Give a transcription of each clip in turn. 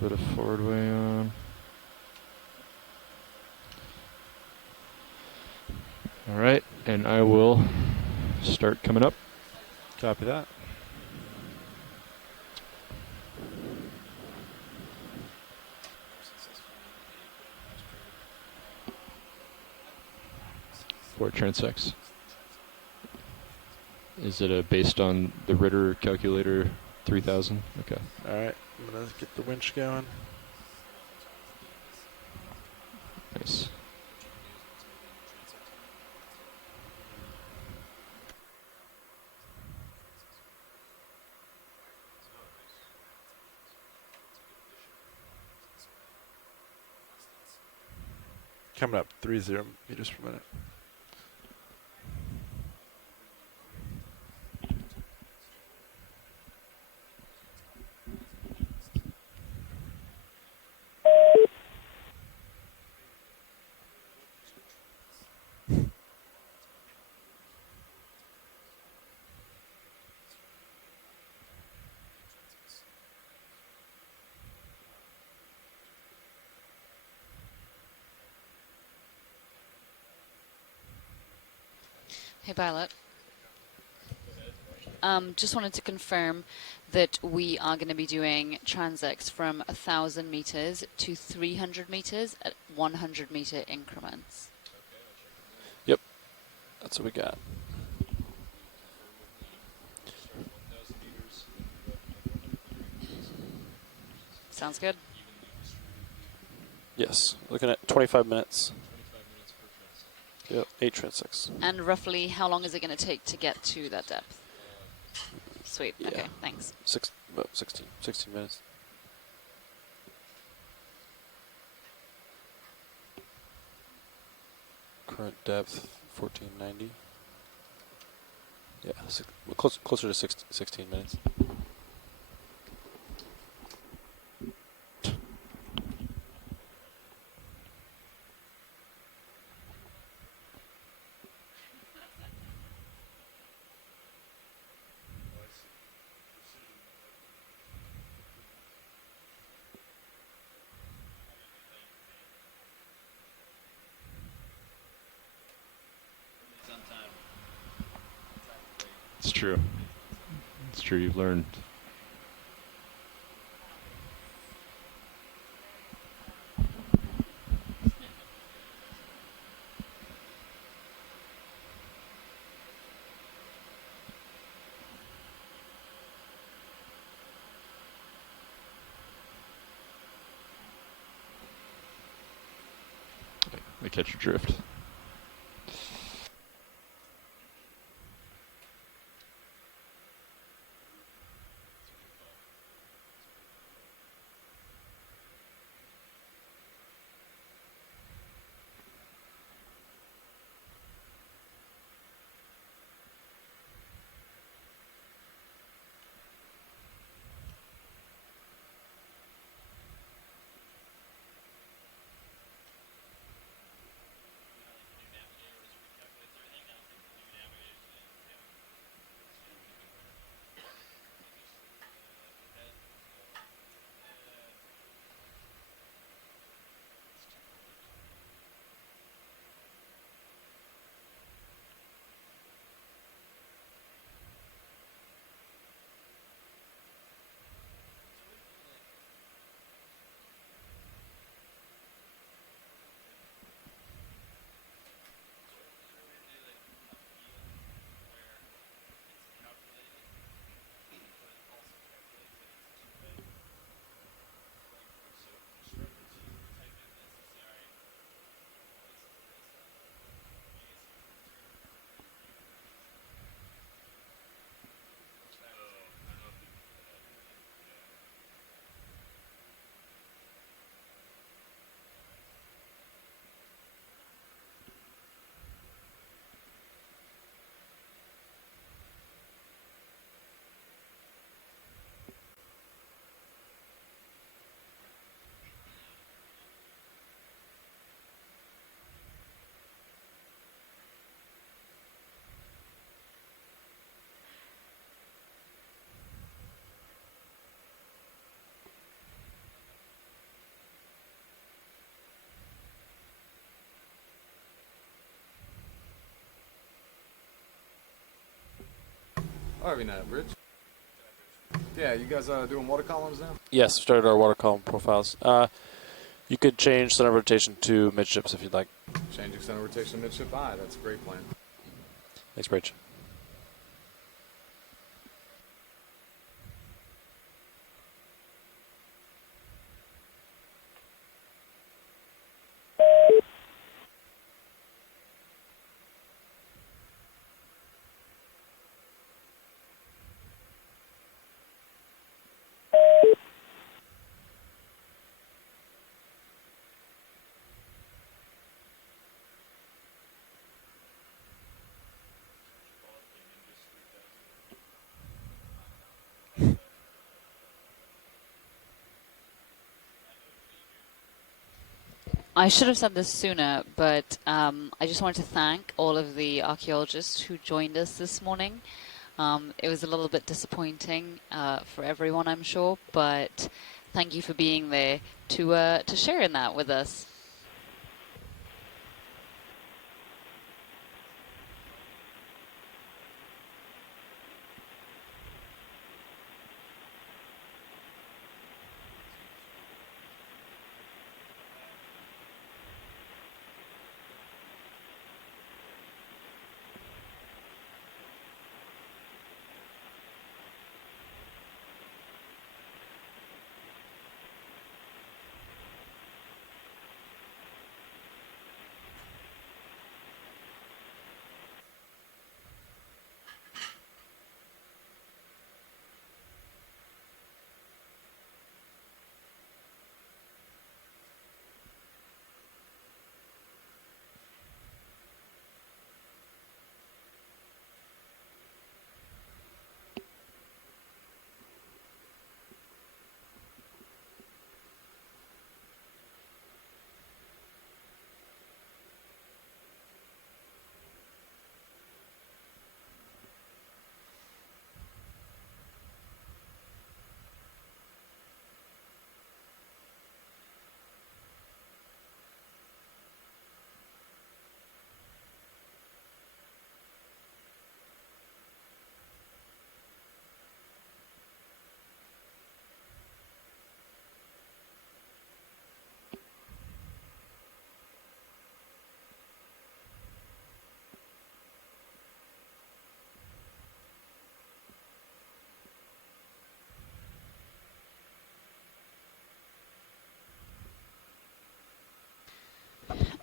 bit of forward way on. All right, and I will start coming up. Copy that. For transects. Is it based on the Ritter calculator 3000? Okay. All right, I'm going to get the winch going. Nice. Coming up 30 meters per minute. Hey, Violet. Just wanted to confirm that we are going to be doing transects from 1,000 meters to 300 meters at 100 meter increments. Yep, that's what we got. Sounds good. Yes, looking at 25 minutes. Yep, 8 transects. And roughly how long is it going to take to get to that depth? Sweet. Yeah. Okay, thanks. About 16 minutes. Current depth 1490. Yeah, closer to 16 minutes. It's true. It's true, you've learned. I catch your drift. Harvey Knight, Rich. Yeah, you guys doing water columns now? Yes, started our water column profiles. You could change center of rotation to midships if you'd like. Changing center rotation midship. Aye, that's a great plan. Thanks, Bridge. I should have said this sooner, but I just wanted to thank all of the archaeologists who joined us this morning. It was a little bit disappointing for everyone, I'm sure, but thank you for being there to share in that with us.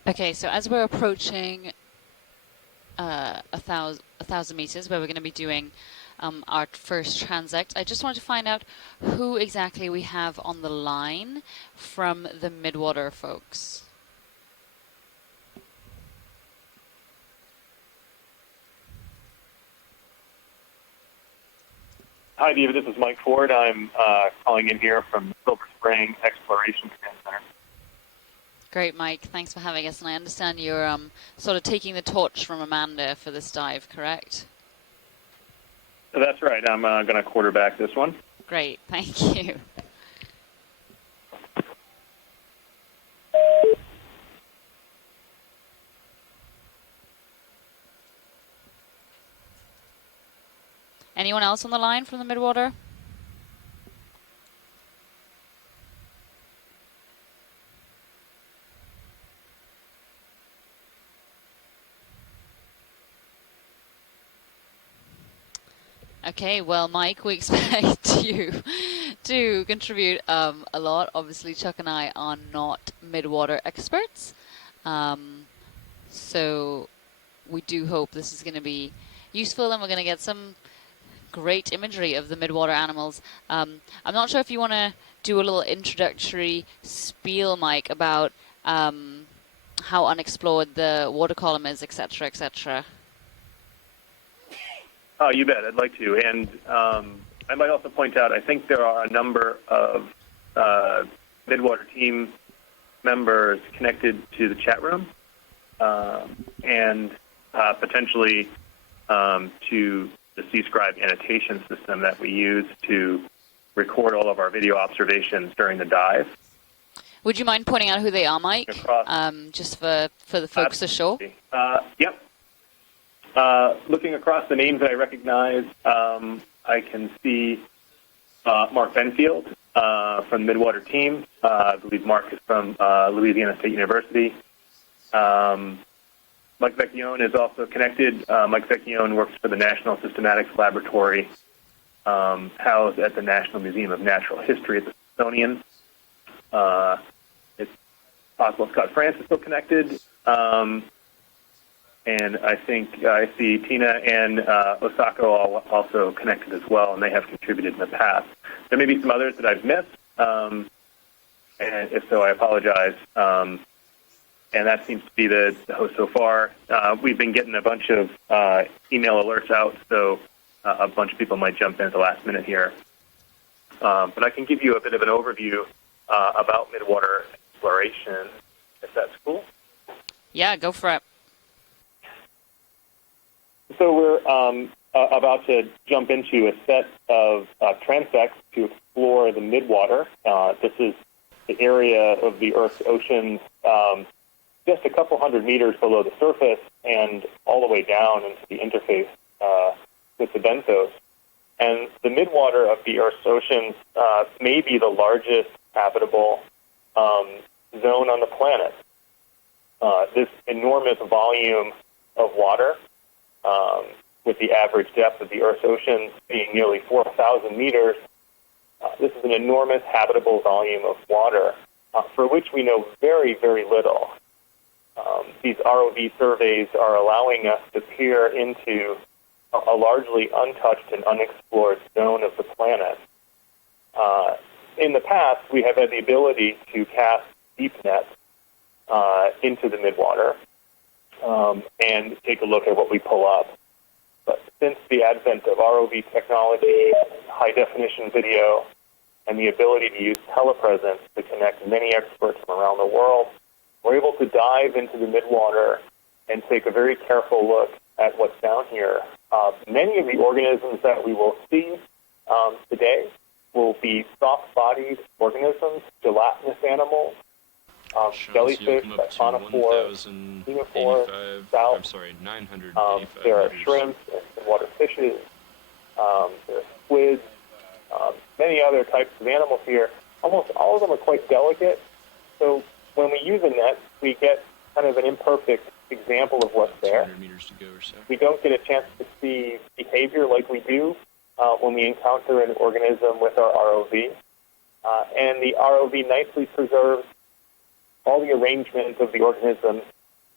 Okay, so as we're approaching 1,000 meters, where we're going to be doing our first transect, I just wanted to find out who exactly we have on the line from the Midwater folks. Hi, Diva. This is Mike Ford. I'm calling in here from Silver Spring Exploration Command Center. Great, Mike. Thanks for having us. And I understand you're sort of taking the torch from Amanda for this dive, correct? That's right. I'm going to quarterback this one. Great. Thank you. Anyone else on the line from the Midwater? Okay, well, Mike, we expect you to contribute a lot. Obviously, Chuck and I are not Midwater experts. So we do hope this is going to be useful and we're going to get some great imagery of the Midwater animals. I'm not sure if you want to do a little introductory spiel, Mike, about how unexplored the water column is, etc., etc. Oh, you bet. I'd like to. And I might also point out, I think there are a number of Midwater team members connected to the chat room and potentially to the C-Scribe annotation system that we use to record all of our video observations during the dive. Would you mind pointing out who they are, Mike? Just for the folks to show. Yep. looking across the names that I recognize, I can see Mark Benfield from the Midwater team. I believe Mark is from Louisiana State University. Mike Vecchione is also connected. Mike Vecchione works for the National Systematics Laboratory, housed at the National Museum of Natural History at the Smithsonian. It's possible Scott France is still connected. And I think I see Tina and Osako also connected as well, and they have contributed in the past. There may be some others that I've missed, and if so, I apologize. And that seems to be the host so far. We've been getting a bunch of email alerts out, so a bunch of people might jump in at the last minute here. But I can give you a bit of an overview about Midwater exploration, if that's cool. Yeah, go for it. So we're about to jump into a set of transects to explore the Midwater. This is the area of the Earth's oceans just a couple hundred meters below the surface and all the way down into the interface with the benthos. And the midwater of the Earth's oceans may be the largest habitable zone on the planet. This enormous volume of water, with the average depth of the Earth's oceans being nearly 4,000 meters, this is an enormous habitable volume of water for which we know very, very little. These ROV surveys are allowing us to peer into a largely untouched and unexplored zone of the planet. In the past, we have had the ability to cast deep nets into the midwater and take a look at what we pull up. But since the advent of ROV technology, high-definition video, and the ability to use telepresence to connect many experts from around the world, we're able to dive into the midwater and take a very careful look at what's down here. Many of the organisms that we will see today will be soft-bodied organisms, gelatinous animals, jellyfish, siphonophores, hemifores, salps. There are shrimps and water fishes. There are squids, many other types of animals here. Almost all of them are quite delicate. So when we use a net, we get kind of an imperfect example of what's there. Meters to go or so. We don't get a chance to see behavior like we do when we encounter an organism with our ROV. And the ROV nicely preserves all the arrangement of the organism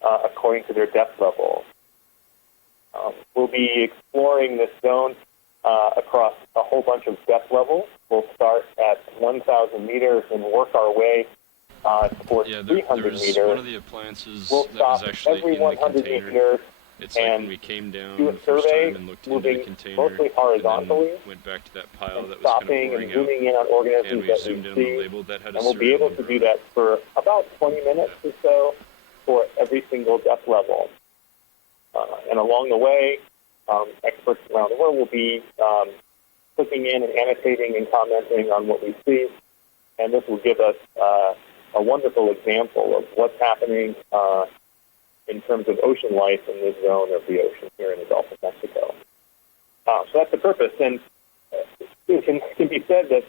according to their depth level. We'll be exploring this zone across a whole bunch of depth levels. We'll start at 1,000 meters and work our way towards 300 meters. One of the appliances we'll that stop was actually every in 100 the container. meters It's like and when we came down do a the first survey, time and looked into moving the container, mostly horizontally, and then went back to that pile and that was kind of stopping pouring and zooming out, in on and organisms we that zoomed we in on the see. label that had a And we'll be able to do that for about 20 minutes or so for every single depth level. And along the way, experts around the world will be clicking in and annotating and commenting on what we see. And this will give us a wonderful example of what's happening in terms of ocean life in this zone of the ocean here in the Gulf of Mexico. So that's the purpose. And it can be said that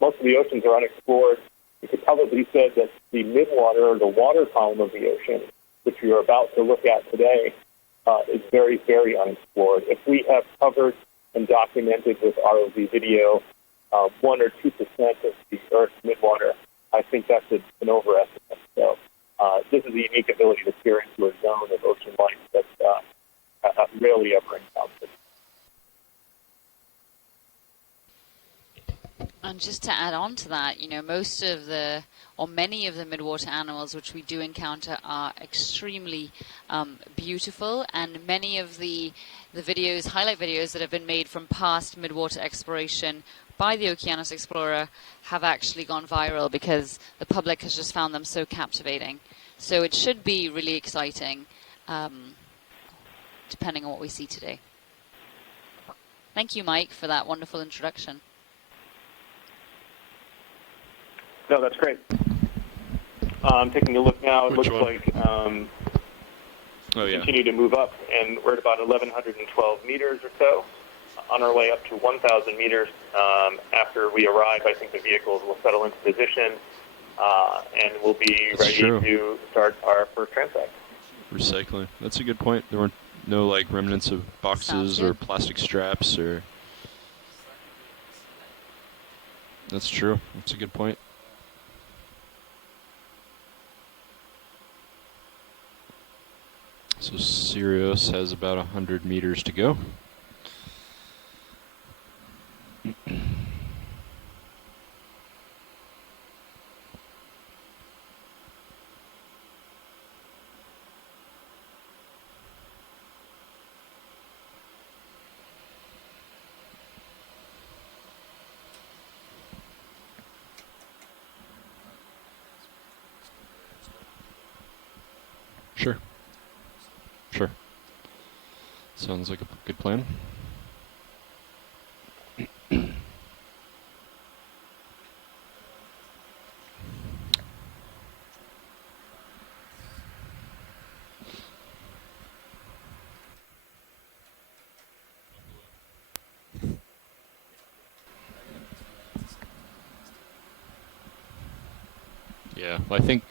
most of the oceans are unexplored. You could probably say that the midwater, or the water column of the ocean, which we are about to look at today, is very, very unexplored. If we have covered and documented with ROV video 1 or 2% of the Earth's midwater, I think that's an overestimate. So this is a unique ability to peer into a zone of ocean life that's rarely ever encountered. And just to add on to that, you know, many of the midwater animals which we do encounter are extremely beautiful, and many of the videos, highlight videos that have been made from past midwater exploration by the Okeanos Explorer have actually gone viral because the public has just found them so captivating. So it should be really exciting, depending on what we see today. Thank you, Mike, for that wonderful introduction. No, that's great. I'm taking a look now. It Which looks one? like Oh, yeah. continue to move up, and we're at about 1,112 meters or so, on our way up to 1,000 meters. After we arrive, I think the vehicles will settle into position, and we'll be That's ready true. to start our first transect. Recycling. That's a good point. There weren't no like remnants of boxes Sounds or good. plastic straps or. That's true. That's a good point. So Sirius has about 100 meters to go. Sure. Sure. Sounds like a good plan. Yeah, well, I think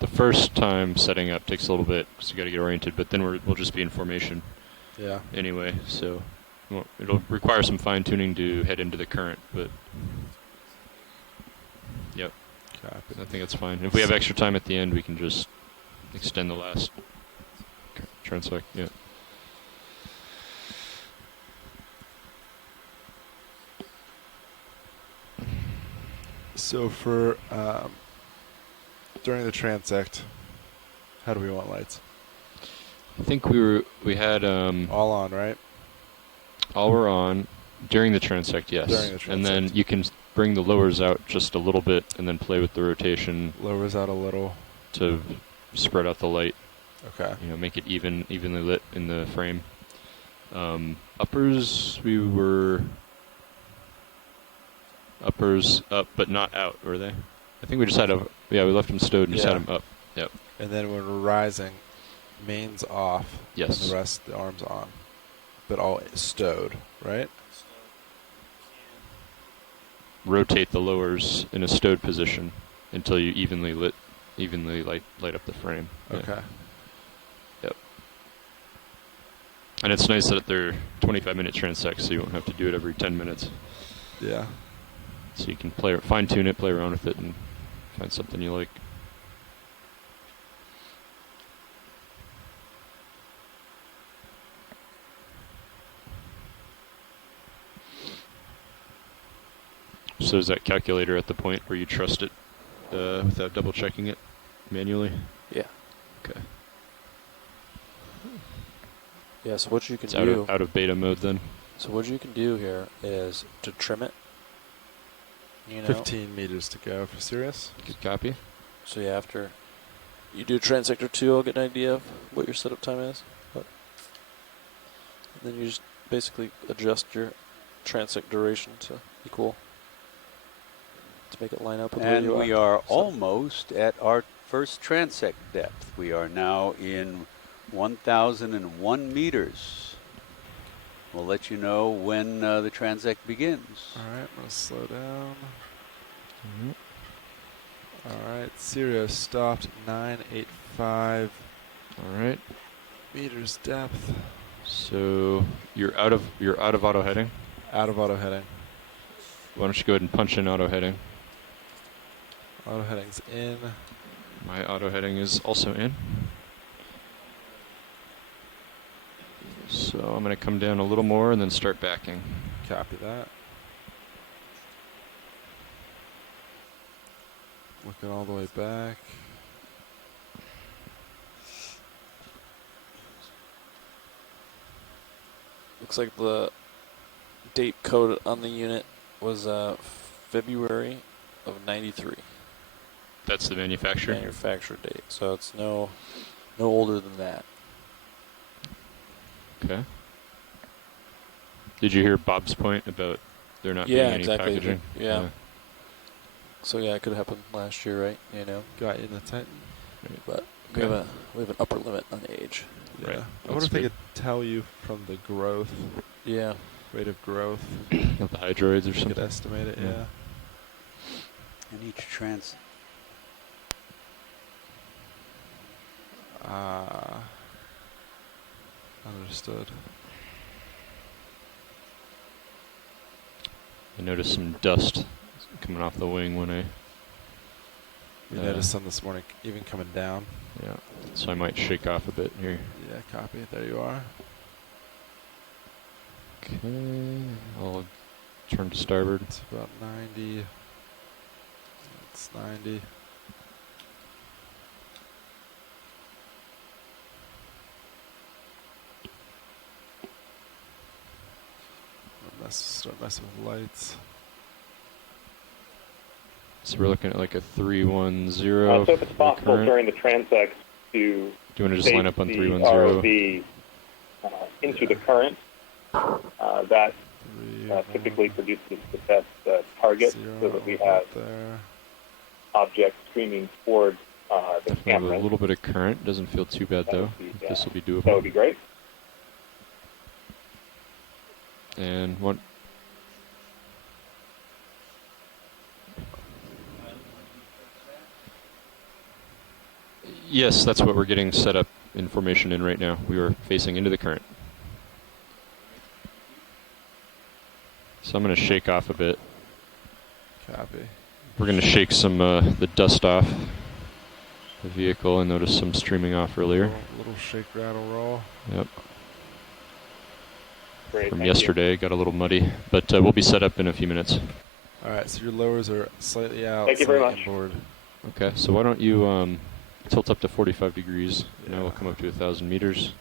the first time setting up takes a little bit because you got to get oriented, but then we'll just be in formation Yeah. anyway. So it'll require some fine tuning to head into the current, but yep, Copy. I think that's fine. If we have extra time at the end, we can just extend the last transect. Yeah. So for during the transect, how do we want lights? I think we had All on, right? all were on during the transect, yes. During the And then transect. you can bring the lowers out just a little bit and then play with the rotation Lowers out a little. to spread out the light. Okay. You know, make it evenly lit in the frame. Uppers, we were uppers up, but not out, were they? I think we just had we left them stowed and just had Yeah. them up. Yep. And then when we're rising, mains off. Yes. And the rest, the arms on. But all stowed, right? Rotate the lowers in a stowed position until you evenly light up the frame. Yeah. Okay. Yep. And it's nice that they're 25-minute transects, so you won't have to do it every 10 minutes. Yeah. So you can fine tune it, play around with it, and find something you like. So is that calculator at the point where you trust it without double checking it manually? Yeah. Okay. Yeah, so what you can It's do... out of beta mode then? So what you can do here is to trim it. You know? 15 meters to go for Sirius. Good copy. So yeah, after you do transector 2, I'll get an idea of what your setup time is. But then you just basically adjust your transect duration to equal to make it line up with where And you are. we are So- almost at our first transect depth. We are now in 1,001 meters. We'll let you know when the transect begins. All right, I'm going to slow down. All right, Sirius stopped 985 All right. meters depth. So you're out of auto heading. Out of auto heading. Why don't you go ahead and punch in auto heading? Auto heading's in. My auto heading is also in. So I'm going to come down a little more and then start backing. Copy that. Looking all the way back. Looks like the date code on the unit was February of '93. That's the manufacturer. Manufacturer date. So it's no older than that. Okay. Did you hear Bob's point about there not Yeah, being any exactly. packaging? Yeah. So yeah, it could have happened last year, right? You know, Got you in the Titan. but we have an upper limit on age. Yeah. Right. I That's wonder if they good. could tell you from the growth, Yeah. rate of growth. Of the hydroids or You could something. estimate it, Yeah. yeah. And each trans. Understood. I noticed some dust coming off the wing when I. We noticed some this morning, even coming down. Yeah. So I might shake off a bit here. Yeah, copy. There you are. Okay. I'll turn to starboard. It's about 90. It's 90. Start messing with lights. So we're looking at like a 310. So if it's for possible current. during the transect to Do you want to just face line up on the 310? ROV into the current, that Three, typically produces the best target, zero, so that we have there. objects streaming towards the Definitely have camera. a little bit of current. Doesn't feel too bad That though. would be, This will be That would doable. be great. And what? Yes, that's what we're getting set up information in right now. We are facing into the current. So I'm going to shake off a bit. Copy. We're going to shake some the dust off the vehicle and notice some streaming off earlier. Little shake, rattle, roll. Yep. Great. From thank you. yesterday, got a little muddy, but we'll be set up in a few minutes. All right, so your lowers are slightly out. Thank you very slightly much. inboard. Okay, so why don't you tilt up to 45 degrees, and I will Yeah. come up to 1,000 meters.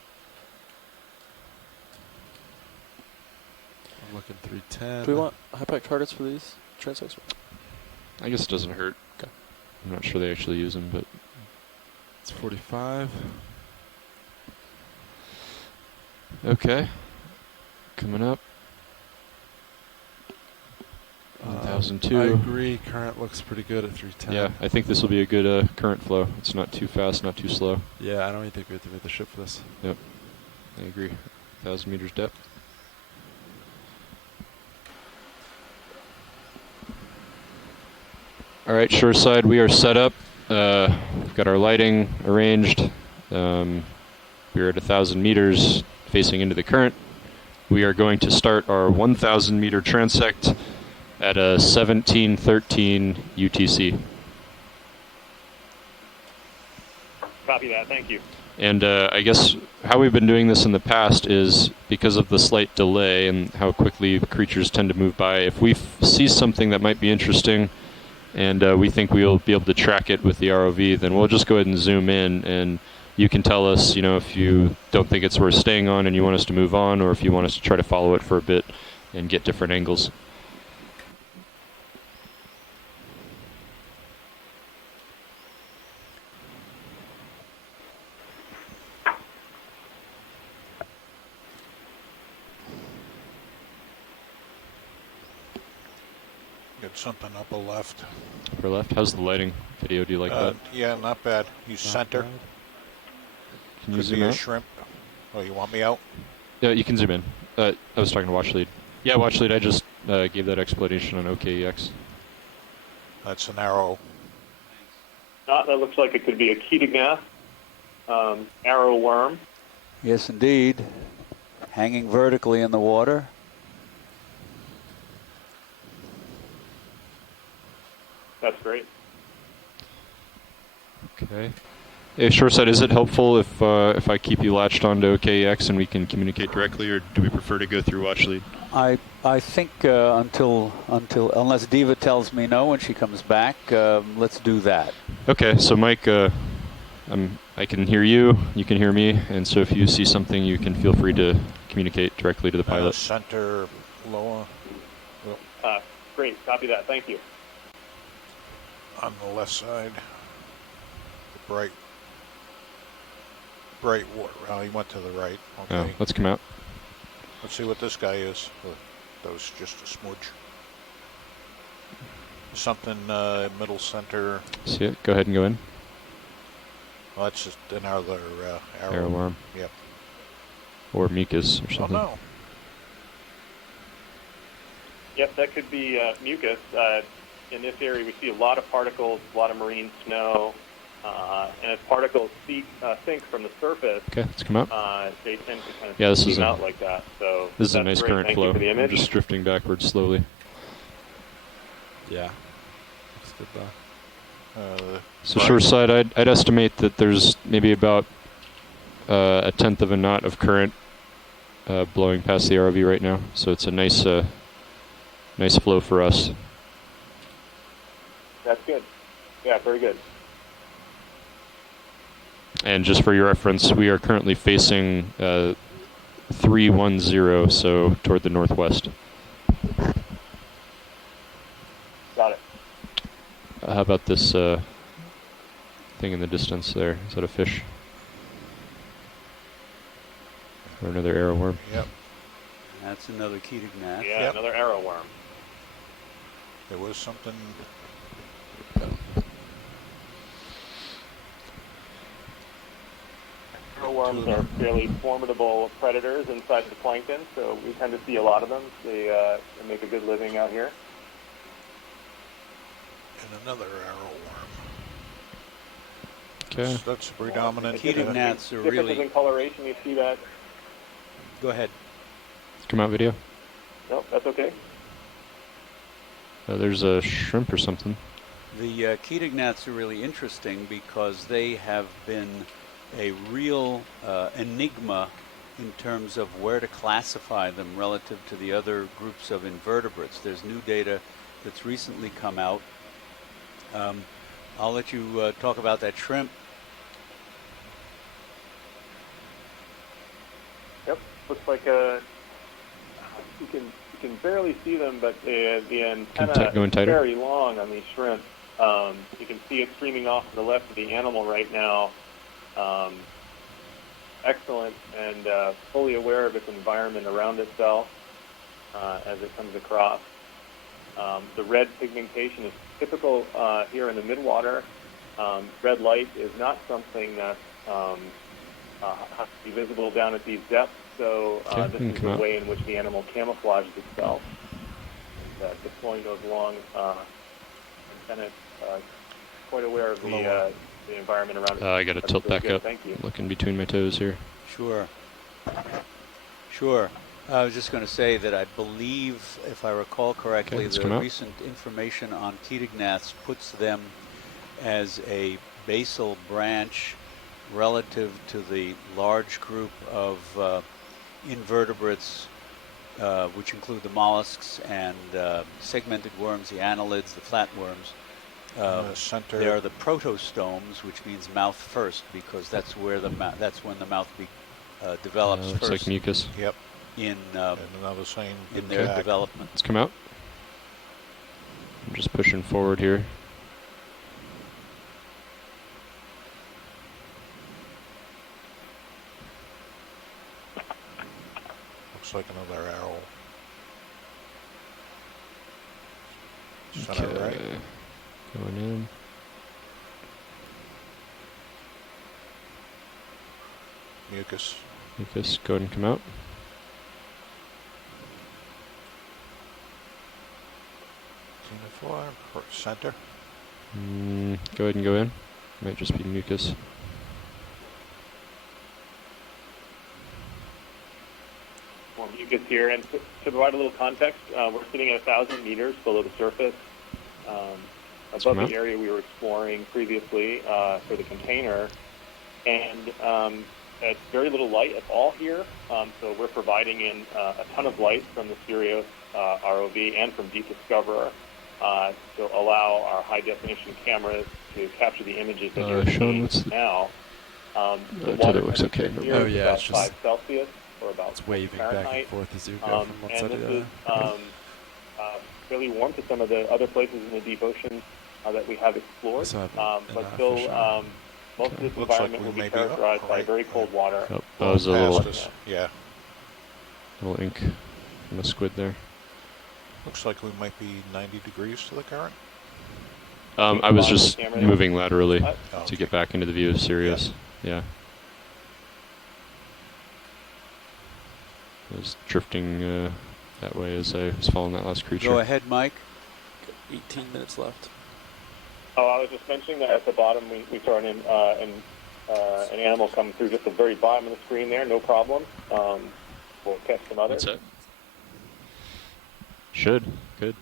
I'm looking 310. Do we want high-pack targets for these transects? I guess it doesn't hurt. Okay. I'm not sure they actually use them, but It's 45. okay. Coming up. I 1,002. agree. Current looks pretty good at 310. Yeah, I think this will be a good current flow. It's not too fast, not too slow. Yeah, I don't even think we have to move the ship for this. Yep, I agree. 1,000 meters depth. All right, shoreside, we are set up. We've got our lighting arranged. We're at 1,000 meters facing into the current. We are going to start our 1,000 meter transect at a 1713 UTC. Copy that. Thank you. And I guess how we've been doing this in the past is because of the slight delay and how quickly the creatures tend to move by. If we see something that might be interesting and we think we'll be able to track it with the ROV, then we'll just go ahead and zoom in, and you can tell us, you know, if you don't think it's worth staying on and you want us to move on, or if you want us to try to follow it for a bit and get different angles. Get something up a left. Upper left. How's the lighting? Video, do you like that? Yeah, not bad. He's Not center. bad. Can you Could zoom be a out? shrimp. Oh, you want me out? Yeah, you can zoom in. I was talking to Watch Lead. Yeah, Watch Lead, I just gave that explanation on OKEX. That's an arrow. That looks like it could be a Ketognath, arrow worm. Yes, indeed. Hanging vertically in the water. That's great. Okay. Hey, Shoreside, is it helpful if I keep you latched onto OKEX and we can communicate directly, or do we prefer to go through Watch Lead? I think until unless Diva tells me no when she comes back, let's do that. Okay, so Mike, I can hear you, you can hear me, and so if you see something, you can feel free to communicate directly to the pilot. Center, lower. Great. Copy that. Thank you. On the left side. Bright water. Oh, he went to the right. Okay. Oh, let's come out. Let's see what this guy is. Oh, that was just a smudge. Something middle center. See it? Go ahead and go in. Well, that's just another arrow. Arrow worm. Yep. or mucus or Oh something. no. Yep, that could be mucus. In this area, we see a lot of particles, a lot of marine snow, and as particles sink from the surface, Okay, let's come out. they tend to kind of Yeah, this is steam a- out like that. So This is a that's nice great. current Thank flow. You for the I'm image. just drifting backwards slowly. Yeah. Looks good though. So Right. shoreside, I'd estimate that there's maybe about a tenth of a knot of current blowing past the ROV right now. So it's a nice flow for us. That's good. Yeah, very good. And just for your reference, we are currently facing 310, so toward the northwest. Got it. How about this thing in the distance there? Is that a fish? Or another arrow worm? Yep. That's another Ketognath. Yeah, Yep. another arrow worm. There was something. Arrow worms are fairly formidable predators inside the plankton, so we tend to see a lot of them. They make a good living out here. And another arrow worm. Okay. That's predominant. Ketognaths are Differences really... in coloration, you see that? Go ahead. Come out video. No, that's okay. There's a shrimp or something. The Ketognaths are really interesting because they have been a real enigma in terms of where to classify them relative to the other groups of invertebrates. There's new data that's recently come out. I'll let you talk about that shrimp. Yep, looks like you can barely see them, but the antenna go in is tighter? very long on these shrimp. You can see it streaming off to the left of the animal right now. Excellent and fully aware of its environment around itself as it comes across. The red pigmentation is typical here in the midwater. Red light is not something that has to be visible down at these depths, so Okay, this is come the out. way in which the animal camouflages itself. Deploying those long antennae, quite aware of the environment around it. I gotta That's tilt really back good. up. Thank you. Looking between my toes here. Sure. Sure. I was just going to say that I believe, if I recall correctly, Okay, let's the come out. recent information on Ketognaths puts them as a basal branch relative to the large group of invertebrates, which include the mollusks and segmented worms, the annelids, the flatworms. the center. They are the protostomes, which means mouth first, because that's where that's when the mouth develops Looks first like mucus. Yep. in And another same. in their exact. development. Let's come out. I'm just pushing forward here. Looks like another arrow. Center right. Going in. Mucus. Mucus, go ahead and come out. Uniform. Center. Go ahead and go in. Might just be mucus. More mucus here, and to provide a little context, we're sitting at 1,000 meters below the surface, above come out. the area we were exploring previously for the container, and it's very little light at all here, so we're providing in a ton of light from the Sirius ROV and from Deep Discoverer to allow our high-definition cameras to capture the images that you're Sean, seeing what's the- now. The tether water looks okay. temperature here Oh, is yeah, about it's just- 5 Celsius, or about It's waving back and Fahrenheit. forth as you go from one And side to this the is other. fairly warm to some of the other places in the deep ocean that we have explored. So I've But been still, fishing. most of this Looks like environment we will be may be up, characterized by right? very cold water. Oh, that was a Past little, us. Yeah. little ink on the squid there. Looks like we might be 90 degrees to the current. I was just Camera. moving laterally Oh, to get back into the view of Sirius. Yeah. I was drifting that way as I was following that last creature. Go ahead, Mike. 18 minutes left. Oh, I was just mentioning that at the bottom we saw an animal come through just the very bottom of the screen there. No problem. We'll catch some others. That's it. Should. Good.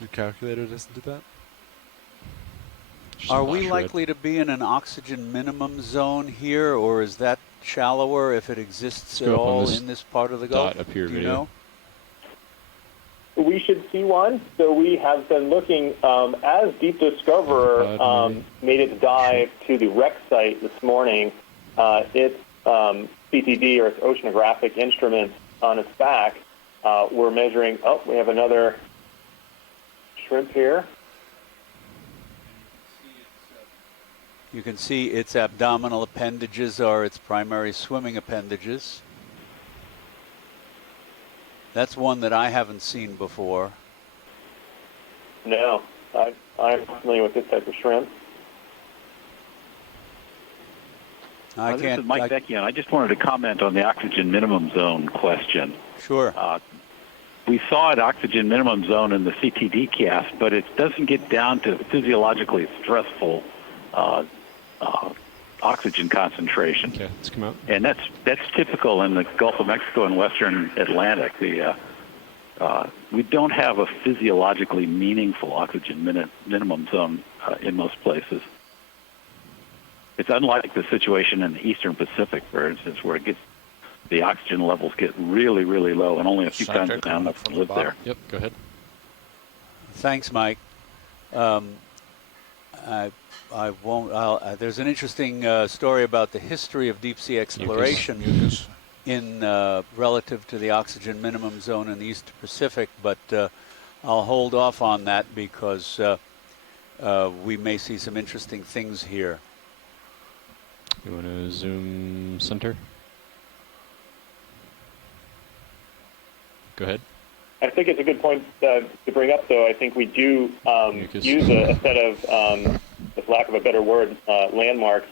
Your calculator doesn't do that? Just Are flash we red. likely to be in an oxygen minimum zone here, or is that shallower if it exists Let's at go up on all this in this part of the Gulf? dot up here, Do you video. know? We should see one. So we have been looking as Deep Discoverer made its dive to the wreck site this morning. Its CTD, or its oceanographic instruments on its back, we're measuring. Oh, we have another shrimp here. You can see its abdominal appendages are its primary swimming appendages. That's one that I haven't seen before. No, I'm familiar with this type of shrimp. I This can't. is Mike Vecchione. I just wanted to comment on the oxygen minimum zone question. Sure. We saw an oxygen minimum zone in the CTD cast, but it doesn't get down to physiologically stressful oxygen concentration. Okay, let's come out. And that's typical in the Gulf of Mexico and Western Atlantic. We don't have a physiologically meaningful oxygen minimum zone in most places. It's unlike the situation in the Eastern Pacific, for instance, where the oxygen levels get really, really low, and only a few kinds of animals live there. Yep, go ahead. Thanks, Mike. I won't. There's an interesting story about the history of deep sea exploration in relative to the oxygen minimum zone in the Eastern Pacific, but I'll hold off on that because we may see some interesting things here. You want to zoom center? Go ahead. I think it's a good point to bring up, though. I think we do use a set of, with lack of a better word, landmarks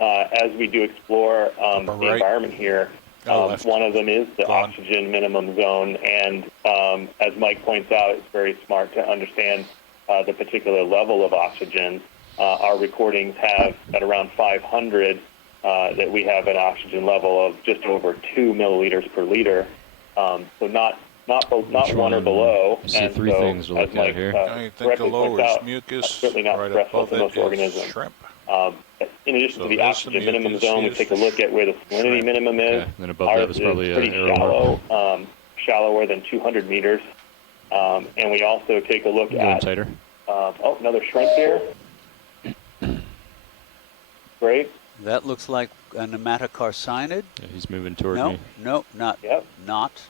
as we do explore the environment here. One of them is the oxygen minimum zone, and as Mike points out, it's very smart to understand the particular level of oxygen. Our recordings have at around 500 that we have an oxygen level of just over 2 milliliters per liter. So not one or below. I see and three so, things to as look Mike, at here. I think the correctly points lower is out, mucus, certainly not right stressful above to it most is organisms. shrimp. In addition So to the there's oxygen the minimum mucus, zone, we here's take a the look at where the salinity shrimp. minimum is. Okay, then above Ours that was probably is an pretty arrow shallow, shallower than 200 meters. And we also take a look Going at tighter. another shrimp here. Great. That looks like a nematocarcinid. Yeah, he's moving toward No, me. no, not. Yep. Not.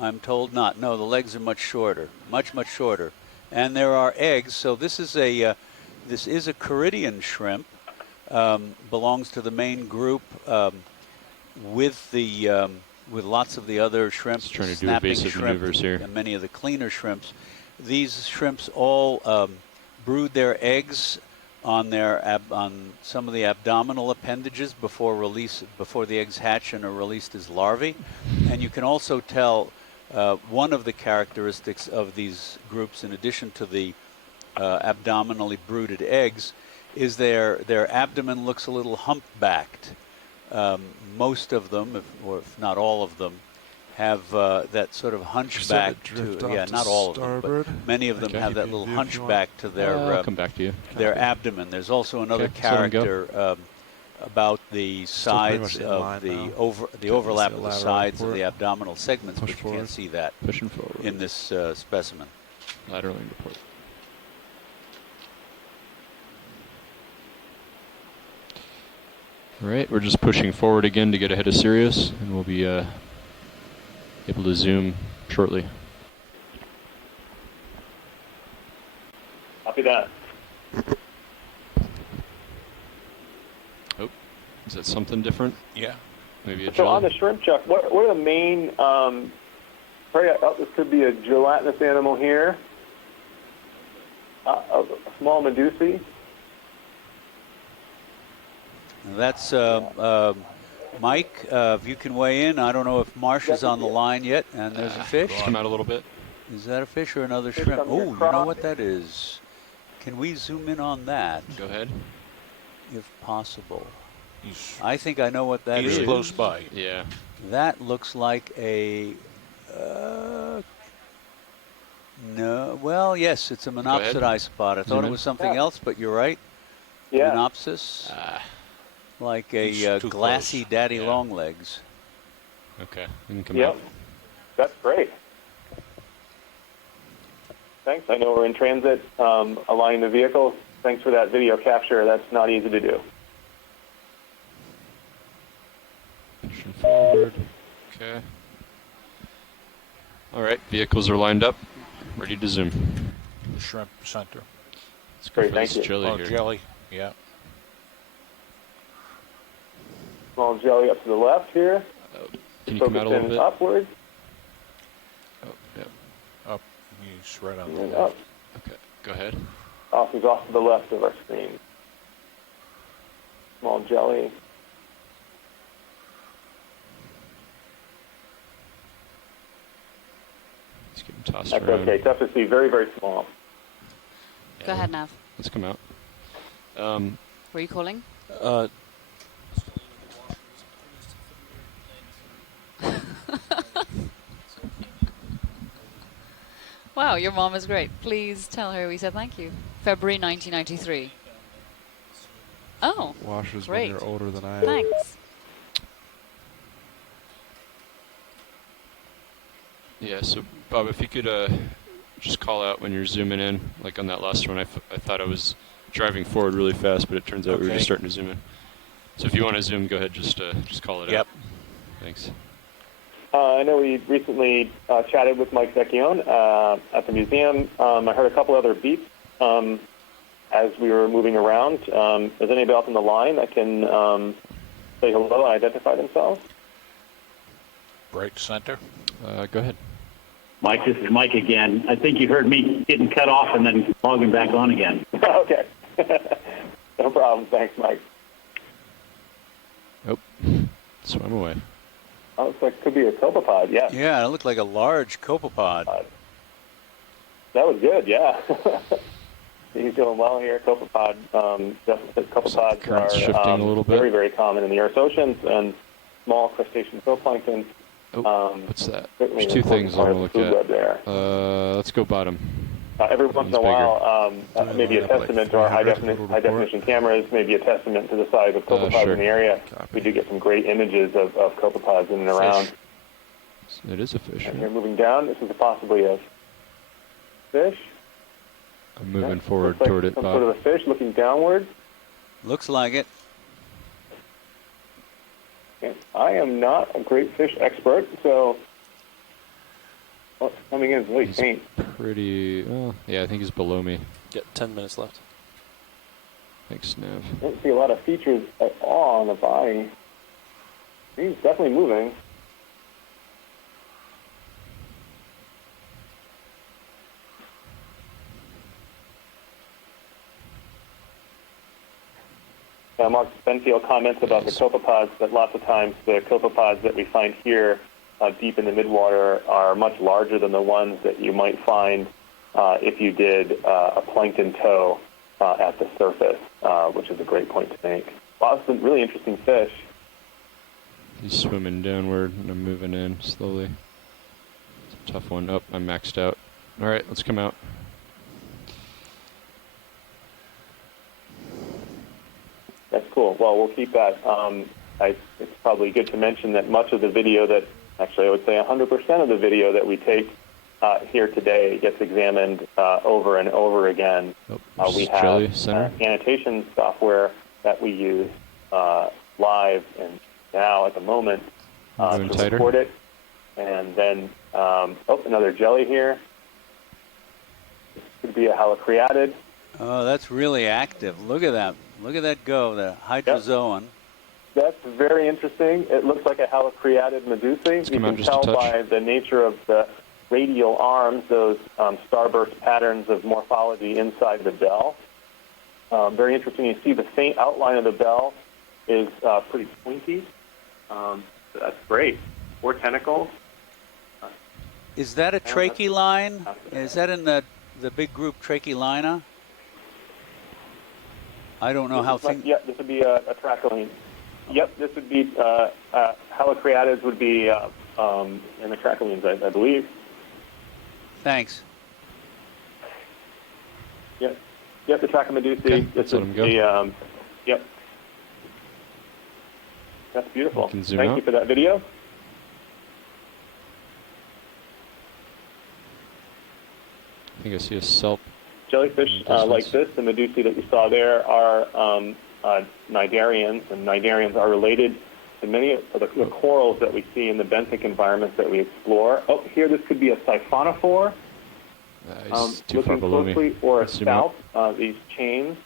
I'm told not. No, the legs are much shorter, much shorter, and there are eggs. So this is a Caridian shrimp. Belongs to the main group with lots of the other shrimps. Just trying to do snapping evasive shrimp, maneuvers here. and many of the cleaner shrimps. These shrimps all brood their eggs on some of the abdominal appendages before the eggs hatch and are released as larvae. And you can also tell one of the characteristics of these groups, in addition to the abdominally brooded eggs, is their abdomen looks a little humpbacked. Most of them, or if not all of them, have that sort of hunchback not all of them, but many of them have that little hunchback to their I'll come back to you. their abdomen. There's also another Okay, let's let 'em go. character about the sides in of line now. the overlap of the lateral sides of report. the abdominal segments, Push but you forward. can't see that Pushing forward. in this specimen. Lateraling report. All right, we're just pushing forward again to get ahead of Sirius, and we'll be able to zoom shortly. Copy that. Oh, is that something different? Yeah. Maybe a So on the jelly? shrimp, Chuck, what are the main? This could be a gelatinous animal here. A small medusae. That's Mike, if you can weigh in, I don't know if Marsh is on the line yet, and there's a fish. Just come out a little bit. Is that a fish or another shrimp? Oh, you know what that is. Can we zoom in on that? Go ahead. If possible. I think I know what that is. He's close by. Yeah. That looks like a... no, well, yes, it's a monopsid isopod. I thought it was something else, but you're right. Yeah. Monopsis. Like a glassy close. daddy long legs. Okay. You can come Yep. out. That's great. Thanks. I know we're in transit, aligning the vehicle. Thanks for that video capture. That's not easy to do. Pushing forward. Okay. All right. Vehicles are lined up. Ready to zoom. The shrimp center. Let's go Great, for thank this you. jelly Oh, here. jelly. Yeah. Small jelly up to the left here. Can you come out a little Focus in bit? upward Oh, yeah. Up. He's right on and the then left. up. Okay. Go ahead. He's off to the left of our screen. Small jelly. Let's get him tossed That's around. okay. Tough to see. Very, very small. Go ahead, Nav. Let's come out. Were you calling? Wow, your mom is great. Please tell her we said thank you. February 1993. Oh, Washes great. when you're older than I am. Thanks. Yeah, so Bob, if you could just call out when you're zooming in, like on that last one, I thought I was driving forward really fast, but it turns out we were just starting to zoom in. So if you want to zoom, go ahead, just call it out. Thanks. I know we recently chatted with Mike Vecchione at the museum. I heard a couple other beeps as we were moving around. Is anybody else on the line that can say hello and identify themselves? Right center. Go ahead. Mike, this is Mike again. I think you heard me getting cut off and then logging back on again. Okay. No problem. Thanks, Mike. Oh, swam away. Oh, looks like it could be a copepod, yeah. Yeah, it looked like a large copepod. That was good, yeah. He's doing well here. Copepods Current's shifting a are little bit. very, very common in the Earth's oceans, and small crustacean zooplankton. Oh, what's that? Certainly There's an two things I important want part to of the look food at. web there. Let's go bottom. Every once in a One's while, maybe a line up like testament to our 300 high definition cameras, maybe a testament to the size of copepods sure. in the area. Copy. We do get some great images of copepods in and around. It is a fish. And Right? here, moving down, this is possibly a fish. I'm moving Yeah, forward looks like toward it, some Bob. sort of a fish looking downward. Looks like it. And I am not a great fish expert, so what's coming in is really He's faint. pretty... yeah, I think he's below me. Get 10 minutes left. Thanks, Nav. I don't see a lot of features at all on the body. He's definitely moving. Mark Benfield comments about the copepods, that lots of times the copepods that we find here deep in the midwater are much larger than the ones that you might find if you did a plankton tow at the surface, which is a great point to make. Wow, this is a really interesting fish. He's swimming downward, and I'm moving in slowly. It's a tough one. Oh, I'm maxed out. All right, let's come out. That's cool. Well, we'll keep that. It's probably good to mention that much of the video that, actually I would say 100% of the video that we take here today gets examined over and over again. Oh, We Jelly have Center. annotation software that we use live and now at the moment Going to tighter. record it. And then, another jelly here. This could be a halocreatid. Oh, that's really active. Look at that. Look at that go, the hydrozoan. That's very interesting. It looks like a halocreatid medusae. You come out can just a tell touch. by the nature of the radial arms, those starburst patterns of morphology inside the bell. Very interesting. You see the faint outline of the bell is pretty pointy. That's great. 4 tentacles. Is that a tracheline? Is that in the big group Trachelina? I don't know how things... Yeah, this would be a tracheline. Yep, this would be... Helicreatids would be in the trachelines, I believe. Thanks. Yep, the Trachomedusae. Okay, let's let him go. Yep. That's beautiful. You can zoom Thank out. you for that video. I think I see a kelp. Jellyfish like this, the Medusae that you saw there, are cnidarians, and cnidarians are related to many of the corals that we see in the benthic environments that we explore. Oh, here this could be a siphonophore. He's too far Looking below me. closely, or a Let's zoom out. scalp. These chains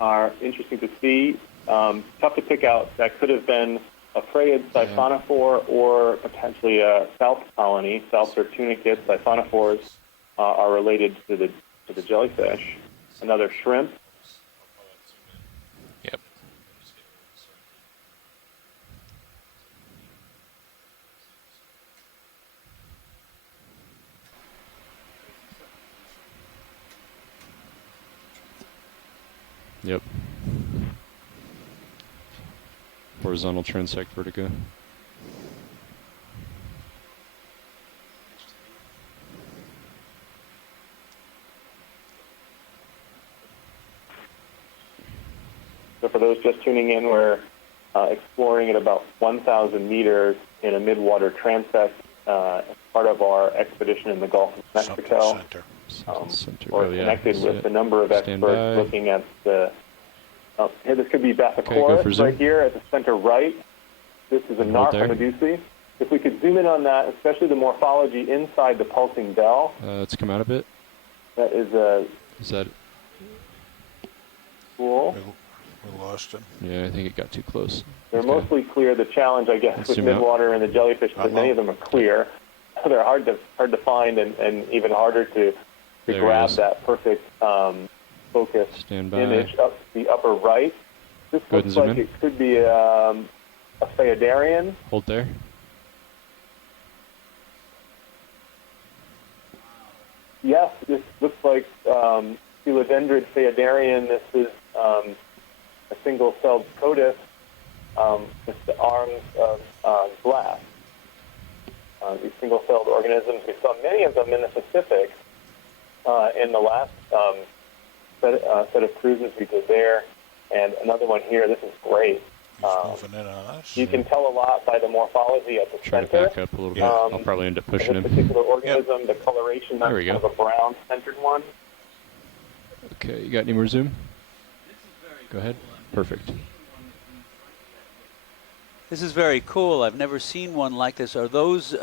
are interesting to see. Tough to pick out. That could have been a frayed siphonophore or potentially a salp colony. Salps are tunicates. Siphonophores are related to the jellyfish. Another shrimp. Yep. Yep. Horizontal transect vertigo. So for those just tuning in, we're exploring at about 1,000 meters in a midwater transect as part of our expedition in the Gulf of Mexico. We're connected with a number of experts looking at the... here, this could be Bathychorus right here at the center right. This is a Narcomedusae. If we could zoom in on that, especially the morphology inside the pulsing bell. Let's come out a bit. That is a... Is that... Cool. We lost him. Yeah, I think it got too close. They're mostly clear. The challenge, I guess, with midwater and the jellyfish is that many of them are clear. They're hard to find and even harder to grab that perfect focus image up the upper right. This looks like it could be a Phaeodarian. Hold there. Yes, this looks like Philodendrid Phaeodarian. This is a single-celled Protus with the arms of glass. These single-celled organisms, we saw many of them in the Pacific in the last set of cruises we did there, and another one here. This is great. You can tell a lot by the morphology at the center. Try to back up a little bit. I'll probably end up pushing him. This particular organism, the coloration, that's kind of a brown-centered one. Okay, you got any more zoom? Go ahead. Perfect. This is very cool. I've never seen one like this. Are those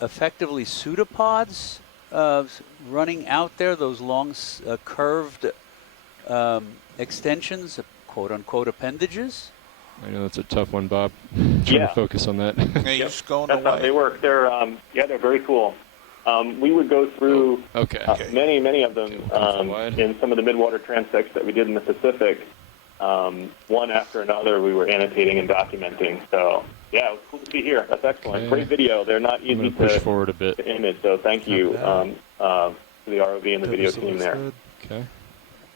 effectively pseudopods running out there, those long curved extensions, quote-unquote appendages? I know that's a tough one, Bob. Trying to focus on that. That's how they work. They're they're very cool. We would go through many of them in some of the midwater transects that we did in the Pacific. One after another, we were annotating and documenting. So, yeah, it was cool to see here. That's excellent. Okay. Great video. They're not easy push forward a bit. to image, so thank you to the ROV and the video team there. Okay.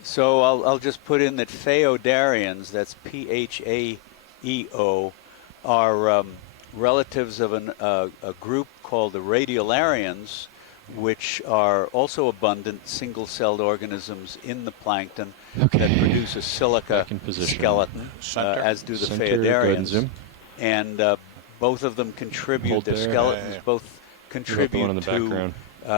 So I'll just put in that Phaeodarians, that's Phaeo, are relatives of a group called the Radiolarians, which are also abundant single-celled organisms in the plankton that produce a silica skeleton, as do the Phaeodarians. And both of them contribute, their skeletons both contribute to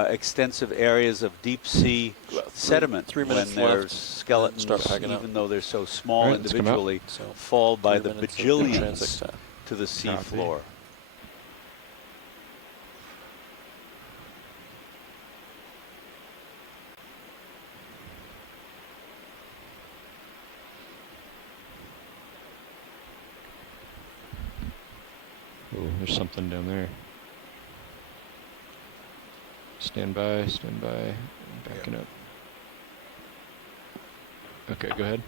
extensive areas of deep-sea sediment when their skeletons, even though they're so small individually, fall by the bajillions to the sea floor. Oh, there's something down there. Stand by, backing up. Okay, go ahead.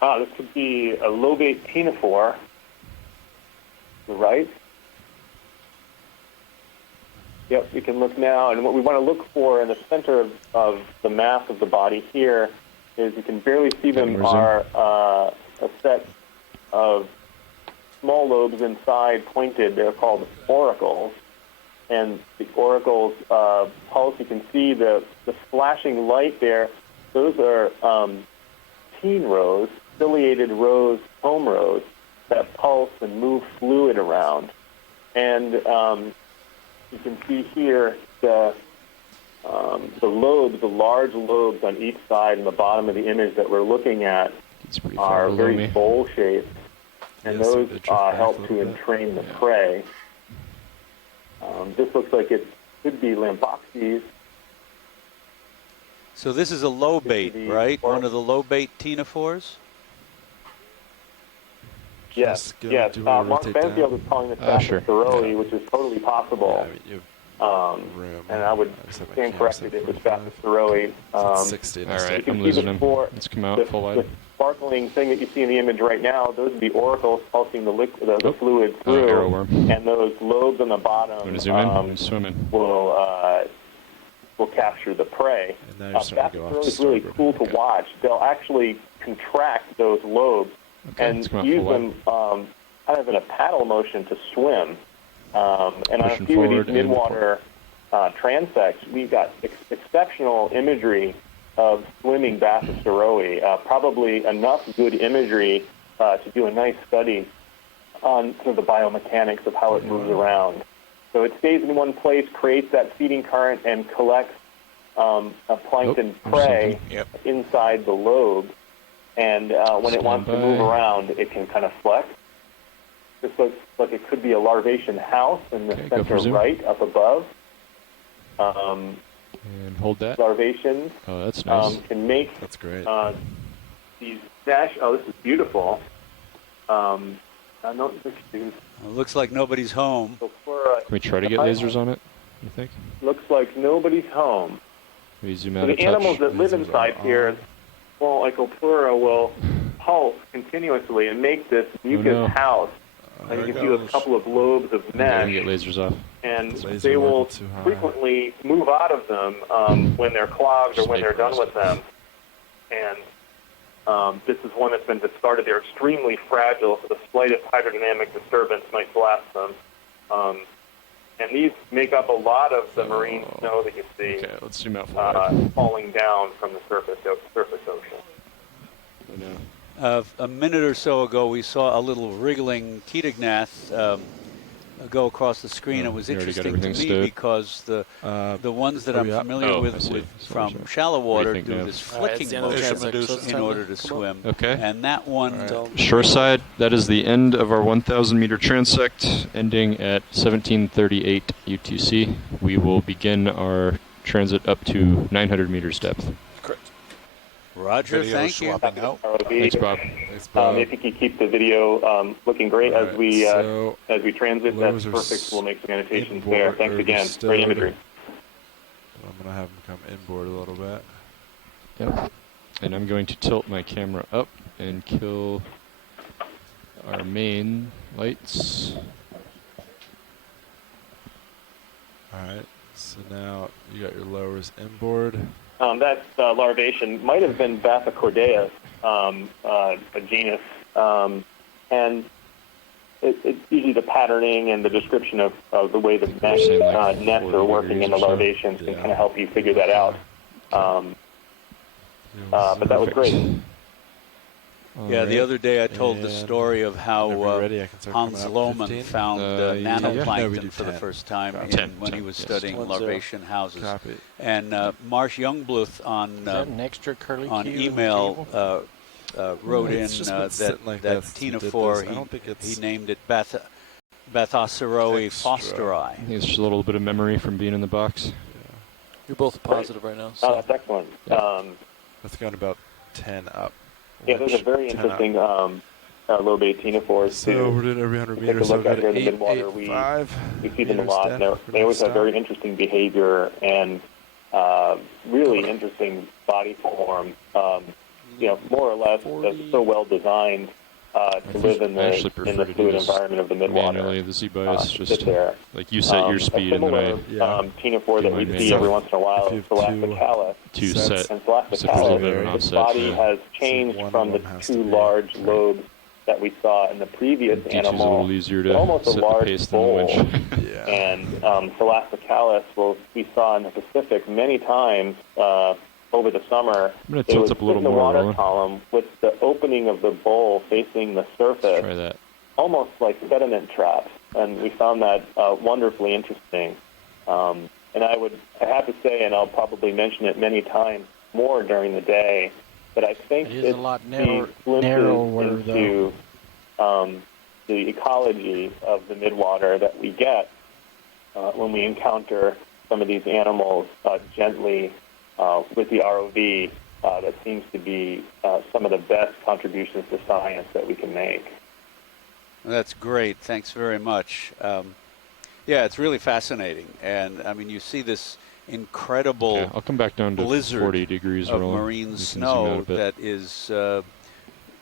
This could be a lobate ctenophore. Right. Yep, we can look now, and what we want to look for in the center of the mass of the body here is you can barely see them are a set of small lobes inside pointed. They're called auricles, and the auricles pulse. You can see the flashing light there. Those are teen rows, ciliated rows, home rows, that pulse and move fluid around. And you can see here the lobes, the large lobes on each side and the bottom of the image that we're looking at are very bowl-shaped, and those help to entrain the prey. This looks like it could be Lamboxes. So this is a lobate, right? One of the lobate ctenophores? Yes. Mark Benfield is calling this Bacillus which is totally possible. And I would stand corrected if it's Bacillus. All right, I'm losing him. Let's come out full wide. The sparkling thing that you see in the image right now, those would be auricles pulsing the fluid through, and those lobes on the bottom will capture the prey. Bacillus is really cool to watch. They'll actually contract those lobes and use them kind of in a paddle motion to swim. And on a few of these midwater transects, we've got exceptional imagery of swimming Bacillus, probably enough good imagery to do a nice study on sort of the biomechanics of how it moves around. So it stays in one place, creates that feeding current, and collects a plankton prey inside the lobe. And when it wants to move around, it can kind of flex. This looks like it could be a larvation house in the center right up above. And hold that. Larvations that's nice. Can make that's great. These dash. Oh, this is beautiful. It looks like nobody's home. Can we try to get lasers on it, you think? Looks like nobody's home. We zoom So out the animals that live inside here, well, like Opura, will pulse continuously and make this mucus house. And you can see a couple of lobes of mesh. Get lasers off. And they will frequently move out of them when they're clogged or when they're done with them. And this is one that's been discarded. They're extremely fragile, so the slightest hydrodynamic disturbance might blast them. And these make up a lot of the marine snow that you see let's zoom out falling down from the surface ocean. A minute or so ago, we saw a little wriggling Ketognath go across the screen. It was interesting to me because the ones that I'm familiar with from shallow water do this flicking motion in order to swim. And that one... Shoreside, that is the end of our 1,000 meter transect, ending at 1738 UTC. We will begin our transit up to 900 meters depth. Roger, thank you. Thanks, Bob. If you can keep the video looking great as we transit, that's perfect. We'll make some annotations there. Thanks again. Great imagery. I'm going to have them come inboard a little bit. Yep. And I'm going to tilt my camera up and kill our main lights. All right. So now you got your lowers inboard. That larvation might have been Bathycordeus, a genus, and it's usually the patterning and the description of the way the nests are working in the larvations can kind of help you figure that out. But that was great. Yeah, the other day I told the story of how Hans Lohmann found nanoplankton for the first time when he was studying larvation houses. And Marsh Youngbluth on email wrote in that ctenophore, he named it Bathoceroe fosteri. It's just a little bit of memory from being in the box. You're both positive right now. So. That's excellent. That's going about 10 up. Yeah, those are very interesting lobate ctenophores. So we're doing every 100 meters. Take a look out here in the Midwater. We see them a lot. They always have very interesting behavior and really interesting body form. more or less so well designed to live in I actually the prefer to do fluid this environment of the midwater. manually. The Z-bias Sit just there. like you set your speed, a and then similar I ctenophore that we mine see manually. every once in a while If is you have Thalassocalis. to set. And So presumably an Thalassocalis, its offset body to- has So changed one from of the them has to two be- large lobes that we saw in the previous D2's animal. a little easier to almost a set the large pace than the bowl. winch. Yeah. And Thalassocalis, we saw in the Pacific many times over the summer. I'm going to They tilt would up a little sit in the more, water Roland. column with the opening of the bowl facing the surface, Try that. almost like sediment traps, and we found that wonderfully interesting. And I have to say, and I'll probably mention it many times more during the day, but I think It is a lot these narrower, glimpses into the ecology of the midwater that we get when we encounter some of these animals gently with the ROV, that seems to be some of the best contributions to science that we can make. That's great. Thanks very much. Yeah, it's really fascinating. And, I mean, you see this incredible Okay, I'll come back down to blizzard 40 degrees, of Roland. marine You can zoom snow out a bit. that is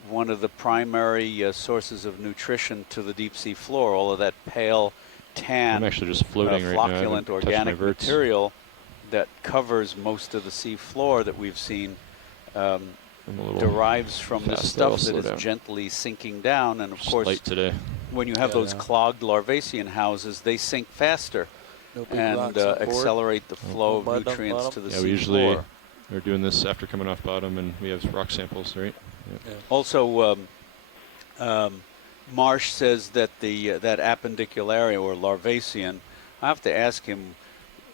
one of the primary sources of nutrition to the deep sea floor. All of that pale tan, I'm actually just floating right now. I haven't flocculent touched my organic verts. material that covers most of the sea floor that we've seen I'm a little derives from the fast, though. I'll stuff that slow is down. gently sinking down. And of Just course, light today. when you have those clogged larvacean houses, they sink faster No big and rocks on board. accelerate the flow Mud on of the nutrients bottom? to the Yeah, we sea usually floor. are doing this after coming off bottom, and we have rock samples, right? Yeah. Also, Marsh says that that appendicularia or larvacean, I have to ask him,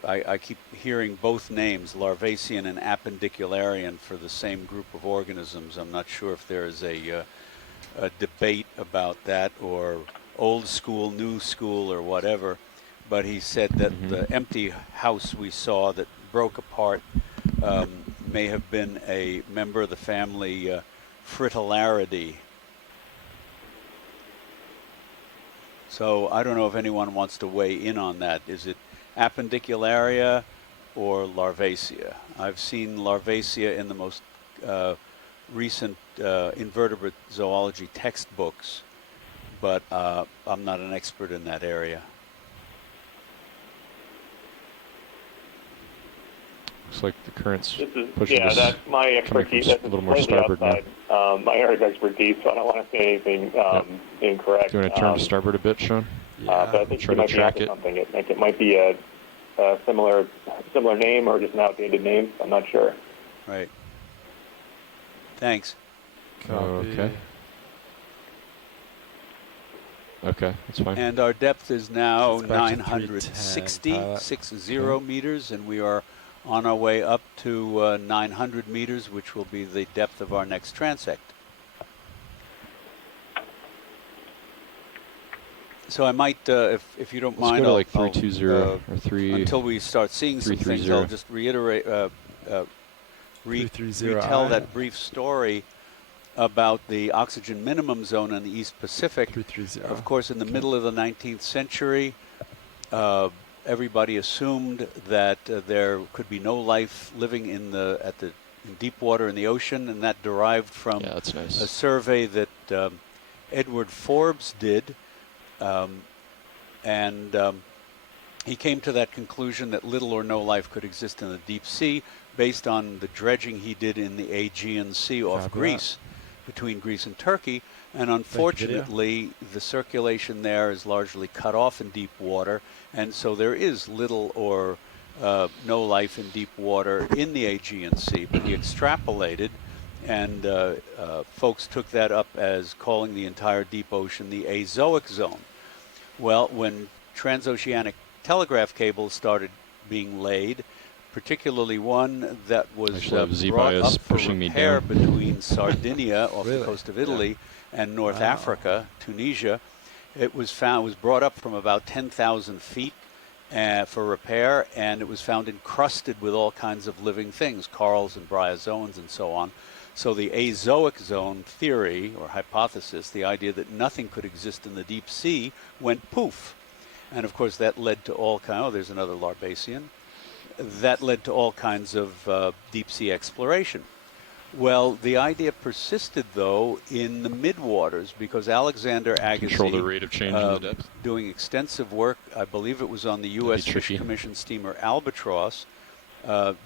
I keep hearing both names, larvacean and appendicularian, for the same group of organisms. I'm not sure if there is a debate about that, or old school, new school, or whatever. But he said that the empty house we saw that broke apart may have been a member of the family Fritillaridae. So I don't know if anyone wants to weigh in on that. Is it appendicularia or larvacea? I've seen larvacea in the most recent invertebrate zoology textbooks, but I'm not an expert in that area. Looks like the current's This is, pushing yeah, us that's my coming expertise. from That's a little more slightly starboard now. outside my area of expertise, so I don't want to say anything incorrect. Do you want to turn to starboard a bit, Sean? But I think Try you to might be track onto it. something. It might be a similar name or just an outdated name. I'm not sure. Right. Thanks. Okay. Okay, that's fine. And our depth is now It's back to 960 310, meters, and we are on our way up to 900 meters, which will be the depth of our next transect. So I might, if you don't Let's mind, go to I'll- like I'll, 320 or 3. until we start seeing some things, 330. I'll just reiterate, 330. retell that brief story about the oxygen minimum zone in the East Pacific. 330. Of course, in the middle of the 19th century, everybody assumed that there could be no life living in deep water in the ocean, and that derived from Yeah, that's nice. a survey that Edward Forbes did, and he came to that conclusion that little or no life could exist in the deep sea based on the dredging he did in the Aegean Sea off Copy Greece, between Greece and Turkey. And unfortunately, the circulation there is largely cut off in deep water, and so there is little or no life in deep water in the Aegean Sea. But he extrapolated, and folks took that up as calling the entire deep ocean the Azoic zone. Well, when transoceanic telegraph cables started being laid, particularly one that was Actually, I have brought Z-bias up for pushing me repair down. between Sardinia off the Really? coast of Italy and North Wow. Africa, Tunisia. It was brought up from about 10,000 feet for repair, and it was found encrusted with all kinds of living things, corals and bryozoans and so on. So the Azoic zone theory or hypothesis, the idea that nothing could exist in the deep sea, went poof. And of course that led to all kinds, there's another larvacean. That led to all kinds of deep sea exploration. Well, the idea persisted, though, in the midwaters because Alexander Agassiz, Control the rate of change in the depth. doing extensive work, I believe it was on the U.S. Fish tricky. Commission steamer Albatross,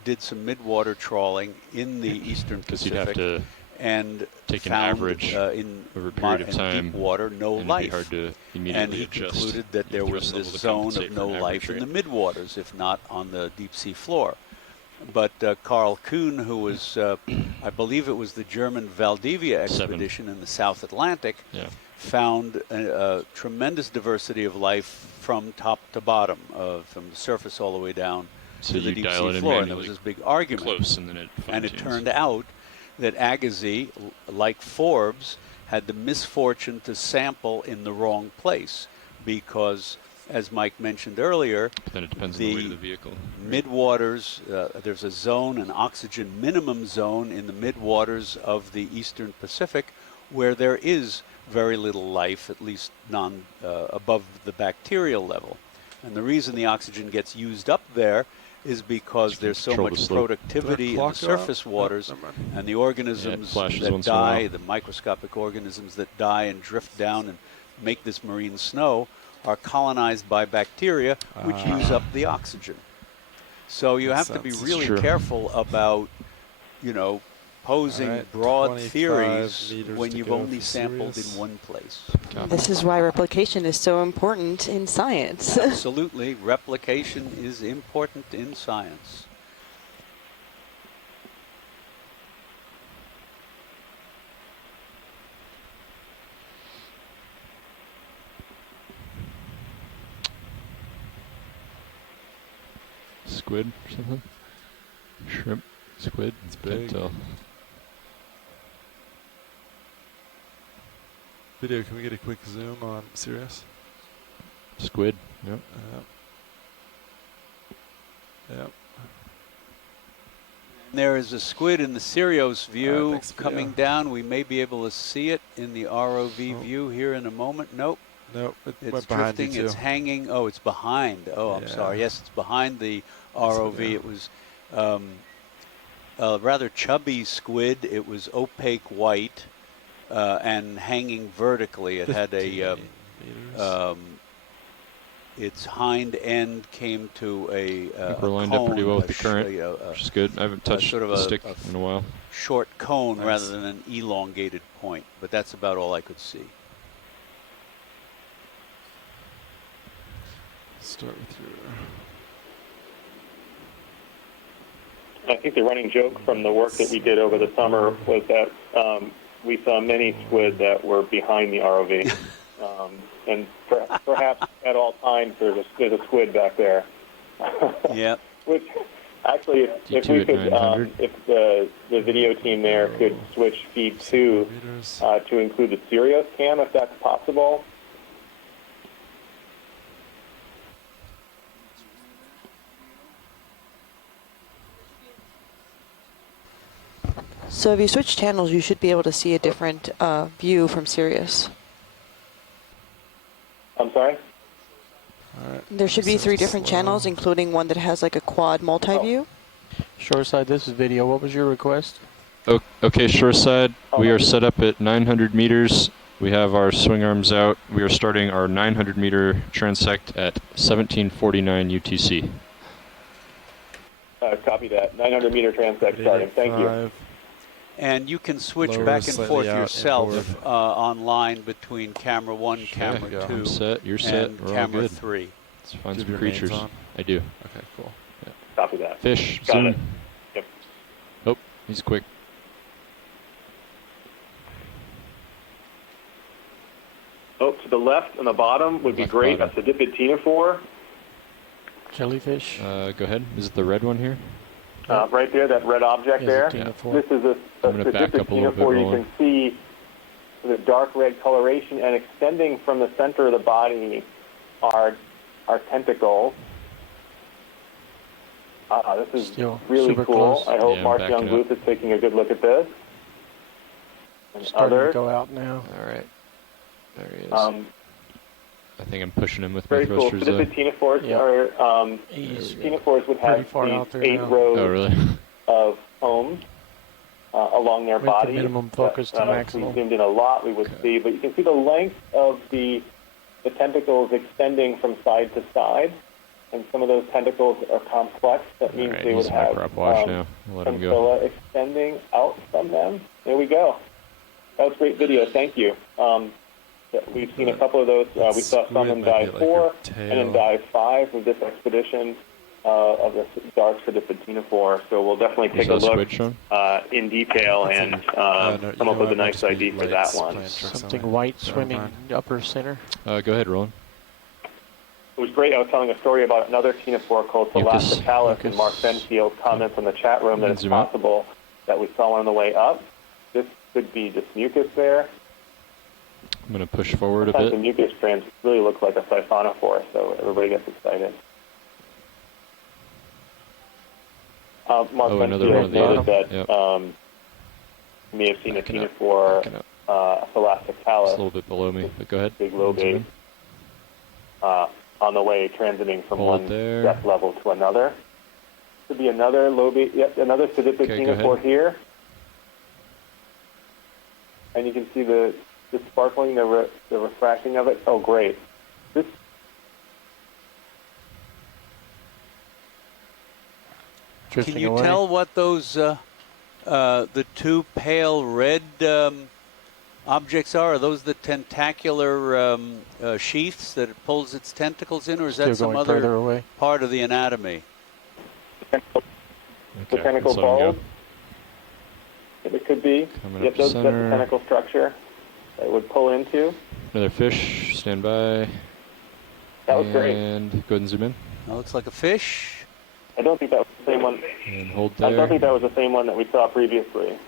did some midwater trawling in the eastern Because you'd Pacific have to and take an found average in over a period of time, deep water no and life. it'd be hard to And immediately he adjust concluded that there the was thrust this level to zone compensate of for no an life average in the rate. midwaters, if not on the deep sea floor. But Carl Kuhn, who was, I believe it was the German Valdivia expedition in the South Atlantic, found a tremendous diversity of life from top to bottom, from the surface all the way down So to the you deep dial it sea in floor. And there was manually this big argument. close, and then it And it fine-tunes. turned out that Agassiz, like Forbes, had the misfortune to sample in the wrong place because, as Mike mentioned earlier, But then it depends on the weight of the vehicle. midwaters, there's a zone, an oxygen minimum zone in the midwaters of the eastern Pacific where there is very little life, at least none above the bacterial level. And the reason the oxygen gets used up there is because there's so control the much slope. productivity in the Clock go out? surface Oh, waters never mind. and the organisms flashes that once in a while. die, the microscopic organisms that die and drift down and make this marine snow are colonized by bacteria which use up the oxygen. So you Makes have to be sense. really True. careful about, posing All right, broad 25 theories meters when to you've go only for sampled Sirius. in one place. This is why replication is so important in science. Absolutely, replication is important in science. Squid or something? Shrimp? Squid? It's Can't big. tell. Video, can we get a quick zoom on Sirius? Squid, yep. Yep. There is a squid in the Sirius view thanks, coming video. down. We may be able to see it in the ROV Oh. view here in a moment. Nope. Nope, it It's went behind drifting, you too. it's hanging. Oh, it's behind. Oh, I'm Yeah. sorry. Yes, it's behind the That's ROV. what, yeah. It was a rather chubby squid. It was opaque white and hanging vertically. It had a 15 meters. its hind end came to a I think we're lined up pretty cone, well with a the sh- current, a- which is good. I haven't touched sort of the a- stick a in a while. short cone Nice. rather than an elongated point, but that's about all I could see. Start with your. I think the running joke from the work that we did over the summer was that we saw many squid that were behind the ROV. And perhaps at all times there's a squid back there. Yeah. Which, actually, if D2 we at could, 900. if the video team there could switch feed 2 meters. to include the Sirius cam, if that's possible. So if you switch channels, you should be able to see a different view from Sirius. I'm sorry? All right. There should be 3 different channels, including one that has like a quad multi-view. Shoreside, this is video. What was your request? Okay, shoreside, we are set up at 900 meters. We have our swing arms out. We are starting our 900 meter transect at 1749 UTC. Copy that. 900 meter transect starting. Thank you. 85. And you can switch Lower, back and slightly forth out, yourself inboard. online between camera 1, camera go. 2, I'm set, you're set, and we're all camera good. 3. Let's find Do some you have your mains creatures. on? I do. Okay, cool. Copy that. Fish, Got zoom. it. Yep. Oh, he's quick. Oh, to the left on the bottom would be Left great. bottom. That's a dipitenophore. Jellyfish? Go ahead. Is it the red one here? Right there, that red object Yes, there. Ctenophore. This is I'm gonna back up a little bit, Ctenophore. You Roland. can see the dark red coloration, and extending from the center of the body are tentacles. This is Still really super cool. close. I hope Yeah, I'm Mark backing Young up. Booth is taking a good look at this. And Starting others. to go out now. All right. There he is. I think I'm pushing him with my Very cool. thrusters. Ctenophores Yep. are He's ctenophores would pretty have far these out there 8 now. rows Oh, really? of homes. along their Wait for body. minimum focus to If we maximum. zoomed in a lot, we would see, but you can see the length of the tentacles extending from side to side, and some of those tentacles are complex. That means Alright, they would he's have prop wash now. We'll let him go. consola extending out from them. There we go. That was great video. Thank you. We've seen a couple of those. We saw some in dive 4 and in dive 5 of this expedition of the dark ctenophore. So we'll definitely take a look in detail and come up with a nice ID for that one. Something white swimming upper center. Go ahead, Roland. It was great. I was telling a story about another ctenophore called Thalassocalis, and Mark Benfield comments in the chat room that it's possible that we saw one on the way up. This could be just mucus there. I'm going to push forward a Sometimes bit. the mucus strands really look like a siphonophore, so everybody gets excited. Mark another one Benfield of the noted that you may have seen a ctenophore, Thalassocalis. It's a little bit below me, but go ahead. Big lobate. On the way, transiting from one depth level to another. Could be another lobate, yep, another sedific ctenophore here. And you can see the sparkling, the refracting of it. Oh, great. This Can you tell what those, the two pale red objects are? Are those the tentacular sheaths that it pulls its tentacles in, or is that some other part of the anatomy? The tentacle bulb. It could be. Yep, that's the tentacle structure that it would pull into. Another fish. Stand by. That was great. And go ahead and zoom in. That looks like a fish. I don't think that was the same one. And hold there. I don't think that was the same one that we saw previously.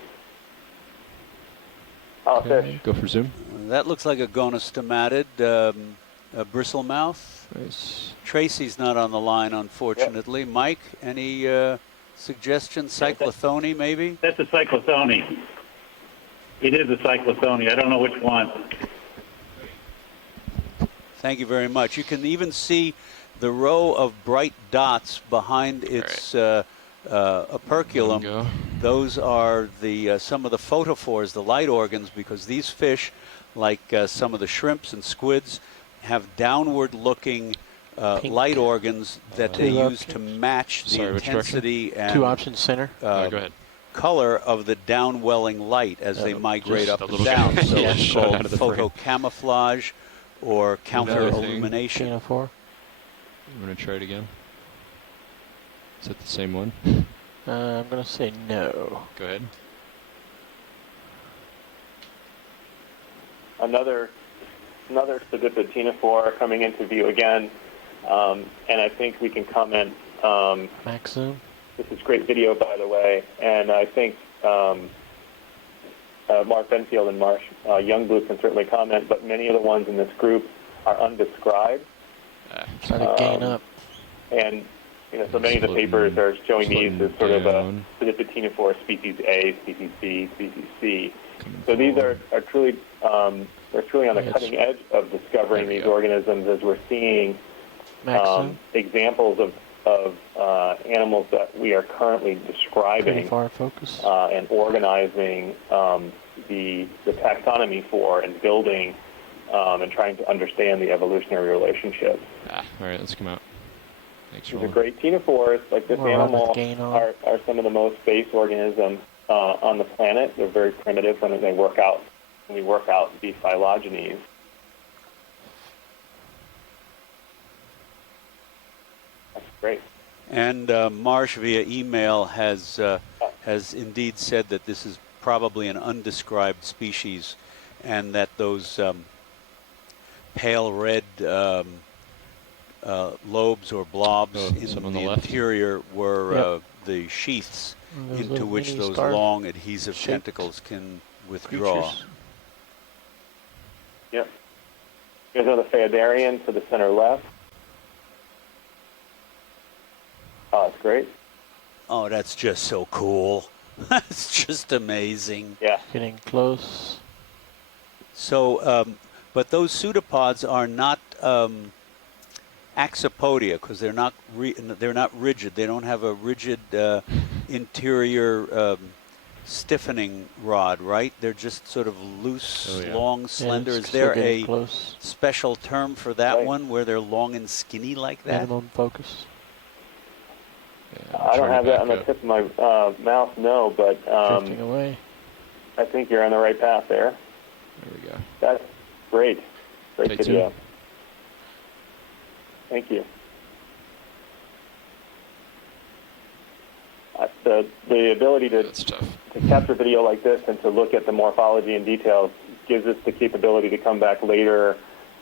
Oh, fish. Go for zoom. That looks like a gonostomatid, a bristle mouth. Nice. Tracy's not on the line, unfortunately. Yep. Mike, any suggestions? Cyclothone, maybe? That's a cyclothone. It is a cyclothone. I don't know which one. Thank you very much. You can even see the row of bright dots behind its operculum. Those are the some of the photophores, the light organs, because these fish, like some of the shrimps and squids, have downward-looking light organs that they use to match the intensity and two options center. Go ahead. Color of the downwelling light as they migrate up and down. So it's called photocamouflage or counter-illumination. I'm going to try it again. Is that the same one? I'm going to say no. Go ahead. Another sedipid ctenophore coming into view again, and I think we can comment. Maxim. This is great video, by the way, and I think Mark Benfield and Marsh Youngblood can certainly comment, but many of the ones in this group are undescribed. Try to gain up. And so many of the papers are showing these as sort of a sedipid ctenophore species A, species B, species C. So these are truly we're truly on the cutting edge of discovering these organisms, as we're seeing examples of animals that we are currently describing and organizing the taxonomy for, and building and trying to understand the evolutionary relationships. All right, let's come out. Thanks, These are great ctenophores. Like this animal are some of the most base organisms on the planet. They're very primitive when they work out. When we work out the phylogenies. That's great. And Marsh, via email, has indeed said that this is probably an undescribed species, and that those pale red lobes or blobs in the interior were the sheaths into which those long adhesive tentacles can withdraw. Creatures. Yep. Here's another Phaedarian to the center left. Oh, that's great. Oh, that's just so cool. That's just amazing. Yeah. Getting close. So, but those pseudopods are not axopodia, because they're not rigid. They don't have a rigid interior stiffening rod, right? They're just sort of loose, Oh, yeah. long, slender. it's Is there still getting a close. special term for that Right. one where they're long and skinny like that? Minimum focus. Yeah, I don't have that on the tip of my mouth, no, but Drifting away. I think you're on the right path there. There we go. That's great. Great Take video. two. Thank you. The ability That's tough. to capture video like this and to look at the morphology and details gives us the capability to come back later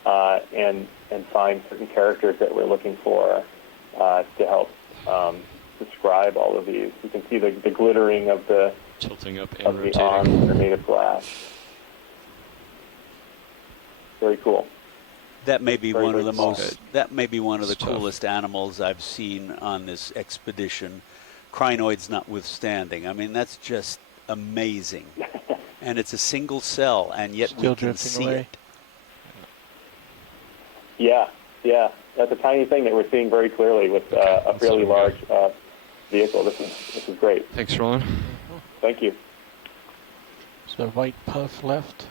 and find certain characters that we're looking for to help describe all of these. You can see the glittering of the Tilting up and of the rotating. arms that are made of glass. Very cool. That may be Very, one of very the small. most. That may be one of the It's tough. coolest animals I've seen on this expedition. Crinoids notwithstanding. I mean, that's just amazing. And it's a single cell, and yet Still we can drifting see away. it. Yeah. That's a tiny thing that we're seeing very clearly with a that's fairly what we large vehicle. This is great. Thanks, Roland. Thank you. So white puff left.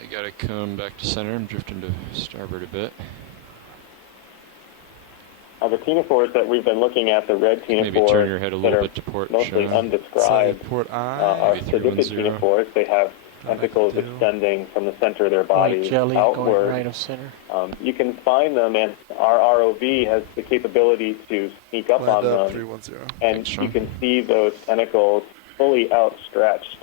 I gotta come back to center. I'm drifting to starboard a bit. The ctenophores that we've been looking at, the red Maybe ctenophores turn your head a that little are bit to port. mostly Sean. undescribed, Port are eye. Maybe sadicid 310. ctenophores. They have tentacles do. extending from the center of their White body jelly going outward. right of center. You can find them, and our ROV has the capability to sneak up on Land up them, 310. and Thanks, you Sean. can see those tentacles fully outstretched,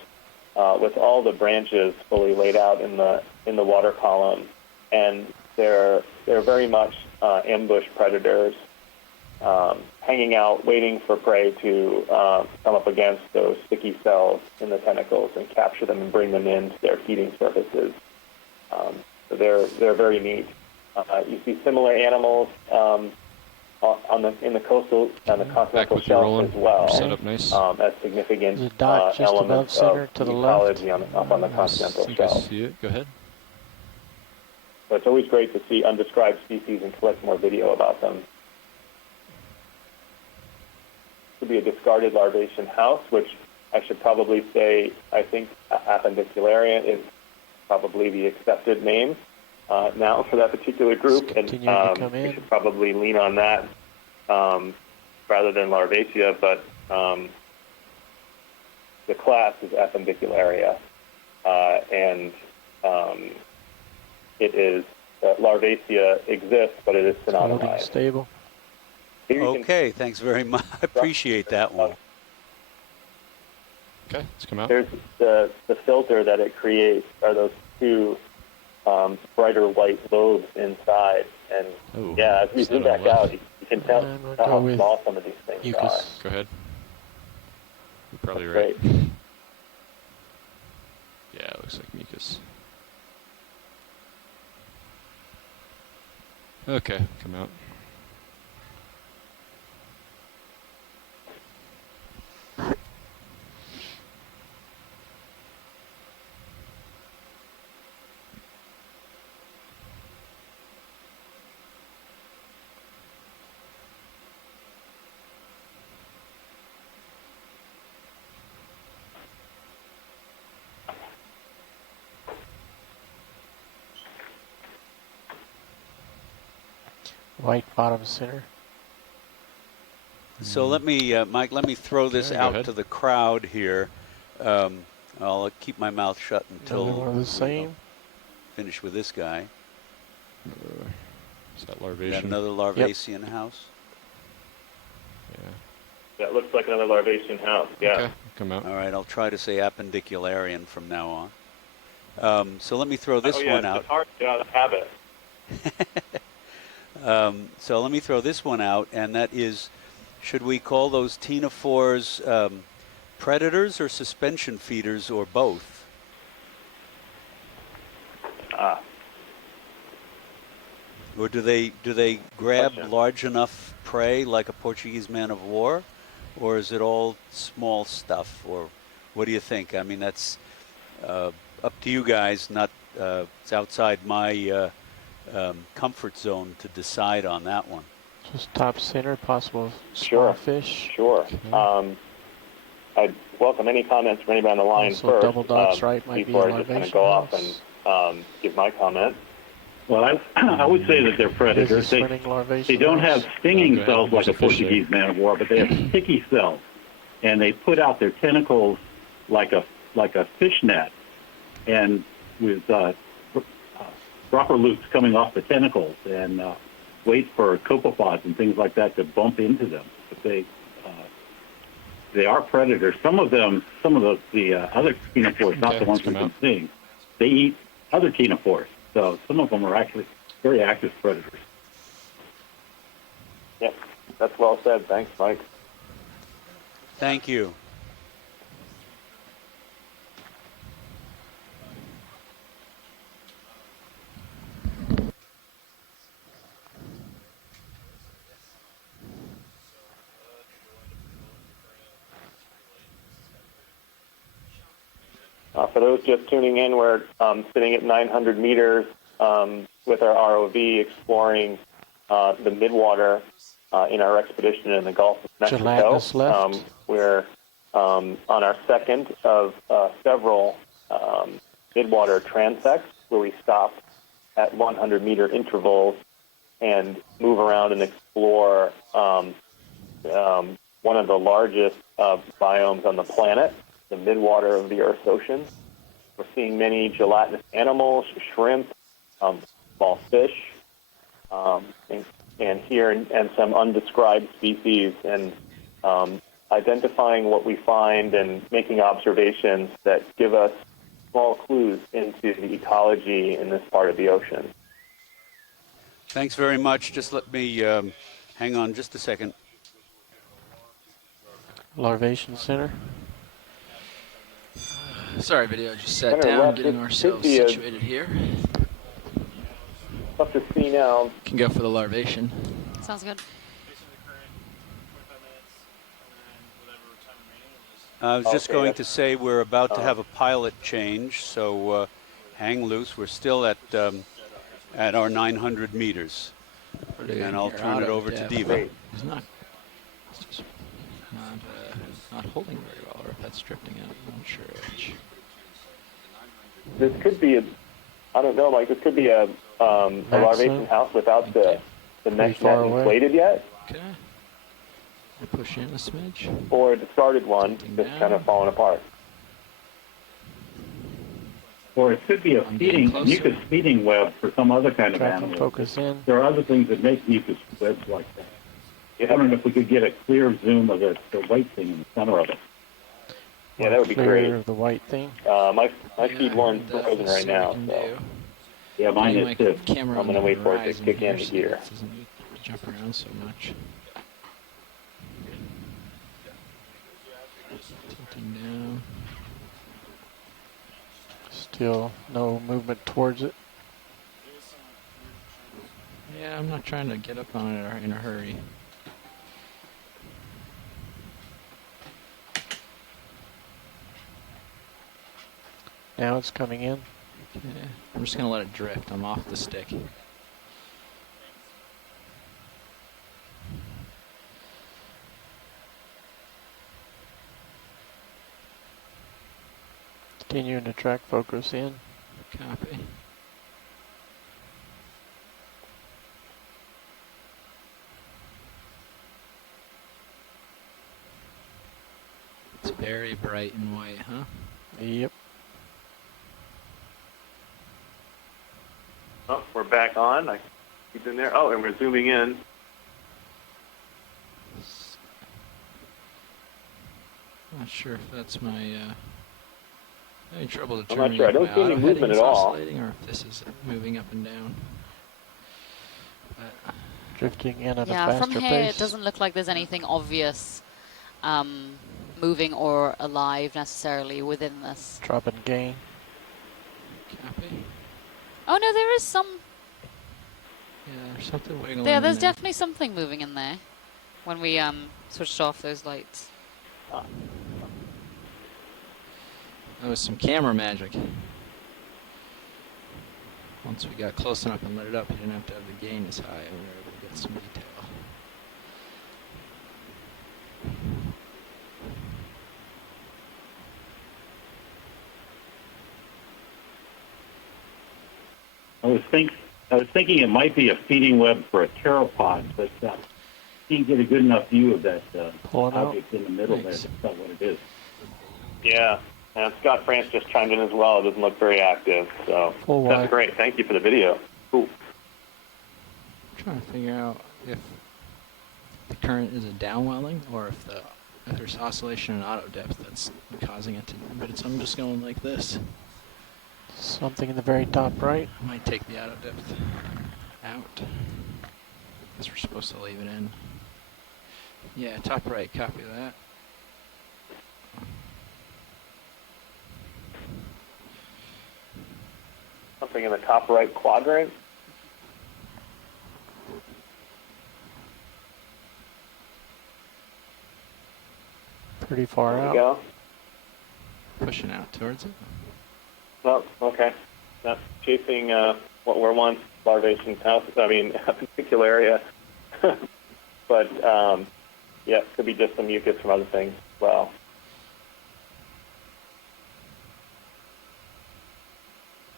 with all the branches fully laid out in the water column, and they're very much ambush predators, hanging out, waiting for prey to come up against those sticky cells in the tentacles and capture them and bring them into their feeding surfaces. So they're very neat. You see similar animals in the continental Back with you, shelf Roland. as well, Set up nice. as significant There's a dot just above elements center of to the ecology left. up on the I continental think I shelf. see it. Go ahead. So it's always great to see undescribed species and collect more video about them. Could be a discarded larvation house, which I should probably say, I think Appendicularian is probably the accepted name now for that particular group, and Continuing to come we in. should probably lean on that rather than Larvaceae, but the class is Appendicularia, and it is Larvaceae exists, but it is Holding synonymized. stable. Here you can Okay, thanks very much. I appreciate that one. Okay, let's come out. There's the filter that it creates are those two brighter white lobes inside, and Oh, as we is zoom that on back left? out, you can tell And we'll how go with small some of these things are. Mucus. Go ahead. You're probably Great. right. Yeah, it looks like mucus. Okay, come out. White bottom center. So let me, Mike, let me throw this Okay, go out ahead. to the crowd here. I'll keep my mouth shut until Another one of the we same. finish with this guy. Is that Is that larvation? another Larvacean house? Yeah. That looks like another larvation house. Yeah. Okay, come out. All right, I'll try to say Appendicularian from now on. So let me throw this one out. It's hard to get out of the habit. So let me throw this one out, and that is, should we call those ctenophores predators or suspension feeders or both? Or do they grab Question. large enough prey like a Portuguese man of war, or is it all small stuff? Or what do you think? I mean, that's up to you guys. Not it's outside my comfort zone to decide on that one. Just top center, possible Sure. small fish. Sure. I'd welcome any comments from anybody on the line Also, first double dots right might be before a I just kind of larvation go off house. and give my comment. Well, I would say that they're predators. They don't have stinging cells like a Portuguese man of war, but they have sticky cells, and they put out their tentacles like a fish net, and with dropper loops coming off the tentacles, and wait for copepods and things like that to bump into them. But they are predators. Some of the other ctenophores, not the ones we've been seeing, they eat other ctenophores. So some of them are actually very active predators. Yep, that's well said. Thanks, Mike. Thank you. For those just tuning in, we're sitting at 900 meters with our ROV exploring the Midwater in our expedition in the Gulf of Mexico. We're on our second of several Midwater transects where we stop at 100-meter intervals and move around and explore one of the largest biomes on the planet, the midwater of the Earth's ocean. We're seeing many gelatinous animals, shrimp, small fish, and here and some undescribed species, and identifying what we find and making observations that give us small clues into the ecology in this part of the ocean. Thanks very much. Just let me hang on just a second. Larvation Center. Sorry, video just sat down, getting ourselves situated here. Tough to see now. Can go for the larvation. Sounds good. I was just going to say we're about to have a pilot change, so hang loose. We're still at our 900 meters, and I'll turn it over to Diva. It's just not holding very well, or if that's drifting out, I'm not sure which. This could be I don't know, Mike. This could be a larvation house without the mesh net inflated yet. Okay. I'll push in a smidge. Or a discarded one that's kind of falling apart. Or it could be a mucus feeding web for some other kind of animal. Focus in. There are other things that make mucus webs like that. I don't know if we could get a clear zoom of the white thing in the center of it. Yeah, that would be great. Of the white thing. My feed one's frozen right now. So. Yeah, mine is too. I'm going to wait for it to kick in the gear. It doesn't jump around so much. Tilting down. Still no movement towards it. Yeah, I'm not trying to get up on it in a hurry. Now it's coming in. Okay. I'm just going to let it drift. I'm off the stick. Continuing to track focus in. Copy. It's very bright and white, huh? Yep. Oh, we're back on. I keep in there. Oh, and we're zooming in. Not sure if that's my any trouble I'm determining not sure. I if don't my see any auto movement heading's at all. oscillating or if this is moving up and down. But drifting in at a Yeah, faster from here pace. it doesn't look like there's anything obvious moving or alive necessarily within this. Drop and gain. Copy. Oh no, there is some. Yeah, there's something wiggling. Yeah, there's in there. definitely something moving in there when we switched off those lights. That was some camera magic. Once we got close enough and lit it up, you didn't have to have the gain as high, and we were able to get some detail. was thinking it might be a feeding web for a pteropod, but can't get a good enough view of that object in the middle there. That's not what it is. Yeah, and Scott France just chimed in as well. It doesn't look very active, so that's great. Thank you for the video. Cool. I'm trying to figure out if the current is a downwelling or if there's oscillation in auto depth that's causing it to. But I'm just going like this. Something in the very top right. I might take the auto depth out because we're supposed to leave it in. Yeah, top right. Copy that. Something in the top right quadrant. Pretty far There out. we go. Pushing out towards it. Well, okay. That's chasing what were once larvation houses. I mean, a particular area. But, yeah, it could be just some mucus from other things as well.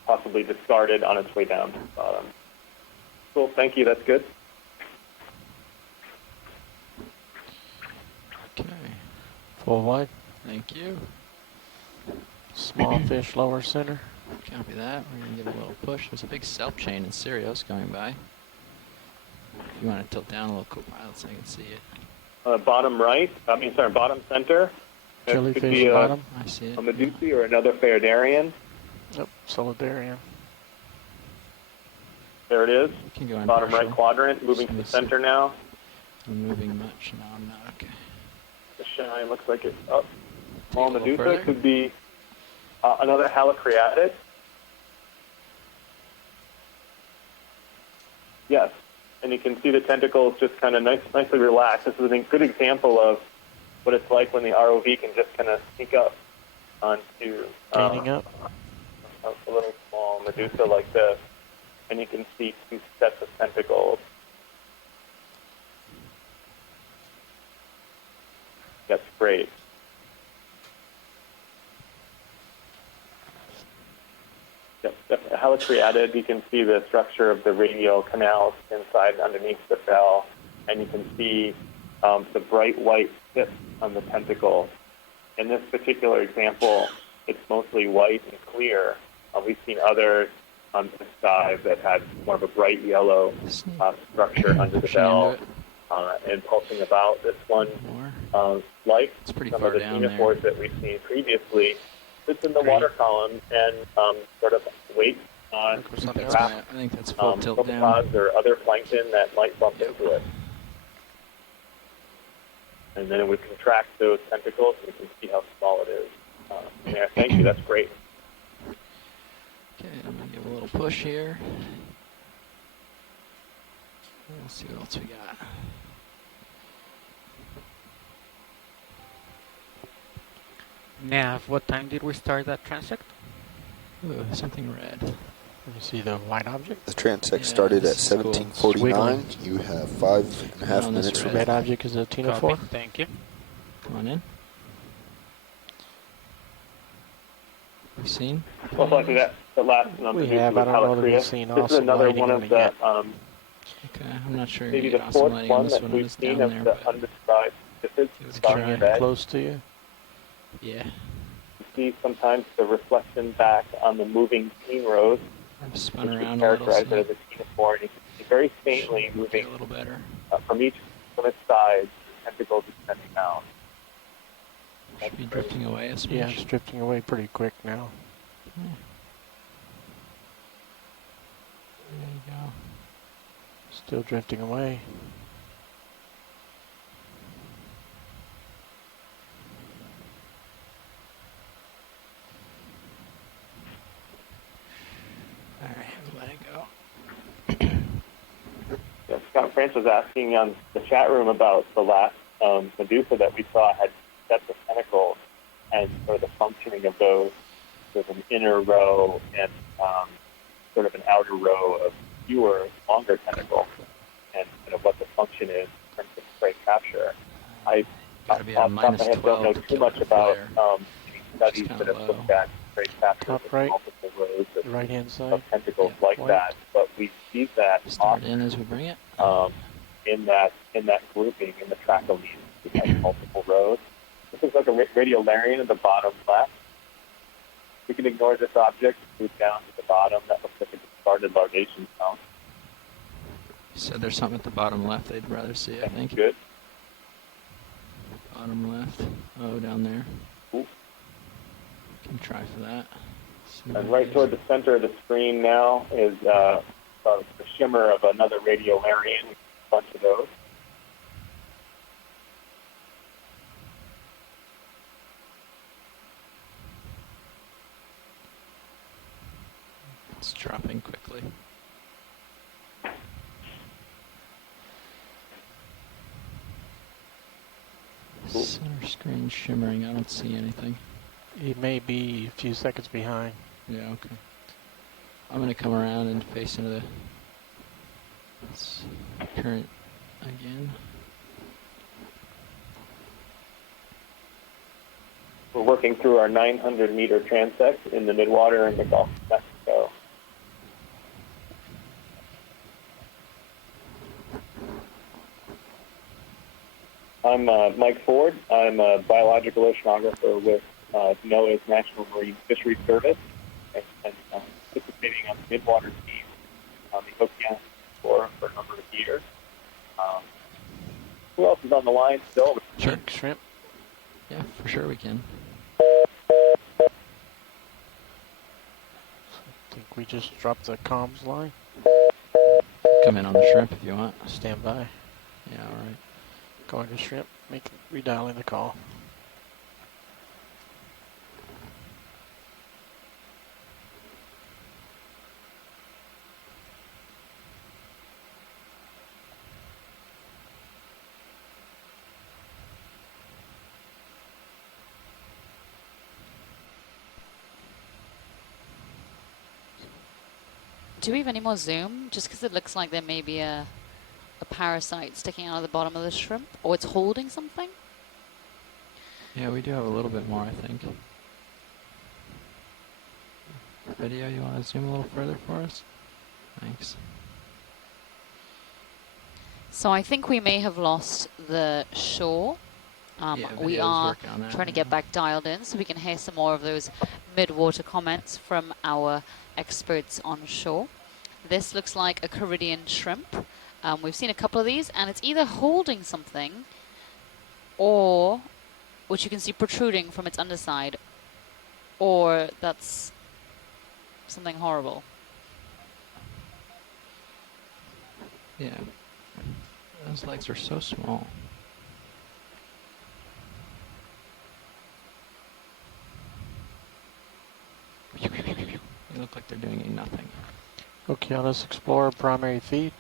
Possibly discarded on its way down to the bottom. Cool, thank you, that's good. Okay. Full wide. Thank you. Small fish lower center. Copy that. We're going to give it a little push. There's a big cell chain in Sirius going by. If you want to tilt down a little, Copilot, so I can see it. Bottom right, bottom center. It could be bottom. I see it. A Medusa or another Phaidarian. Yep, Solidarian. There it is. You can go in Bottom partial. right quadrant, moving to the center now. I'm moving much. No, I'm not. Okay. The shine looks like it's up. Small Take a little Medusa further. could be another Halicreatid. Yes, and you can see the tentacles just kind of nicely relaxed. This is a good example of what it's like when the ROV can just kind of sneak up onto Gaining up. a little small Medusa like this, and you can see two sets of tentacles. That's great. Yep, Halicreatid, you can see the structure of the radial canals inside and underneath the bell, and you can see the bright white tips on the tentacle. In this particular example, it's mostly white and clear. We've seen others on this dive that had more of a bright yellow structure under the bell and pulsing about. This one, like some of the xenophores that we've seen previously, sits in the water column and sort of waits on I think that's full tilt down. copepods or other plankton that might bump into it. And then we contract those tentacles and we can see how small it is. Yeah, thank you, that's great. Okay, I'm going to give a little push here. Let's see what else we got. Nav, what time did we start that transect? Ooh, something red. Let me see the white object. The transect started at 17:49. You have 5.5 minutes The red object is a Ctenophore. Thank you. Come on in. We've seen? Most likely that the last We have. I don't know that we've seen This is awesome another lighting one on of it the, yet. Okay, I'm not sure. maybe you the get awesome fourth lighting on one this that one. we've It's seen down of there, the but undescribed. This is it's dark red. Close to you. yeah. You see sometimes the reflection back on the moving scene rows, I've spun which we around a little. characterize So it as a Ctenophore, and you can see very faintly get moving a little better. from its sides, the tentacles extending out. Should be drifting away a smidge. Yeah, it's drifting away pretty quick now. Yeah. There you go. Still drifting away. All right, let it go. Yeah, Scott France was asking on the chat room about the last Medusa that we saw had sets of tentacles and sort of the functioning of those, sort of an inner row and sort of an outer row of fewer, longer tentacles, and kind of what the function is in terms of prey capture. I Gotta be off at the top of my head don't know -12 too much about any studies kinda that have low. looked at trade chapters Top with right, multiple rows right hand side. of tentacles like White. that, but we see that Start in as we bring it. in that grouping in the trachyleans. We have multiple rows. This is like a radiolarian at the bottom left. We can ignore this object, move down to the bottom. That looks like a discarded larvation zone. So there's something at the bottom left they'd rather see, I think. Good. Bottom left. Oh, down there. Cool. Can try for that. And right toward the center of the screen now is the shimmer of another radiolarian. A bunch of those. It's dropping quickly. Cool. Center screen shimmering. I don't see anything. He may be a few seconds behind. Yeah, okay. I'm going to come around and face into the current again. We're working through our 900-meter transect in the Midwater and the Gulf of Mexico. I'm Mike Ford. I'm a biological oceanographer with NOAA's National Marine Fisheries Service and participating on the Midwater team on the Okeanos Explorer for a number of years. Who else is on the line still? Sure. Shrimp. Yeah, for sure we can. I think we just dropped the comms line. Come in on the shrimp if you want. Stand by. Yeah, all right. Going to shrimp. Redialing the call. Do we have any more zoom? Just because it looks like there may be a parasite sticking out of the bottom of the shrimp, or it's holding something. Yeah, we do have a little bit more, I think. Video, you want to zoom a little further for us? Thanks. So I think we may have lost the shore. Yeah, We video's are working on that trying to right get now. back dialed in so we can hear some more of those Midwater comments from our experts on shore. This looks like a Caridian shrimp. We've seen a couple of these, and it's either holding something or, which you can see protruding from its underside, or that's something horrible. Yeah. Those legs are so small. They look like they're doing nothing. Okeanos Explorer primary feed.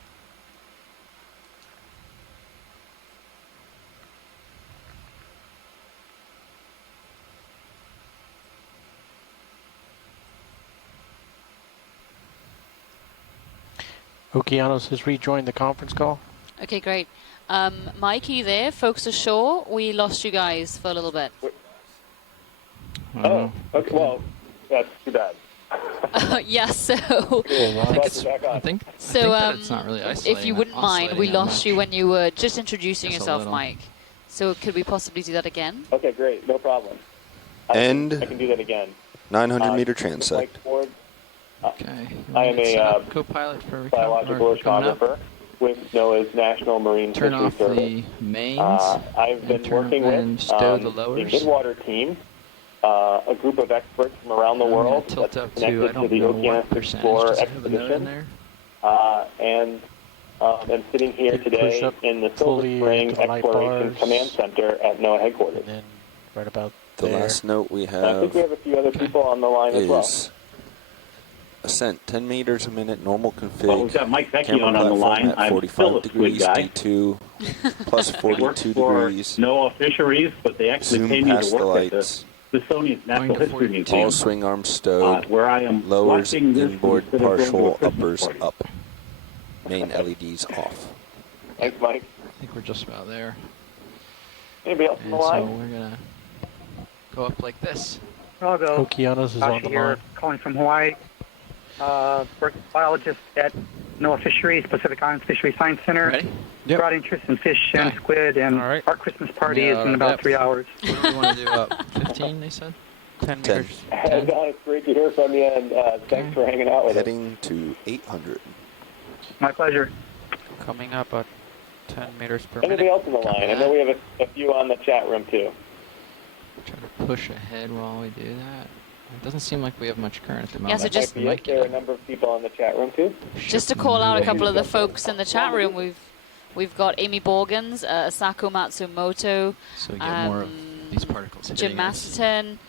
Okeanos has rejoined the conference call. Okay, great. Mike, are you there? Folks ashore, we lost you guys for a little bit. Oh, okay. Well, that's too bad. Yeah, so I think that it's not really isolating. if you wouldn't mind, we lost you when you were just introducing Just a yourself, little. Mike. So could we possibly do that again? Okay, great. No problem. I can do that again. 900-meter Mike transect. Ford. Okay. I am a co-pilot for biological oceanographer with NOAA's National Marine Turn Fisheries off Service. the mains. I've been working with stow the the lowers. Midwater team, a group of experts from around the world tilt that's up to, connected I don't to the know what Okeanos percentage. Explorer Does it have a note in expedition. there? And sitting here Big today push-up in the Silver fully Spring into the light Exploration bars. Command Center at NOAA headquarters. And then right about The there. last note we And I think we have have a few other people on the line as well. is ascent 10 meters a minute, normal config. Well, we've got Mike Vecchione Camera on the platform line. at I'm 45 still a squid degrees guy. D2 plus I work 42 for degrees. NOAA Fisheries, but they actually Zoom pay me past to the work at the lights. Smithsonian Natural Going to History 42. Museum, All swing arms stowed. where I am Lowers watching this inboard instead of going to a partial Christmas uppers party. up. Main LEDs off. Thanks, Mike. I think we're just about there. Anybody else on And the so line? we're going to go up like this. Hello, Okeanos is on the here, line. calling from Hawaii. Biologist at NOAA Fisheries, Pacific Islands Fisheries Science Center. Ready? Yep. Brought interest in fish and squid, and All right. our Christmas party is in about 3 hours. What do we want to do? 15, they said? 10 10. meters. Don, it's great to hear from you, and thanks for hanging out with us. Heading to 800. My pleasure. Coming up at 10 meters per Anybody minute. else in the line? I know we have a few on the chat room, too. Try to push ahead while we do that. It doesn't seem like we have much current at the Yeah, moment. so just- There are a number of people on the chat room, too. Just to call out a couple of the folks in the chat room, we've got Amy Borgans, Asako Matsumoto, So we get more of these particles Jim hitting us. Masterton,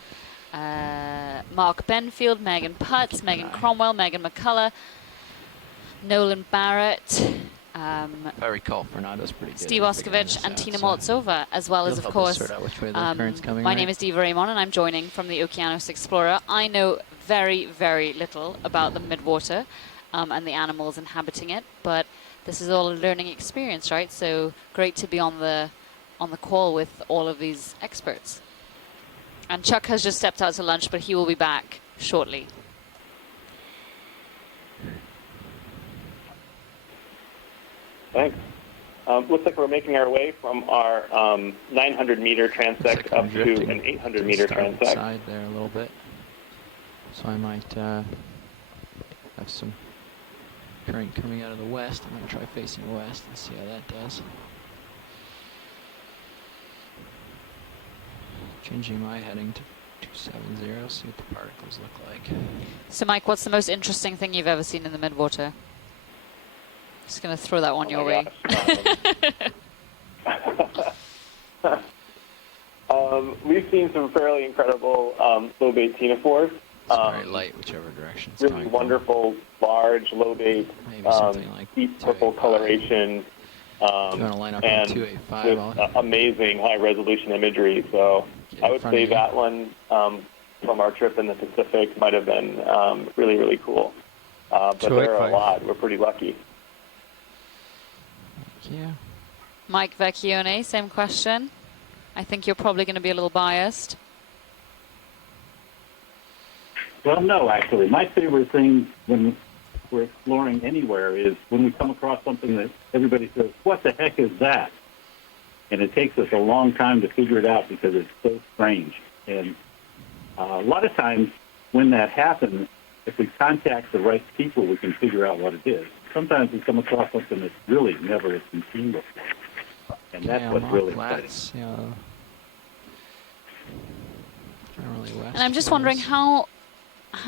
Mark Benfield, Megan Putz, Megan Cromwell, Megan McCullough, Nolan Barrett, If I recall, Fernando's pretty good. Steve at figuring Oskovich, this and out, Tina so Moltsova, as well as, you'll of help course, us sort out which way the current's coming, my right? name is Diva Raymond, and I'm joining from the Okeanos Explorer. I know very, very little about the Midwater and the animals inhabiting it, but this is all a learning experience, right? So great to be on the call with all of these experts. And Chuck has just stepped out to lunch, but he will be back shortly. Thanks. Looks like we're making our way from our 900-meter transect up to an 800-meter transect. Side there a little bit. So I might have some current coming out of the west. I'm going to try facing west and see how that does. Changing my heading to 270, see what the particles look like. So Mike, what's the most interesting thing you've ever seen in the Midwater? Just going to throw that one your way. We've seen some fairly incredible low-bait ctenophores. It's very light, whichever direction it's Really coming wonderful, large, low-bait, Maybe something like deep purple coloration, you want to line up on and 285? just amazing high-resolution imagery. So I would say that one from our trip in the Pacific might have been really, really cool. But there are a lot. We're pretty lucky. Yeah. Mike Vecchione, same question. I think you're probably going to be a little biased. Well, no, actually. My favorite thing when we're exploring anywhere is when we come across something that everybody says, what the heck is that? And it takes us a long time to figure it out because it's so strange. And a lot of times when that happens, if we contact the right people, we can figure out what it is. Sometimes we come across something that's really never has been seen before. And that's what's really exciting. And I'm just wondering how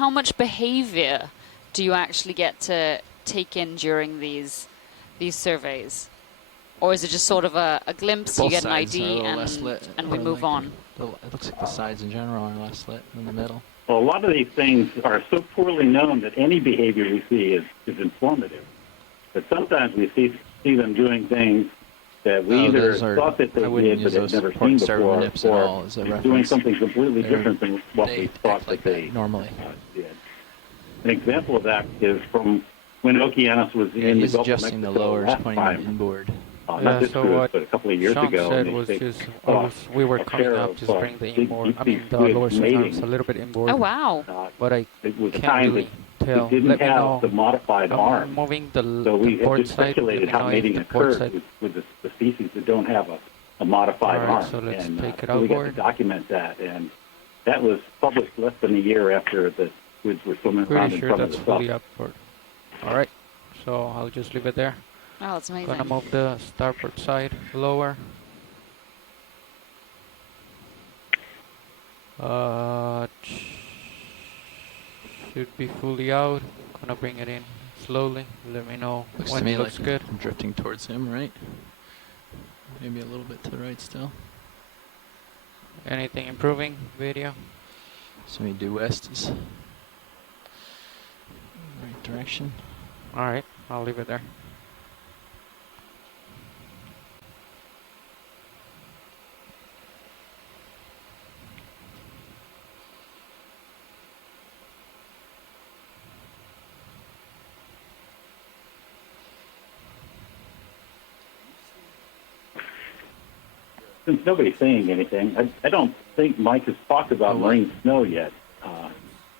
much behavior do you actually get to take in during these surveys? Or is it just sort of a glimpse, Both you get an sides are a ID, little less lit, and we or move like on? It looks like the sides in general are less lit than the middle. Well, a lot of these things are so poorly known that any behavior we see is informative. But sometimes we see them doing things that we either thought that they did but had never seen before, or doing something completely different than what we thought that they normally did. An example of that is from when Okeanos was in the he's Gulf of adjusting the Mexico lowers, last pointing them time. inboard. Not this cruise, but a couple of years Sean ago. said and was they just caught we were a coming pair up, of, just bring the big inboard. I mean, the squid lower mating. arms a little bit inboard. Oh, wow. But I It was a can't time really that tell. it didn't Let me have know. the modified I'm arm. moving the So we had port just side. speculated Let me how know if mating the port occurs side. with the species that don't have a modified All right, arm. so let's and take it so we got to outboard. document that. And that was published less than a year after the squids were swimming around Pretty in sure front of that's the fully sub. upward. All right, so I'll just leave it there. Oh, it's amazing. Gonna move the starboard side lower. Should be fully out. Gonna bring it in slowly. Let me know Looks when to me it looks like good. I'm drifting towards him, right? Maybe a little bit to the right still. Anything improving video? So we due west is right direction. All right, I'll leave it there. since nobody's saying anything, I don't think Mike has talked about marine snow yet.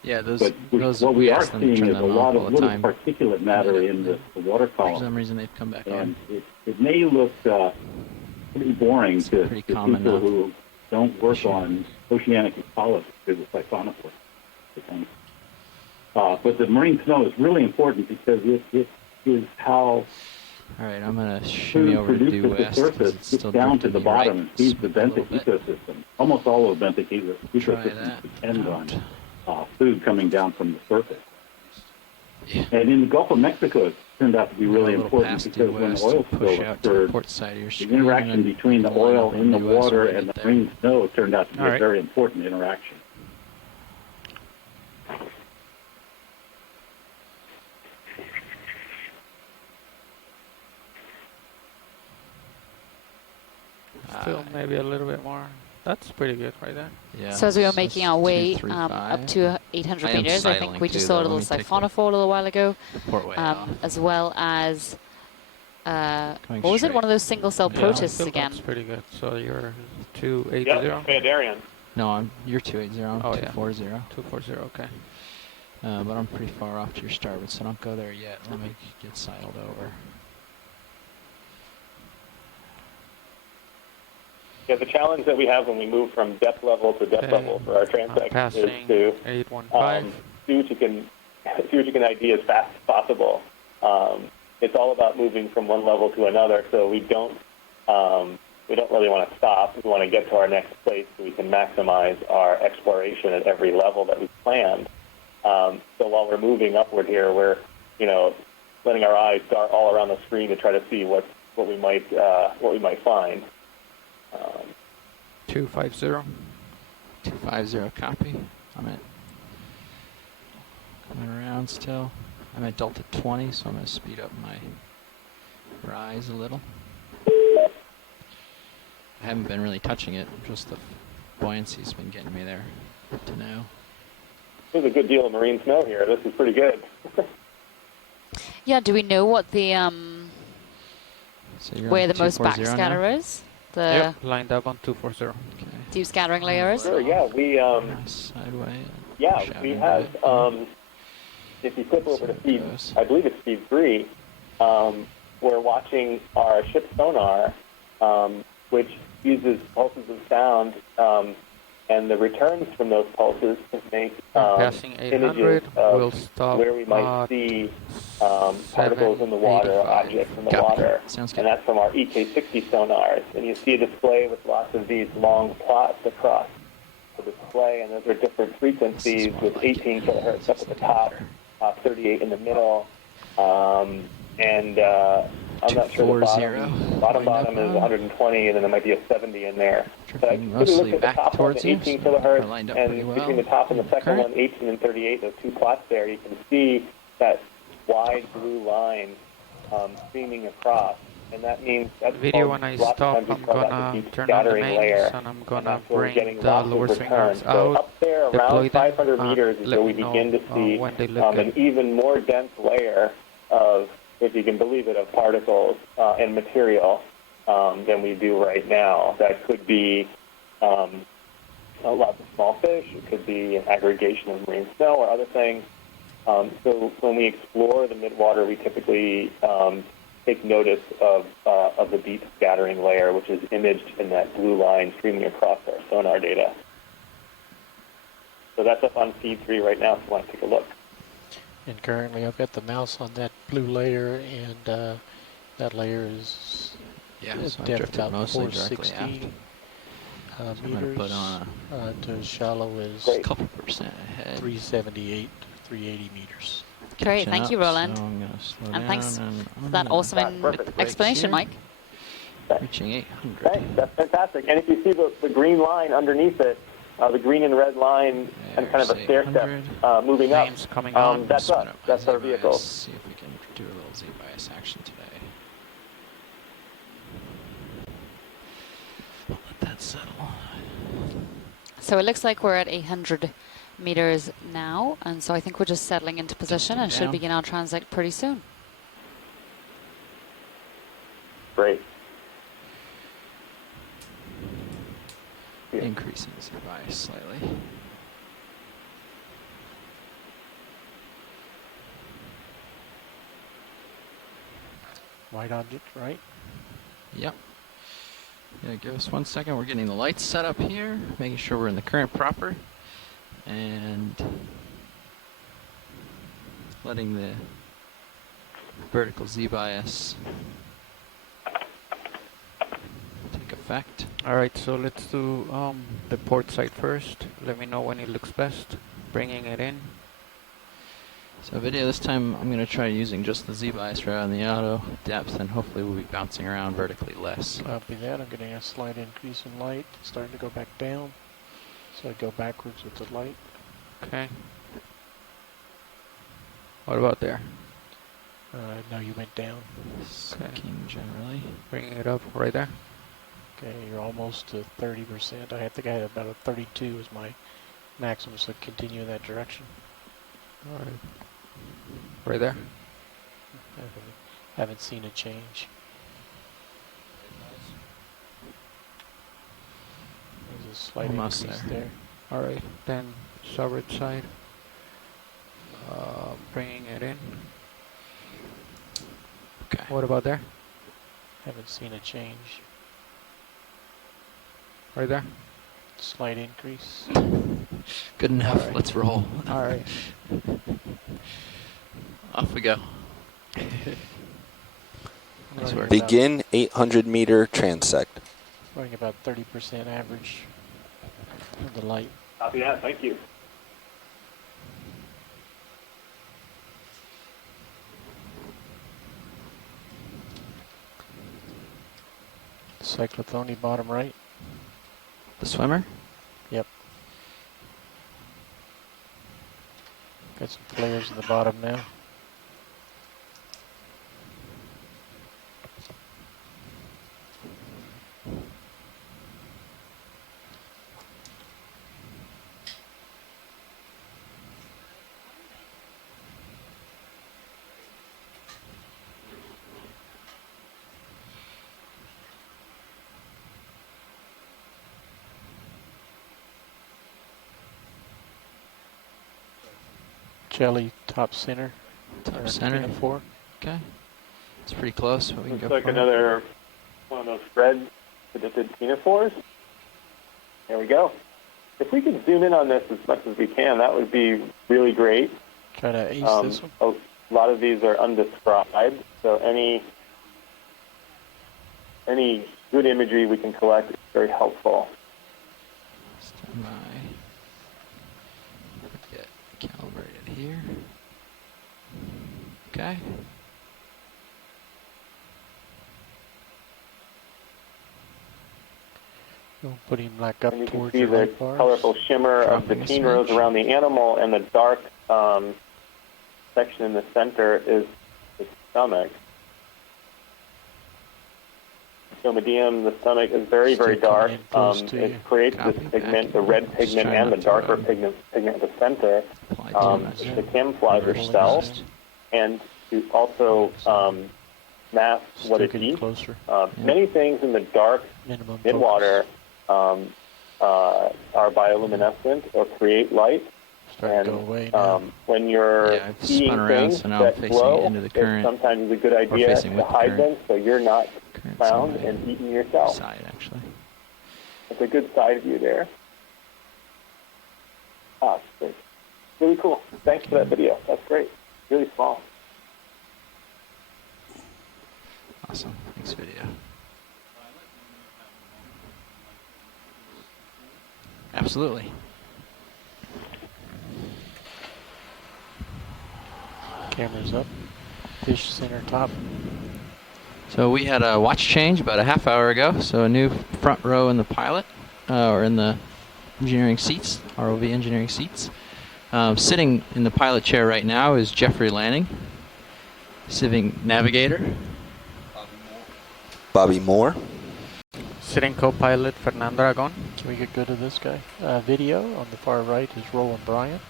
Yeah, those. But those what we we are asked them to seeing turn is a them lot off all of the little time. particulate matter in the water column. For some reason, they've come back And on. it may look pretty boring to people who don't work on oceanic ecology because it's siphonophores. But the marine snow is really important because it is how All right, I'm gonna shimmy food over to due produced at the west 'cause surface it's gets still down to drifting the me right. bottom and feeds the benthic ecosystem. Almost all of the benthic ecosystem depends on food coming down from the surface. Yeah. And in the Gulf of Mexico, it turned out to be really A little important past because due when west, oil push spill out to the occurred, port side of your the screen, interaction and between the you can line oil up in the due west water when we and the get there. marine snow turned out to be All a right. very important interaction. Still maybe a little bit more. That's pretty good right there. Yeah. So as we were so making it's our way 235. up to 800 I am meters, I think sidling we just too, saw a though. little Let me take siphonophore a little while ago, the port way off. as well as Going what was it? straight. One of those single cell Yeah, I protists feel again. that's pretty good. So you're 280. Yep, Darian. No, you're 280. I'm Oh, yeah. 240. 240. Okay. But I'm pretty far off to your starboard, so don't go there yet. Let me get sidled over. Yeah, the challenge that we have when we move from depth level to depth level for our transect is Passing to 815. see what you can ID as fast as possible. It's all about moving from one level to another, so we don't really want to stop. We want to get to our next place so we can maximize our exploration at every level that we've planned. So while we're moving upward here, we're letting our eyes dart all around the screen to try to see what we might find. 250. 250 copy. I'm coming around still. I'm at Delta 20, so I'm going to speed up my rise a little. I haven't been really touching it, just the buoyancy's been getting me there. Good to know. There's a good deal of marine snow here. This is pretty good. Yeah, do we know what the So you're where on the most 240 backscatter now? is? The Yep, lined up on 240. Okay. deep scattering layer is? Sure, yeah. We Sideway. we have if you flip over to feed, I believe it's feed 3, we're watching our ship sonar, which uses pulses of sound, and the returns from those pulses to make Passing images 800, of we'll stop where we might see particles in the water, 785. objects in the water. Sounds good. And that's from our EK60 sonars. And you see a display with lots of these long plots across the display, and those are different frequencies with 18 kilohertz up at the top, 38 in the middle, and I'm not sure the bottom is 120, and then there might be a 70 in there. But I Mostly look at the back top one, towards you, 18 so kilohertz, lined up and pretty well. between the top and the second Current. one, 18 and 38, those two plots there, you can see that wide blue line streaming across. And that means that's Video called, when I lots of stop, times we I'm call that gonna the deep turn on the scattering mains layer. and I'm And gonna that's where we're bring getting the lots of lower swing returns. arms So out, up there, deploy around them, 500 meters is let where we me know, begin to see when they look an good. even more dense layer of, if you can believe it, of particles and material than we do right now. That could be lots of small fish. It could be an aggregation of marine snow or other things. So when we explore the midwater, we typically take notice of the deep scattering layer, which is imaged in that blue line streaming across our sonar data. So that's up on feed 3 right now, if you want to take a look. And currently I've got the mouse on that blue layer, and that layer is Yeah, so I've depth drifted about mostly directly 460 I'm gonna meters. put on to shallow is a couple percent ahead. 378, 380 meters. Great, Catching thank up, you, Roland. So I'm gonna slow And down thanks and for that awesome explanation, Mike. Reaching 800. Thanks, that's fantastic. And if you see the green line underneath it, the green and red line, and kind of a stair step moving up, Names coming on. that's us. That's our vehicle. Let's see if we can do a little Z-bias action today. Let that settle. So it looks like we're at 800 meters now, and so I think we're just settling into position and should down. begin our transect pretty soon. Great. you. Increasing Z bias slightly. White object, right? Yep. Yeah, give us 1 second. We're getting the lights set up here, making sure we're in the current proper, and letting the vertical Z bias take effect. Alright, so let's do the port side first. Let me know when it looks best. Bringing it in. So video this time I'm going to try using just the Z bias rather than the auto depth, and hopefully we'll be bouncing around vertically less. Copy that. I'm getting a slight increase in light. It's starting to go back down. So I go backwards with the light. Okay. What about there? No, you went down. Sinking generally. Bringing it up right there. Okay, you're almost to 30%. I think I had about a 32 as my maximum, so continue in that direction. Alright. Right there. Haven't seen a change. There's a slight Almost increase there. there. Alright, then starboard side. Bringing it in. Okay. What about there? Haven't seen a change. Right there. Slight increase. Good enough. Alright. Let's roll. Alright. Off we go. Nice work. Begin 800-meter transect. Running about 30% average of the light. Copy that. Thank you. Cyclothony bottom right. The swimmer? Yep. Got some flares in the bottom now. Jelly top center. Top center. 4. Okay. It's pretty close, but we can Looks go like for it. another one of those red predicted ctenophores. There we go. If we could zoom in on this as much as we can, that would be really great. Try to ace this one. A lot of these are undescribed, so any good imagery we can collect is very helpful. Stand by. Get calibrated here. Okay. We'll put him like up And you can towards see your the light bars. colorful shimmer of the Dropping a teen rows smidge. around the animal, and the dark section in the center is the stomach. Somadium, the stomach is very, very Still coming dark. in close to you. It creates Copy this back. pigment, the red Just pigment try and the not to, darker pigment at the center apply too much. to camouflage Reverse itself thrust. and to also mask what Still it getting eats. closer. Many things in the dark Minimum midwater are bioluminescent or create light. Starting to go away now. When you're Yeah, I've seeing spun around, things so now I'm that facing glow, into the it's current. sometimes a good idea facing to with the hide them current. so you're not Current found side. and eaten yourself. Side, actually. It's a good side view there. Great. Really cool. Thanks for that video. That's great. Really small. Awesome. Thanks, video. Absolutely. Camera's up. Fish center top. So we had a watch change about a half hour ago. So a new front row in the pilot, or in the engineering seats, ROV engineering seats. Sitting in the pilot chair right now is Jeffrey Lanning, sitting navigator. Bobby Moore. Sitting co-pilot Fernando Aragon. Can we get good of this guy? Video on the far right is Roland Bryant.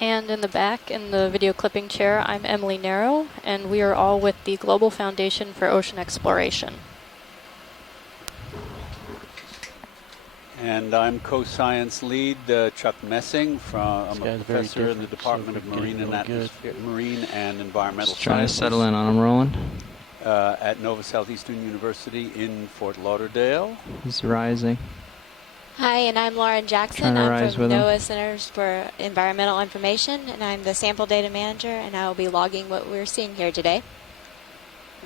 And in the back, in the video clipping chair, I'm Emily Narrow, and we are all with the Global Foundation for Ocean Exploration. And I'm co-science lead Chuck Messing. I'm a professor in the Department of Marine and Environmental Just trying to Sciences. settle in on them, Roland. At Nova Southeastern University in Fort Lauderdale. He's rising. Hi, and I'm Lauren Jackson. Trying to I'm rise from with him. NOAA Centers for Environmental Information, and I'm the sample data manager, and I will be logging what we're seeing here today.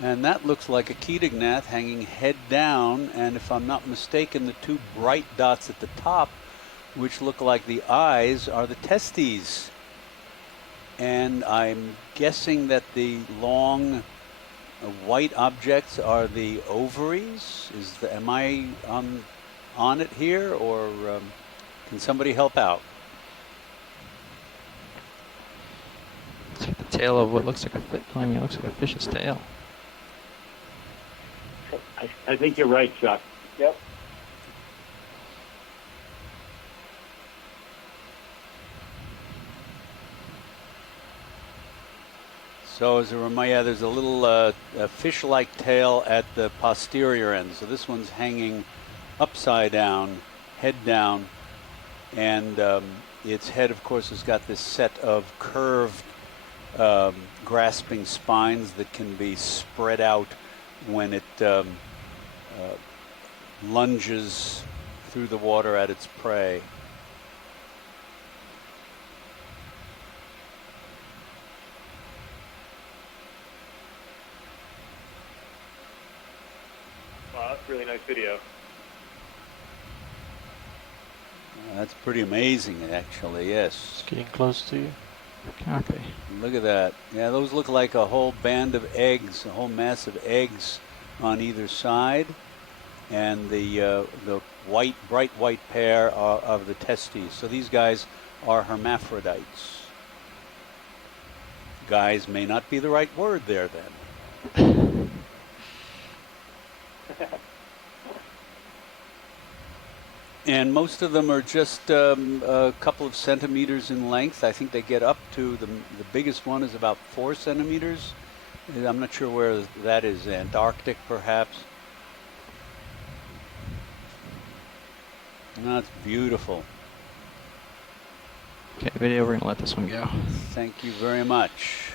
And that looks like a Ketognath hanging head down, and if I'm not mistaken, the two bright dots at the top, which look like the eyes, are the testes. And I'm guessing that the long white objects are the ovaries. Am I on it here, or can somebody help out? It's like the tail of what looks like it looks like a fish's tail. I think you're right, Chuck. Yep. So as a reminder, there's a little a fish-like tail at the posterior end. So this one's hanging upside down, head down, and its head, of course, has got this set of curved, grasping spines that can be spread out when it lunges through the water at its prey. Wow, that's a really nice video. That's pretty amazing, actually, yes. It's getting close to you. Okay. Look at that. Yeah, those look like a whole band of eggs, a whole mass of eggs on either side. And the white, bright white pair of the testes. So these guys are hermaphrodites. Guys may not be the right word there then. And most of them are just a couple of centimeters in length. I think they get up to, the biggest one is about 4 centimeters. I'm not sure where that is, Antarctic perhaps. That's beautiful. Okay, video, we're going to let this one go. Thank you very much.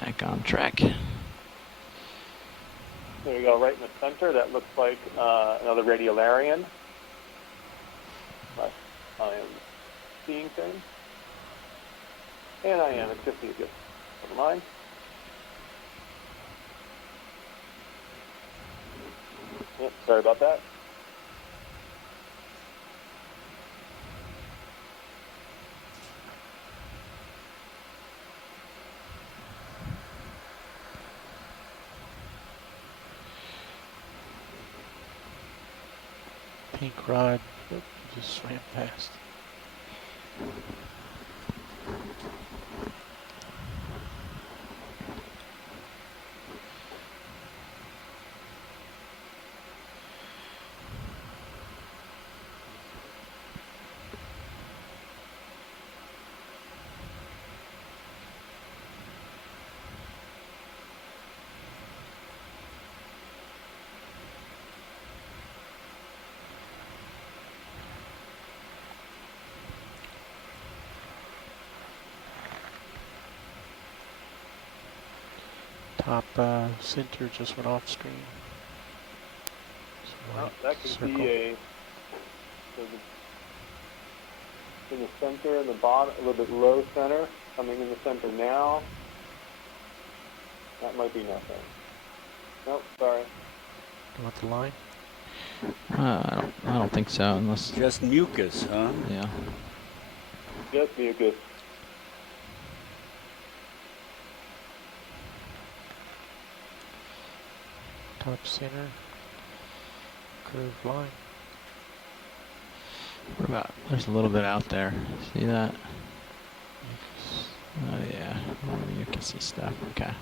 Back on track. There you go, right in the center. That looks like another radiolarian. But I am seeing things. And I am. It's just mucus. Never mind. Yep, sorry about that. Pink rod, just swam past. Top center just went off screen. Well, that could circle. be in the center, in the bottom, a little bit low center, coming in the center now. That might be nothing. Nope, sorry. You want the line? I don't think so, unless just mucus, huh? Yeah. Just mucus. Top center. curved line. What about? There's a little bit out there. See that? Oh yeah, you can see stuff. Okay,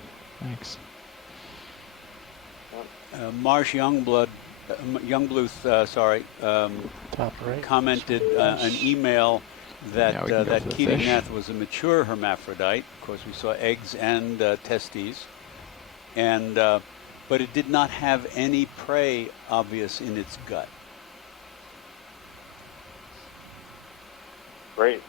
thanks. Marsh Youngbluth, Top right. commented an email that Yeah, we can go that for the Keating-Nath was a mature hermaphrodite. Of course, we saw eggs and testes, and but it did not have any prey obvious in its gut. Great.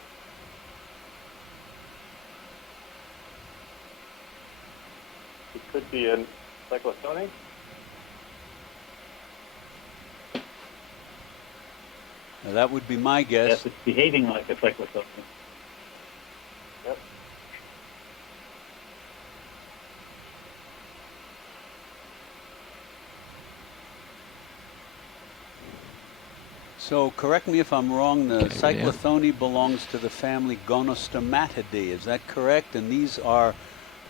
It could be a cyclosome. Now, that would be my guess. Yes, it's behaving like a cyclosome. Yep. So, correct me if I'm wrong, the Okay, yeah. Cyclothone belongs to the family Gonostomatidae. Is that correct? And these are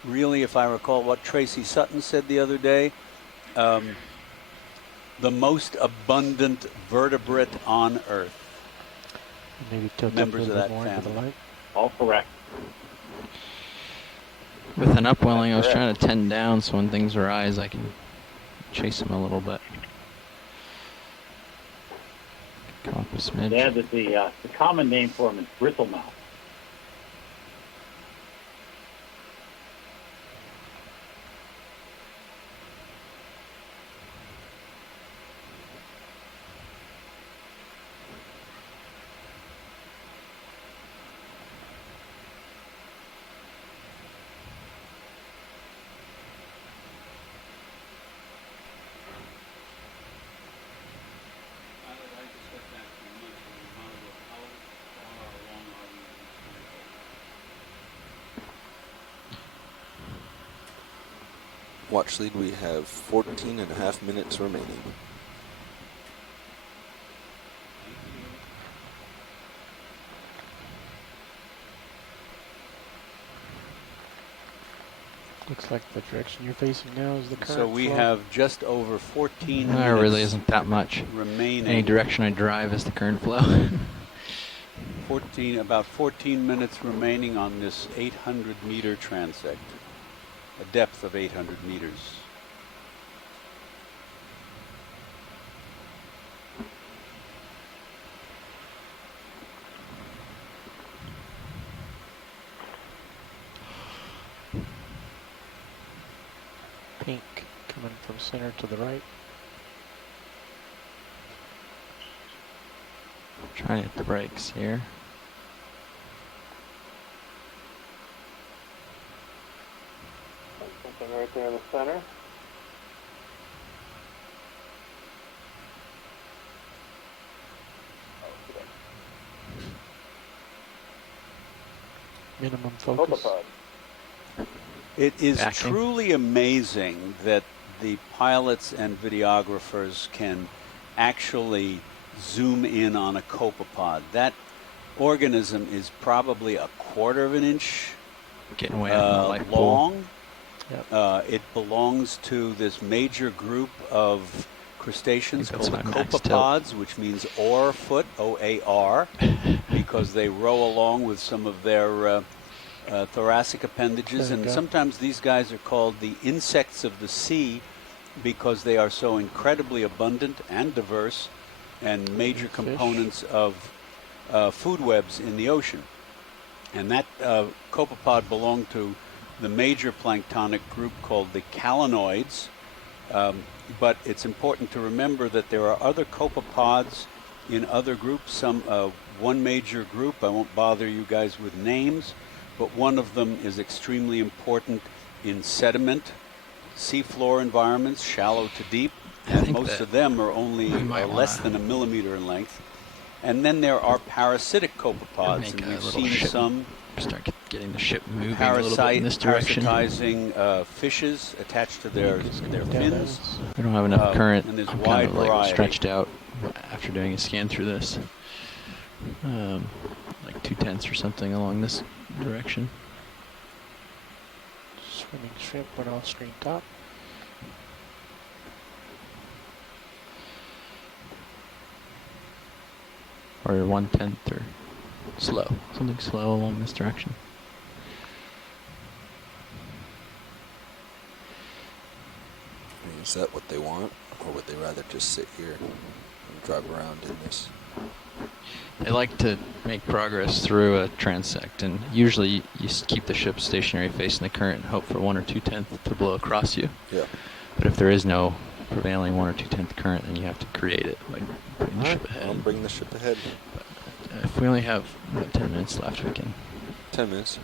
really, if I recall what Tracy Sutton said the other day, the most abundant vertebrate on Earth. Maybe tilt Members up a of little that bit more into the family. light. All correct. With an upwelling, I was trying to tend down so when things rise, I can chase them a little bit. Come up a smidge. Yeah, the common name for them is bristlemouth. Watch lead, we have 14.5 minutes remaining. Looks like the direction you're facing now is the current So we flow. have just over 14 There minutes really isn't that much. remaining. Any direction I drive is the current flow. About 14 minutes remaining on this 800-meter transect, a depth of 800 meters. Pink coming from center to the right. Trying to hit the brakes here. Something right there in the center. Minimum focus. Copepod. It is Backing. truly amazing that the pilots and videographers can actually zoom in on a copepod. That organism is probably a quarter of an inch Getting way out in the light pool. long. Yep. It belongs to this major group of crustaceans I think called the that's my max copepods, which means oar foot, O-A-R, because they row along with some of their thoracic appendages. There you And go. sometimes these guys are called the insects of the sea because they are so incredibly abundant and diverse and major Fish. components of food webs in the ocean. And that copepod belonged to the major planktonic group called the calanoids. But it's important to remember that there are other copepods in other groups. One major group, I won't bother you guys with names, but one of them is extremely important in sediment, seafloor environments, shallow to deep, and most of them are only less than a millimeter in length. And then there are parasitic copepods, and we've seen some start getting the ship moving a little bit in this direction. parasitizing fishes attached to their fins. We don't have enough current. And there's I'm wide kind of like variety. stretched out after doing a scan through this. Like 2/10 or something along this direction. Swimming shrimp went off screen top. or 1/10 or slow. Something slow along this direction. Is that what they want, or would they rather just sit here and drive around in this? They like to make progress through a transect, and usually you keep the ship stationary facing the current and hope for 1 or 2/10 to blow across you. Yeah. But if there is no prevailing 1 or 2/10 current, then you have to create it, like bring the ship ahead. I'll bring the ship ahead. But if we only have about 10 minutes left, we can... 10 minutes?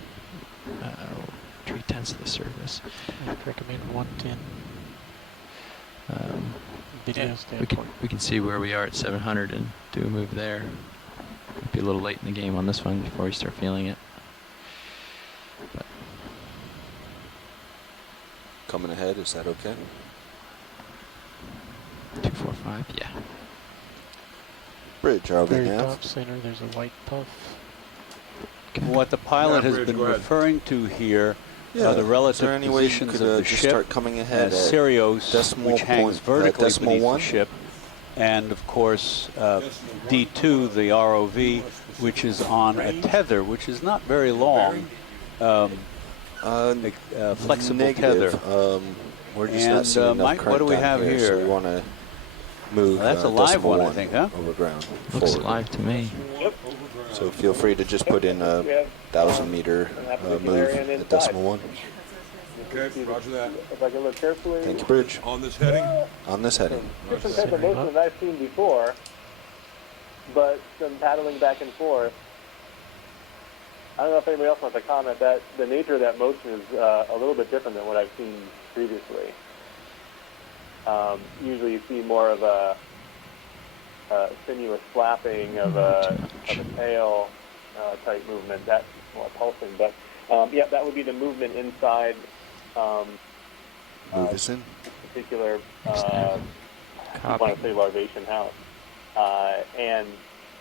3/10 of the service. I'd recommend 110. Video we can see where we are at 700 and do a move there. Might be a little late in the game on this one before we start feeling it. But coming ahead, is that okay? 245, yeah. Bridge, are we Very now? top center, there's a white puff. Okay. What the pilot has been referring to here are the relative positions of the ship start coming ahead as Sirius, which hangs vertically beneath the ship, and of course D2, the ROV, which is on a tether, which is not very long, flexible tether. We're just not seeing enough Mike, what do we have here? So we want to move. That's a live one, I think, huh? Over ground. Looks forward. live to me. So feel free to just put in a 1,000-meter move at decimal 1. Okay, roger that. If I can look carefully. Thank you, Bridge. On this heading? On this heading. Different type of motion than I've seen before, but some paddling back and forth. I don't know if anybody else wants to comment that the nature of that motion is a little bit different than what I've seen previously. Usually you see more of a sinuous flapping of a tail type movement. That's more pulsing, but yeah, that would be the movement inside. Move us in. Particular, I want to say larvation house, and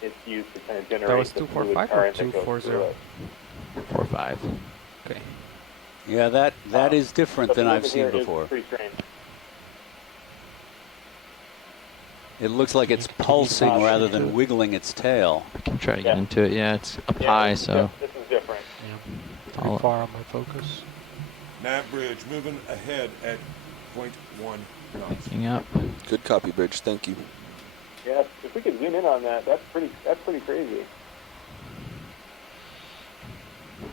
it's used to kind of generate. That was the 245 or 240? 45. Okay. Yeah, that is different than I've seen before. It looks like it's pulsing rather than wiggling its tail. I can try to get into it. Yeah, it's up high, so. This is different. Yeah. Too far on my focus. Nav bridge moving ahead at 0.1 knots. Picking up. Good copy, Bridge. Thank you. Yeah, if we could zoom in on that, that's pretty crazy.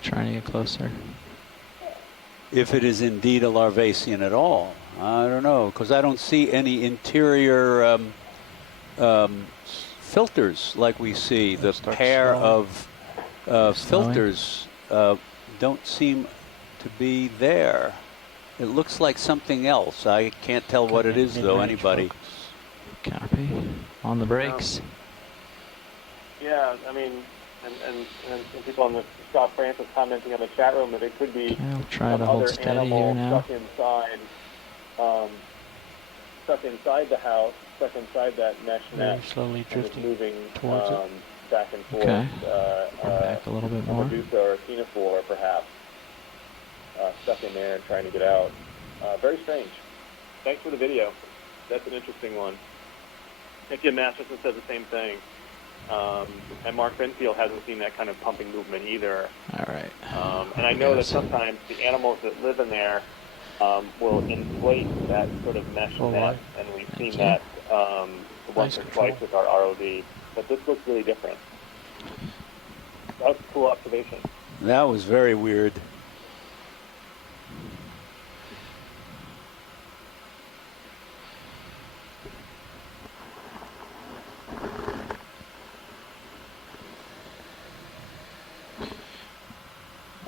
Trying to get closer. If it is indeed a larvacean at all, I don't know, because I don't see any interior filters like we see. The pair of filters don't seem to be there. It looks like something else. I can't tell what it is, though. Anybody? Copy. On the brakes. Yeah, I mean, and people on the Scott Francis commenting on the chat room that it could be I'll try to hold other steady animal here now. stuck inside the house, stuck inside that mesh net, slowly drifting moving towards it. back and forth. Okay. Back a little bit more. Medusa or Ctenophore, perhaps, stuck in there and trying to get out. Very strange. Thanks for the video. That's an interesting one. Jim Masterson says the same thing. And Mark Benfield hasn't seen that kind of pumping movement either. All right. And I know that sometimes the animals that live in there will inflate that sort of mesh net, and we've seen that once or twice with our ROV. But this looks really different. That was a cool observation. That was very weird.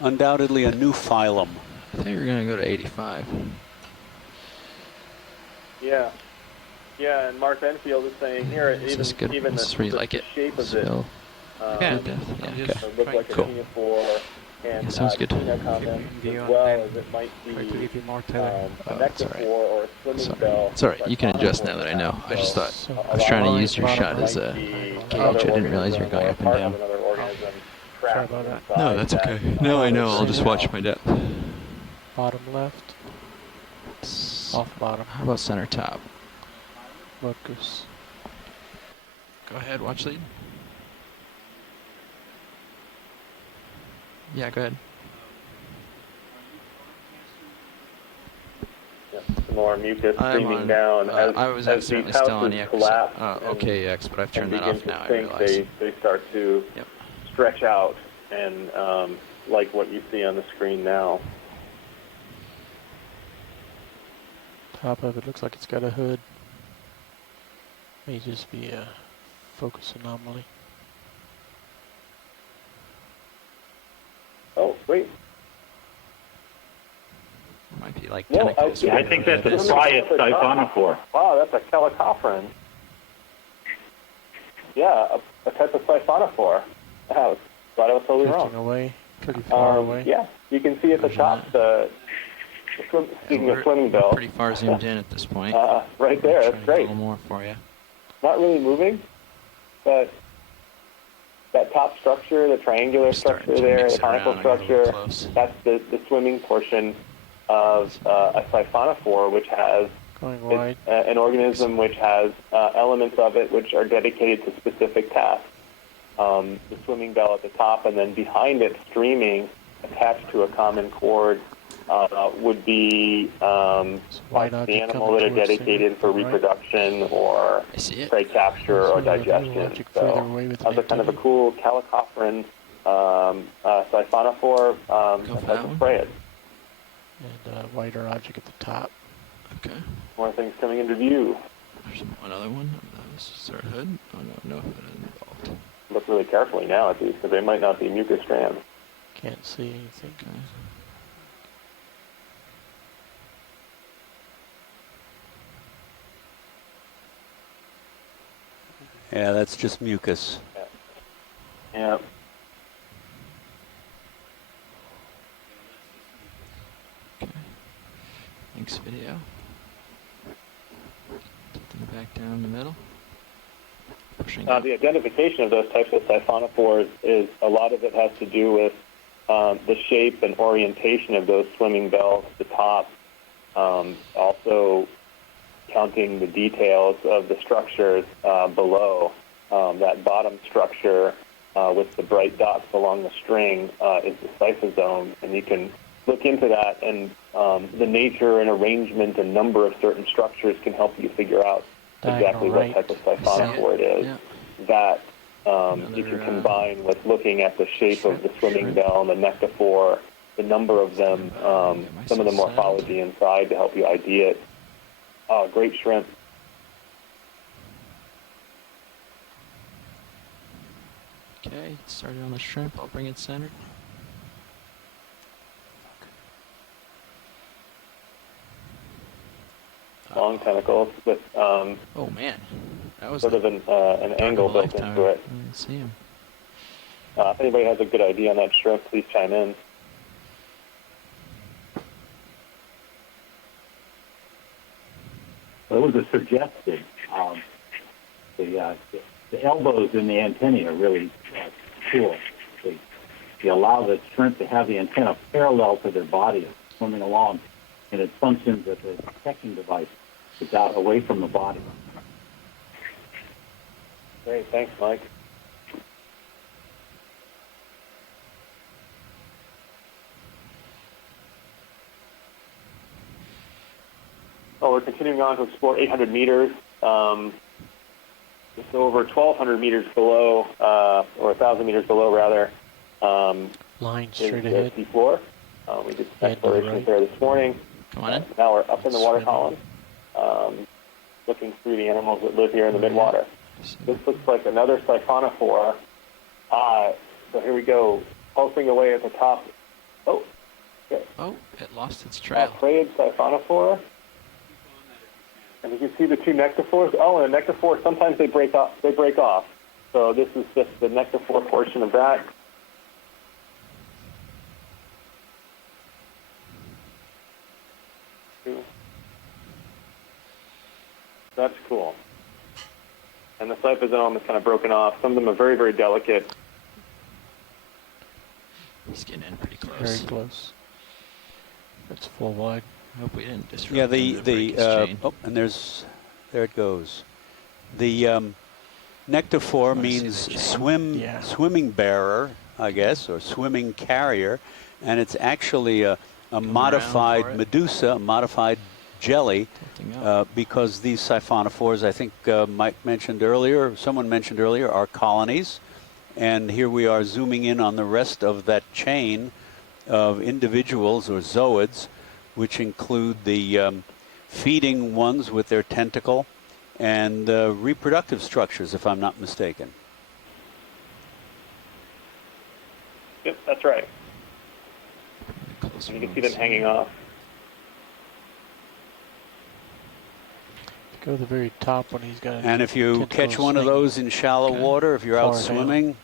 Undoubtedly a new phylum. I think we're going to go to 85. Yeah. Yeah, and Mark Benfield is saying here, even the shape of it. Yeah, look like cool. a Ctenophore, and sounds good. Tina comments as well as it might be a Nectophore or a swimming bell. It's alright, you can adjust now that I know. I just thought, I was trying to use your shot as a gauge. I didn't realize you were going up and down. Sorry about that. No, that's okay. Now I know, I'll just watch my depth. Bottom left. Off bottom. How about center top? Focus. Go ahead, watch lead. Yeah, go ahead. Some more mucus I'm streaming on, down I was as certainly these still on houses X. collapse. Okay, X, but I've turned that begin off to now, I sink, realize. they start to stretch out, and like what you see on the screen now. Top of it looks like it's got a hood. May just be a focus anomaly. Oh, wait. Might be like No, tentacles. I think that's a Prius siphonophore. Wow, that's a Calicopheran. Yeah, a type of siphonophore. Wow, thought I was totally Drifting wrong. away, pretty far away. Yeah, you can see at the top speaking of swimming We're bell. pretty far zoomed in at this point. Right there, that's A great. little more for you. Not really moving, but that top structure, the triangular structure there, the conical structure, that's the swimming portion of a siphonophore, which has an organism which has elements of it which are dedicated to specific tasks. The swimming bell at the top, and then behind it, streaming, attached to a common cord, would be parts of the animal that are dedicated for reproduction or prey capture or digestion. So that's a kind of a cool Calicopheran siphonophore type of prey. And a wider object at the top. Okay. More things coming into view. There's another one. Is there a hood? Oh no, no hood involved. Look really carefully now at these, because they might not be mucus strands. Can't see anything. Yeah, that's just mucus. Yeah. Thanks, video. Tilting back down the middle. Pushing up. The identification of those types of siphonophores is a lot of it has to do with the shape and orientation of those swimming bells at the top. Also counting the details of the structures below. That bottom structure with the bright dots along the string is the cytosome, and you can look into that, and the nature and arrangement and number of certain structures can help you figure out exactly what type of siphonophore it is. Yeah. That you can combine with looking at the shape of the swimming bell and the nectophore, the number of them, some of the morphology inside to help you ID it. Oh, great shrimp. Okay, started on the shrimp. I'll bring it centered. Long tentacles with oh man, that was sort of an angle built into it. I didn't see him. If anybody has a good idea on that shrimp, please chime in. It was a suggested. The elbows in the antennae are really cool. They allow the shrimp to have the antenna parallel to their body, swimming along, and it functions as a protecting device. It's out away from the body. Great, thanks, Mike. Well, we're continuing on to explore 800 meters. Just over 1,200 meters below, or 1,000 meters below, rather. Line is straight the ahead. seafloor. We did some exploration there this morning. Come on in. Now we're up in the water column, looking through the animals that live here in the midwater. This looks like another siphonophore. So here we go, pulsing away at the top. Oh, okay. Oh, it lost its trail. Prayed siphonophore. And you can see the two nectophores. Oh, and the nectophore, sometimes they break off. So this is just the nectophore portion of that. That's cool. And the cytosome is kind of broken off. Some of them are very, very delicate. He's getting in pretty close. Very close. That's full wide. I hope we didn't disrupt. Yeah, the and there it goes. The nectophore means swimming bearer, I guess, or swimming carrier, and it's actually a modified for it. medusa, a modified jelly, because these siphonophores, I think Mike mentioned earlier, someone mentioned earlier, are colonies. And here we are zooming in on the rest of that chain of individuals or zooids, which include the feeding ones with their tentacle and reproductive structures, if I'm not mistaken. Yep, that's right. And you can see them hanging off. Go to the very top when he's got. And if you catch one of those in shallow water, if you're out far down. swimming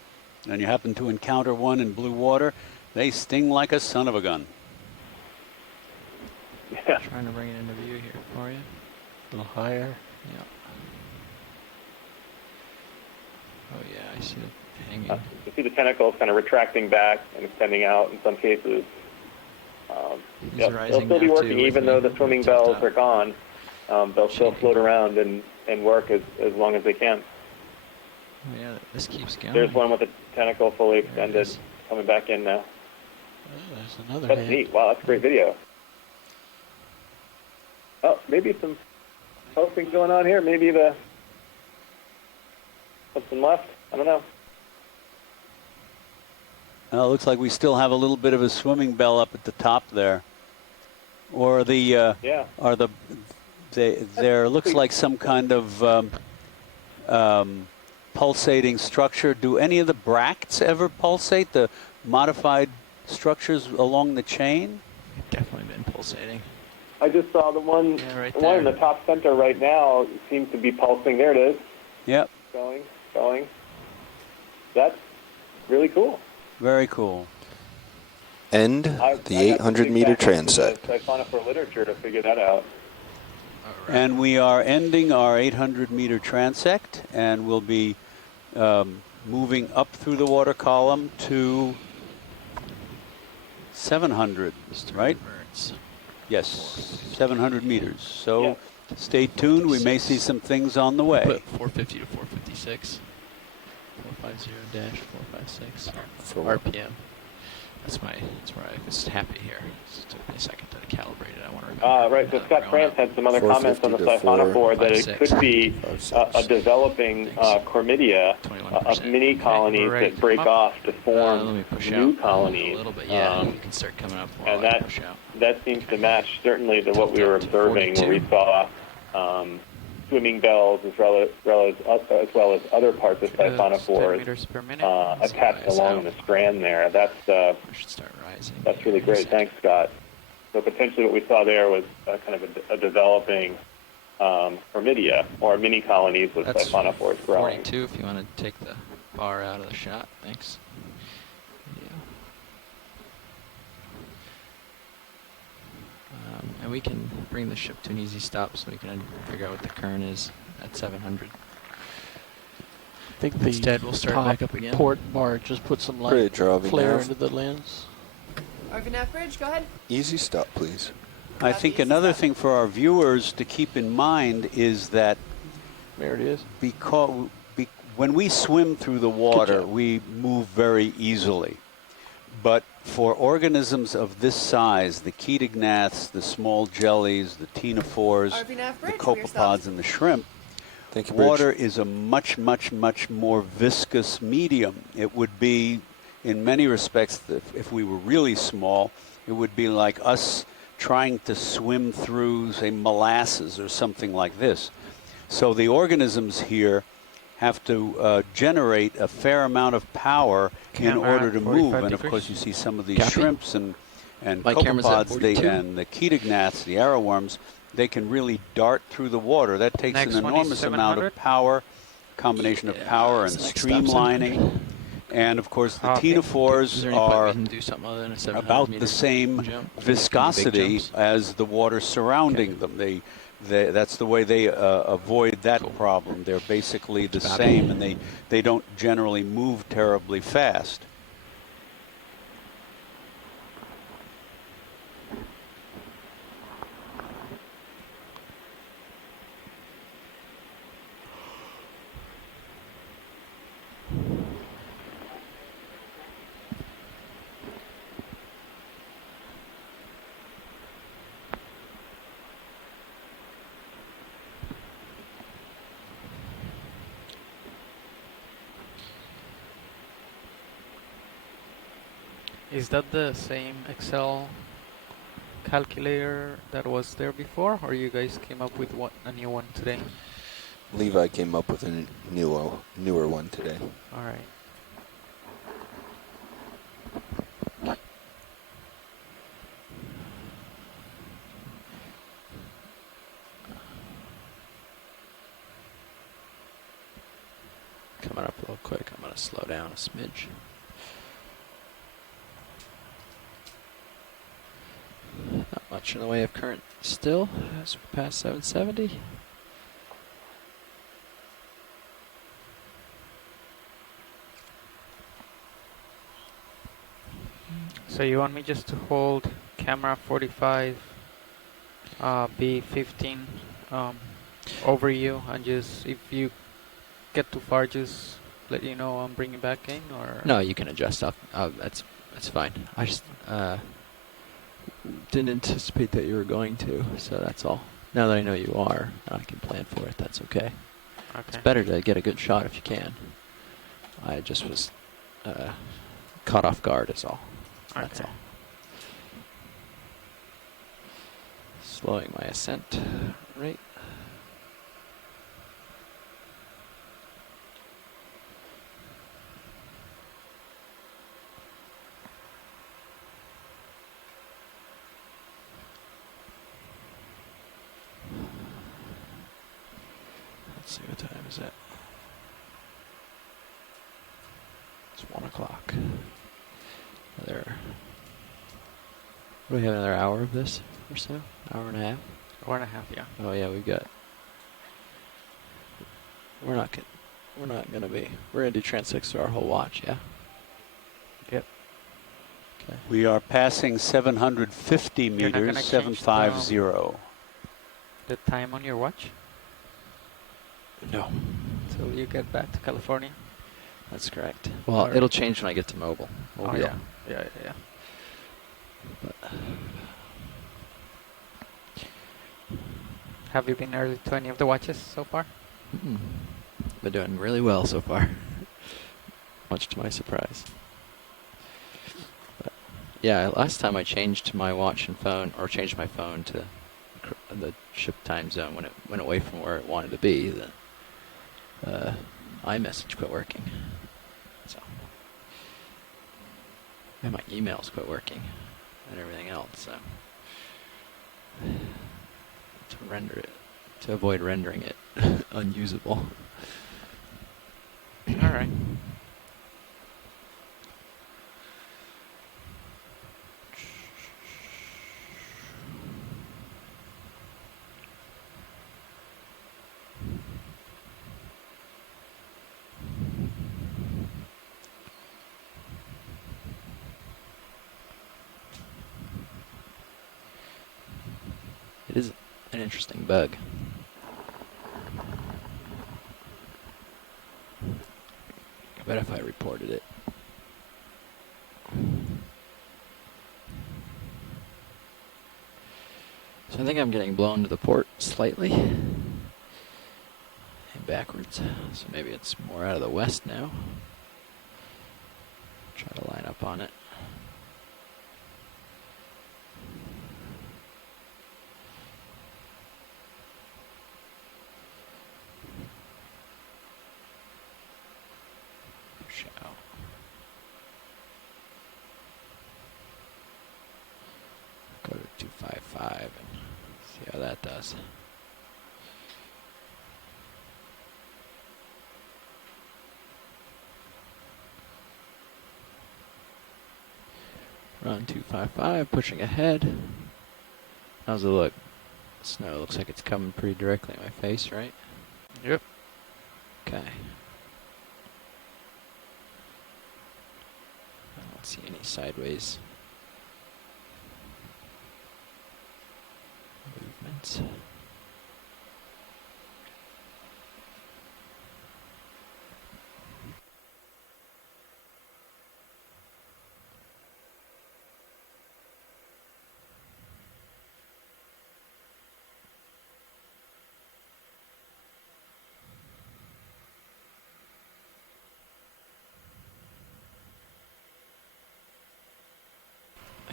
and you happen to encounter one in blue water, they sting like a son of a gun. Yeah. Trying to bring it into view here for you. A little higher. Yeah. Oh yeah, I see it hanging. You see the tentacles kind of retracting back and extending out in some cases. They'll still be working even though the swimming bells are gone. They'll still float around and work as long as they can. Yeah, this keeps going. There's one with the tentacle fully extended, coming back in now. Oh, there's another That's head. neat. Wow, that's a great video. Oh, maybe some posting going on here. Maybe something left. I don't know. It looks like we still have a little bit of a swimming bell up at the top there. Or the there looks like some kind of pulsating structure. Do any of the bracts ever pulsate, the modified structures along the chain? Definitely been pulsating. I just saw the one, right the one in the top center right now seems to be pulsing. There it is. Yep. Going. That's really cool. Very cool. End the 800-meter transect. Siphonophore literature to figure that out. And we are ending our 800-meter transect, and we'll be moving up through the water column to 700, right? Yes, 700 meters. So stay tuned. We may see some things on the way. Put 450 to 456. 450-456 RPM. That's where I was happy here. It took me a second to calibrate it. I want to remember. Right, so Scott France had some other comments on the siphonophore that it could be a developing chlamydia of mini colonies that break off to form new colonies. A little bit, yeah. You can start coming up and that seems to match certainly to what we were observing when we saw swimming bells as well as other parts of siphonophores attached along the strand there. That's really great. Thanks, Scott. So potentially what we saw there was kind of a developing chlamydia or mini colonies with siphonophores growing. 42 if you want to take the bar out of the shot. Thanks. And we can bring the ship to an easy stop so we can figure out what the current is at 700. I think Instead, we'll start back up again. Port bar just put some light Bridge, flare into the lens. RVNAV bridge, go ahead. Easy stop, please. I think another thing for our viewers to keep in mind is that there it is. Because when we swim through the water, we move very easily. But for organisms of this size, the chaetognathes, the small jellies, the ctenophores, the copepods, and the shrimp, water is a much, much, much more viscous medium. It would be, in many respects, if we were really small, it would be like us trying to swim through, say, molasses or something like this. So the organisms here have to generate a fair amount of power in order to move. And of course, you see some of these shrimps and copepods, and the chaetognathes, the arrowworms, they can really dart through the water. That takes an enormous amount of power, combination of power and streamlining. And of course, the ctenophores are about the same viscosity as the water surrounding them. That's the way they avoid that problem. They're basically the same, and they don't generally move terribly fast. Is that the same Excel calculator that was there before, or you guys came up with a new one today? Levi came up with a newer one today. All right. Coming up real quick. I'm going to slow down a smidge. Not much in the way of current still as we pass 770. So you want me just to hold camera 45, B15 over you, and just if you get too far, just let you know I'm bringing back in, or? No, you can adjust up. That's fine. I just didn't anticipate that you were going to, so that's all. Now that I know you are, I can plan for it. That's okay. It's better to get a good shot if you can. I just was caught off guard is all. That's all. Slowing my ascent rate. Let's see, what time is it? It's 1 o'clock. What do we have, another hour of this or so? Hour and a half? Hour and a half, yeah. Oh yeah, we've got. We're not gonna be. We're gonna do transects through our whole watch, yeah. Yep. Okay. We are passing 750 meters, 750. The time on your watch? No. Till you get back to California? That's correct. Well, it'll change when I get to Mobile. Oh yeah. Yeah. But have you been early to any of the watches so far? Been doing really well so far, much to my surprise. But yeah, last time I changed my watch and phone, or changed my phone to the ship time zone when it went away from where it wanted to be, the iMessage quit working. So, and my emails quit working, and everything else. So, to avoid rendering it unusable. All right. It is an interesting bug. I bet if I reported it. So I think I'm getting blown to the port slightly. And backwards. So maybe it's more out of the west now. Try to line up on it. Go to 255 and see how that does. Run 255, pushing ahead. How's it look? Snow looks like it's coming pretty directly at my face, right? Yep. Okay. I don't see any sideways movements.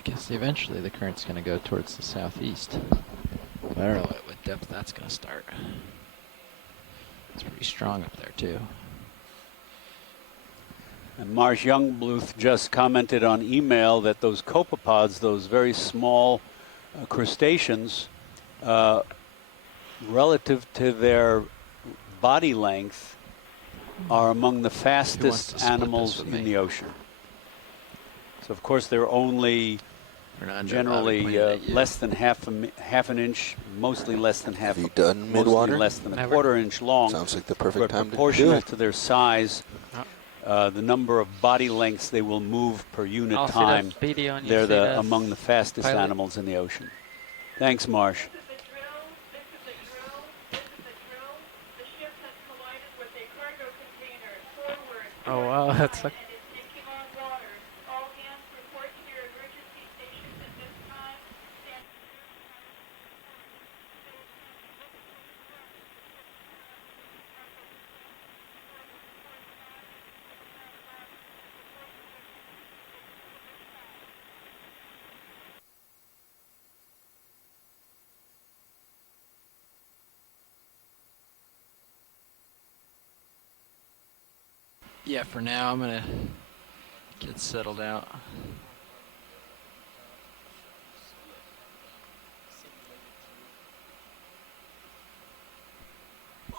guess eventually the current's going to go towards the southeast. I don't know what depth that's going to start. It's pretty strong up there, too. And Marsh Youngbluth just commented on email that those copepods, those very small crustaceans, relative to their body length, are among the fastest animals in the ocean. So, of course, they're only generally less than half an inch, mostly less than half. Have you done Midwater? Less than a quarter inch long. Sounds like the perfect time to do proportional it. to their size, the number of body lengths they will move per unit I'll see time. that video and you They're see that among the fastest pilot. animals in the ocean. Thanks, Marsh. Oh wow, that's like. Yeah, for now I'm going to get settled out.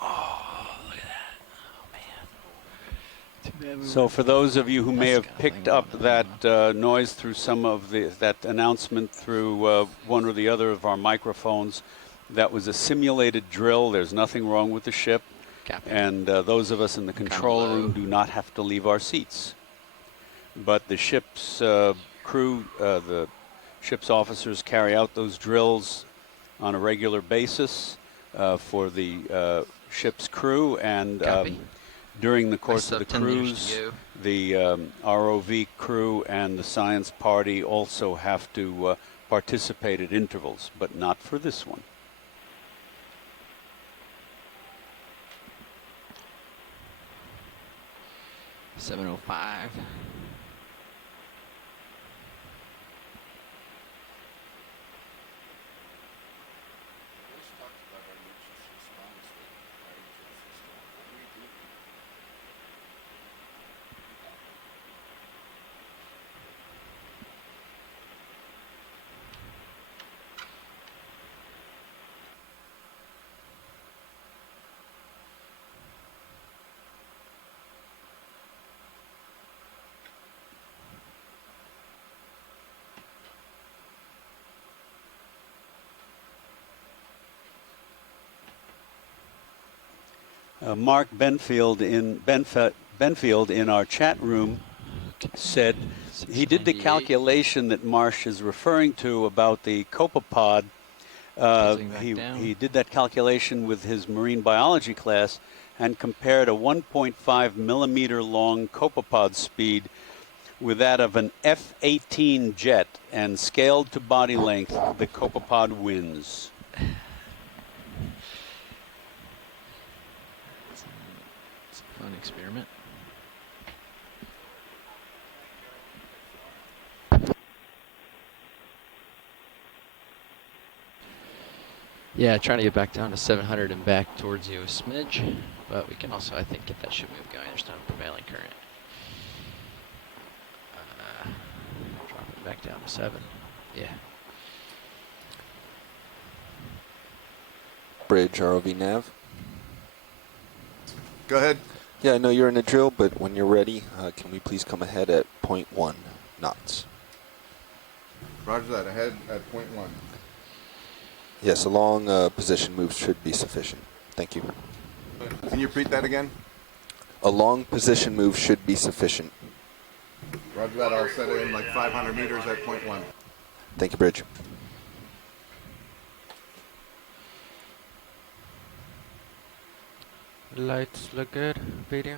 Oh, look at that. Oh, man. So for those of you who may have picked up that noise through some of that announcement through one or the other of our microphones, that was a simulated drill. There's nothing wrong with the ship. And those of us in the control room do not have to leave our seats. But the ship's crew, the ship's officers carry out those drills on a regular basis for the ship's crew. And during the course of the cruise, the ROV crew and the science party also have to participate at intervals, but not for this one. $7:05. Mark Benfield in our chat room said he did the calculation that Marsh is referring to about the copepod. He did that calculation with his marine biology class and compared a 1.5 millimeter long copepod speed with that of an F-18 jet, and scaled to body length, the copepod wins. It's a fun experiment. Yeah, trying to get back down to 700 and back towards you a smidge, but we can also, I think, get that ship move going. There's no prevailing current. Drop it back down to 7. Yeah. Bridge, ROV nav. Go ahead. Yeah, I know you're in a drill, but when you're ready, can we please come ahead at 0.1 knots? Roger that. Ahead at 0.1. Yes, a long position move should be sufficient. Thank you. Can you repeat that again? A long position move should be sufficient. Roger that. I'll set it in like 500 meters at 0.1. Thank you, Bridge. Lights look good. Video.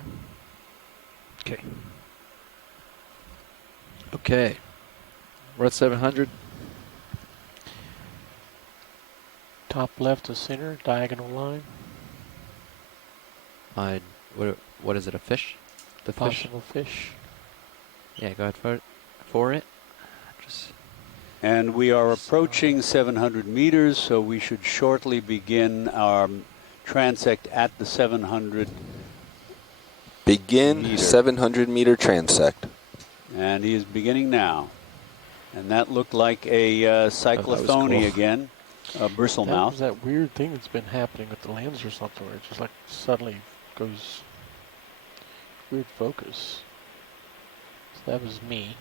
Okay. Okay. We're at 700. Top left to center, diagonal line. What is it, a fish? Possible fish. Yeah, go ahead for it. Just And we are approaching 700 meters, so we should shortly begin our transect at the 700. Begin meter. 700 meter transect. And he is beginning now. And that looked like a cyclophony cool. again, a bristle That mouth. was that weird thing that's been happening with the lens or something, where it just like suddenly goes weird focus. So that was me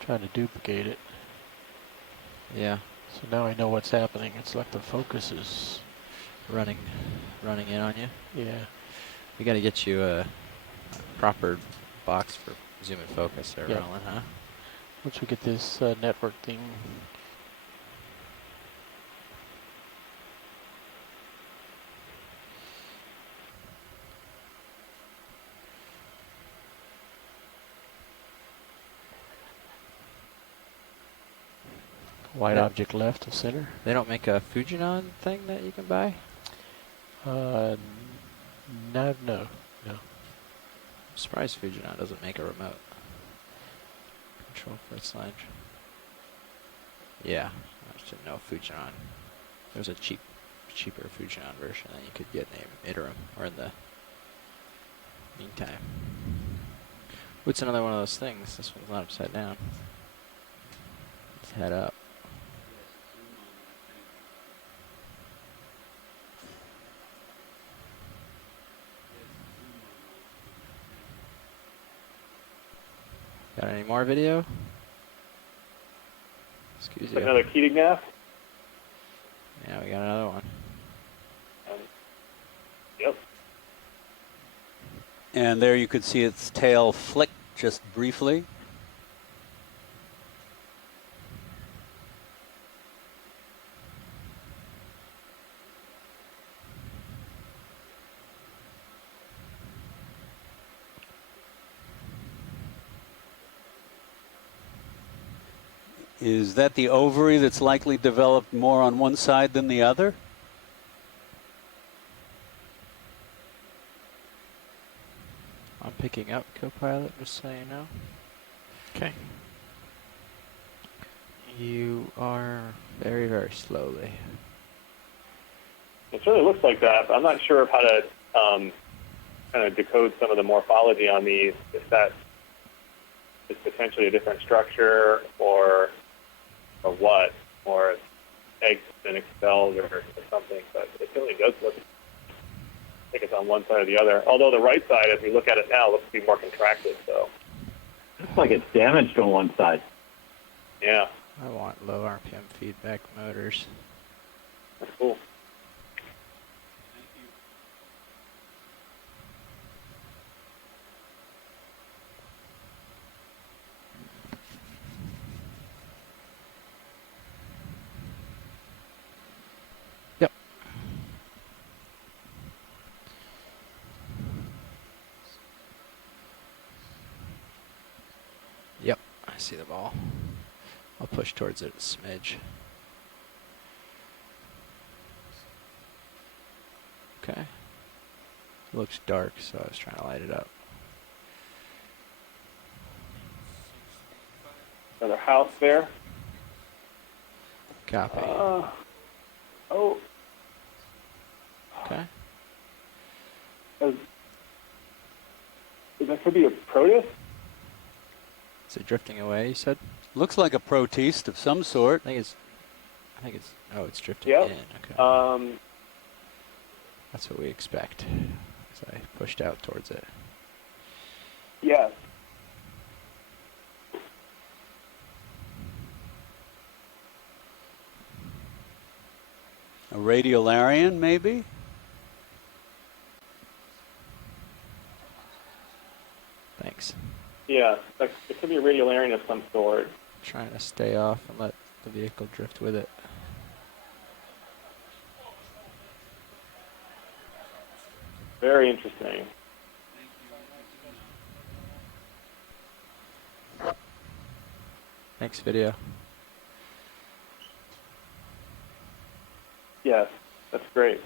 trying to duplicate it. Yeah. So now I know what's happening. It's like the focus is running in on you. Yeah. We got to get you a proper box for zoom and focus there, Yep. Roland, huh? Once we get this network thing. White Yeah. object left of center. They don't make a Fujinon thing that you can buy? No. I'm surprised Fujinon doesn't make a remote. Control first line. Yeah, I just didn't know Fujinon. There's a cheaper Fujinon version that you could get named Interim or in the meantime. What's another one of those things? This one's not upside down. Let's head up. Got any more video? Excuse you. Another Caridian. Yeah, we got another one. Yep. And there you could see its tail flick just briefly. Is that the ovary that's likely developed more on one side than the other? I'm picking up Copilot, just so you know. Okay. You are very, very slowly. It certainly looks like that, but I'm not sure of how to kind of decode some of the morphology on these, if that is potentially a different structure or what, or if eggs have been expelled or something, but it certainly does look, I think it's on one side or the other. Although the right side, as we look at it now, looks to be more contracted, so. Looks like it's damaged on one side. Yeah. I want low RPM feedback motors. That's cool. Yep. Yep, I see the ball. I'll push towards it a smidge. Okay. It looks dark, so I was trying to light it up. Another house there. Copy. Oh. Okay. That could be a protus? Is it drifting away, you said? Looks like a protist of some sort. I think it's, oh, it's drifting Yep. in, okay. That's what we expect, as I pushed out towards it. Yeah. A radiolarian, maybe? Thanks. Yeah, it could be a radiolarian of some sort. Trying to stay off and let the vehicle drift with it. Very interesting. Thanks, video. Yes, that's great.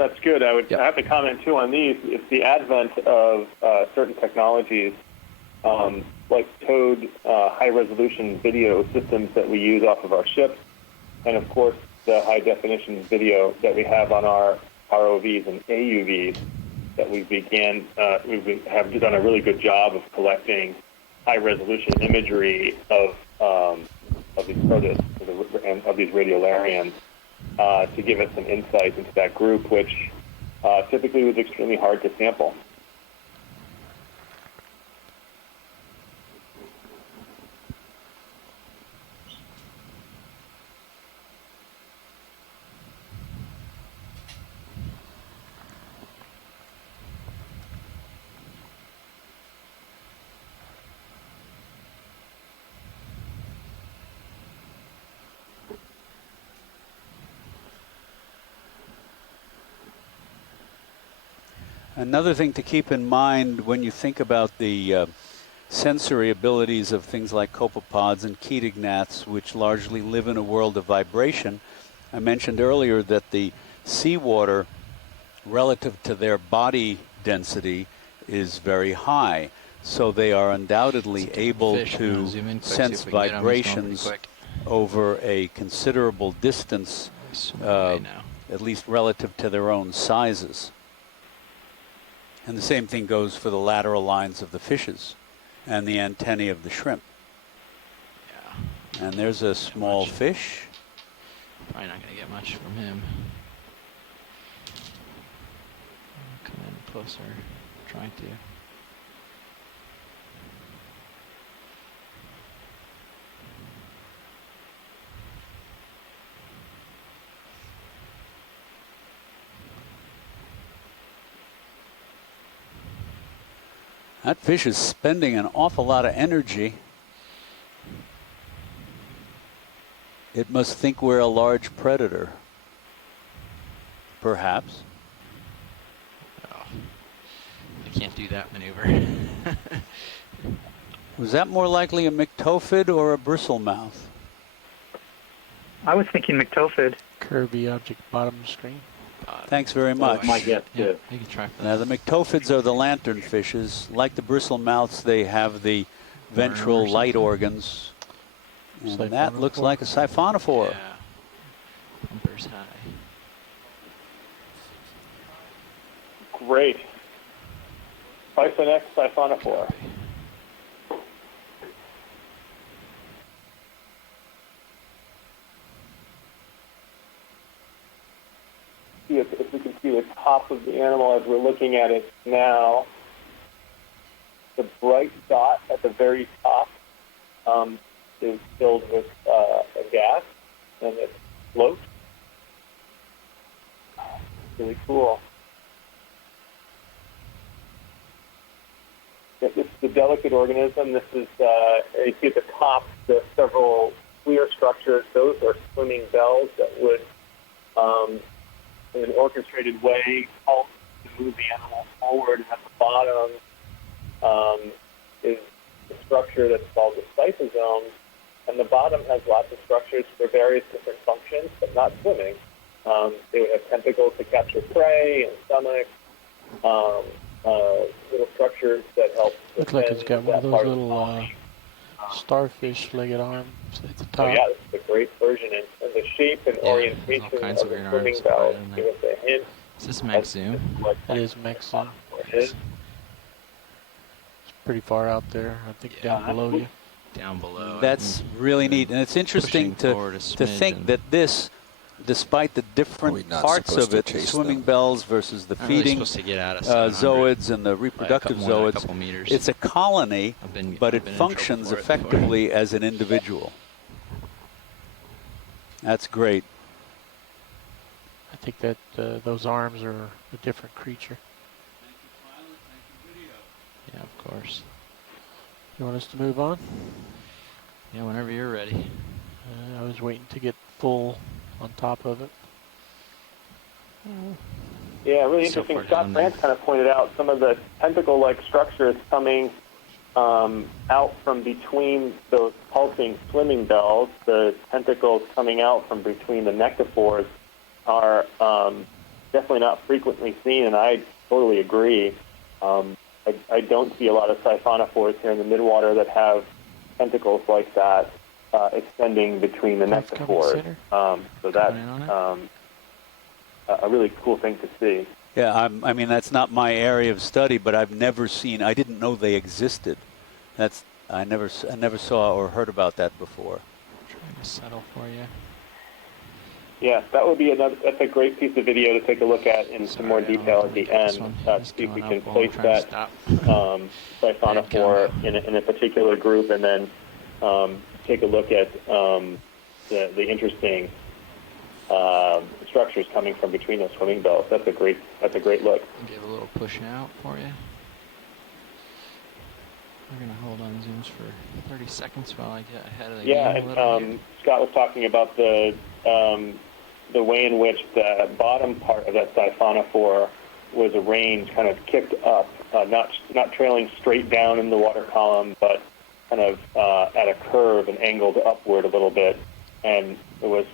That's good. I have to comment too on these. It's the advent of certain technologies, like towed high-resolution video systems that we use off of our ships, and of course the high-definition video that we have on our ROVs and AUVs. That we have done a really good job of collecting high-resolution imagery of these protists and of these radiolarians to give us some insight into that group, which typically was extremely hard to sample. Another thing to keep in mind when you think about the sensory abilities of things like copepods and chaetognats, which largely live in a world of vibration. I mentioned earlier that the seawater, relative to their body density, is very high. So they are undoubtedly able to sense vibrations over a considerable distance, at least relative to their own sizes. And the same thing goes for the lateral lines of the fishes and the antennae of the shrimp. Yeah. And there's a small fish. Probably not going to get much from him. Come in closer, trying to. That fish is spending an awful lot of energy. It must think we're a large predator. Perhaps. Oh, I can't do that maneuver. Was that more likely a myctophid or a bristlemouth? I was thinking myctophid. Curvy object bottom screen. Thanks very much. My guess, too. You can try for now, the myctophids are the lantern fishes. Like the bristlemouths, they have the ventral light organs. And that looks like a siphonophore. Yeah. Bumpers high. Great. Bison X siphonophore. If we can see the top of the animal as we're looking at it now, the bright dot at the very top is filled with a gas, and it floats. Really cool. This is the delicate organism. This is, you see at the top, the several clear structures. Those are swimming bells that would, in an orchestrated way, help to move the animal forward. And at the bottom is the structure that's called the cytosome. And the bottom has lots of structures for various different functions, but not swimming. They would have tentacles to capture prey and stomach, little structures that help. Looks like it's got one of those little starfish-legged arms at the top. Oh yeah, this is a great version, and the shape and orientation of the swimming bell give us a hint. Is this max zoom? That is max zoom. It's pretty far out there. I think down below you. Down below. That's really neat, and it's interesting to think that this, despite the different parts of it, the swimming bells versus the feeding zooids and the reproductive zooids, it's a colony, but it functions effectively as an individual. That's great. I think that those arms are a different creature. Yeah, of course. You want us to move on? Yeah, whenever you're ready. I was waiting to get full on top of it. Yeah, really interesting. Scott France kind of pointed out some of the tentacle-like structures coming out from between those pulsing swimming bells. The tentacles coming out from between the nectophores are definitely not frequently seen, and I totally agree. I don't see a lot of siphonophores here in the midwater that have tentacles like that extending between the nectophores. So that's a really cool thing to see. Yeah, I mean, that's not my area of study, but I've never seen, I didn't know they existed. I never saw or heard about that before. Trying to settle for you. Yeah, that would be that's a great piece of video to take a look at in some more detail at the end. See if we can place that siphonophore in a particular group, and then take a look at the interesting structures coming from between those swimming bells. That's a great look. Give a little push out for you. We're going to hold on zooms for 30 seconds while I get ahead of the game a little and Scott was talking about the way in which the bottom part of that siphonophore was arranged, kind of kicked up, not trailing straight down in the water column, but kind of at a curve and angled upward a little bit. And it was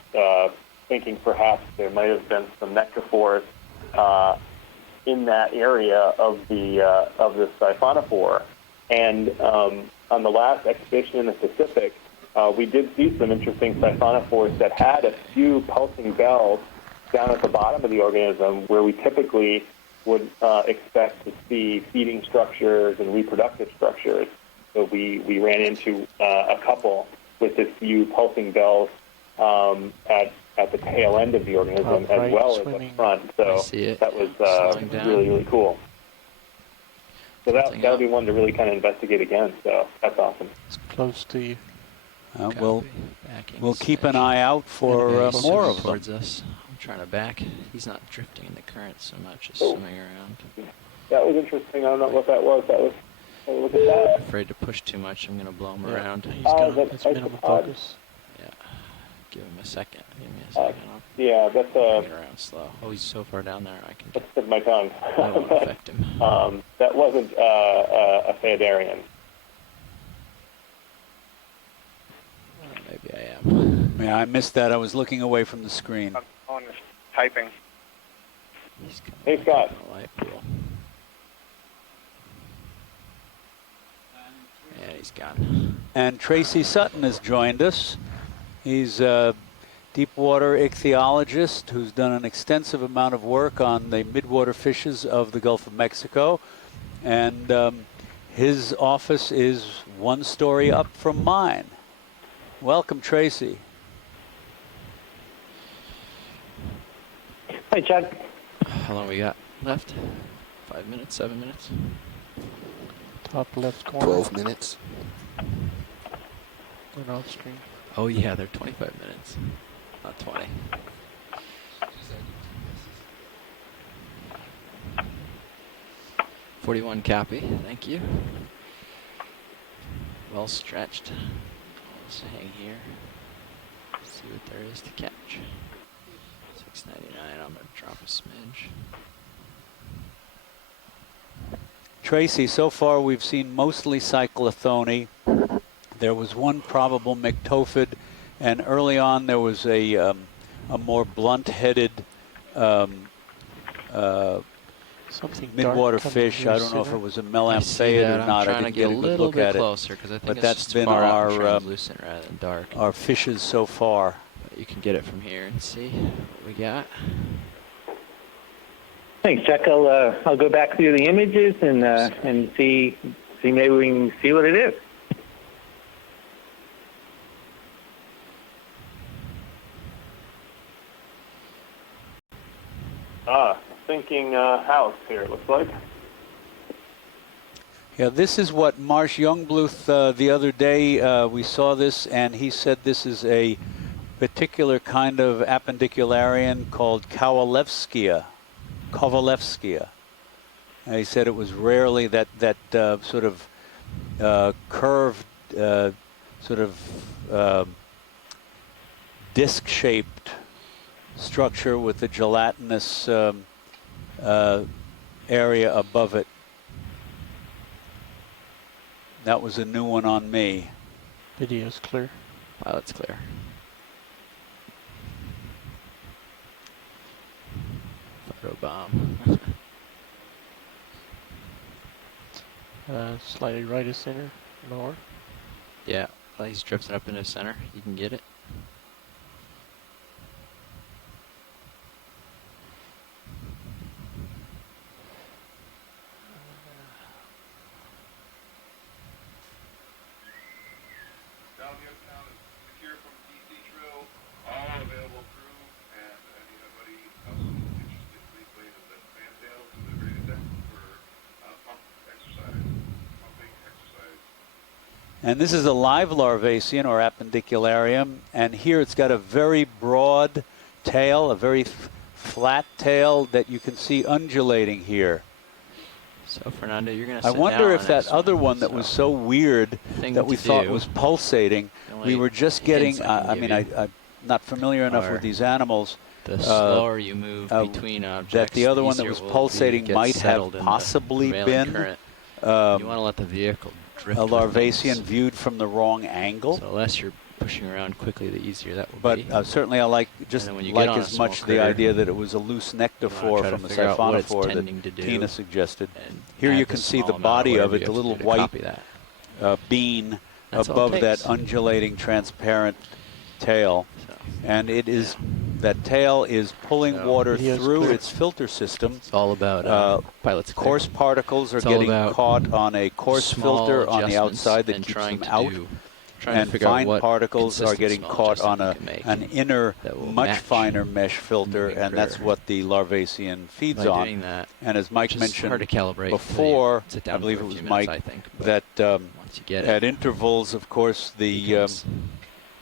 thinking perhaps there might have been some nectophores in that area of the siphonophore. And on the last expedition in the Pacific, we did see some interesting siphonophores that had a few pulsing bells down at the bottom of the organism, where we typically would expect to see feeding structures and reproductive structures. So we ran into a couple with a few pulsing bells at the tail end of the organism, as well as up front. So that was really, really cool. So that would be one to really kind of investigate again. So that's awesome. It's close to you. We'll keep an eye out for more of them. Towards us. I'm trying to back. He's not drifting in the current so much as swimming around. That was interesting. I don't know what that was. Look at that. I'm afraid to push too much. I'm going to blow him around. He's that's minimum focus. Yeah. Give him a second. Give me a second. Yeah, that's bring it around slow. Oh, he's so far down there. I can. Let's tip my tongue. That won't affect him. That wasn't a Phaedarian. Maybe I am. Yeah, I missed that. I was looking away from the screen. I'm on this typing. Hey, Scott. Yeah, he's gone. And Tracy Sutton has joined us. He's a deep water ichthyologist who's done an extensive amount of work on the midwater fishes of the Gulf of Mexico. And his office is one story up from mine. Welcome, Tracy. Hi, Chuck. How long we got left? 5 minutes, 7 minutes? Top left corner. 12 minutes. Going off screen. Oh yeah, they're 25 minutes, not 20. $41 copy, thank you. Well stretched. Let's hang here. See what there is to catch. $6.99. I'm gonna drop a smidge. Tracy, so far we've seen mostly cyclothony. There was one probable myctophid, and early on there was a more blunt-headed something midwater fish. I don't know if it was a melamphaid or not. I didn't get a good look at it. Closer, I think but it's that's been far our translucent rather than dark. Our fishes so far. But you can get it from here and see what we got. Thanks, Chuck. I'll go back through the images and see maybe we can see what it is. Sinking house here, it looks like. Yeah, this is what Marsh Youngbluth the other day, we saw this, and he said this is a particular kind of appendicularian called Kovalevskia. And he said it was rarely that sort of curved, sort of disc-shaped structure with the gelatinous area above it. That was a new one on me. Video's clear. Pilot's clear. Photo bomb. Slightly right of center, north. Yeah, well, he's drifting up into center. You can get it. And this is a live larvacean or appendicularium, and here it's got a very broad tail, a very flat tail that you can see undulating here. So Fernando, you're going to I wonder if that other one that was so weird that we thought was pulsating, we were just getting, I'm not familiar enough with these animals. The slower you move between objects, that the other one that easier was it will be pulsating to get might have settled in the possibly prevailing been current. You want to let the vehicle drift a with larvacean things. viewed from the wrong angle. So the less you're pushing around quickly, the easier that will But be. certainly I like just when you like get on a as small much the critter, idea that it was a loose nectophore try to from the figure out what it's siphonophore tending to that do Tina suggested. add Here you the can see small the amount body of whatever it, you the have to little do to white copy that. bean That's all above it that takes. undulating transparent tail. And it is that tail is pulling water Video's through clear. its filter system. It's all about pilot's clear. Coarse particles are It's all getting about caught on a coarse small filter on the adjustments outside that and keeps trying them to out. trying to And figure out fine what particles are consistent getting small caught on adjustment you can make an inner, that will much match finer mesh filter, moving and that's critter. what the larvacean feeds By on. doing that, And as Mike which is mentioned hard to calibrate before, until you sit down I believe for it a was few Mike, minutes, I think, but that once you get it, at intervals, of course, becomes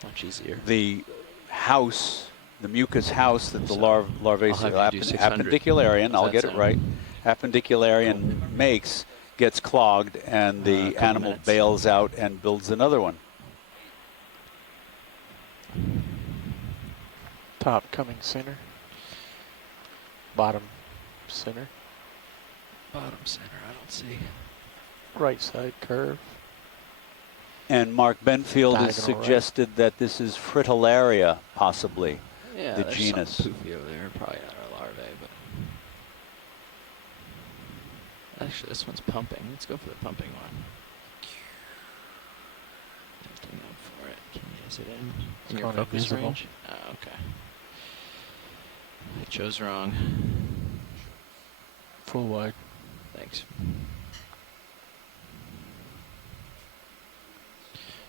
much easier. the house, the mucus house that the I'll larvacean have you do 600. appendicularian, How's I'll that get it sound? right, appendicularian makes gets clogged, and the couple animal minutes. bails out and builds another one. Top coming center. Bottom center. Bottom center, I don't see. Right side curve. And Mark Benfield has Diagonal right. suggested that this is Fritillaria, possibly, Yeah, the there's genus. something poofy over there. Probably not a larvae, but actually, this one's pumping. Let's go for the pumping one. Tilting up for it. Is it in your going focus invisible. range? Oh, okay. I chose wrong. Full wide. Thanks.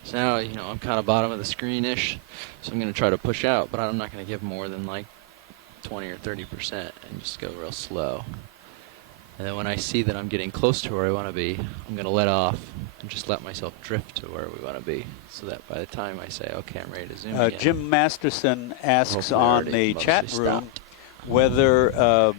So now, I'm kind of bottom of the screen-ish, so I'm going to try to push out, but I'm not going to give more than like 20 or 30% and just go real slow. And then when I see that I'm getting close to where I want to be, I'm going to let off and just let myself drift to where we want to be, so that by the time I say, okay, I'm ready to zoom again. Jim Masterson asks Hopefully on already the mostly chat room stopped. whether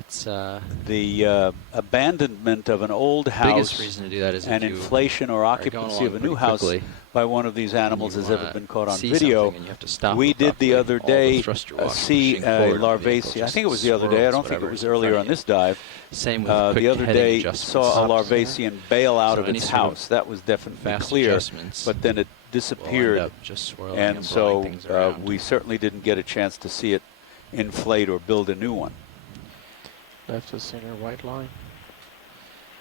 it's the abandonment of an old house biggest reason to do that is if and you inflation or are going occupancy of a along new pretty house quickly by one of these animals you has ever wanna been caught on see video. something and you have to stop We did the abruptly. other All the day thrust you're walking, see pushing a forward, the vehicle larvacean. I just think it was the other day. I swirls don't think it whatever was is in earlier front on of you. this dive. Same with quick the other heading day adjustments. saw a Stop center. larvacean bail out So of any its sort of house. That was definitely fast clear, adjustments but then it disappeared, up just swirling and and so blowing things around. we certainly didn't get a chance to see it inflate or build a new one. Left of center white line.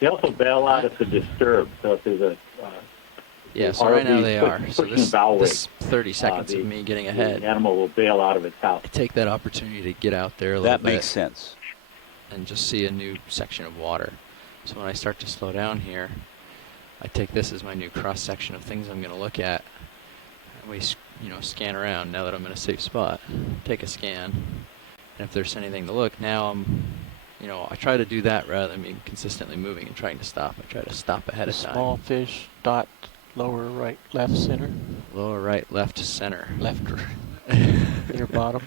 They also bail out if they're disturbed. So if there's a Yeah, so right now they are. So pushing bow this rate, 30 seconds of me getting ahead, the animal will bail out of its house. I take that opportunity to get out there a little That bit. makes sense. And just see a new section of water. So when I start to slow down here, I take this as my new cross section of things I'm going to look at. And we, scan around now that I'm in a safe spot. Take a scan, and if there's anything to look, now I'm, I try to do that rather than being consistently moving and trying to stop. I try to stop ahead The of time. small fish dot lower right left center. Lower right, left, center. Left. Near bottom.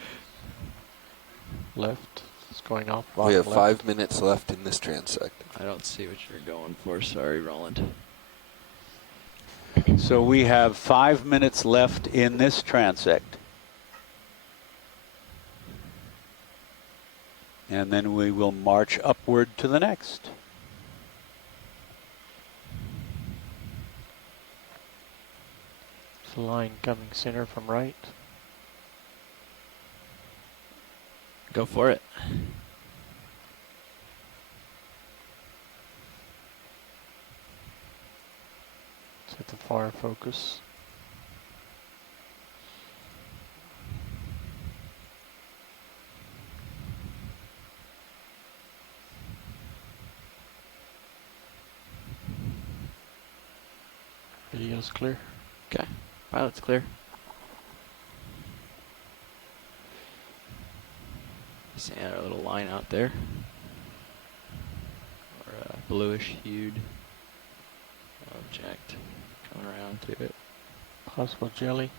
Left. It's going off bottom We have left. 5 minutes left in this transect. I don't see what you're going for. Sorry, Roland. So we have 5 minutes left in this transect. And then we will march upward to the next. It's a line coming center from right. Go for it. Set the far focus. Video's clear. Okay. Pilot's clear. See our little line out there. Or a bluish hued object coming around to it. Possible jelly.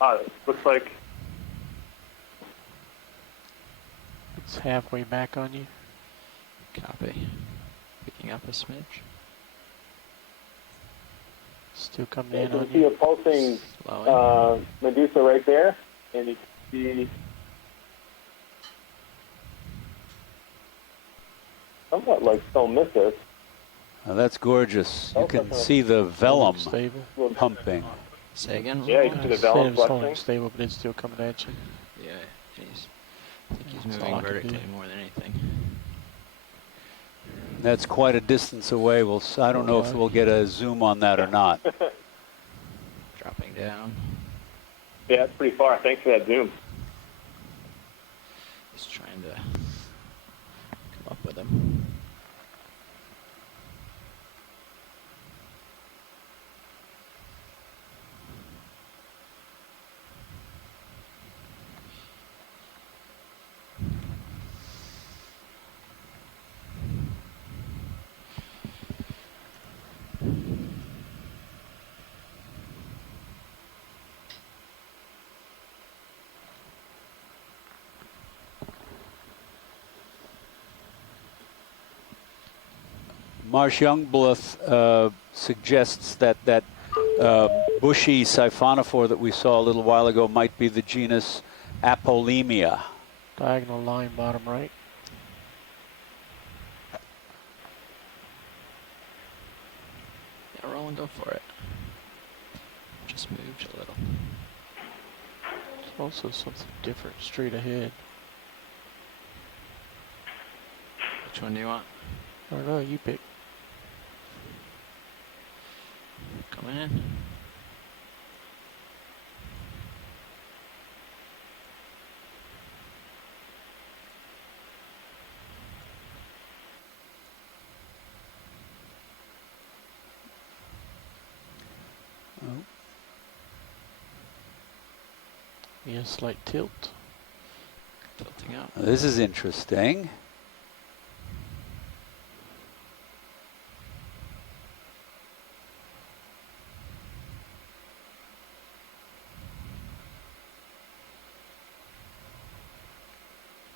It looks like It's halfway back on you. Copy. Picking up a smidge. Still coming You in can on see you. a pulsing Slowing. Medusa right there, and you can see somewhat like Stolmithus. Now that's gorgeous. You can Okay. see the vellum Stable. pumping. Say again? Yeah, you can see the vellum It's holding flexing. stable, but it's still coming at you. Yeah, I think he's That's all moving I can vertically do. more than anything. That's quite a distance away. I don't know if we'll get a zoom on that or not. Dropping down. Yeah, it's pretty far. Thanks for that zoom. Just trying to come up with him. Marsh Youngblood suggests that bushy siphonophore that we saw a little while ago might be the genus Apolemia. Diagonal line, bottom right. Yeah, roll and go for it. Just moved a little. There's also something different straight ahead. Which one do you want? I don't know, you pick. Coming in. Oh. Yeah, slight tilt. Tilting up. This is interesting.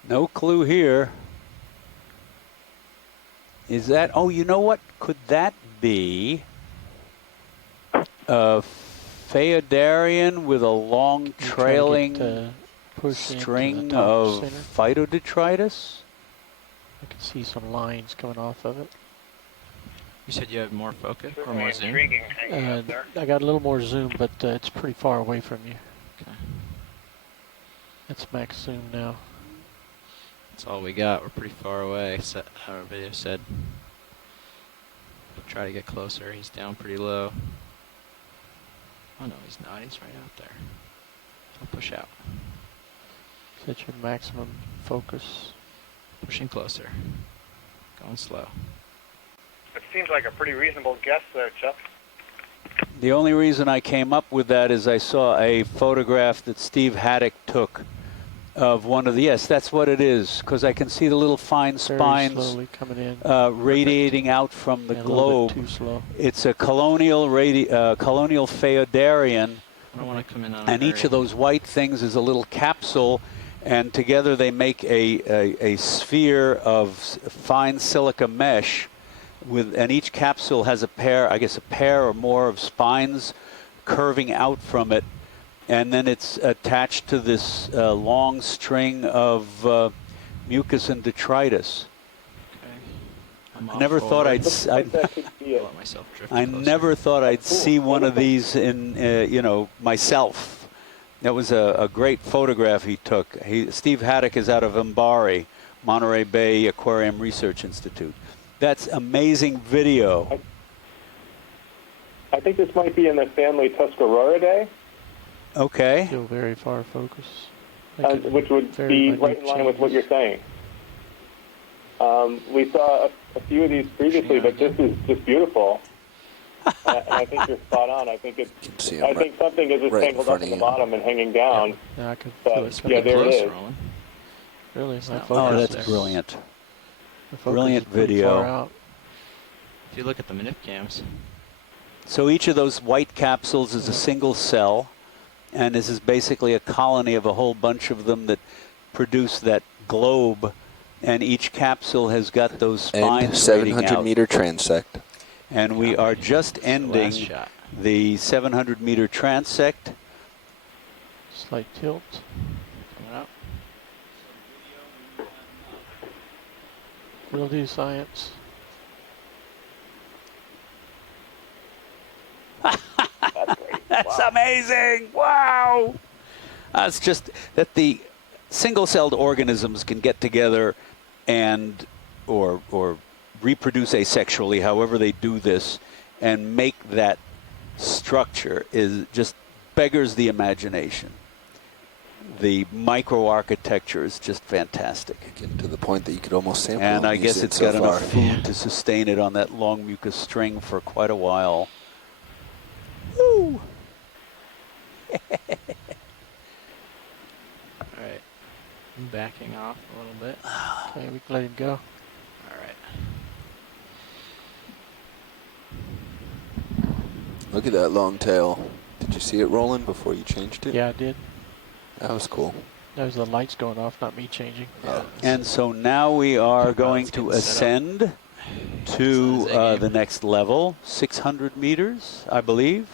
No clue here. Is that, oh, you know what? Could that be a Phaeodarian with a long trailing string of Phytodetritus? I can see some lines coming off of it. You said you had more focus or more zoom? I got a little more zoom, but it's pretty far away from you. Okay. That's max zoom now. That's all we got. We're pretty far away. Our video said we'll try to get closer. He's down pretty low. Oh no, he's not. He's right out there. I'll push out. Set your maximum focus. Pushing closer. Going slow. It seems like a pretty reasonable guess there, Chuck. The only reason I came up with that is I saw a photograph that Steve Haddock took of one of the, yes, that's what it is, because I can see the little fine spines slowly coming in. radiating out from the Yeah, globe. too slow. It's a colonial Phaeodarian, I don't want to come in on and each of those white things is a little capsule, and together they make a sphere of fine silica mesh, and each capsule has a pair or more of spines curving out from it. And then it's attached to this long string of mucus and detritus. Okay. I never thought I'd see one of these in, myself. That was a great photograph he took. Steve Haddock is out of Mbari, Monterey Bay Aquarium Research Institute. That's amazing video. I think this might be in the family Tuscarora. Okay. Still very far focus. Which would be right in line with what you're saying. We saw a few of these previously, but this is just beautiful. And I think you're spot on. I think something is just tangled up in the bottom and hanging down. Yeah, I could but yeah, there it is. Really? Oh, that's brilliant. Brilliant video. If you look at the manip cams. So each of those white capsules is a single cell, and this is basically a colony of a whole bunch of them that produce that globe, and each capsule has got those spines and 700-meter transect. And we are just ending the 700-meter transect. Slight tilt. Coming up. We'll do science. That's amazing! Wow! It's just that the single-celled organisms can get together and or reproduce asexually, however they do this, and make that structure is just beggars the imagination. The microarchitecture is just fantastic. Getting to the point that you could almost sample. And I guess it's got enough far. food to sustain it on that long mucus string for quite a while. Woo! Alright. I'm backing off a little bit. Okay, we can let him go. Alright. Look at that long tail. Did you see it rolling before you changed it? Yeah, I did. That was cool. That was the lights going off, not me changing. Yeah. And so now we are going to ascend to the next level, 600 meters, I believe.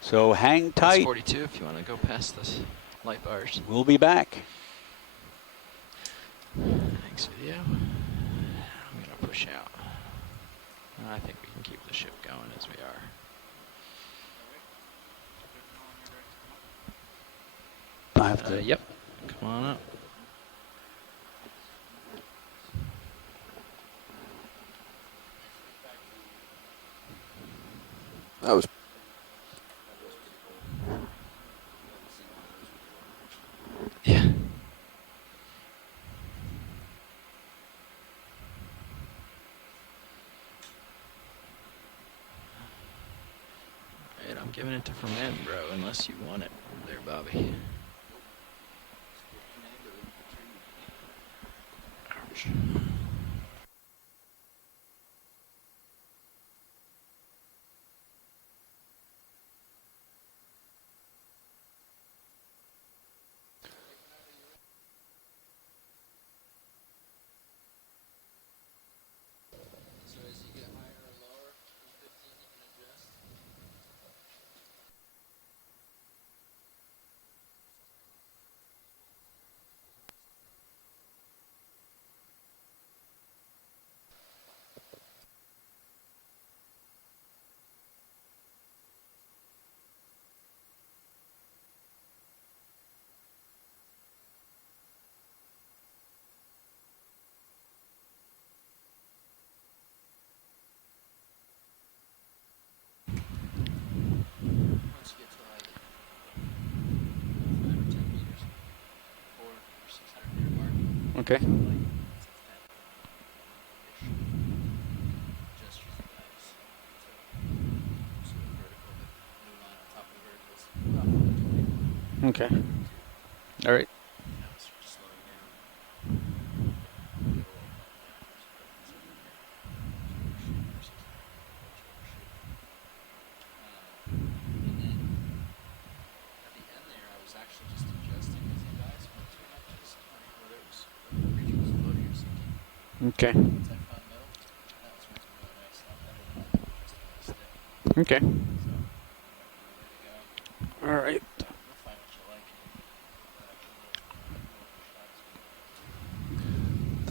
So hang tight. That's 42 if you want to go past this light bars. We'll be back. Thanks, video. I'm going to push out. I think we can keep the ship going as we are. I have to. Yep. Come on up. That was. Yeah. Alright, I'm giving it to ferment, bro, unless you want it there, Bobby. Ouch. Okay. Okay. All right. Okay. Okay. All right.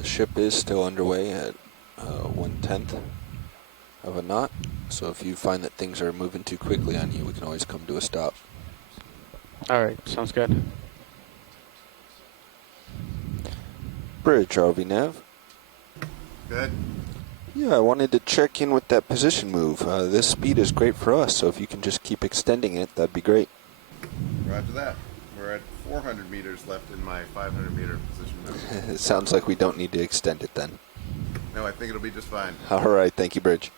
ship is still underway at 1/10 of a knot. So if you find that things are moving too quickly on you, we can always come to a stop. All right, sounds good. Bridge, RV Nav. Good. Yeah, I wanted to check in with that position move. This speed is great for us, so if you can just keep extending it, that'd be great. Roger that. We're at 400 meters left in my 500 meter position move. It sounds like we don't need to extend it then. No, I think it'll be just fine. All right, thank you, Bridge.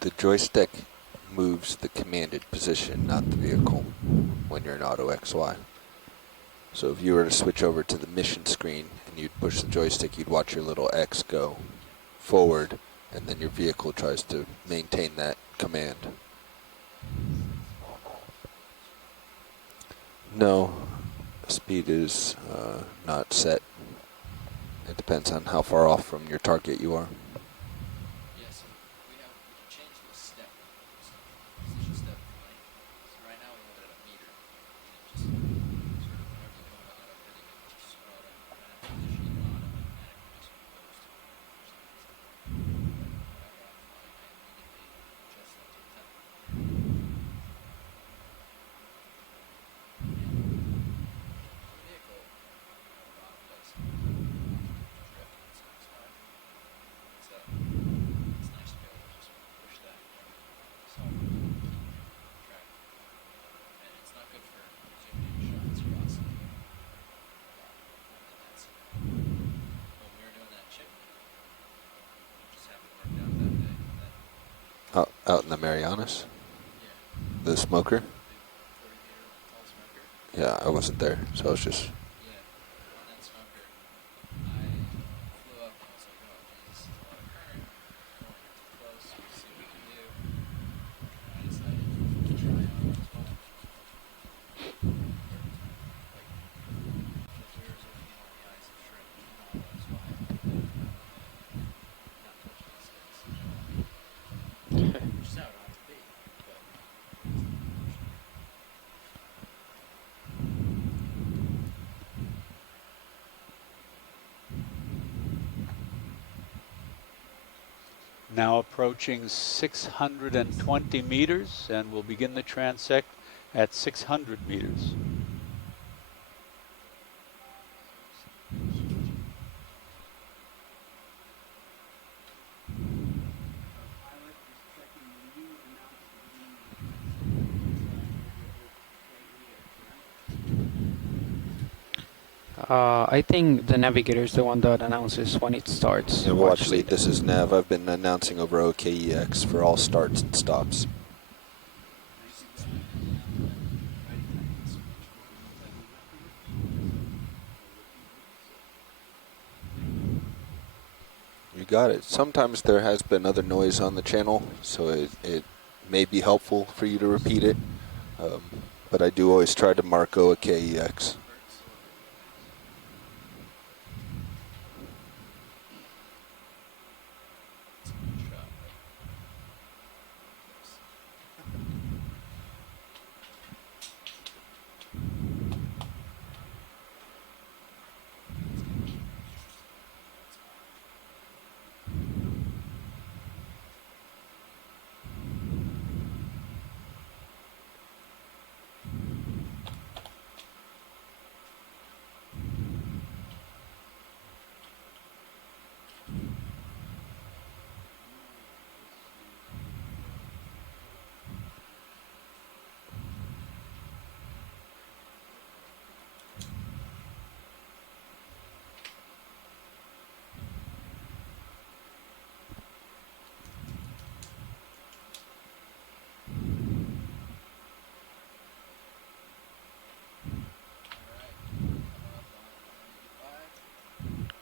The joystick moves the commanded position, not the vehicle, when you're in auto XY. So if you were to switch over to the mission screen and you'd push the joystick, you'd watch your little X go forward, and then your vehicle tries to maintain that command. No, speed is not set. It depends on how far off from your target you are. Out in the Marianas? The smoker? Yeah, I wasn't there, so I was just... Now approaching 620 meters, and we'll begin the transect at 600 meters. I think the navigator is the one that announces when it starts. Yeah, watch lead. This is Nav. I've been announcing over OKEX for all starts and stops. You got it. Sometimes there has been other noise on the channel, so it may be helpful for you to repeat it. But I do always try to mark OKEX.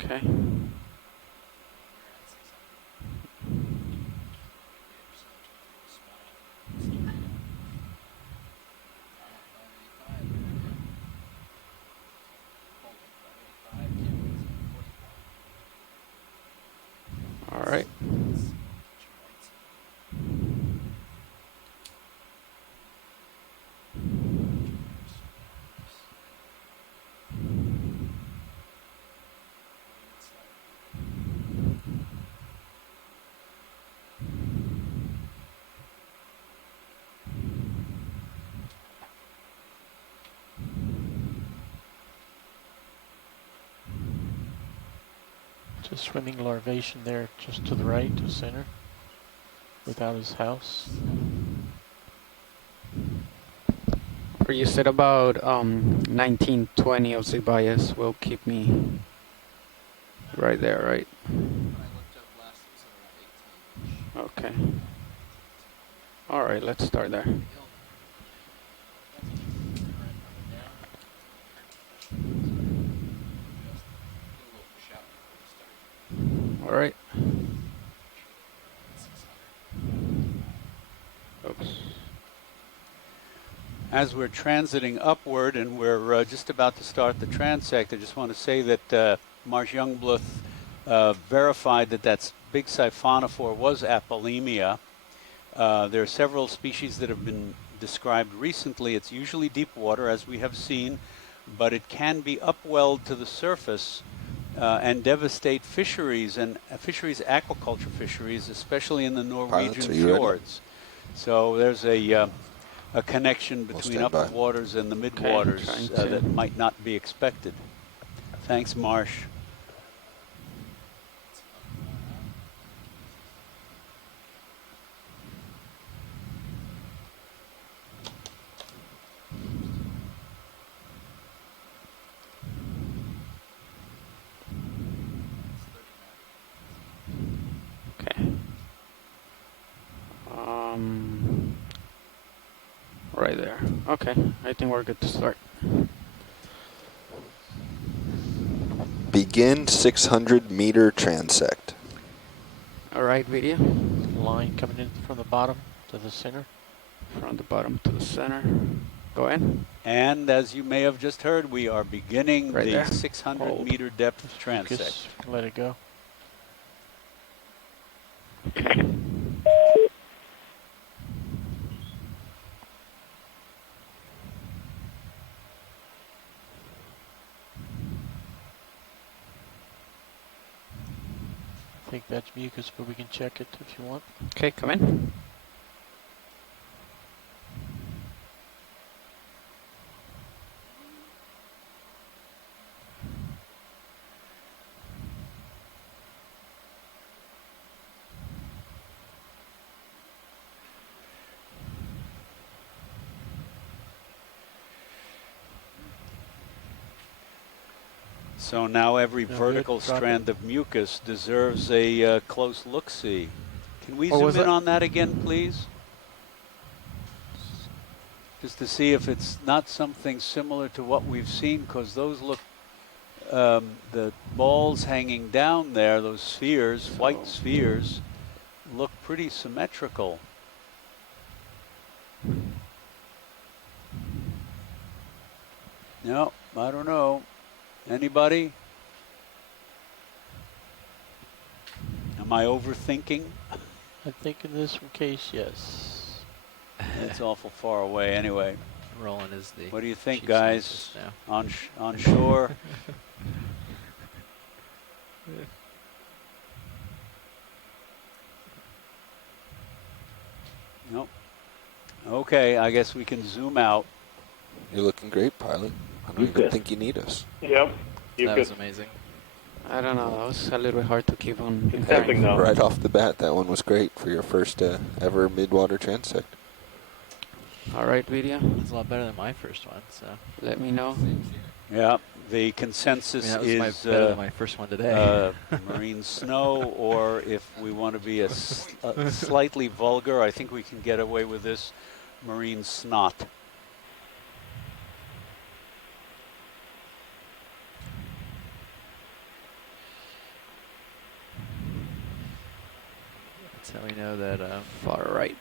Okay. All right. Just swimming larvation there, just to the right, to center, without his house. Or you said about 1920 of the bias will keep me right there, right? Okay. All right, let's start there. All right. Oops. As we're transiting upward and we're just about to start the transect, I just want to say that Marsh Youngblood verified that that big siphonophore was Apolemia. There are several species that have been described recently. It's usually deep water, as we have seen, but it can be upwelled to the surface and devastate fisheries and aquaculture fisheries, especially in the Norwegian fjords. So there's a connection between upper waters and the midwaters that might not be expected. Thanks, Marsh. Okay. Right there. Okay, I think we're good to start. Begin 600-meter transect. All right, video. Line coming in from the bottom to the center. From the bottom to the center. Go ahead. And as you may have just heard, we are beginning Right the there. 600-meter depth transect. Just let it go. I think that's mucus, but we can check it if you want. Okay, come in. So now every No, vertical good. Drop strand of mucus deserves a close look-see. Can we What was zoom in that? on that again, please? Just to see if it's not something similar to what we've seen, because those look, the balls hanging down there, those spheres, white spheres, look pretty symmetrical. No, I don't know. Anybody? Am I overthinking? I think in this case, yes. It's awful far away anyway. Roland is the What do you think, chief guys? scientist now. On shore? Nope. Okay, I guess we can zoom out. You're looking great, pilot. I don't even think you need us. Yep. That was amazing. I don't know. That was a little bit hard to keep on. Accepting though. Right off the bat, that one was great for your first ever midwater transect. All right, video. It's a lot better than my first one, so. Let me know. Yeah, the consensus I mean, that was is better than my first one today. marine snow, or if we want to be a slightly vulgar, I think we can get away with this, marine snot. That's how we know that far right.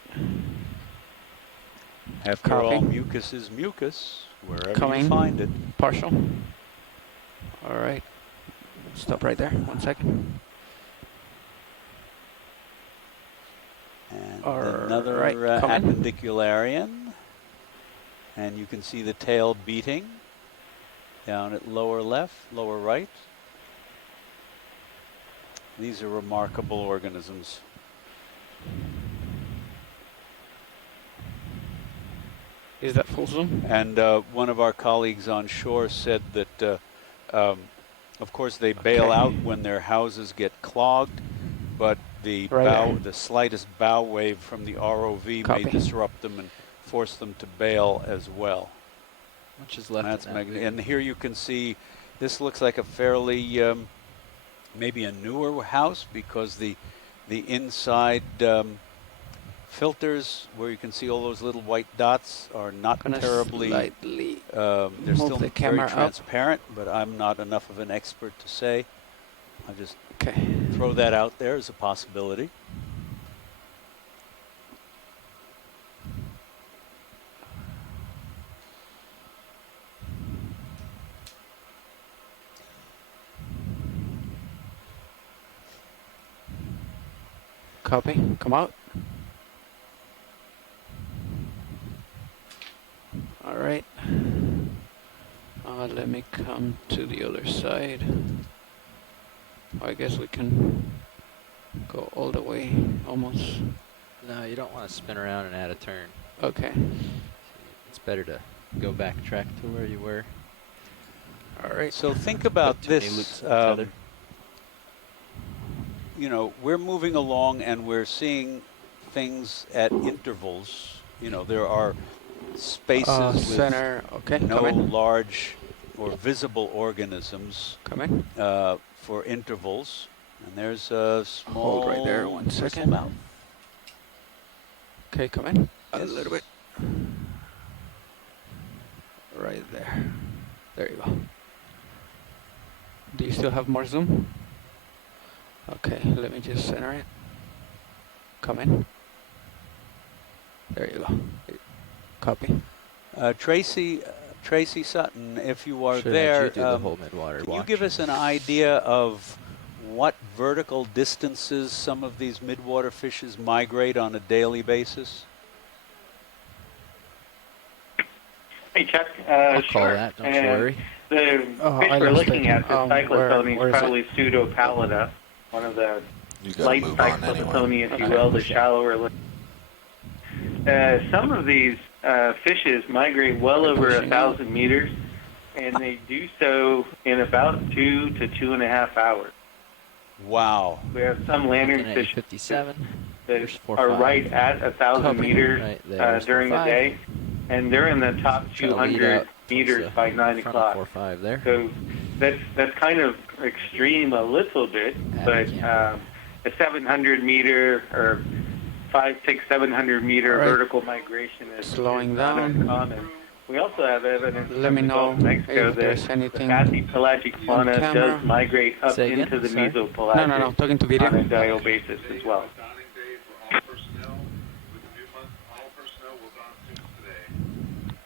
After all, mucus is mucus, wherever you find it. Partial. All right. Stop right there. 1 second. And All another right, coming. appendicularian. And you can see the tail beating down at lower left, lower right. These are remarkable organisms. Is that full zoom? And one of our colleagues on shore said that, of course, they bail out when their houses get clogged, but the the slightest bow wave from the ROV may disrupt them and force them to bail as well. Much is left. That's and here you can see, this looks like a fairly, maybe a newer house, because the inside filters, where you can see all those little white dots, are not terribly, they're still very transparent, but I'm not enough of an expert to say. I'll just throw that out there as a possibility. Copy. Come out. All right. Let me come to the other side. I guess we can go all the way, almost. No, you don't want to spin around and add a turn. Okay. It's better to go backtrack to where you were. All right. So think about this. You know, we're moving along and we're seeing things at intervals. You know, there are spaces with no large or visible organisms for intervals. And there's a small Hold right there 1 second. mouth. Okay, come in. A little bit. Right there. There you go. Do you still have more zoom? Okay, let me just center it. Come in. There you go. Copy. Tracy Sutton, if you are Should there, you do the whole Midwater can you watch? give us an idea of what vertical distances some of these midwater fishes migrate on a daily basis? Hey, Chuck. I'll call sure. that, don't you worry. The fish we're looking at, the Cyclosome, is probably Pseudopalida, one of the light Cyclosome, if you will, the shallower. Some of these fishes migrate well over 1,000 meters, and they do so in about 2 to 2.5 hours. Wow. We have some lantern fish 57. that are right at 1,000 meters during the day, and they're in the top 200 meters by 9 o'clock. 4-5 there. So that's kind of extreme a little bit, but a 700 meter or 500, 600, 700 meter vertical migration is slowing not down. uncommon. We also have evidence Let from me the Gulf know of Mexico if there's that anything the bathypelagic on fauna camera. does migrate up Say again? into the Sorry? mesopelagic No, talking to video. on a diel basis as well.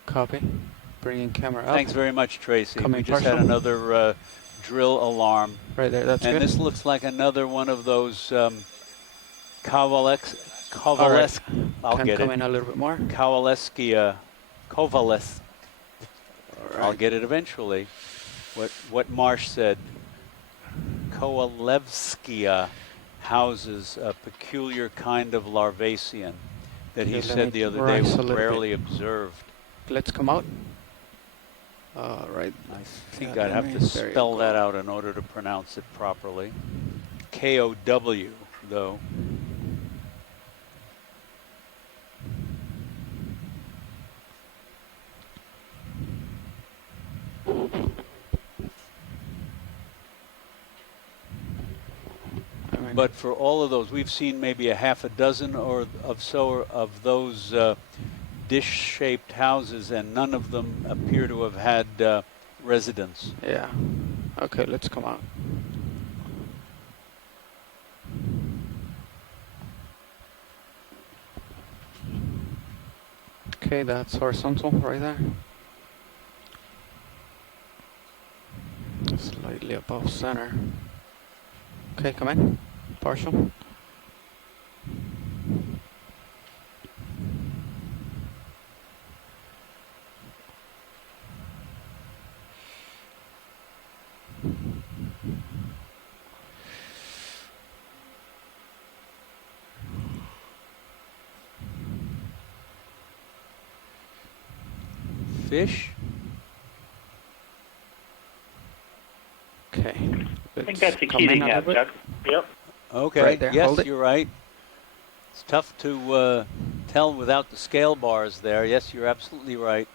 Copy. Bringing camera up. Thanks very much, Tracy. Coming We just partial. had another drill alarm. Right there, that's and good. this looks like another one of those All right. I'll Can get come it. in a little bit more. Kowalewski, Kovales. All I'll right. get it eventually. What Marsh said. Kowalewskia houses a peculiar kind of larvacean that he Okay, let said me the other day rise was a little rarely bit. observed. Let's come out. All right. I think Yeah, I'd have to there you spell go. that out in order to pronounce it properly. K-O-W, though. But for all of those, we've seen maybe a half a dozen or so of those dish-shaped houses, and none of them appear to have had residents. Yeah. Okay, let's come out. Okay, that's horizontal right there. Slightly above center. Okay, come in. Partial. Fish? Okay. I think that's a Keating nap, Chuck. Yep. Okay, Right there, hold yes, it. you're right. It's tough to tell without the scale bars there. Yes, you're absolutely right.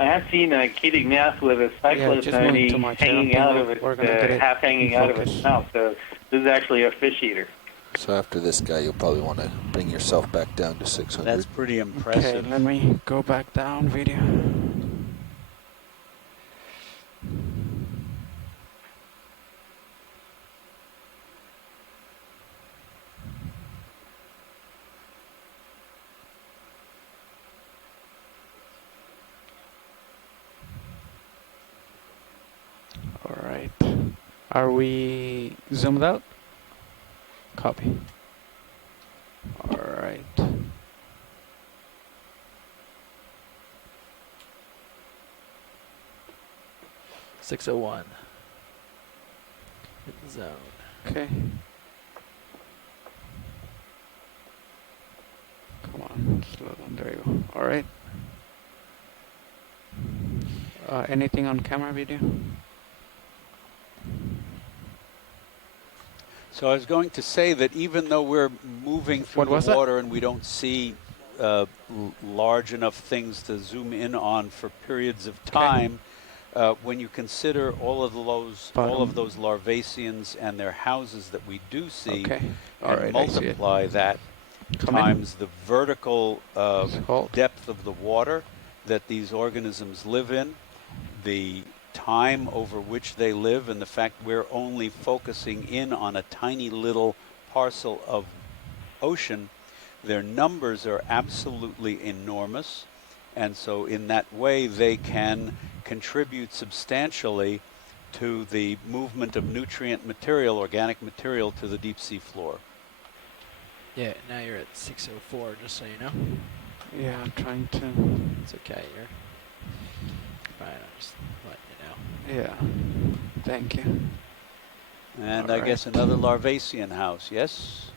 I have seen a Keating nap with a cyclotony hanging out of its, half hanging out of its mouth. So this is actually a fish eater. So after this guy, you'll probably want to bring yourself back down to 600. That's pretty impressive. Okay, let me go back down video. All right. Are we zoomed out? Copy. All right. .601. Hit the zone. Okay. Come on, slow down. There you go. All right. Anything on camera video? So I was going to say that even though we're moving through the water and we don't see large enough things to zoom in on for periods of time, when you consider all of those larvaceans and their houses that we do see, and multiply that times the vertical depth of the water that these organisms live in, the time over which they live, and the fact we're only focusing in on a tiny little parcel of ocean, their numbers are absolutely enormous. And so in that way, they can contribute substantially to the movement of nutrient material, organic material, to the deep sea floor. Yeah, now you're at 604, just so you know. Yeah, I'm trying to. It's okay, you're fine, I'm just letting you know. Yeah, thank you. And I guess another larvacean house, yes?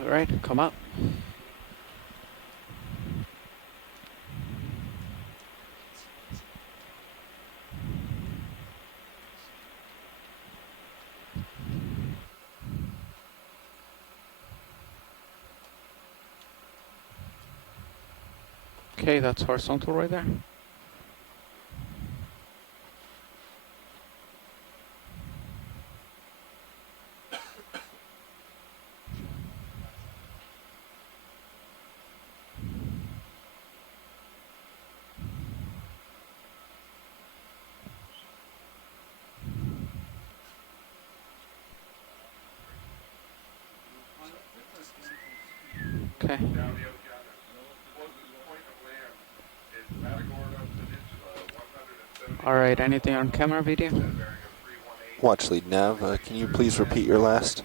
All right, come up. Okay, that's horizontal right there. Okay. All right, anything on camera video? Watch lead nav. Can you please repeat your last?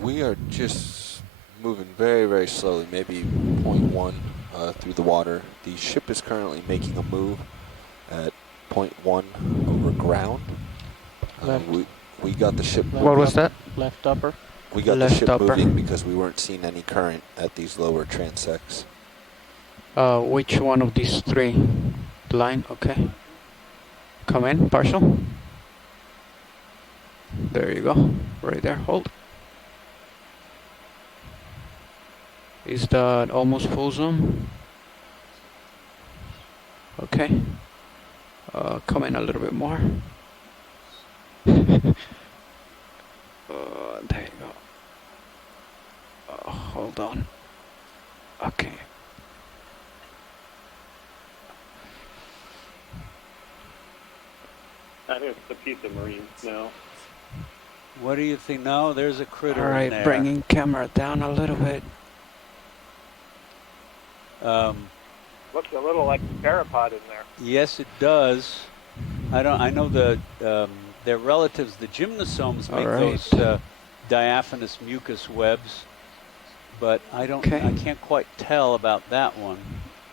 We are just moving very, very slowly, maybe 0.1 through the water. The ship is currently making a move at 0.1 over ground. We got the ship moving. What was that? Left upper. We got Left the ship upper. moving because we weren't seeing any current at these lower transects. Which one of these three? Line, okay. Come in, partial. There you go. Right there, hold. Is that almost full zoom? Okay. Come in a little bit more. There you go. Hold on. Okay. I think it's a piece of marine snow. What do you think? No, there's a critter All in right, there. bringing camera down a little bit. Looks a little like a pteropod in there. Yes, it does. I know the their relatives, the gymnosomes, make those diaphanous mucus webs, but I can't quite tell about that one.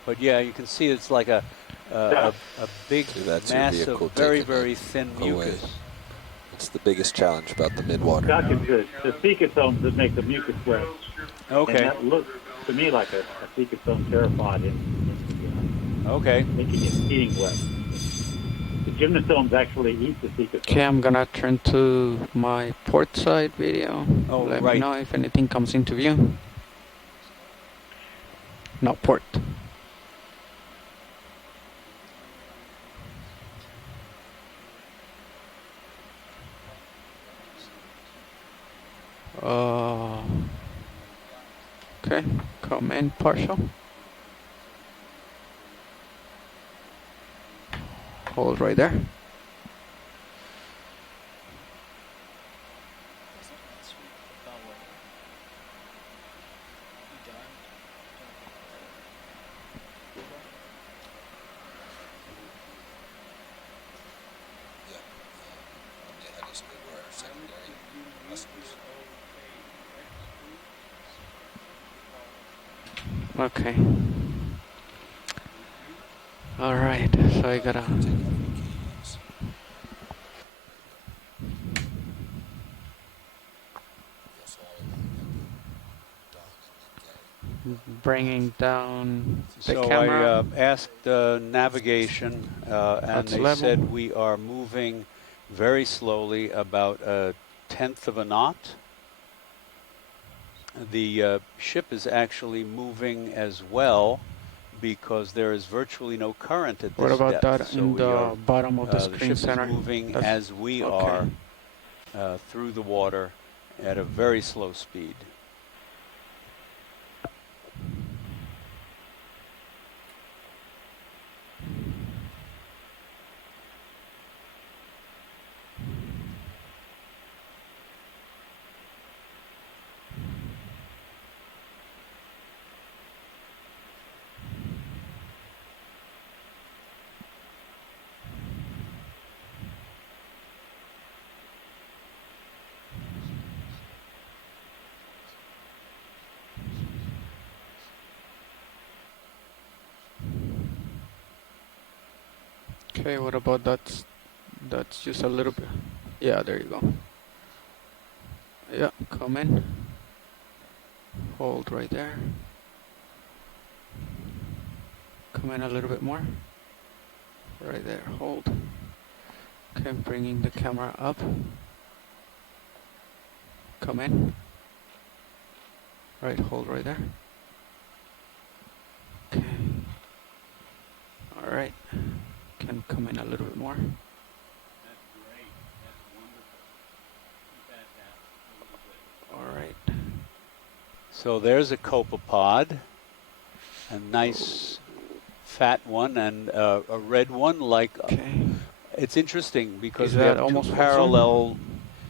But yeah, you can see it's like a big mass of very thin mucus. It's the biggest challenge about the midwater. Doc, it's the cytosomes that make the mucus web. Okay. And that looks to me like a cytosome pteropod in making its eating web. The gymnosomes actually eat the cytosome. Okay, I'm gonna turn to my port side video. Let me know if anything comes into view. No, port. Okay, come in partial. Hold right there. Okay. All right, so I gotta. Bringing down the camera. I asked navigation, and they said we are moving very slowly, about 1/10 of a knot. The ship is actually moving as well because there is virtually no current at this What about depth. that So in the bottom of the the screen ship center? is moving That's as we are through the water at a very slow speed. Okay, what about that? That's just a little bit. Yeah, there you go. Yeah, come in. Hold right there. Come in a little bit more. Right there, hold. Okay, I'm bringing the camera up. Come in. Right, hold right there. Okay. Alright. Can come in a little bit more. Alright. So there's a copepod, a nice fat one, and a red one. Like it's interesting because Is we that have almost two full zoom? parallel,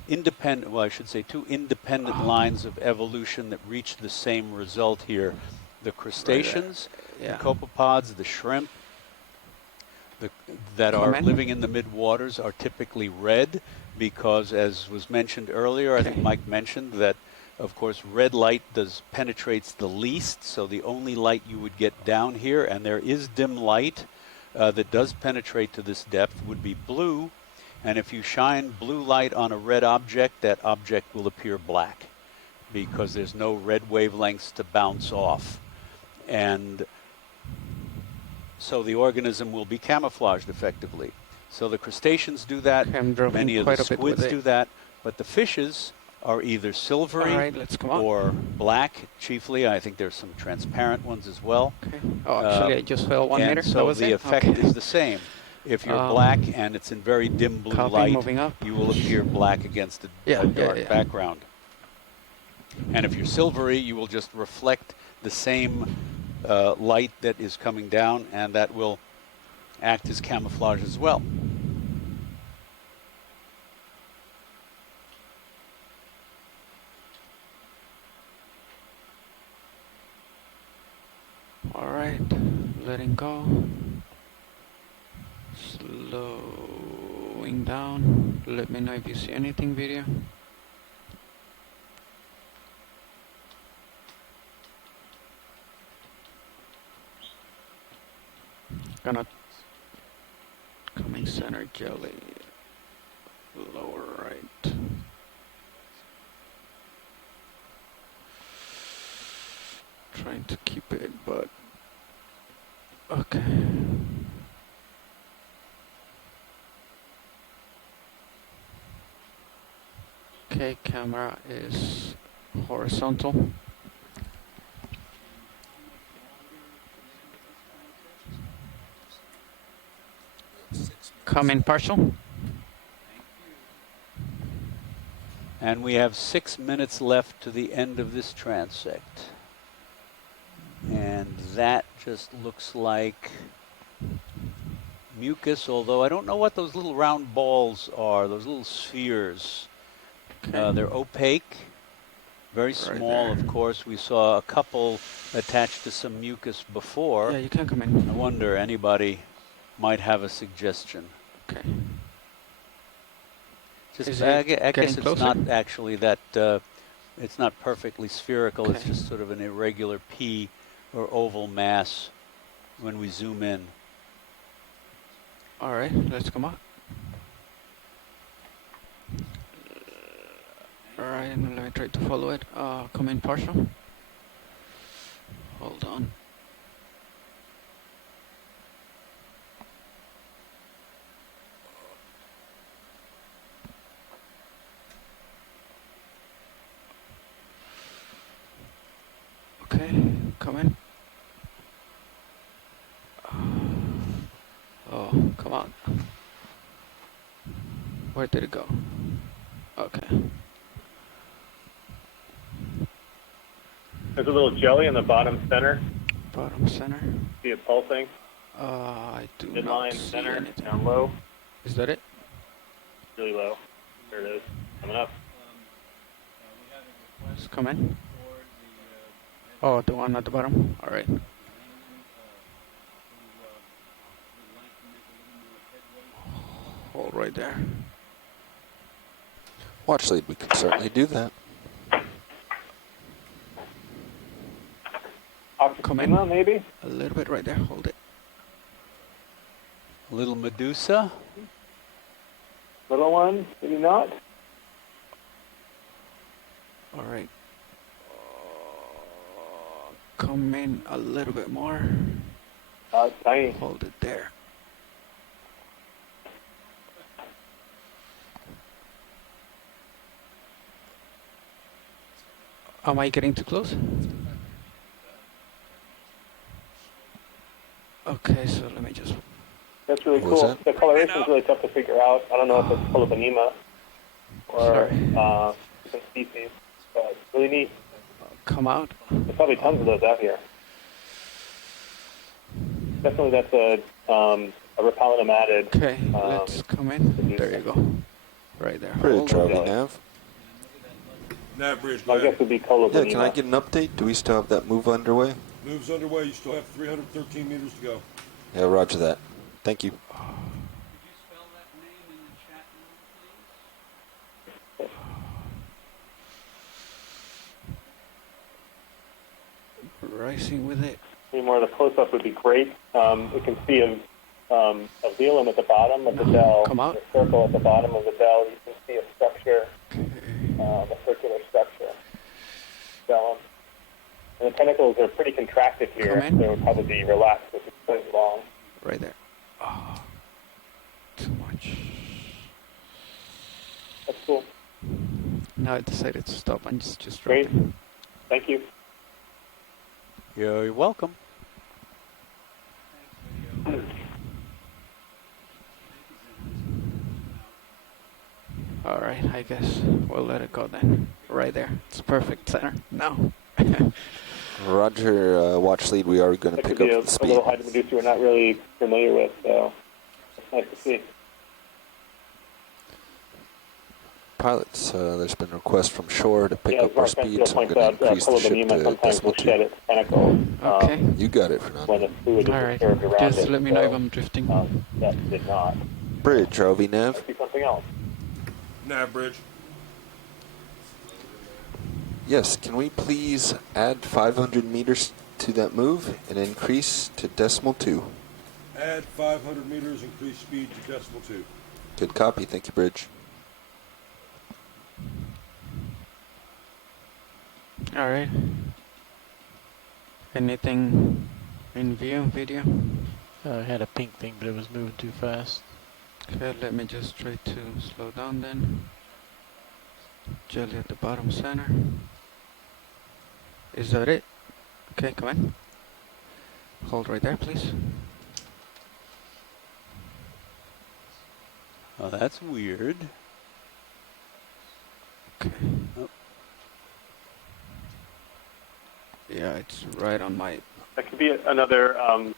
independent. Well, I should say two independent lines of evolution that reach the same result here. The crustaceans, yeah. the copepods, the shrimp, that are living in the midwaters are typically red because, as was mentioned earlier, I think Mike mentioned that, of course, red light penetrates the least, so the only light you would get down here, and there is dim light that does penetrate to this depth, would be blue, and if you shine blue light on a red object, that object will appear black because there's no red wavelengths to bounce off. And so the organism will be camouflaged effectively. So the crustaceans do that, many of the squids do that, but the fishes are either silvery or black, chiefly. I think there's some transparent ones as well. Okay. Oh, actually, I just fell 1 meter. So That was the it? effect Okay. is the same. If you're black and it's in very dim blue light, you will appear black against a dark background. And if you're silvery, you will just reflect the same light that is coming down, and that will act as camouflage as well. All right, letting go. Slowing down. Let me know if you see anything, video. Gonna coming center jelly. Lower right. Trying to keep it, but okay. Okay, camera is horizontal. Come in partial. And we have 6 minutes left to the end of this transect. And that just looks like mucus, although I don't know what those little round balls are, those little spheres. They're opaque, very small, of course. We saw a couple attached to some mucus before. Yeah, you can come in. I wonder anybody might have a suggestion. Okay. I guess it's not actually that, it's not perfectly spherical, it's just sort of an irregular pea or oval mass when we zoom in. All right, let's come up. All right, let me try to follow it. Come in partial. Hold on. Okay, come in. Oh, come on. Where did it go? Okay. There's a little jelly in the bottom center. Bottom center. See it pulsing? I do Midline not see center, anything. down low. Is that it? Really low. There it is. Coming up. Just come in. Oh, the one at the bottom? All right. Hold right there. Watch lead, we can certainly do that. Come in. Maybe? A little bit right there. Hold it. A little Medusa. Little one, maybe not. All right. Come in a little bit more. Tiny. Hold it there. Am I getting too close? Okay, so let me just... That's really What was cool. that? The coloration is really tough to figure out. I don't know if it's Polyponema or different species, but it's really neat. Come out. There's probably tons of those out here. Definitely that's a repellent ematid. Okay, let's come in. There you go. Right there. Bridge, Robbie Nav. Nav bridge, I guess it would be Polyponema. Yeah, can I get an update? Do we still have that move underway? Move's underway. You still have 313 meters to go. Yeah, roger that. Thank you. Rising with it. Any more of the close-up would be great. We can see a velum at the bottom of the bell. Come out. A circle at the bottom of the bell. You can see a structure, a circular structure. Velum. And the tentacles are pretty contracted here, so it would probably be relaxed if it's quite long. Right there. Oh, too much. That's cool. Now I decided to stop and just Great. dropping. Thank you. You're welcome. All right, I guess we'll let it go then. Right there. It's perfect center. No. Roger, watch lead. We are going to That pick could be up the a speed. little hydromedusa we're not really familiar with, so it's nice to see. Pilots, there's been a request from shore to pick Yeah, up our as Mark speed, so I'm points going to out, increase the ship Polyponema to sometimes decimal will shed 2. its tentacles. Okay. You got it, Fernando. When the fluid is All right. disturbed around Just it. let me know if I'm drifting. That did not. Bridge, ROV Nav. Might be something else. Nav bridge. Yes, can we please add 500 meters to that move and increase to decimal 2? Add 500 meters, increase speed to decimal 2. Good copy. Thank you, Bridge. All right. Anything in view, video? I had a pink thing, but it was moving too fast. Okay, let me just try to slow down then. Jelly at the bottom center. Is that it? Okay, come in. Hold right there, please. Oh, that's weird. Okay. Oh. Yeah, it's right on my... That could be another a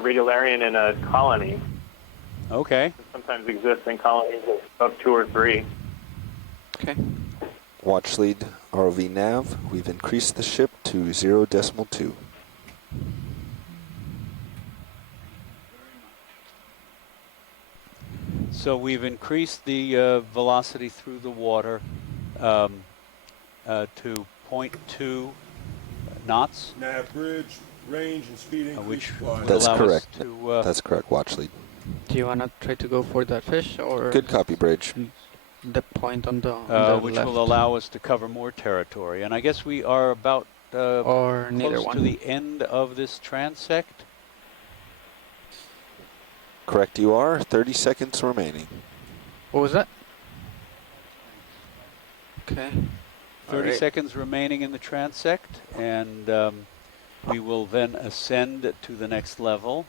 radiolarian in a colony. Okay. It sometimes exists in colonies of 2 or 3. Okay. Watch lead, ROV Nav. We've increased the ship to 0 decimal 2. So we've increased the velocity through the water to 0.2 knots. Nav bridge, range and speed increase. Which applied. would That's allow correct. us to, That's correct. Watch lead. Do you want to try to go for that fish or... Good copy, Bridge. The point on the which left. will allow us to cover more territory. And I guess we are about or neither close one. to the end of this transect. Correct you are. 30 seconds remaining. What was that? Okay. 30 seconds remaining in the transect, and we will then ascend to the next level.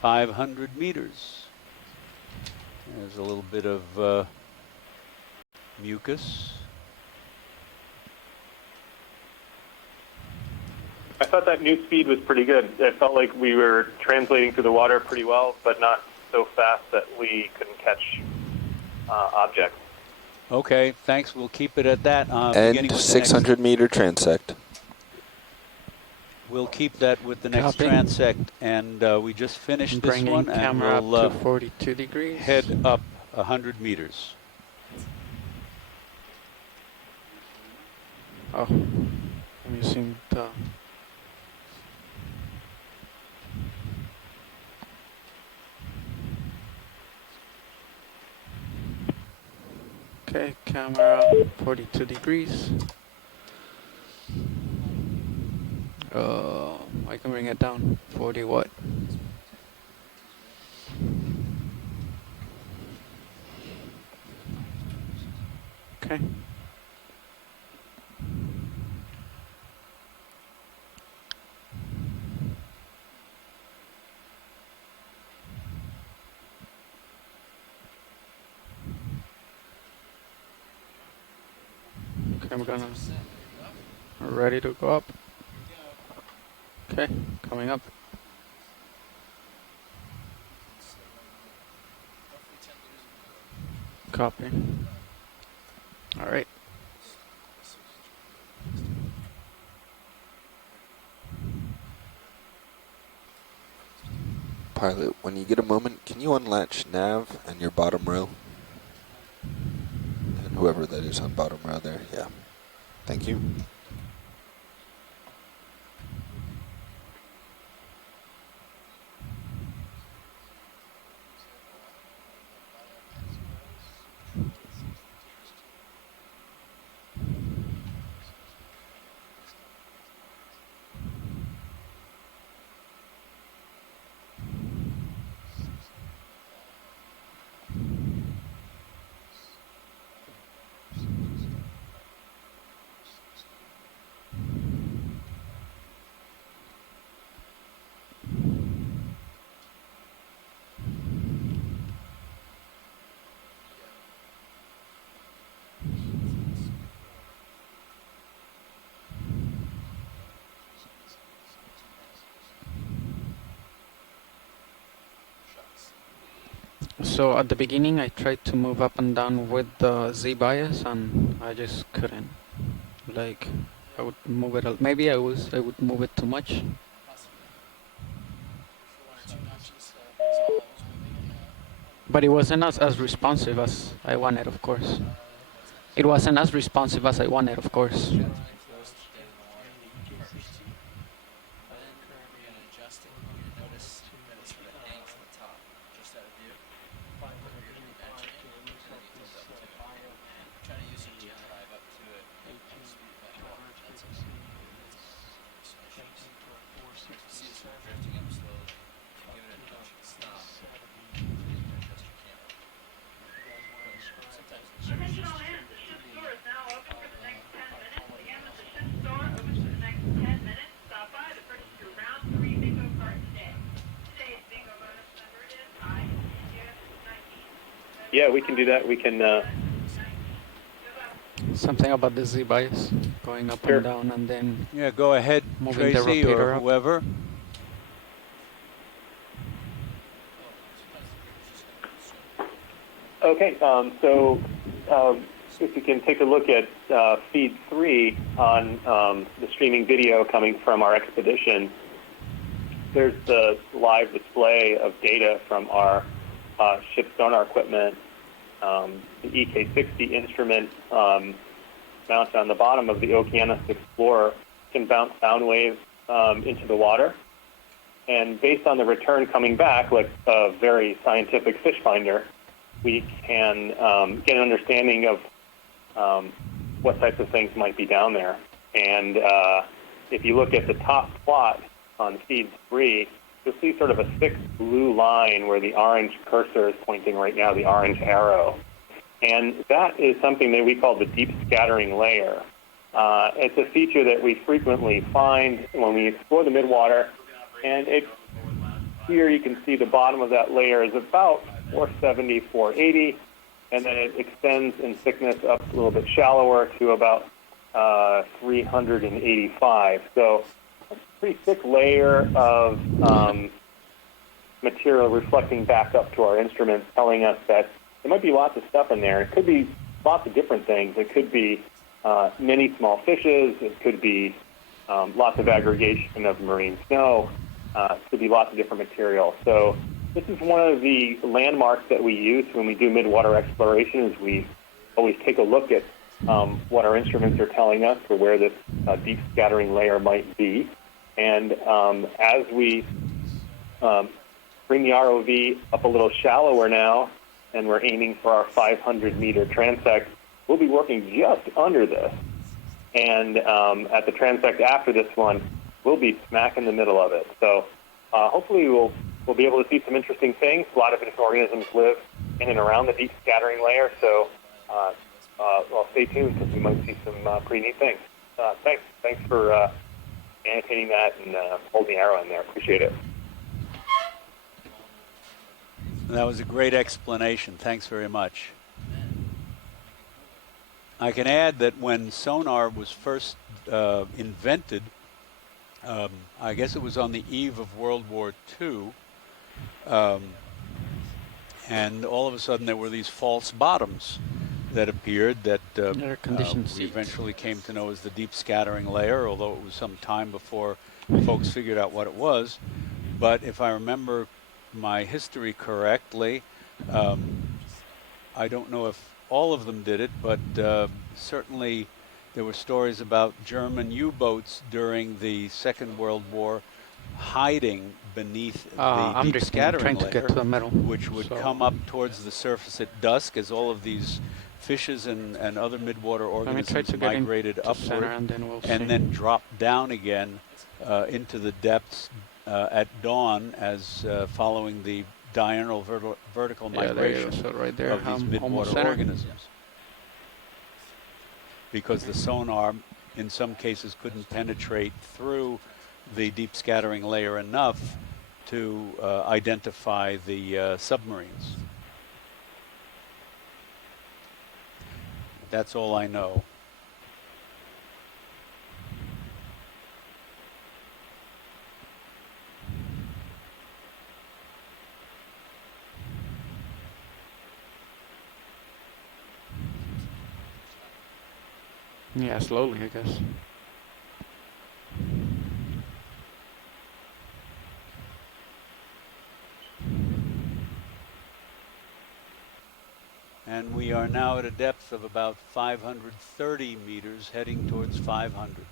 500 meters. There's a little bit of mucus. I thought that new speed was pretty good. It felt like we were translating through the water pretty well, but not so fast that we couldn't catch objects. Okay, thanks. We'll keep it at that. And 600 meter transect. We'll keep that with the next Copy. transect, and we just finished this Bringing one, and camera we'll up to 42 degrees. head up 100 meters. Oh, I'm using the... Okay, camera 42 degrees. I can bring it down. 40 what? Okay. I'm gonna ready to go up. Okay, coming up. Copy. All right. Pilot, when you get a moment, can you unlatch nav and your bottom row? And whoever that is on bottom row there, yeah. Thank you. So at the beginning, I tried to move up and down with the Z bias, and I just couldn't. Like, I would move it. Maybe I would move it too much. But it wasn't as responsive as I wanted, of course. It wasn't as responsive as I wanted, of course. Yeah, we can do that. We can. Something about the Z bias going up and down, and then yeah, go ahead, moving the Tracy or repeater up. whoever. Okay, so if you can take a look at feed 3 on the streaming video coming from our expedition, there's the live display of data from our ship sonar equipment. The EK60 instrument mounted on the bottom of the Okeanos Explorer can bounce sound waves into the water. And based on the return coming back, like a very scientific fish finder, we can get an understanding of what types of things might be down there. And if you look at the top plot on feed 3, you'll see sort of a thick blue line where the orange cursor is pointing right now, the orange arrow. And that is something that we call the deep scattering layer. It's a feature that we frequently find when we explore the midwater. And here you can see the bottom of that layer is about 470, 480, and then it extends in thickness up a little bit shallower to about 385. So a pretty thick layer of material reflecting back up to our instruments, telling us that there might be lots of stuff in there. It could be lots of different things. It could be many small fishes. It could be lots of aggregation of marine snow. It could be lots of different material. So this is one of the landmarks that we use when we do midwater exploration. Is we always take a look at what our instruments are telling us for where this deep scattering layer might be. And as we bring the ROV up a little shallower now, and we're aiming for our 500-meter transect, we'll be working just under this. And at the transect after this one, we'll be smack in the middle of it. So hopefully we'll be able to see some interesting things. A lot of different organisms live in and around the deep scattering layer, so well, stay tuned because we might see some pretty neat things. Thanks for annotating that and holding the arrow in there. Appreciate it. That was a great explanation. Thanks very much. I can add that when sonar was first invented, I guess it was on the eve of World War II, and all of a sudden there were these false bottoms that appeared that we eventually came to know as the deep scattering layer, although it was some time before folks figured out what it was. But if I remember my history correctly, I don't know if all of them did it, but certainly there were stories about German U-boats during the Second World War hiding beneath the I'm deep drifting. I'm scattering trying to layer, get to the middle. which would come up towards the surface at dusk as all of these fishes and other midwater Let me try organisms to get migrated into center upward and then we'll see. and then dropped down again into the depths at dawn as following the diurnal vertical Yeah, there you go. migration So right there, of these almost midwater center. organisms. Because the sonar, in some cases, couldn't penetrate through the deep scattering layer enough to identify the submarines. That's all I know. Yeah, slowly, I guess. And we are now at a depth of about 530 meters, heading towards 500.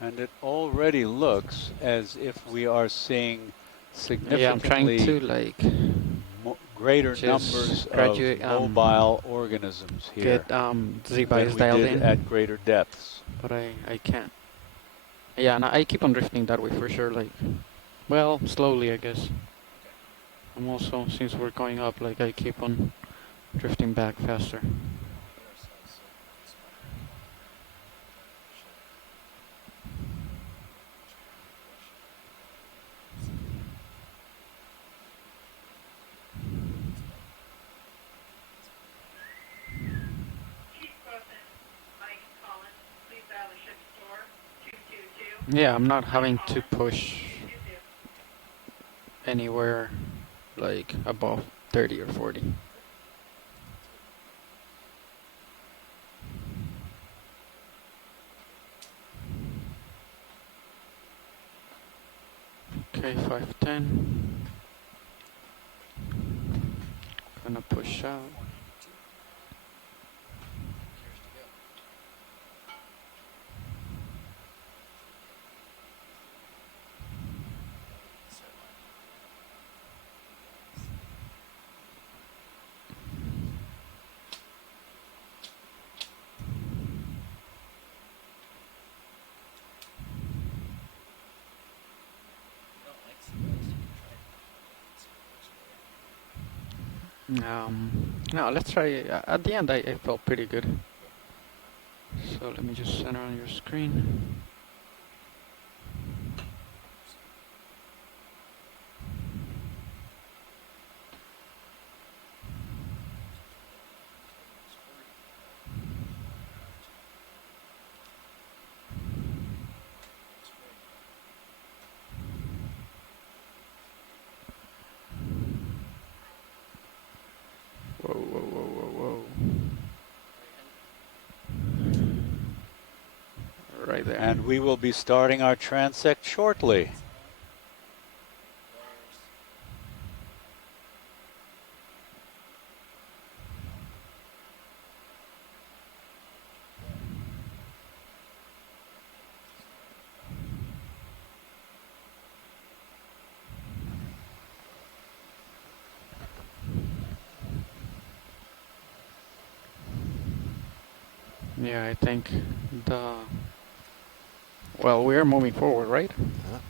And it already looks as if we are seeing significantly Yeah, I'm trying to like greater just numbers graduate, of mobile organisms here get Z than bias we dialed did in at greater depths. but I can't. Yeah, and I keep on drifting that way for sure. Like, well, slowly, I guess. I'm also, since we're going up, like I keep on drifting back faster. Yeah, I'm not having to push anywhere like above 30 or 40. Okay, 510. Gonna push out. No, let's try. At the end, I felt pretty good. So let me just center on your screen. right there. And we will be starting our transect shortly. Yeah, I think well, we are moving forward, right?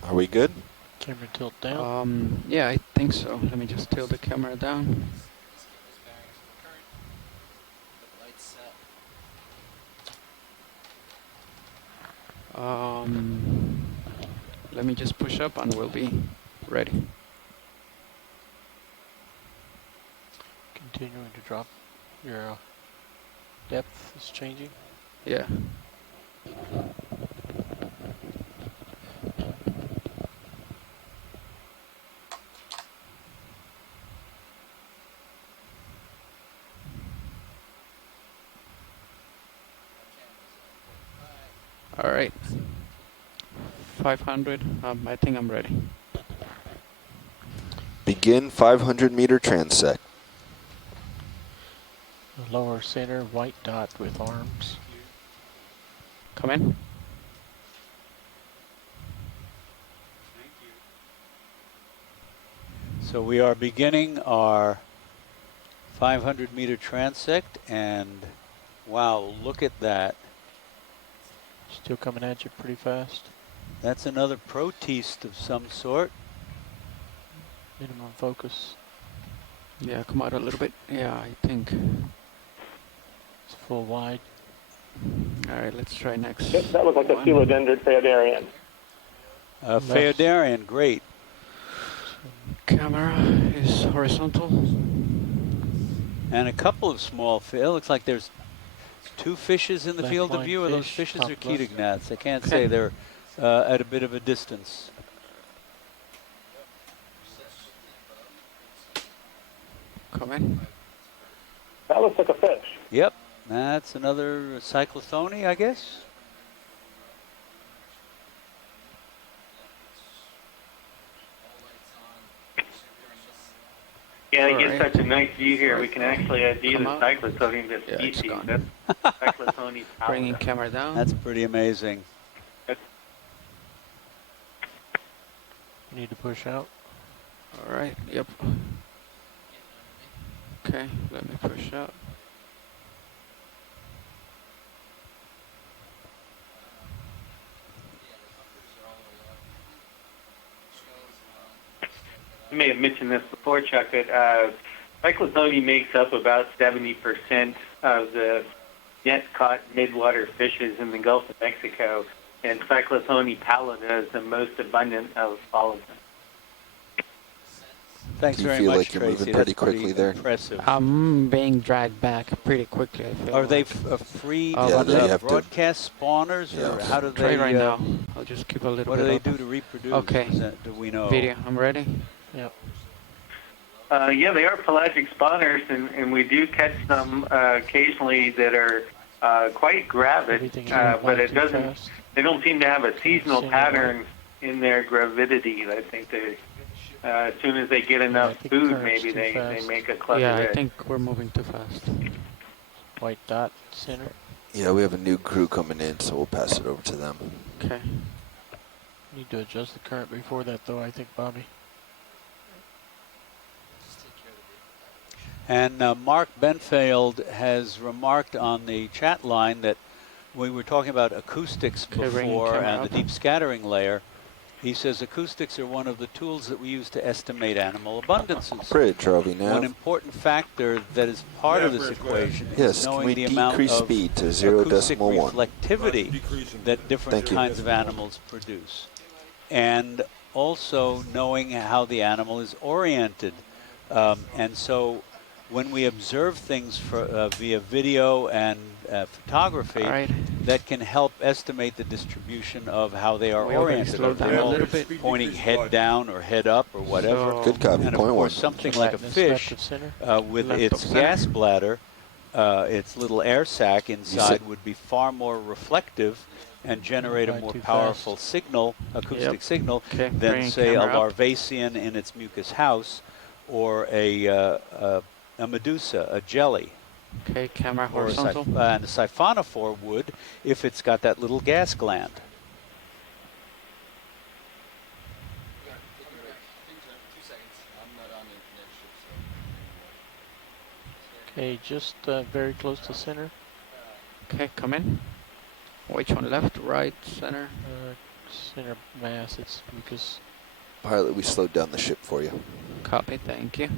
Are we good? Camera tilt down. Yeah, I think so. Let me just tilt the camera down. Let me just push up and we'll be ready. Continuing to drop. Your depth is changing. Yeah. All right. 500. I think I'm ready. Begin 500-meter transect. The lower center, white dot with arms. Come in. So we are beginning our 500-meter transect, and wow, look at that. Still coming at you pretty fast. That's another protist of some sort. Minimum focus. Yeah, come out a little bit. Yeah, I think. It's full wide. All right, let's try next. Yep, that was like a philodendron Phaeodarian. Phaeodarian, great. Camera is horizontal. And a couple of small fish. It looks like there's 2 fishes in the Left field of line view. Are those fish, fishes top or left. Caridian? I can't say. They're at a bit of a distance. Come in. That looks like a fish. Yep, that's another Cyclosome, I guess. Yeah, to All get right. such a nice view here, we can actually ID Come the out. cyclosome to Yeah, it's species. gone. That's cyclosome Bringing pallida. camera down. That's pretty amazing. You need to push out. All right. Yep. Okay, let me push out. I may have mentioned this before, Chuck, that cyclosome makes up about 70% of the net caught midwater fishes in the Gulf of Mexico, and cyclosome pallida is the most abundant of all of them. Thanks Do you very feel much, like you're Tracy. moving That's pretty quickly there? Impressive. I'm being dragged back pretty quickly, I feel. Are they like. free Yeah, they have to- broadcast spawners, or Yeah. how do Try they? right now. I'll just keep a little What bit do they up. do to reproduce? Okay. Do we know? Video, I'm ready. Yep. Yeah, they are pelagic spawners, and we do catch them occasionally that are quite gravid, Everything is but it too doesn't. fast. They don't seem to have a seasonal Seeing it pattern in their gravidity. I think they, as soon as they get enough I think food, current's maybe too they fast. make a cluster. Yeah, I egg. think we're moving too fast. White dot center. Yeah, we have a new crew coming in, so we'll pass it over to them. Okay. Need to adjust the current before that, though, I think, Bobby. And Mark Benfield has remarked on the chat line that we were talking about acoustics Okay, bringing before camera and the up. deep scattering layer. He says acoustics are one of the tools that we use to estimate animal abundances. Bridge, are we now? One important factor that is part of this equation Yes, is can knowing we the amount decrease of speed to acoustic 0.1? reflectivity that different Thank you. kinds of animals produce. And also knowing how the animal is oriented. And so when we observe things via video and photography, All right. that can help estimate the distribution of how they are We already oriented. slowed down a little bit. Pointing head down or head up or whatever. So- Good copy, And of point course, one. something So like a left fish of center. with Left its of center. gas bladder, its little air sac inside said- would be far more reflective and generate a Flying more too powerful fast. signal, acoustic Yep. signal, Okay, than bringing say a camera up. larvacean in its mucus house, or a medusa, a jelly, Okay, camera or horizontal. and a siphonophore would if it's got that little gas gland. Okay, just very close to center. Okay, come in. Which one? Left, right, center? Center mass, it's mucus. Pilot, we slowed down the ship for you. Copy, thank you.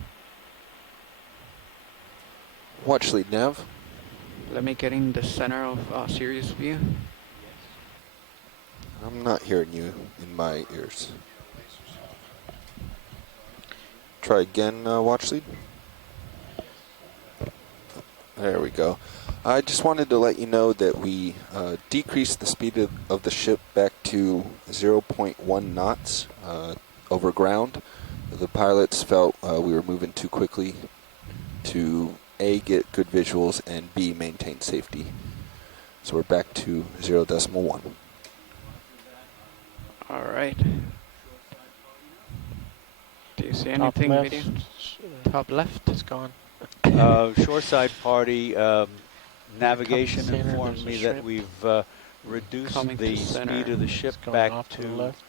Watch lead nav. Let me get in the center of Sirius view. I'm not hearing you in my ears. Try again, watch lead. There we go. I just wanted to let you know that we decreased the speed of the ship back to 0.1 knots over ground. The pilots felt we were moving too quickly to A, get good visuals, and B, maintain safety. So we're back to 0.1. All right. Do you see Top anything, left. video? Top left. It's gone. Shoreside party navigation Center, informed there's a me that shrimp. we've reduced Coming to the center. speed of the ship It's going back off to the to left.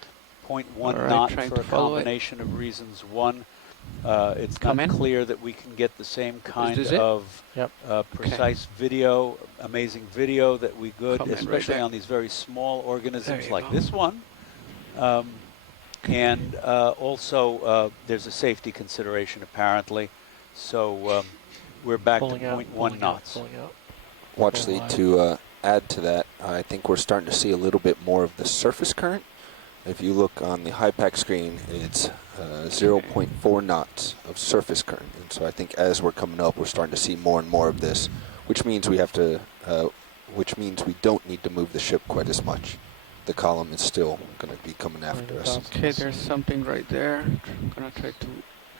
0.1 All right, knot trying for to a follow it. combination of reasons. One, it's Come not in. clear that we can get the same kind this it? of Yep. precise video, amazing video that we could, Come in right especially there. on these very small There organisms you like go. this one. And also, there's a safety consideration apparently. So we're back Pulling to out, 0.1 pulling out, knots. pulling out. Watch Full lead line. to add to that. I think we're starting to see a little bit more of the surface current. If you look on the high pack screen, it's 0.4 knots of surface current. And so I think as we're coming up, we're starting to see more and more of this, which means we have to, which means we don't need to move the ship quite as much. The column is still going to be coming after us. Okay, there's something right there. I'm gonna try to.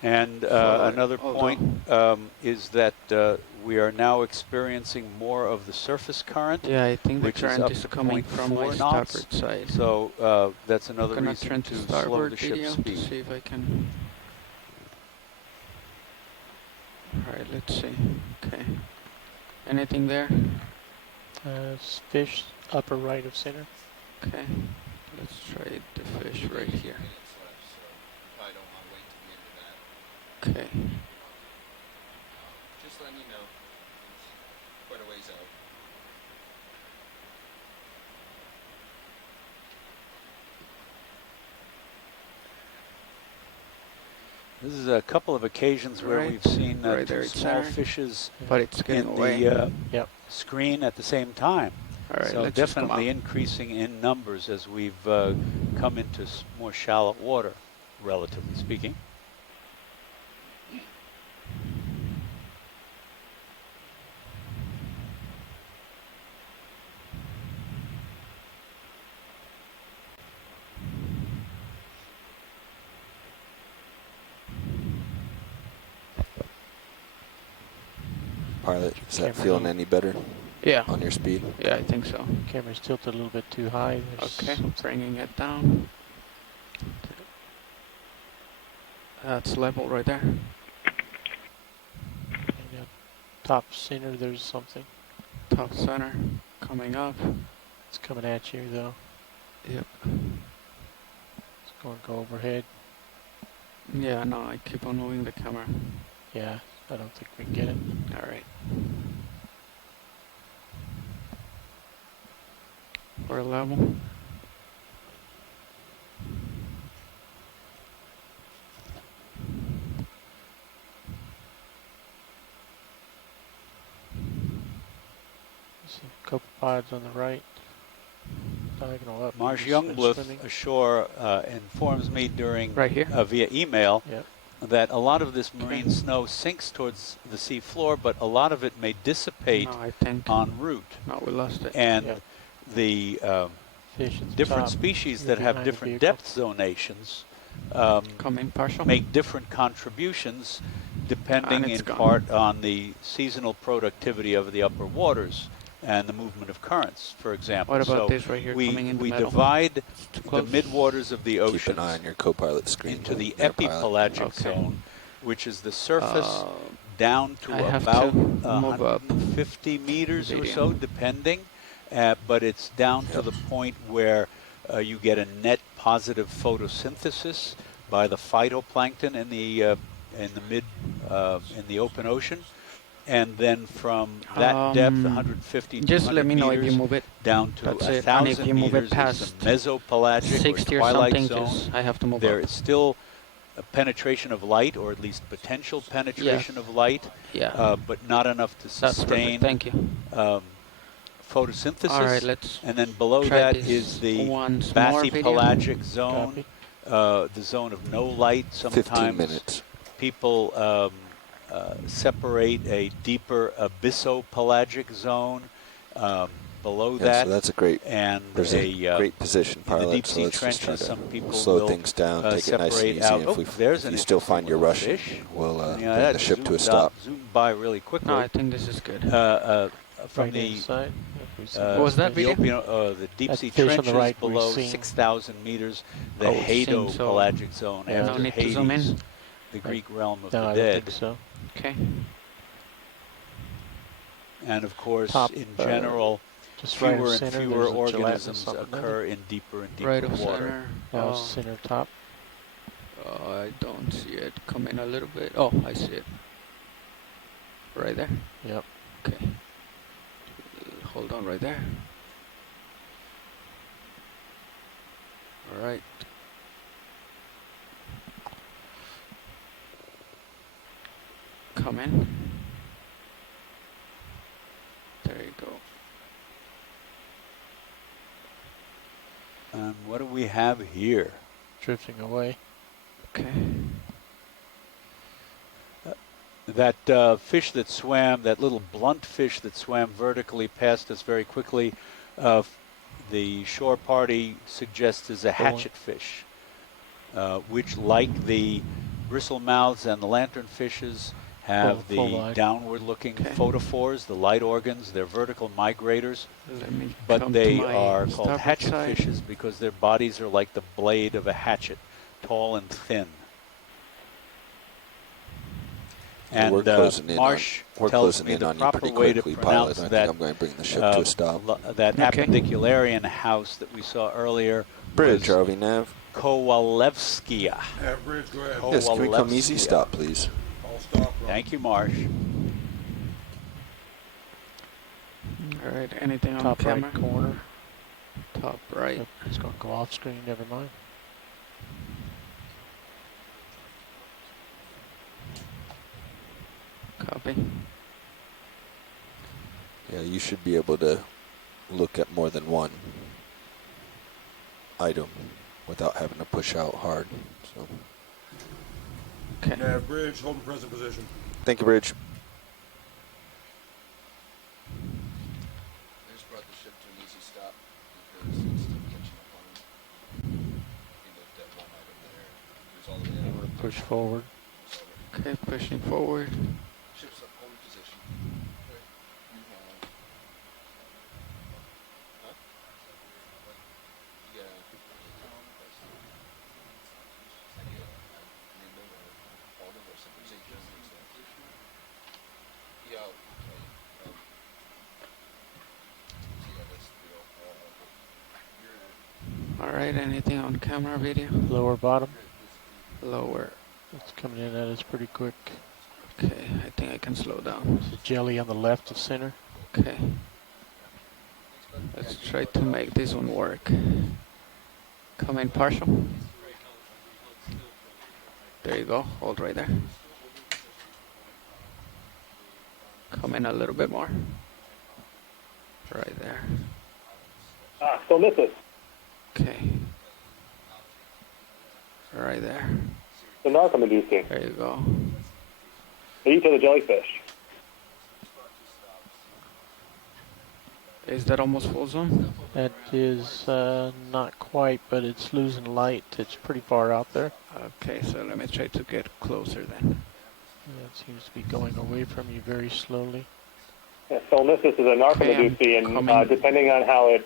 And Forward. another Hold point is that we are now experiencing more of the surface current. Yeah, I think the which current up is to coming from my 0.4 knots. starboard side. So that's another I'm gonna reason turn to to slow starboard the ship's video to speed. see if I can. All right, let's see. Okay. Anything there? It's fish, upper right of center. Okay. Let's try the fish right here. Okay. Just letting you know. Quite a ways out. This is a couple of occasions where Right. we've seen Right two there, it's small center. fishes But it's getting in away. the Yep. screen at the same time. All right, So let's just come definitely out. increasing in numbers as we've come into more shallow water, relatively speaking. Pilot, is that Camera feeling low. any better Yeah. on your speed? Yeah, I think so. Camera's tilted a little bit too high. There's Okay, bringing it down. That's level right there. top center, there's something. Top center coming up. It's coming at you though. Yep. It's going to go overhead. Yeah, no, I keep on moving the camera. Yeah, I don't think we can get it. All right. We're level. Some Copepods on the right. Diagonal up. Marsh Just Youngblood swimming. ashore informs me during Right here? Via email Yep. that a lot of this marine snow sinks towards the sea floor, but a lot of it may dissipate No, I think en route. No, we lost it. And Yep. the Fish at the different top. species You're that have behind the different vehicle. depth zonations Coming partial. make different contributions depending And it's in gone. part on the seasonal productivity of the upper waters. and the movement of currents, for example. What about so this right here coming in the we middle? divide the midwaters of the ocean Keep an eye on your co-pilot screen. into the there, pilot. epipelagic zone, which is the surface down to I have about to move up 150 meters or video. so, depending. But it's down to the point where you get a net positive photosynthesis by the phytoplankton in the in the open ocean. And then from that depth, 150 to just 200 let me know if meters, you move it down to That's 1,000 it. And if you move meters it past is the mesopelagic 60 or or twilight something, zone. just I have to move There up. is still a penetration of light, or at least potential penetration of light, but not enough to sustain Thank you. Photosynthesis. All right, let's and then below try that this is the once more video. bathypelagic zone, the zone of no light. Sometimes 15 minutes. People separate a deeper abyssopelagic zone below that. So that's a great, and great position, pilot. In the deep so sea let's just try trenches, some to people slow will things down, take it nice and separate easy. out. And There's if an you still find your interesting Russian, fish. we'll bring that the ship to a zoomed stop. Zoomed by really quickly. No, I think this is good. From Right the inside. What was that video? the deep That sea fish on the trenches right below we've seen. 6,000 meters, the Oh, it's seen, so Hadopelagic zone Yeah. after No need to zoom Hades, in? the Greek realm of No, the I dead. don't think so. Okay. And of course, Top, in general, just right of fewer and center, fewer there's a gelatinous organisms something in occur in deeper and deeper Right of water. center. Now center top. I don't see it. Come in a little bit. Oh, I see it. Right there. Yep. Okay. Hold on right there. All right. Come in. There you go. And what do we have here? Drifting away. Okay. That fish that swam, that little blunt fish that swam vertically past us very quickly, the shore party suggests is a hatchet fish, which, like the bristle mouths and the lanternfishes, have the downward-looking photophores, the light organs. They're vertical migrators, but they are called hatchet fishes because their bodies are like the blade of a hatchet, tall and thin. And we're closing Marsh we're tells closing me in the on you proper pretty way to quickly, pronounce pilot. I that think I'm going to bring the ship to a stop. That appendicularian house that we saw earlier. Bridge, RV Nav. Kowalewskia. Bridge, go ahead. Yes, can we come easy Kowalewskia. stop, please? I'll stop. Thank you, Marsh. All right. Anything on Top camera? right corner. Top right. Yep, it's going to go off screen. Never mind. Copy. Yeah, you should be able to look at more than one item without having to push out hard. So. Okay. Nav bridge, hold in present position. Thank you, Bridge. I just brought the ship to an easy stop because it's still catching up on him. He looked at one item there. He was all the way I'm out. going to push forward. Okay, pushing forward. Ship's up, hold in position. Okay. You have... Huh? Yeah. All right. Anything on camera, video? Lower bottom. Lower. It's coming in at us pretty quick. Okay. I think I can slow down. There's a jelly on the left of center. Okay. Let's try to make this one work. Come in partial. There you go. Hold right there. Come in a little bit more. Right there. Still miss it. Okay. Right there. The narcom inducing. There you go. Eat to the jellyfish. Is that almost full zoom? That is not quite, but it's losing light. It's pretty far out there. Okay, so let me try to get closer then. Yeah, it seems to be going away from you very slowly. Solmissus is a narcomedusae, and depending on how it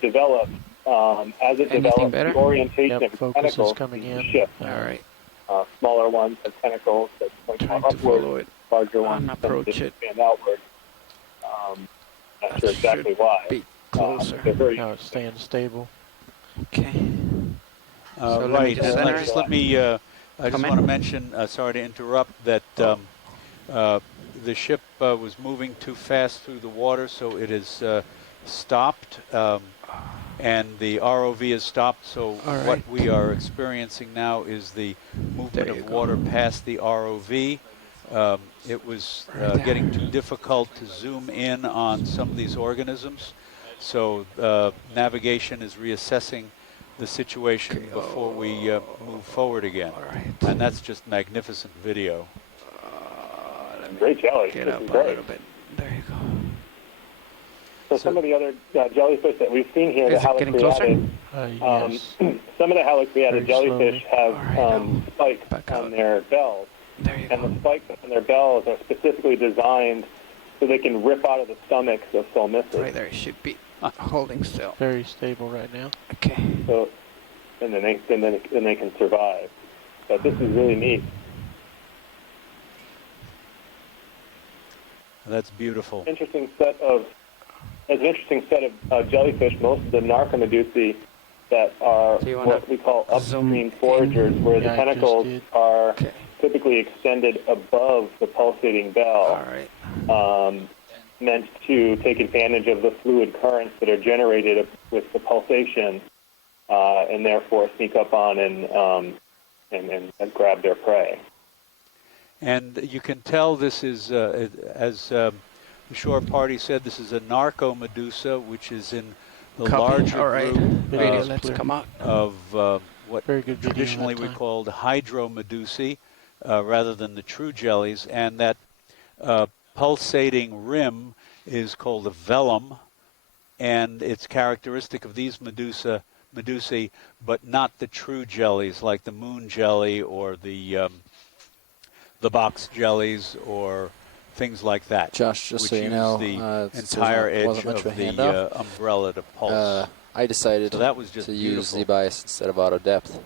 develops, as it develops, better? the orientation Yep, of focus tentacles is coming in. shift. All right. Smaller ones have tentacles that point more upward. Larger ones approach it. expand outward. Not sure exactly why. Be closer. Now it's staying stable. Okay. So let me Right, just and center just it. let me, I just Come want to in. mention, sorry to interrupt, that the ship was moving too fast through the water, so it is stopped, and the ROV is stopped, so what we are experiencing now is the movement of water past the ROV. It was getting too difficult to zoom in on some of these organisms, so navigation is reassessing the situation before we move forward again. And that's just magnificent video. Great jelly. Get This up is a great. little bit. There you go. So some of the other jellyfish that we've seen here, Is the it getting closer? halocreatid, some of the halocreatid jellyfish have spikes on their bells. And the spikes on their bells are specifically designed so they can rip out of the stomachs of Solmissus. Right there, it should be holding still. Very stable right now. Okay. So, and then they can survive. But this is really neat. That's beautiful. Interesting set of jellyfish. Most of the narcomedusae that are what we call upstream foragers, where the tentacles are typically extended above the pulsating bell, meant to take advantage of the fluid currents that are generated with the pulsation, and therefore sneak up on and grab their prey. And you can tell this is, as the shore party said, this is a narcomedusa, which is in the larger group of what traditionally we called hydromedusae, rather than the true jellies. And that pulsating rim is called a velum, and it's characteristic of these medusae, but not the true jellies like the moon jelly or the box jellies or things like that. Josh, just which so you use know, the entire edge wasn't much of of a the handoff. umbrella to pulse. I decided So that was just to use beautiful. Z-bias instead of auto depth.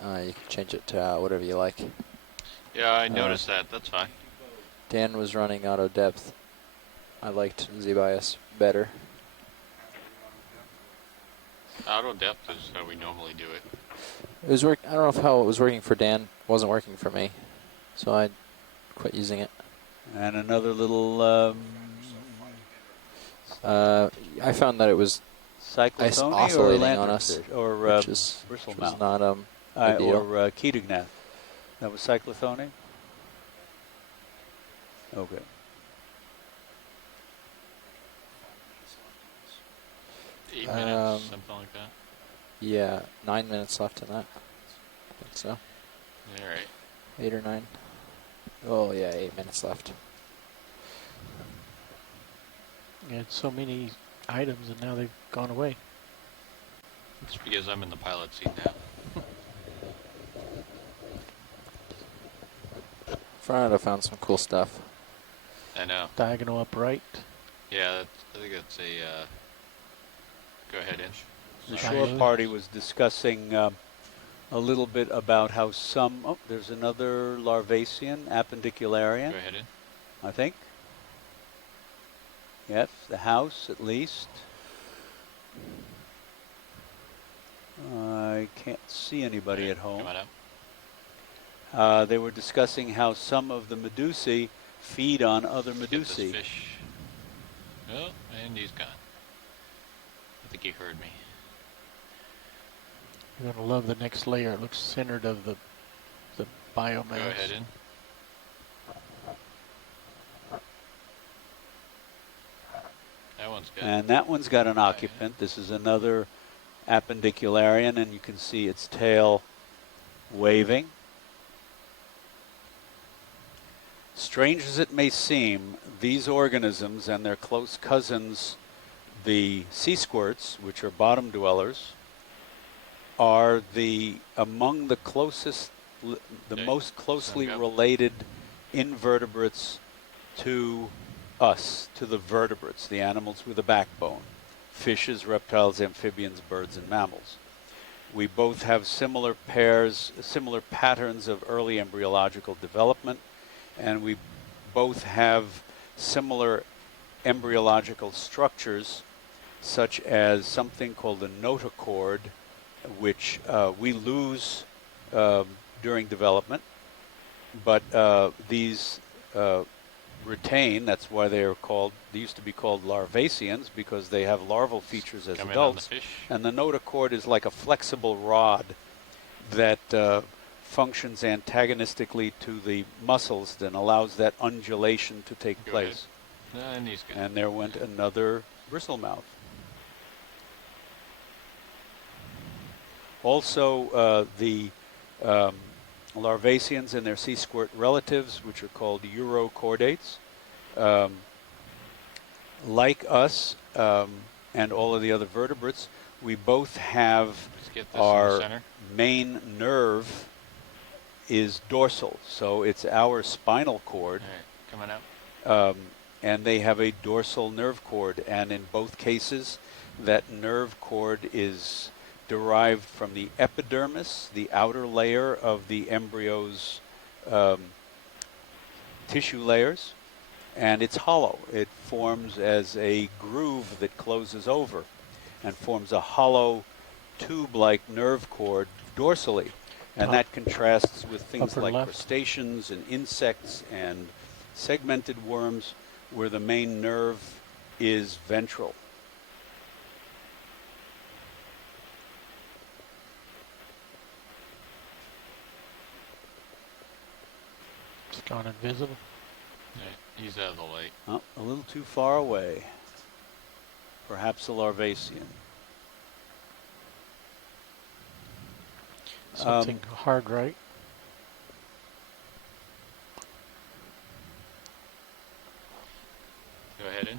You can change it to whatever you like. Yeah, I noticed that. That's fine. Dan was running auto depth. I liked Z-bias better. Auto depth is how we normally do it. It was I don't know how it was working for Dan. It wasn't working for me, so I quit using it. And another little. I found that it was Cyclothonia oscillating or on us, or which was not ideal. or Ketognath. That was cyclothonia. Okay. Eight minutes, something like that. Yeah, 9 minutes left in that. I think so. All right. 8 or 9. Oh yeah, 8 minutes left. You had so many items and now they've gone away. It's because I'm in the pilot seat now. Front, I found some cool stuff. I know. Diagonal upright. Yeah, I think that's a. Go ahead, Inch. The shore party was discussing a little bit about how some. Oh, there's another Larvacean, appendicularian. Go ahead, In. I think. Yes, the house at least. I can't see anybody at home. Come on out. They were discussing how some of the medusae feed on other Get this medusae. fish. Oh, and he's gone. I think he heard me. You're going to love the next layer. It looks centered of the biomass. Go ahead, In. That one's good. And that one's got an occupant. This is another appendicularian, and you can see its tail waving. Strange as it may seem, these organisms and their close cousins, the sea squirts, which are bottom dwellers, are among the closest, the most closely related invertebrates to us, to the vertebrates, the animals with a backbone, fishes, reptiles, amphibians, birds, and mammals. We both have similar pairs, similar patterns of early embryological development, and we both have similar embryological structures, such as something called the notochord, which we lose during development, but these retain. That's why they used to be called larvaceans, because they have larval features as Come in on the adults. fish. And the notochord is like a flexible rod that functions antagonistically to the muscles and allows that undulation to take Go place. ahead. And he's good. And there went another bristlемouth. Also, the larvaceans and their sea squirt relatives, which are called urochordates, like us and all of the other vertebrates, we both have Get this in the our center. main nerve is dorsal, so it's our spinal cord. All right, coming out. And they have a dorsal nerve cord, and in both cases, that nerve cord is derived from the epidermis, the outer layer of the embryo's tissue layers, and it's hollow. It forms as a groove that closes over and forms a hollow tube-like nerve cord dorsally. And that contrasts with things Upper like left. crustaceans and insects and segmented worms, where the main nerve is ventral. It's gone invisible. Yeah, he's out of the light. Oh, a little too far away. Perhaps a larvacean. Something hard, right? Go ahead in.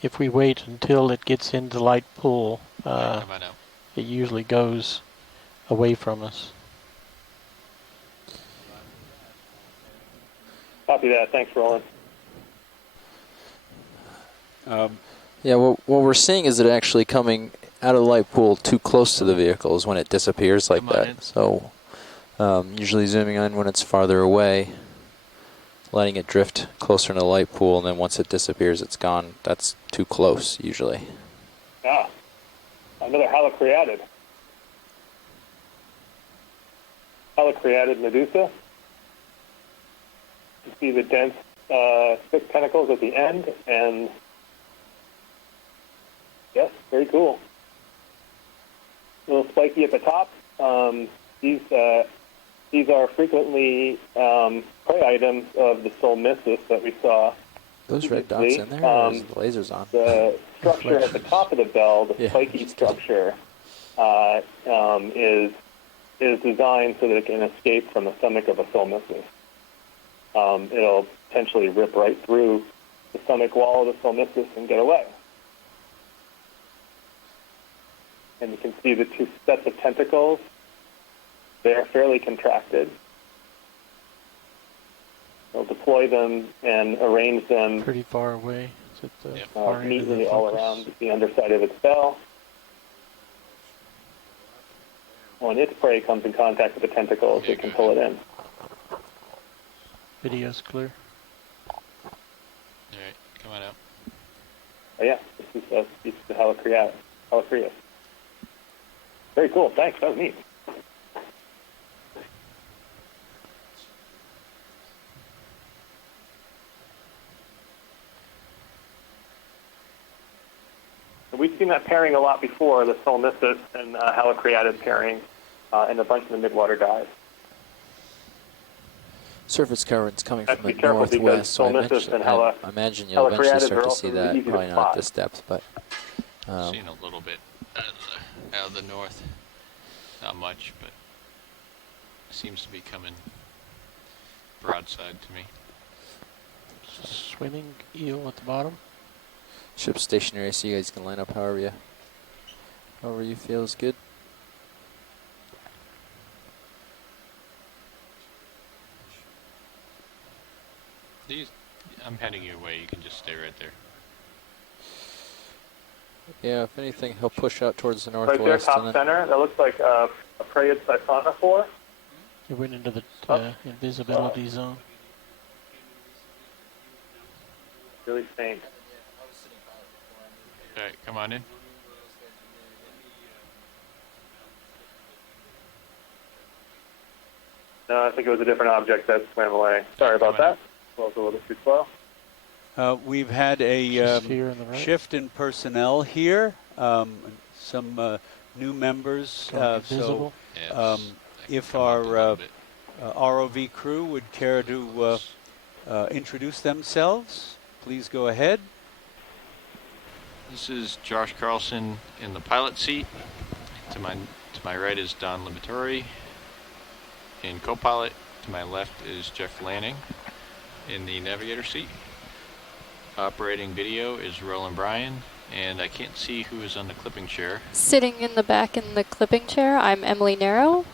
If we wait until it gets into light pool, Come on out. it usually goes away from us. Copy that. Thanks, Roland. Yeah, what we're seeing is it actually coming out of the light pool too close to the vehicle is when it disappears like that. So usually zooming in when it's farther away, letting it drift closer in the light pool, and then once it disappears, it's gone. That's too close, usually. Ah, another halocreatid. Halocreatid medusa. You see the dense, thick tentacles at the end, and yes, very cool. A little spiky at the top. These are frequently prey items of the solmissus that we saw. Those red dots in there, or is the lasers on? The structure at the top of the bell, the spiky structure, is designed so that it can escape from the stomach of a solmissus. It'll potentially rip right through the stomach wall of the solmissus and get away. And you can see the two sets of tentacles. They're fairly contracted. They'll deploy them and arrange them Pretty far away. Is it the far end of neatly the all focus? around the underside of its bell. When its prey comes in contact with the tentacles, it can pull it in. Video's clear. All right, come on out. Oh yeah, this is the halocreus. Very cool. Thanks. That was neat. we've seen that pairing a lot before, the Solmissus and Helicreatid pairing, and a bunch of the midwater dives. Surface current's coming from the careful because northwest, so Solmissus and I imagine you'll eventually Helicreatids start are to also see really that. easy to Probably not spot. at this depth, but Seen a little bit out of the north. Not much, but seems to be coming broadside to me. Swimming eel at the bottom. ship's stationary, so you guys can line up however you feel is good. I'm heading your way. You can just stay right there. Yeah, if anything, he'll push out towards the Right there, northwest. top and then center. That looks like a prayed siphonophore. You went into the invisibility zone. Really faint. All right, come on in. No, I think it was a different object that swam away. Sorry about that. Well, it was a little bit too slow. We've had a Here on the right. shift in personnel here. Some new members. Invisible. If our ROV crew would care to introduce themselves, please go ahead. This is Josh Carlson in the pilot seat. To my right is Don Limatori in co-pilot. To my left is Jeff Lanning in the navigator seat. Operating video is Roland Bryan, and I can't see who is on the clipping chair. Sitting in the back in the clipping chair, I'm Emily Narrow,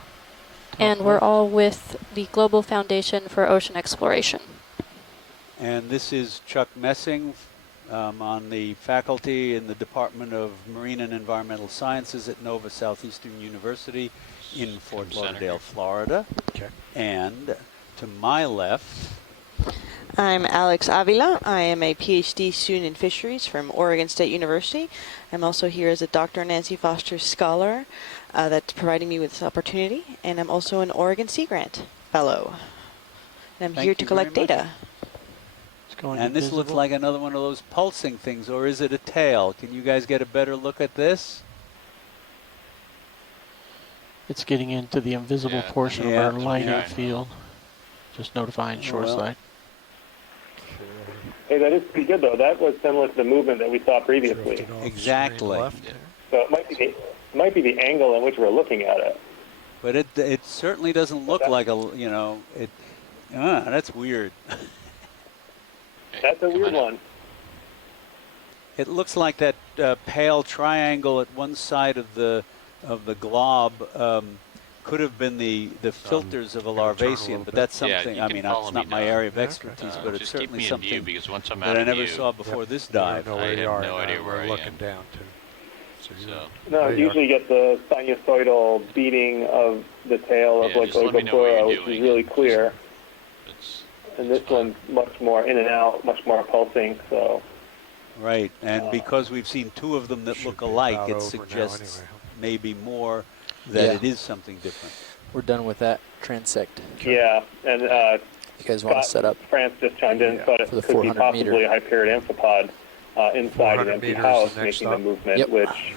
and we're all with the Global Foundation for Ocean Exploration. And this is Chuck Messing on the faculty in the Department of Marine and Environmental Sciences at Nova Southeastern University in Fort Lauderdale, Florida. Okay. And to my left, I'm Alex Avila. I am a PhD student in fisheries from Oregon State University. I'm also here as a Dr. Nancy Foster Scholar that's providing me with this opportunity. And I'm also an Oregon Sea Grant Fellow. And I'm Thank here to you collect very much. data. And this looks like another one of those pulsing things, or is it a tail? Can you guys get a better look at this? It's getting into the invisible portion of our lighting field. Just notifying shoreside. Hey, that is pretty good, though. That was similar to the movement that we saw previously. Exactly. So it might be the angle in which we're looking at it. But it certainly doesn't look like a, that's weird. That's a weird one. It looks like that pale triangle at one side of the glob could have been the filters of a larvacean, but that's something. Yeah, I mean, it's not my area of expertise, but it's just keep certainly me in something view, because once I'm that out I of never view, saw before this dive. know where I you have are no and idea where we're I looking am. down to. No, usually you get the sinusoidal beating of the tail of like just let me know what Ogoplura, you're which is doing. really clear. And this one's much more in and out, much more pulsing. So. Right, and because we've seen two of them that look alike, about it over now suggests anyway. maybe more that Yeah. it is something different. We're done with that transect. Yeah, and you guys want to set up France just chimed in, but it for the could be 400 possibly meter. a Hyperiid amphipod inside an 400 empty meters house the next making the stop? movement, Yep. which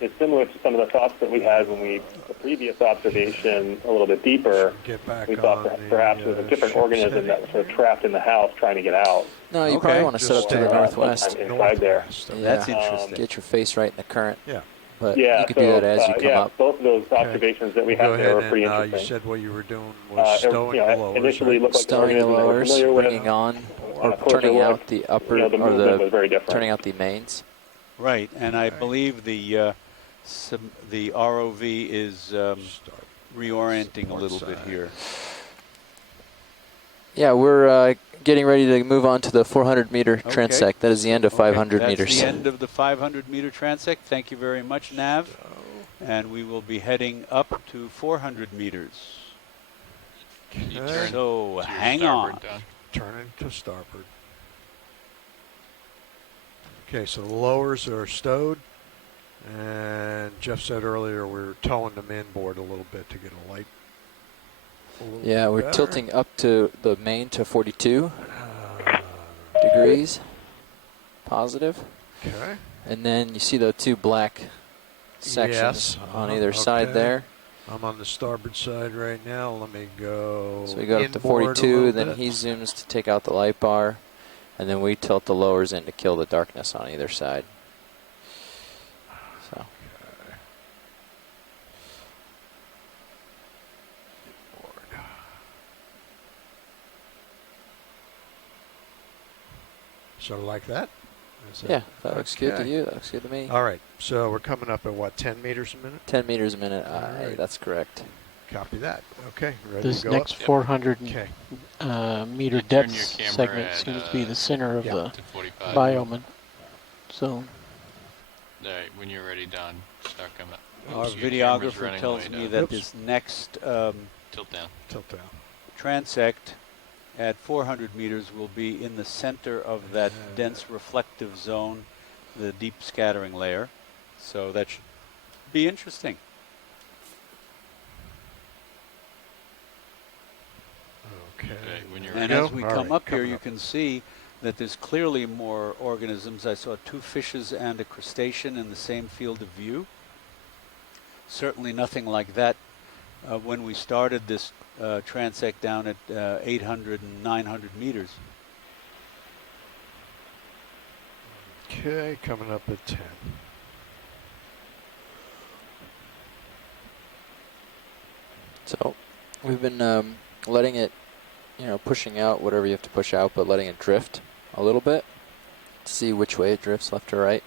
is similar to some of the thoughts that we had when the previous observation a little bit deeper. Get back We thought on that the, perhaps it was a different ship organism setting. that was sort of trapped in the house trying to get out. No, you probably want to set up to the northwest. Sometime inside there. That's interesting. Get your face right in the current. Yeah. But Yeah, you could do that as you come up. both of those observations that we Go had there ahead were pretty and interesting. you said what you were doing was stowing the lowers. Initially right? looked like an Stowing the organism that we're lowers, familiar with. bringing on, or closer turning look, out the upper, the or movement was very different. turning out the mains. Right, and I believe the ROV is reorienting a little bit here. Yeah, we're getting ready to move on to the 400 meter transect. That is the end of 500 That's meters. the end of the 500 meter transect. Thank you very much, Nav. And we will be heading up to 400 meters. Okay. So hang on. Turning to starboard. Okay, so the lowers are stowed. And Jeff said earlier we're towing them inboard a little bit to get a light. Yeah, we're tilting up to the main to 42 degrees. Positive. Okay. And then you see the two black sections Yes. on either side okay. there. I'm on the starboard side right now. Let me go. So we go up to inboard a 42, little then bit. he zooms to take out the light bar, and then we tilt the lowers in to kill the darkness on either side. So. So like that? Yeah, that looks good to you. That looks good to me. All right. So we're coming up at what, 10 meters a minute? 10 meters a minute. Aye, right. that's correct. Copy that. Okay. Ready This to go next up? 400 Okay. Meter turn depth your camera segment at, seems to be the center of the to 45. biome zone. All right, when you're ready, Don, start coming up. Our Oops, your camera's videographer running tells way me down. that Oops. this next Tilt down. Tilt down. transect at 400 meters will be in the center of that dense reflective zone, the deep scattering layer. So that should be interesting. Okay. When you're And ready. as we come up here, you can see that there's clearly more organisms. I saw 2 fishes and a crustacean in the same field of view. Certainly nothing like that when we started this transect down at 800 and 900 meters. Okay, coming up at 10. So we've been letting it, pushing out whatever you have to push out, but letting it drift a little bit to see which way it drifts, left or right.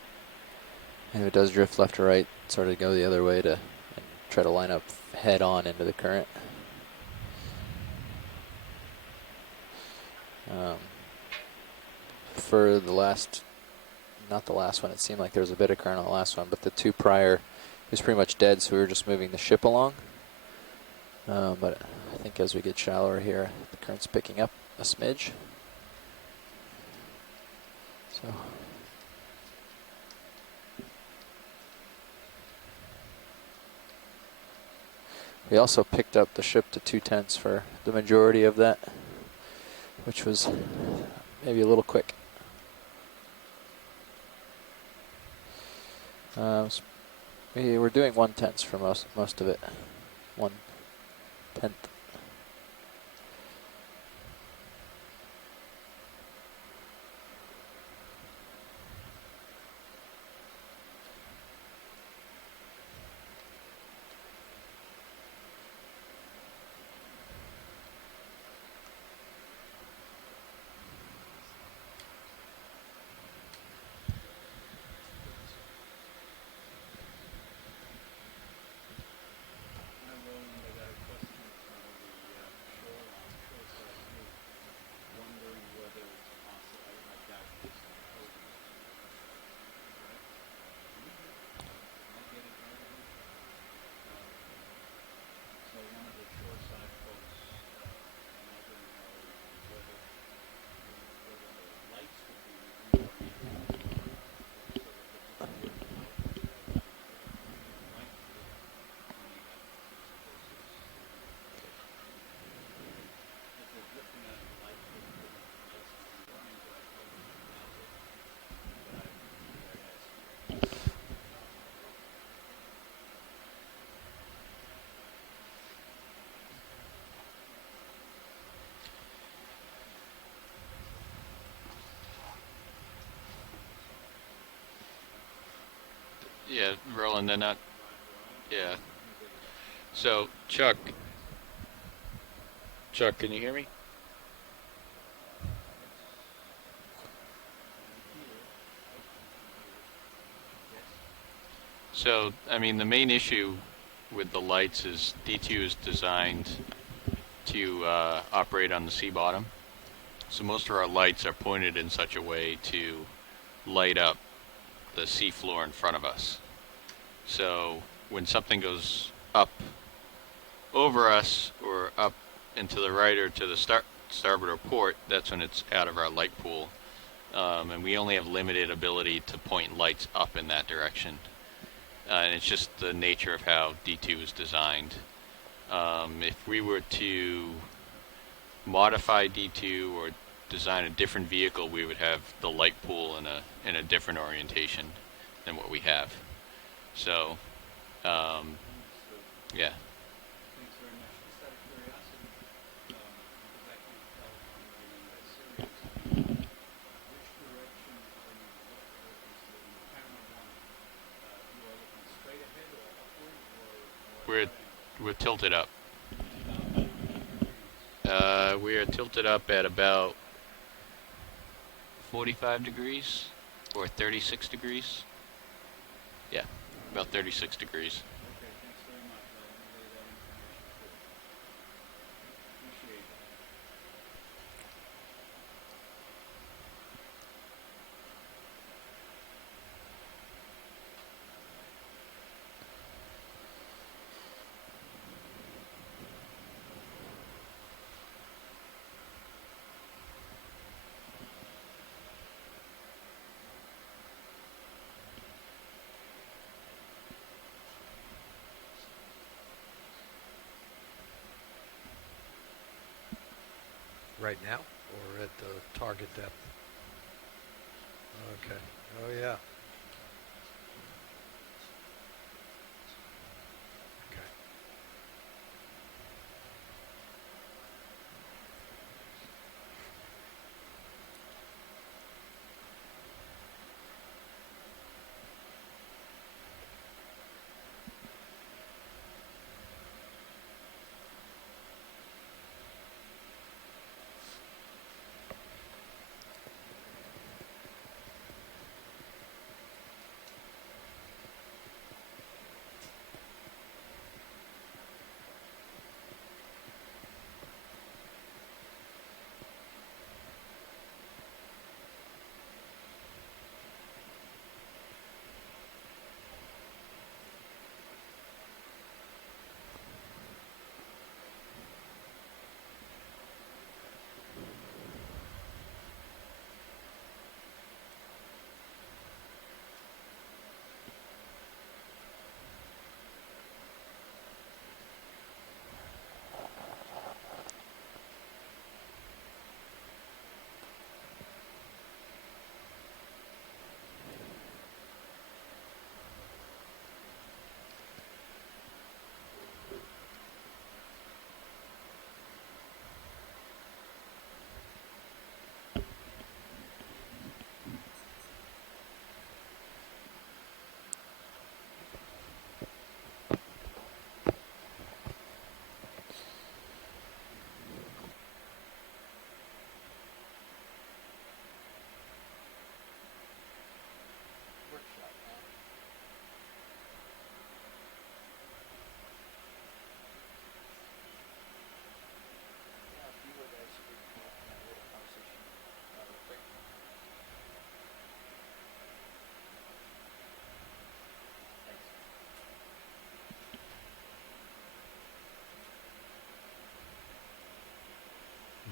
And if it does drift left or right, sort of go the other way and try to line up head on into the current. For the last, not the last one, it seemed like there was a bit of current on the last one, but the 2 prior, it was pretty much dead, so we were just moving the ship along. But I think as we get shallower here, the current's picking up a smidge. So. We also picked up the ship to 2/10 for the majority of that, which was maybe a little quick. We were doing 1/10 for most of it. 1/10. Yeah, Roland, they're not. Yeah. So, Chuck, can you hear me? So, I mean, the main issue with the lights is D2 is designed to operate on the sea bottom. So most of our lights are pointed in such a way to light up the sea floor in front of us. So when something goes up over us or up and to the right or to the starboard or port, that's when it's out of our light pool. And we only have limited ability to point lights up in that direction. And it's just the nature of how D2 is designed. If we were to modify D2 or design a different vehicle, we would have the light pool in a different orientation. than what we have. So, yeah. Thanks very much. Just out of curiosity, because I can't tell from the series, which direction are you looking? Is the camera one, you are looking straight ahead or upward or We're tilted up. We are tilted up at about 45 degrees or 36 degrees. Yeah, about 36 degrees. Okay, thanks very much. I'll relay that information too. Appreciate it. Right now, or at the target depth? Okay. Oh yeah. Okay.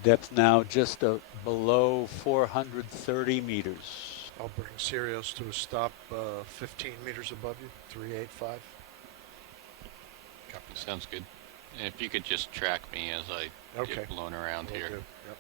Depth now just below 430 meters. I'll bring Sirius to a stop 15 meters above you, 385. Sounds good. And if you could just track me as I get blown around here. Yep.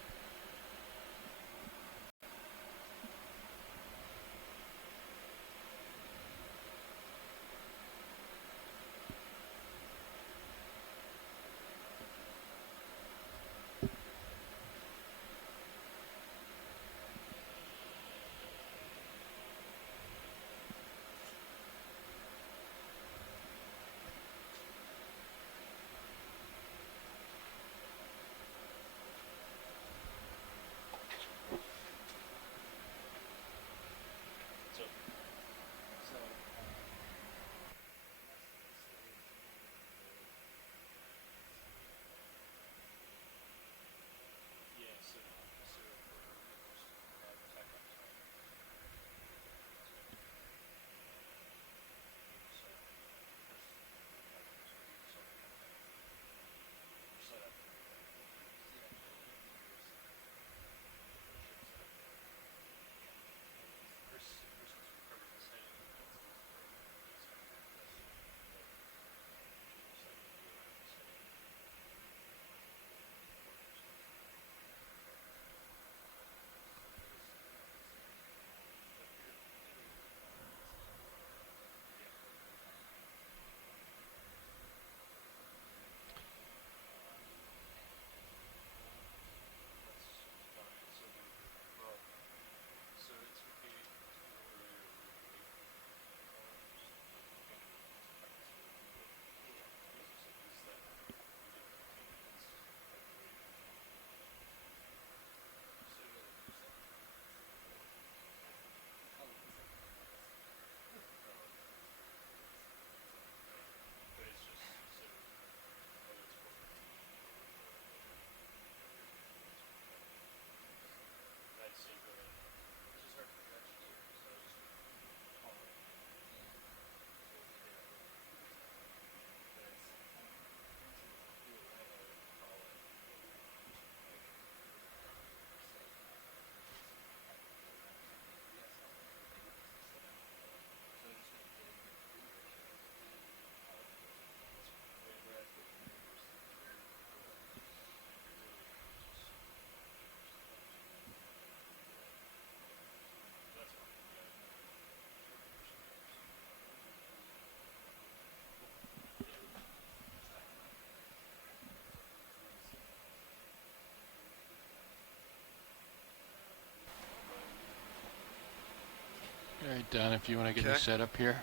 right, Don, if you want to get me Okay. set up here.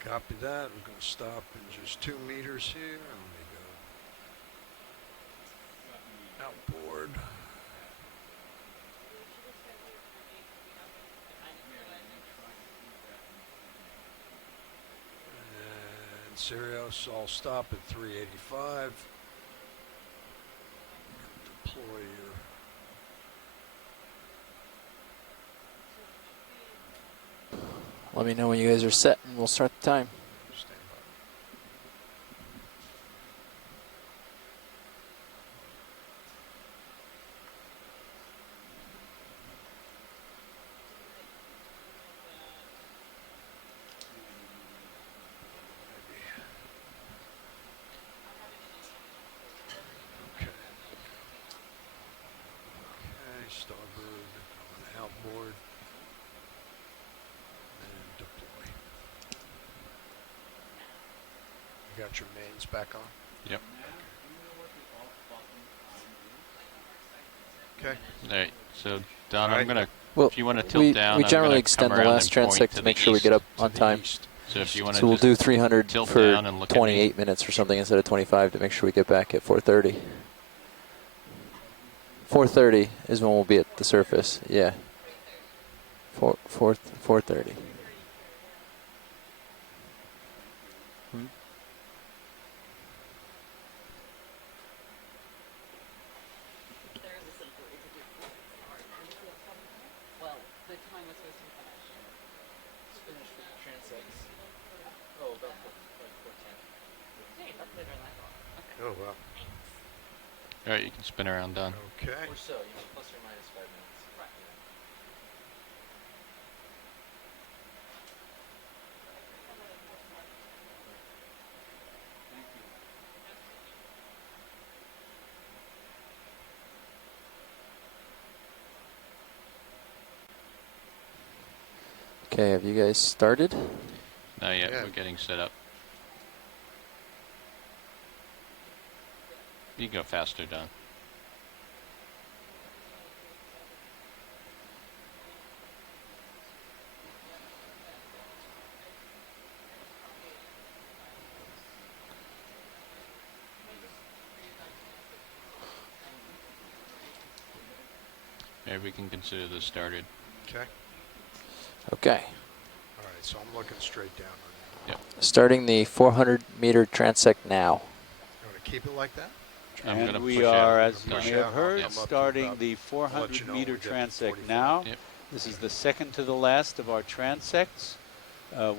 Copy that. I'm going to stop in just 2 meters here. Let me go outboard. And Sirius, I'll stop at 385. Deploy your Let me know when you guys are set, and we'll start the time. Okay, starboard, going outboard, and deploy. You got your mains back on? Yep. Okay. All right, so Don, All I'm right. gonna. Well, if you want to tilt down, we I'm generally gonna extend come the around last and point transect to to the make sure we east. get up To on the time. east. So if you want to, So we'll do 300 tilt for down and look 28 minutes or something instead of 25 to make sure we get back at 4:30. 4:30 is when we'll be at the surface. Yeah. 4:30. Hmm? Well, the time was supposed to be finished. It's finished for the transects. Oh, about 4:10. Hey, that's later than I thought. Okay. Oh, wow. All right, you can spin around, Don. Okay. Or so, plus or minus 5 minutes. Right. Okay, have you guys started? Not yet. Yeah. We're getting set up. You can go faster, Don. Maybe we can consider this started. Okay. Okay. All right, so I'm looking straight down on Yep. Starting the 400-meter transect now. You want to keep it like that? I'm And gonna we push are, out. as you Push may out, have I'll heard, come up to starting about- the I'll let you know when 400-meter we get to transect 45. now. Yep. This is the second to the last of our transects.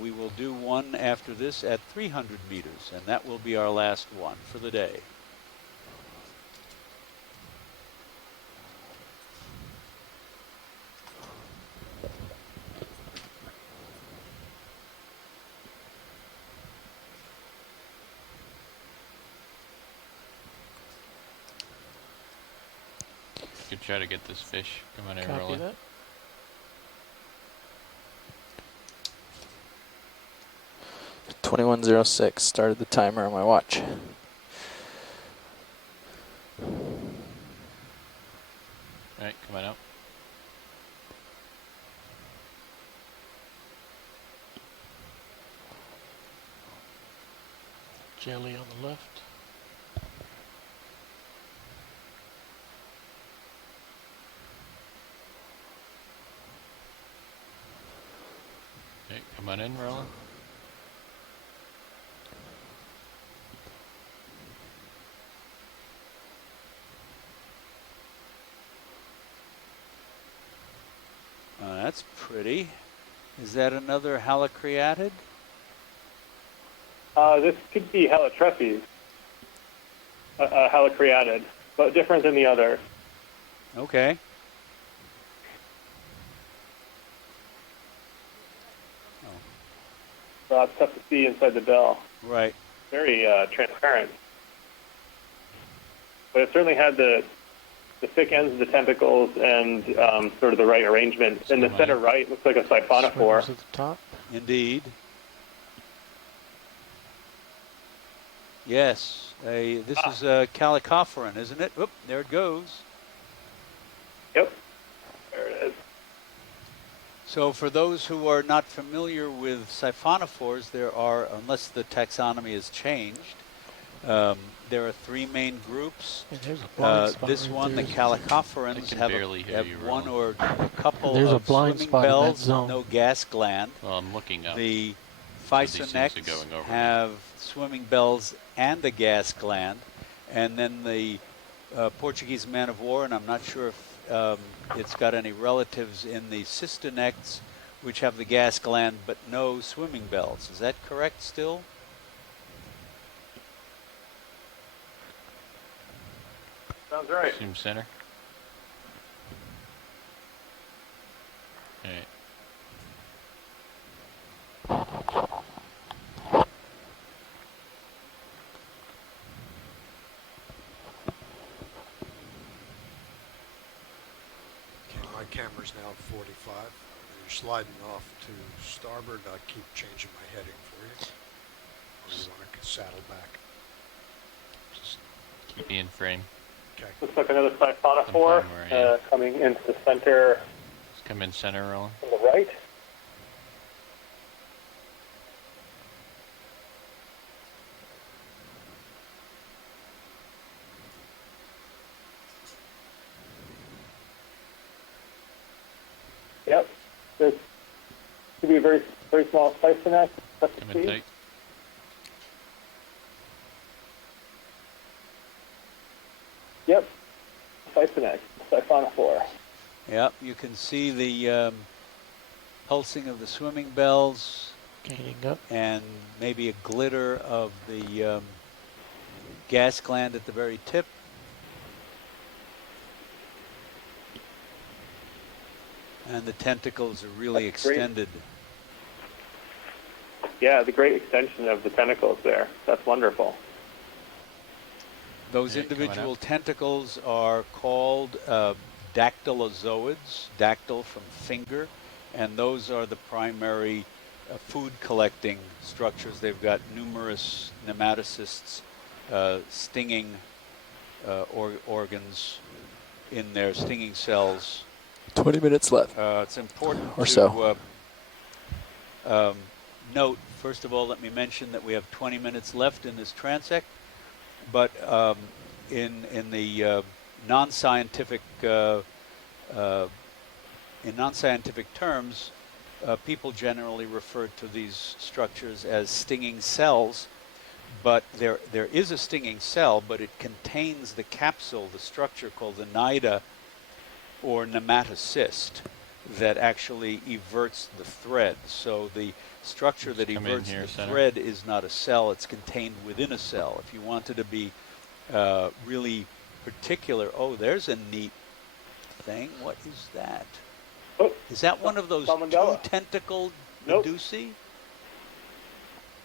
We will do one after this at 300 meters, and that will be our last one for the day. Could try to get this fish coming in Copy early. that. .2106 started the timer on my watch. All right, coming out. Jelly on the left. Okay, come on in, Roland. That's pretty. Is that another halocreatid? This could be Halotrephes, Halocreatid, but different than the other. Okay. So it's tough to see inside the bell. Right. Very transparent. But it certainly had the thick ends of the tentacles and sort of the right arrangement. In the center right, looks like a siphonophore. Swimmers at the top. Indeed. Yes. This is a calicophoran, isn't it? Oop, there it goes. Yep. There it is. So for those who are not familiar with siphonophores, there are, unless the taxonomy has changed, there are three main groups. There's a blind spot this right one, the there. calicophorans, have, one or a couple There's a of blind swimming spot in that bells, zone. no gas gland. Well, I'm looking up. The So these things are physonects going over me. have swimming bells and a gas gland. And then the Portuguese man of war, and I'm not sure if it's got any relatives in the cystonects, which have the gas gland but no swimming bells. Is that correct still? Sounds right. Zoom center. All right. Okay, my camera's now at 45. You're sliding off to starboard. I keep changing my heading for you. Or you want to saddle back? Just keep me in frame. Okay. Looks like another siphonophore coming into the center Just come in center, Roland. on the right. Yep. This could be a very, very small Cytosome. Come in tight. Yep. Cytosome, siphonophore. Yep, you can see the pulsing of the swimming bells. Gaining up. And maybe a glitter of the gas gland at the very tip. And the tentacles are really That's great. extended. Yeah, the great extension of the tentacles there. That's wonderful. Those individual tentacles are called dactylozoids, dactyl from finger, and those are the primary food collecting structures. They've got numerous nematocysts, stinging organs in their stinging cells. 20 minutes left. It's important or to so. Note, first of all, let me mention that we have 20 minutes left in this transect, but in the non-scientific terms, people generally refer to these structures as stinging cells. But there is a stinging cell, but it contains the capsule, the structure called the nida, or nematocyst, that actually everts the thread. So the structure that everts the thread is not a cell, it's contained within a cell. If you wanted to be really particular, oh, there's a neat thing. What is that? Oh, is that one of those two-tentacled medusae?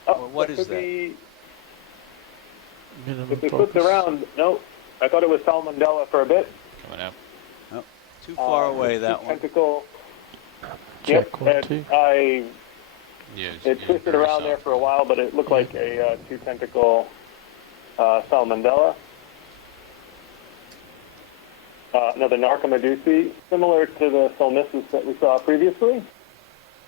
Oh, or what is that? If we flipped around, no, I thought it was Salmonella for a bit. Coming out. Oh, too far away, that one. Tentacle. Check Yep, one, two. It twisted around there for a while, but it looked like a two-tentacle Salmonella. Another Narcomedusae, similar to the Solmissus that we saw previously.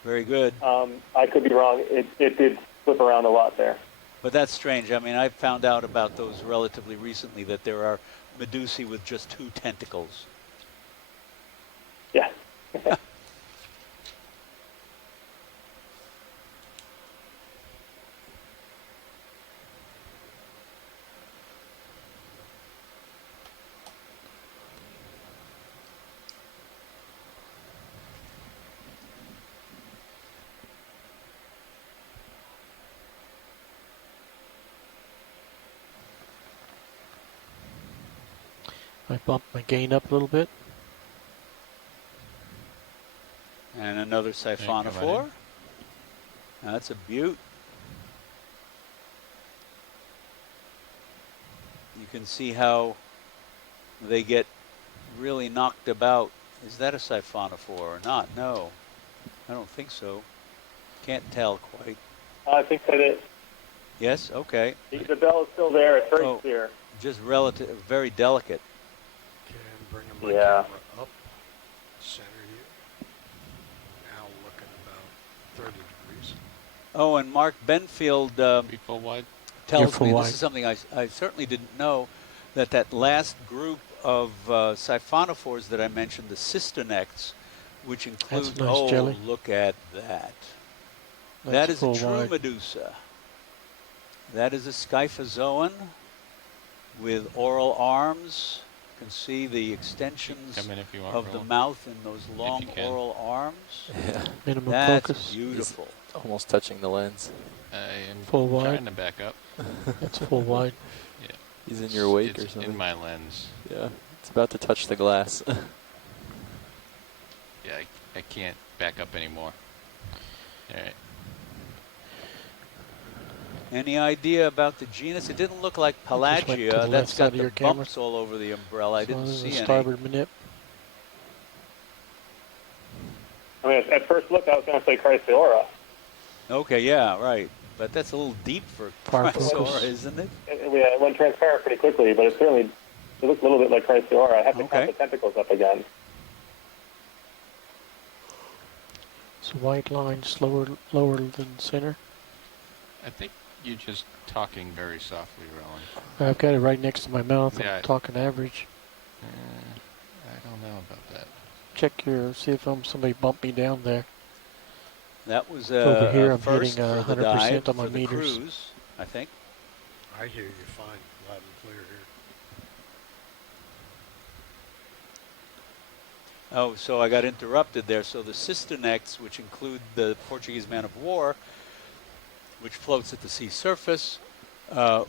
Very good. I could be wrong. It did flip around a lot there. But that's strange. I mean, I found out about those relatively recently, that there are medusae with just two tentacles. Yeah. I bumped my gain up a little bit. And another siphonophore. That's a beaut. You can see how they get really knocked about. Is that a siphonophore or not? No, I don't think so. Can't tell quite. I think that it. Yes, okay. The bell is still there. It's very clear. Just relative, very delicate. Okay, I'm bringing my camera up. Center you. Now 30 degrees. Oh, and Mark Benfield Be full wide. tells full me, wide. this is something I certainly didn't know, that last group of siphonophores that I mentioned, the cysternects, which include, That's a nice jelly. look at that. That's That is a full true wide. medusa. That is a scyphozoan with oral arms. You can see the extensions Come in if you want, of the Roland. mouth in those long you can. oral arms. Yeah. Minimum That's focus. beautiful. Almost touching the lens. I am Full wide. trying to back up. It's full wide. Yeah. He's in your wake It's or something. in my lens. Yeah. It's about to touch the glass. Yeah, I can't back up anymore. All right. Any idea about the genus? It didn't look like Just went to Pelagia. the left That's side got of the your camera. bumps all over the umbrella. I So didn't there's see a any. starboard manip. I mean, at first look, I was going to say Chrysaora. Okay, yeah, right. But that's a little deep for Far Chrysaora, focus. isn't it? It went transparent pretty quickly, but it looks a little bit like Chrysaora. I have to count the tentacles up again. It's a white line, lower than center. I think you're just talking very softly, Roland. I've got it right next to my mouth. Yeah. I'm talking average. I don't know about that. Check see if somebody bumped me down there. That was Over here, a I'm first hitting for the 100% dive on my for the meters. cruise, I think. I hear you fine, loud and clear here. Oh, so I got interrupted there. So the cysternects, which include the Portuguese man of war, which floats at the sea surface,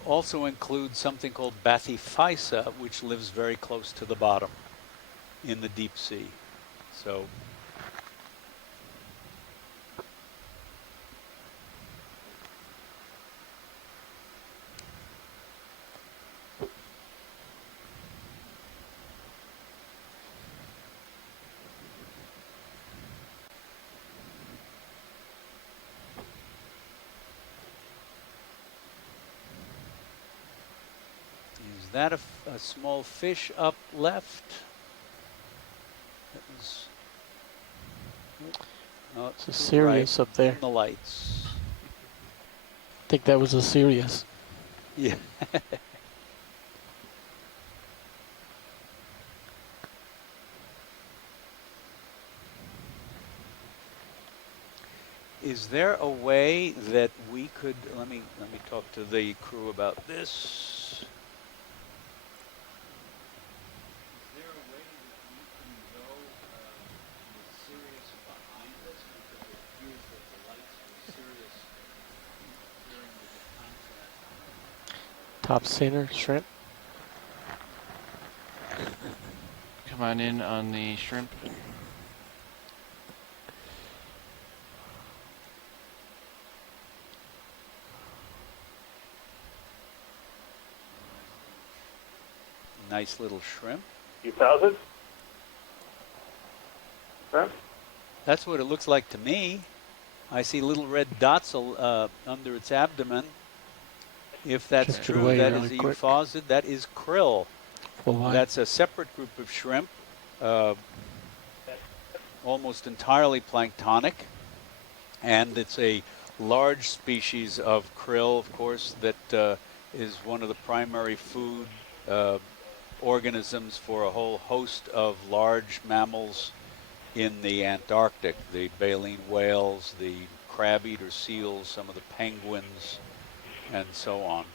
also include something called Bathyphysa, which lives very close to the bottom in the deep sea. So is that a small fish up left? That was, no, It's a Sirius up there. in the lights. I think that was a Sirius. Yeah. Is there a way that we could, let me talk to the crew about this. Is there a way that we can go with Sirius behind us, because it appears that the lights were Sirius during the contrast? Top center, shrimp. Come on in on the shrimp. Nice little shrimp. You found it? Shrimp? That's what it looks like to me. I see little red dots under its abdomen. If that's Just get true, away that really is a quick. euphausid. That is krill. Full wide. That's a separate group of shrimp, almost entirely planktonic. And it's a large species of krill, of course, that is one of the primary food organisms for a whole host of large mammals in the Antarctic. The baleen whales, the crab-eater seals, some of the penguins, and so on.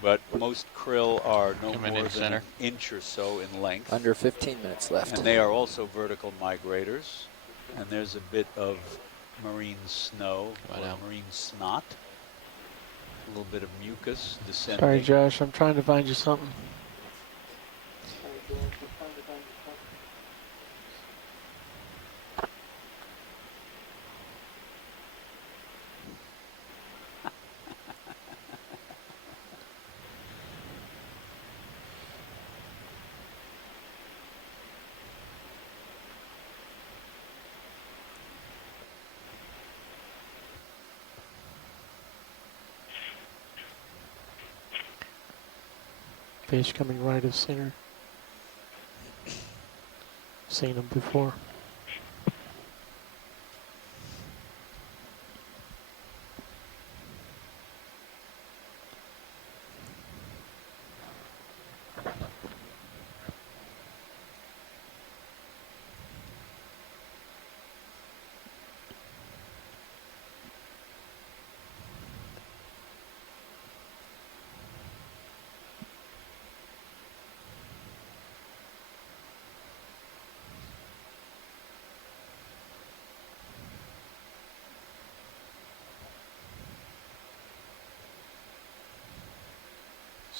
But most krill are no Come in more in than center. an inch or so in length. Under 15 minutes left. And they are also vertical migrators. And there's a bit of marine snow, or marine snot. A little bit of mucus descending. Sorry, Josh. I'm trying to find you something. Fish coming right of center. Seen them before.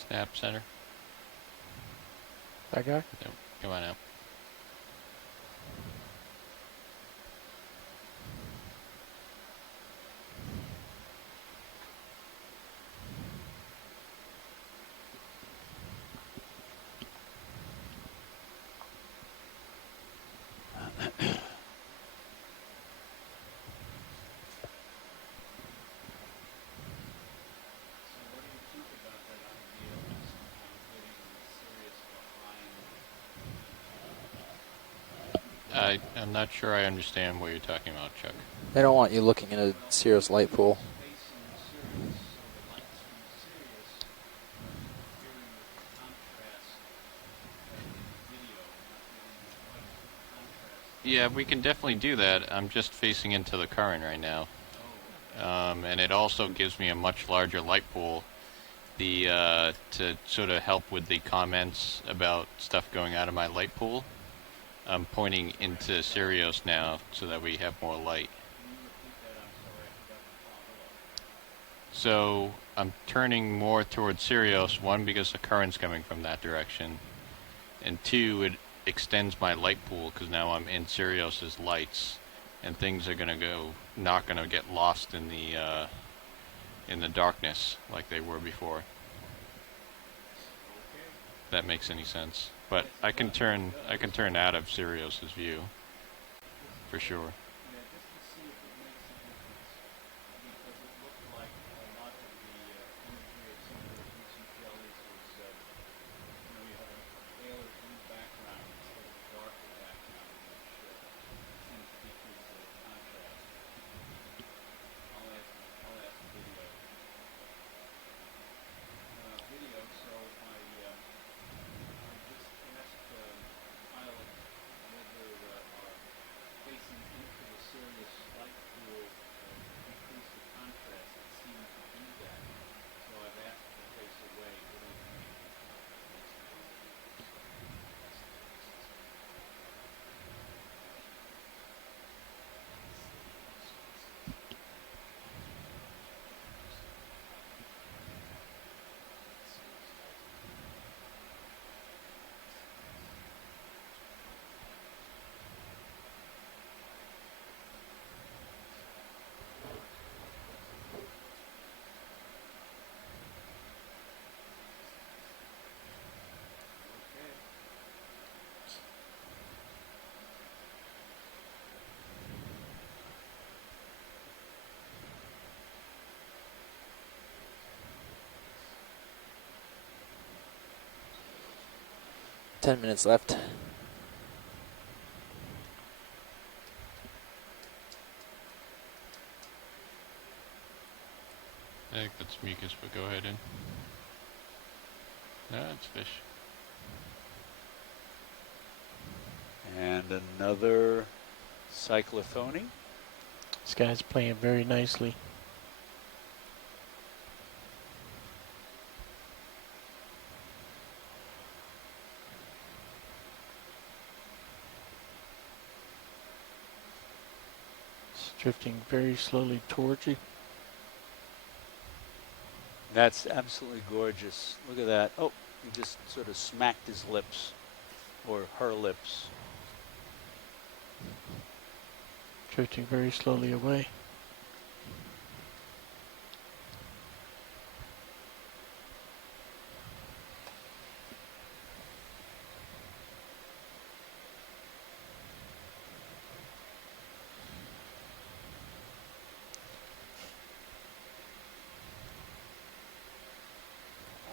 Snap center. That guy? Nope. Come on out. I'm not sure I understand what you're talking about, Chuck. They don't want you looking in a Sirius light pool. Yeah, we can definitely do that. I'm just facing into the current right now. And it also gives me a much larger light pool to sort of help with the comments about stuff going out of my light pool. I'm pointing into Sirius now so that we have more light. So I'm turning more towards Sirius, one, because the current's coming from that direction, and two, it extends my light pool because now I'm in Sirius's lights, and things are not gonna get lost in the darkness like they were before. If that makes any sense. But I can turn out of Sirius's view for sure. Ten minutes left. I think that's mucus, but go ahead and... No, it's fish. And another cyclophony. This guy's playing very nicely. It's drifting very slowly towards you. That's absolutely gorgeous. Look at that. Oh, he just sort of smacked his lips, or her lips. Drifting very slowly away.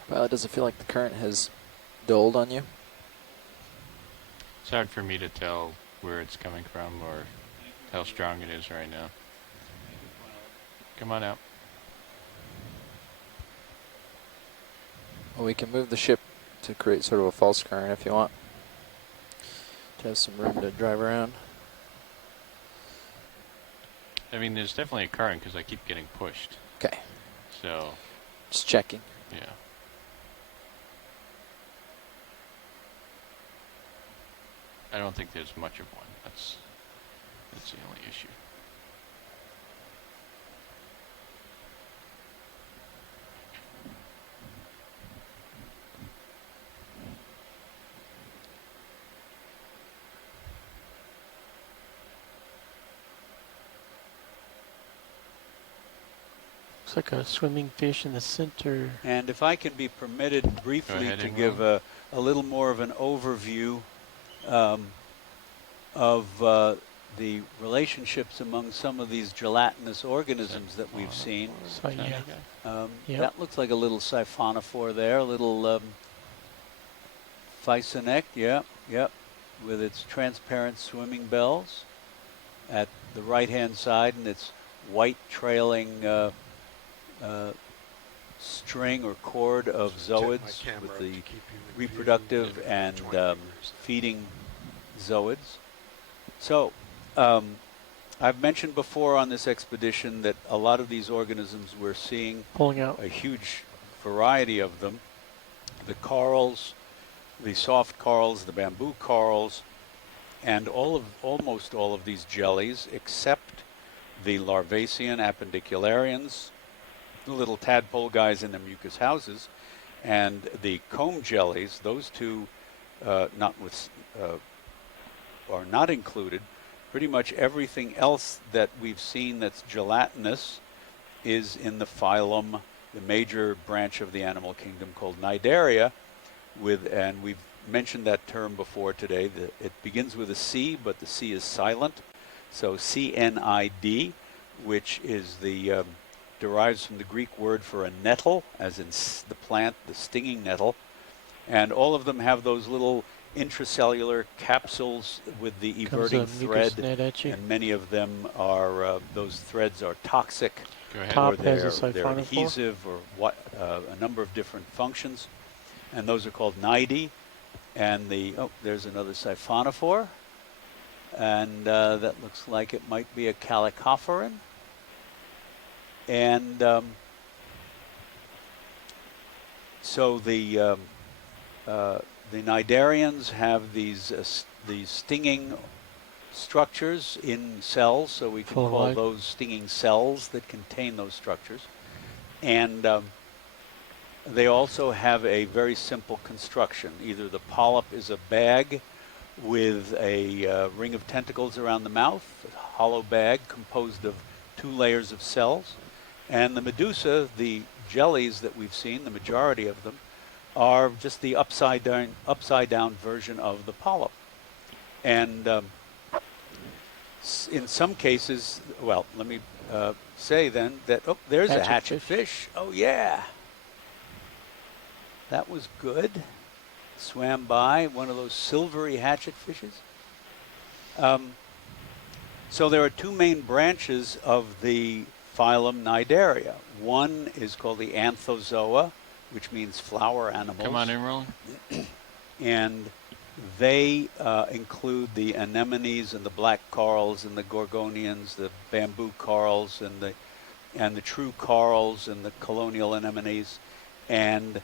Well, it doesn't feel like the current has dulled on you. It's hard for me to tell where it's coming from or how strong it is right now. Come on out. Well, we can move the ship to create sort of a false current if you want. To have some room to drive around. I mean, there's definitely a current because I keep getting pushed. Okay. So. Just checking. Yeah. I don't think there's much of one. That's the only issue. Looks like a swimming fish in the center. And if I can be permitted briefly ahead, to Ingrid. give a little more of an overview of the relationships among some of these gelatinous organisms that we've seen. So, yeah. Yep. That looks like a little siphonophore there, a little Physonect, yep, with its transparent swimming bells at the right-hand side, and its white trailing string or cord of zooids with the reproductive and feeding zooids. So, I've mentioned before on this expedition that a lot of these organisms we're seeing pulling out a huge variety of them. The corals, the soft corals, the bamboo corals, and almost all of these jellies except the larvacean appendicularians, the little tadpole guys in the mucus houses, and the comb jellies. Those two are not included. Pretty much everything else that we've seen that's gelatinous is in the phylum, the major branch of the animal kingdom called Cnidaria, and we've mentioned that term before today. It begins with a C, but the C is silent. So CNID, which is derives from the Greek word for a nettle, as in the plant, the stinging nettle. And all of them have those little intracellular capsules with the everting thread, and many of them are, those threads are toxic, or they're adhesive, or a number of different functions. And those are called cnidae. And there's another siphonophore, and that looks like it might be a calicophoran. And so the cnidarians have these stinging structures in cells, so we can call those stinging cells that contain those structures. And they also have a very simple construction. Either the polyp is a bag with a ring of tentacles around the mouth, a hollow bag composed of 2 layers of cells, and the medusa, the jellies that we've seen, the majority of them, are just the upside down version of the polyp. And in some cases, well, let me say then that, there's a hatchet fish. Oh yeah. That was good. Swam by, one of those silvery hatchet fishes. So there are 2 main branches of the phylum Cnidaria. One is called the Anthozoa, which means flower animals. Come on in, Roland. And they include the anemones and the black corals and the gorgonians, the bamboo corals and the true corals and the colonial anemones. And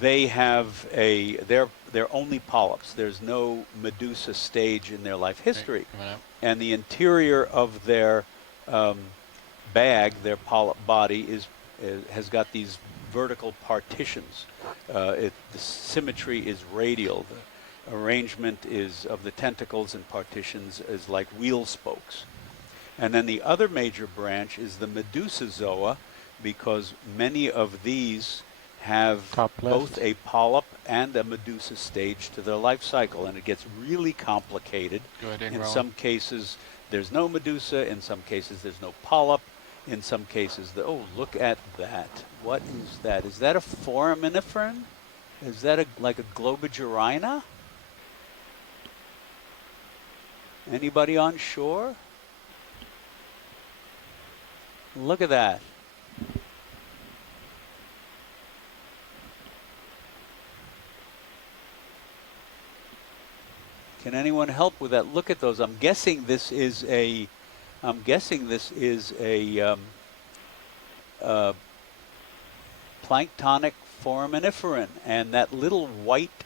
they have they're only polyps. There's no medusa stage in their life history. And the interior of their bag, their polyp body, has got these vertical partitions. The symmetry is radial. The arrangement of the tentacles and partitions is like wheel spokes. And then the other major branch is the medusazoa, because many of these have both a polyp and a medusa stage to their life cycle, and it gets really complicated. Go ahead, in some cases there's no medusa, in some cases there's no polyp, in some cases look at that. What is that? Is that a foraminiferan? Is that like a Globigerina? Anybody on shore? Look at that. Can anyone help with that? Look at those. I'm guessing this is a planktonic foraminiferan, and that little white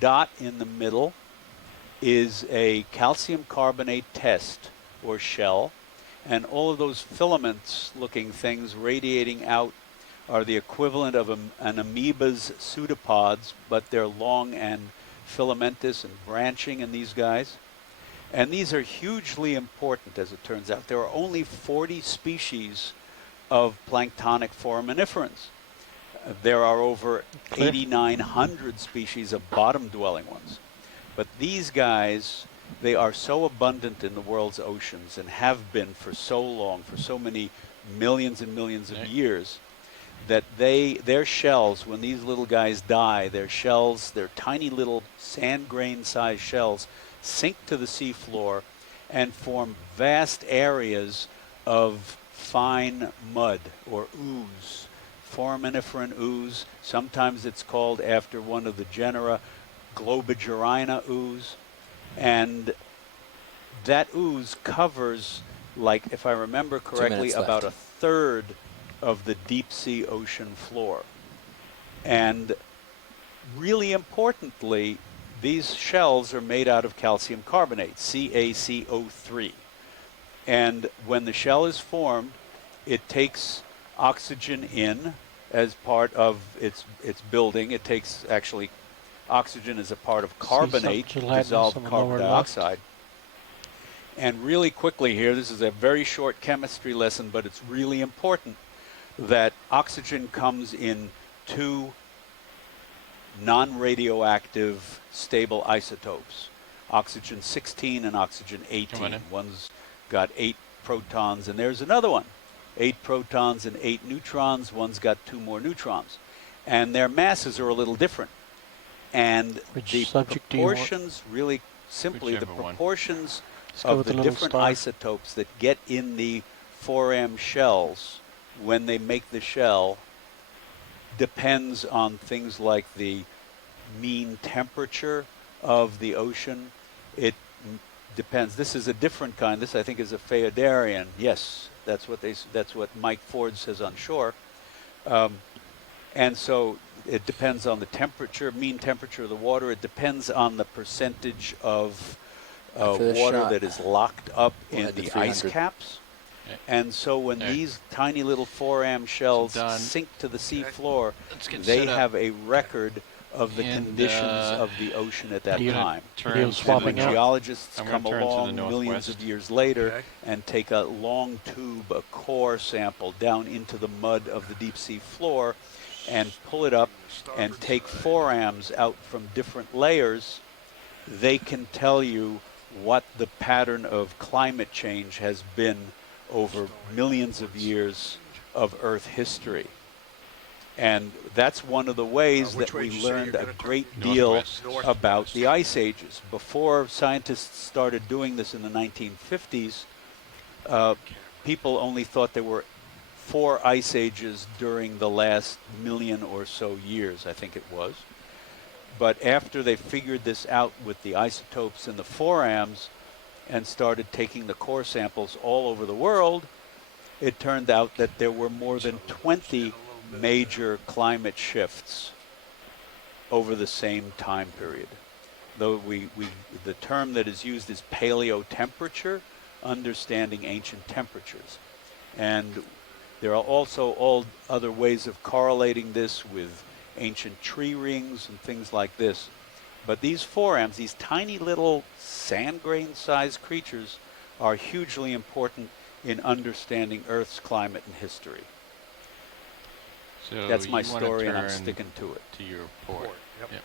dot in the middle is a calcium carbonate test or shell, and all of those filaments looking things radiating out are the equivalent of an amoeba's pseudopods, but they're long and filamentous and branching in these guys. And these are hugely important, as it turns out. There are only 40 species of planktonic foraminiferans. There are over Clear. 8,900 species of bottom-dwelling ones. But these guys, they are so abundant in the world's oceans and have been for so long, for so many millions and millions of years, that their shells, when these little guys die, their shells, their tiny little sand grain sized shells, sink to the seafloor and form vast areas of fine mud or ooze, foraminiferan ooze. Sometimes it's called after one of the genera, Globigerina ooze. And that ooze covers, like, if I remember correctly, about a third of the deep sea ocean floor. And really importantly, these shells are made out of calcium carbonate, CaCO3. And when the shell is formed, it takes oxygen in as part of its building. It takes, actually, oxygen as a part of carbonate, dissolved carbon dioxide. And really quickly here, this is a very short chemistry lesson, but it's really important that oxygen comes in two non-radioactive stable isotopes, oxygen 16 and oxygen 18. One's got 8 protons, and there's another one, 8 protons and 8 neutrons. One's got 2 more neutrons. And their masses are a little different. And the proportions, really simply, the proportions of the different isotopes that get in the 4M shells when they make the shell depends on things like the mean temperature of the ocean. It depends. This is a different kind. This, I think, is a Phaedarian. Yes, that's what Mike Ford says on shore. And so it depends on the temperature, mean temperature of the water. It depends on the percentage of water that is locked up in the ice caps. And so when these tiny little 4M shells sink to the sea floor, they have a record of the conditions of the ocean at that time. And when geologists come along millions of years later and take a long tube, a core sample, down into the mud of the deep sea floor and pull it up and take 4Ms out from different layers, they can tell you what the pattern of climate change has been over millions of years of Earth history. And that's one of the ways that we learned a great deal about the ice ages. Before scientists started doing this in the 1950s, people only thought there were 4 ice ages during the last million or so years, I think it was. But after they figured this out with the isotopes and the 4Ms and started taking the core samples all over the world, it turned out that there were more than 20 major climate shifts over the same time period. Though the term that is used is paleotemperature, understanding ancient temperatures. And there are also all other ways of correlating this with ancient tree rings and things like this. But these 4Ms, these tiny little sand grain-sized creatures, are hugely important in understanding Earth's climate and history. So that's my story, and I'm sticking to it. To your port. Yep.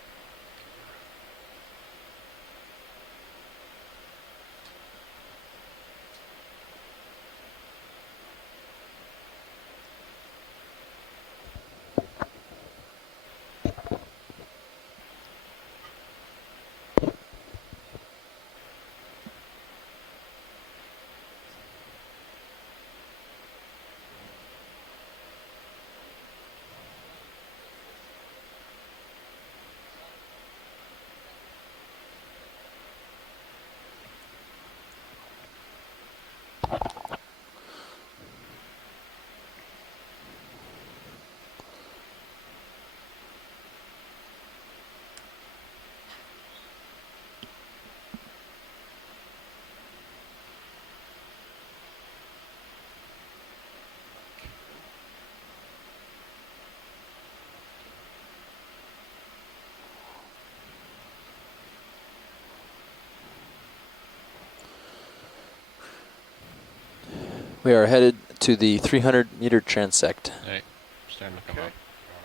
We are headed to the 300-meter transect. Hey, starting to come up.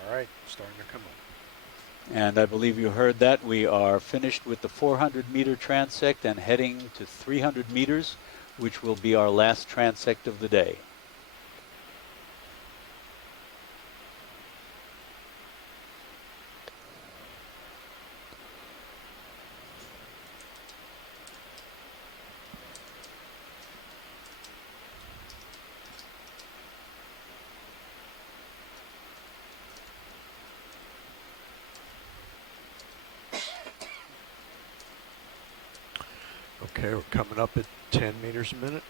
All right, starting to come up. And I believe you heard that. We are finished with the 400-meter transect and heading to 300 meters, which will be our last transect of the day. Okay, we're coming up at 10 meters a minute.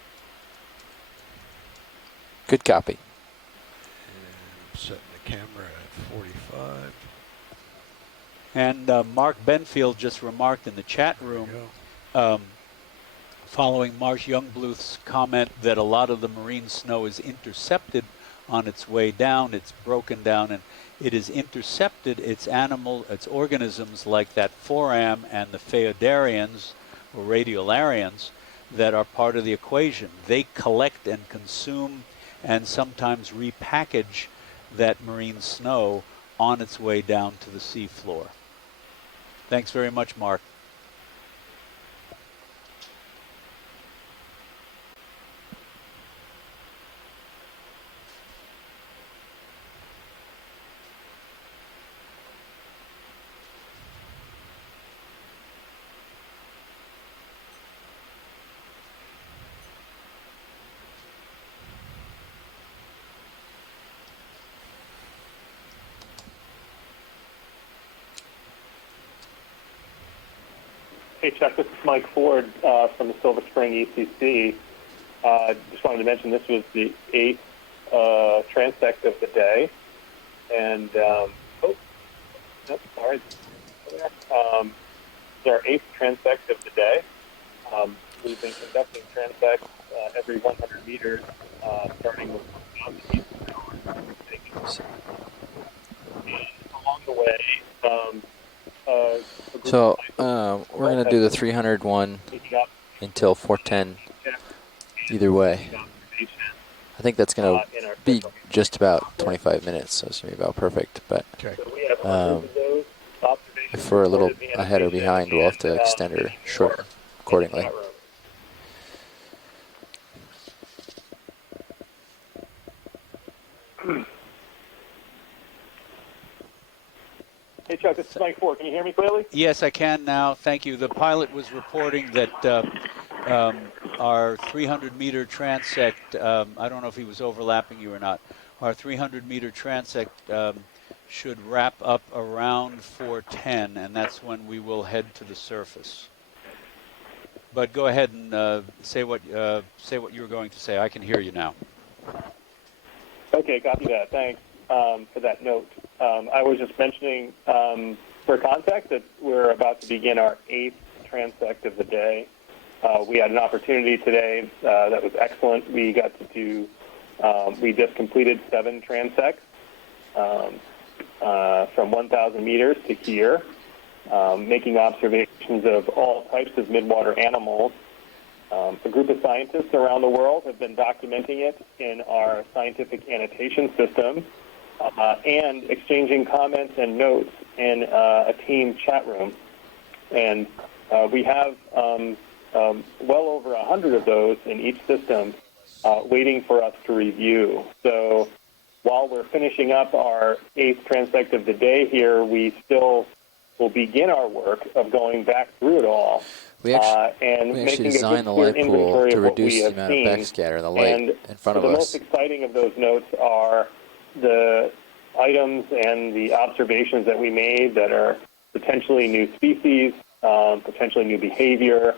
Good copy. And I'm setting the camera at 45. And Mark Benfield just remarked in the chat room, following Marsh Youngbluth's comment that a lot of the marine snow is intercepted on its way down. It's broken down, and it is intercepted. Its organisms like that foram and the phaeodarians, or radiolarians, that are part of the equation. They collect and consume and sometimes repackage that marine snow on its way down to the sea floor. Thanks very much, Mark. Hey, Chuck, this is Mike Ford from the Silver Spring ECC. Just wanted to mention this was the 8th transect of the day. And, it's our 8th transect of the day. We've been conducting transects every 100 meters, starting with 1,000 meters an hour. And along the way, So we're going to do the 300 one until 410 either way. I think that's going to be just about 25 minutes, so it's going to be about perfect. But if we're a little ahead or behind, we'll have to extend or shorten accordingly. Hey, Chuck, this is Mike Ford. Can you hear me clearly? Yes, I can now. Thank you. The pilot was reporting that our 300-meter transect, I don't know if he was overlapping you or not, our 300-meter transect should wrap up around 410, and that's when we will head to the surface. But go ahead and say what you were going to say. I can hear you now. Okay, copy that. Thanks for that note. I was just mentioning, for context, that we're about to begin our 8th transect of the day. We had an opportunity today that was excellent. We got to do, we just completed 7 transects from 1,000 meters to here, making observations of all types of midwater animals. A group of scientists around the world have been documenting it in our scientific annotation system and exchanging comments and notes in a team chat room. And we have well over 100 of those in each system waiting for us to review. So while we're finishing up our 8th transect of the day here, we still will begin our work of going back through it all. We actually designed the light pool to reduce the amount of backscatter in the light in front of us. The most exciting of those notes are the items and the observations that we made that are potentially new species, potentially new behavior,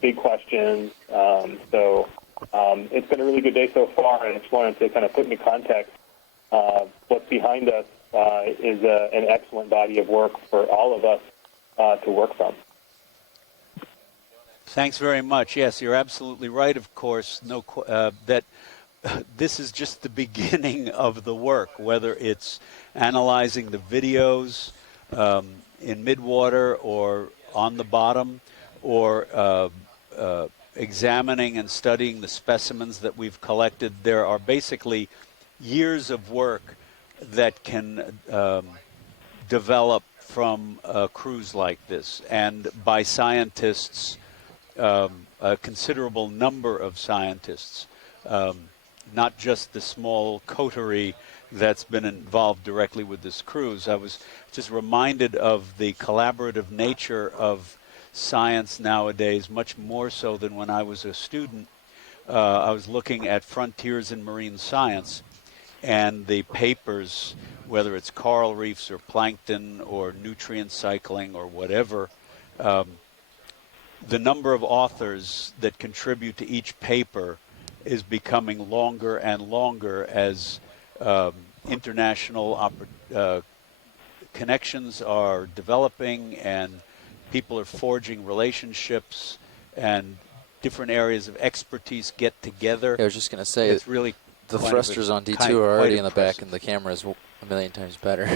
big questions. So it's been a really good day so far, and I just wanted to kind of put into context what's behind us is an excellent body of work for all of us to work from. Thanks very much. Yes, you're absolutely right, of course, that this is just the beginning of the work, whether it's analyzing the videos in Midwater or on the bottom, or examining and studying the specimens that we've collected, there are basically years of work that can develop from a cruise like this, and by scientists, a considerable number of scientists, not just the small coterie that's been involved directly with this cruise. I was just reminded of the collaborative nature of science nowadays, much more so than when I was a student. I was looking at Frontiers in Marine Science, and the papers, whether it's coral reefs or plankton or nutrient cycling or whatever, the number of authors that contribute to each paper is becoming longer and longer as international connections are developing and people are forging relationships and different areas of expertise get together. Yeah, I was just going to say, it's really the thrusters on D2 are already in the back, and the camera is a million times better.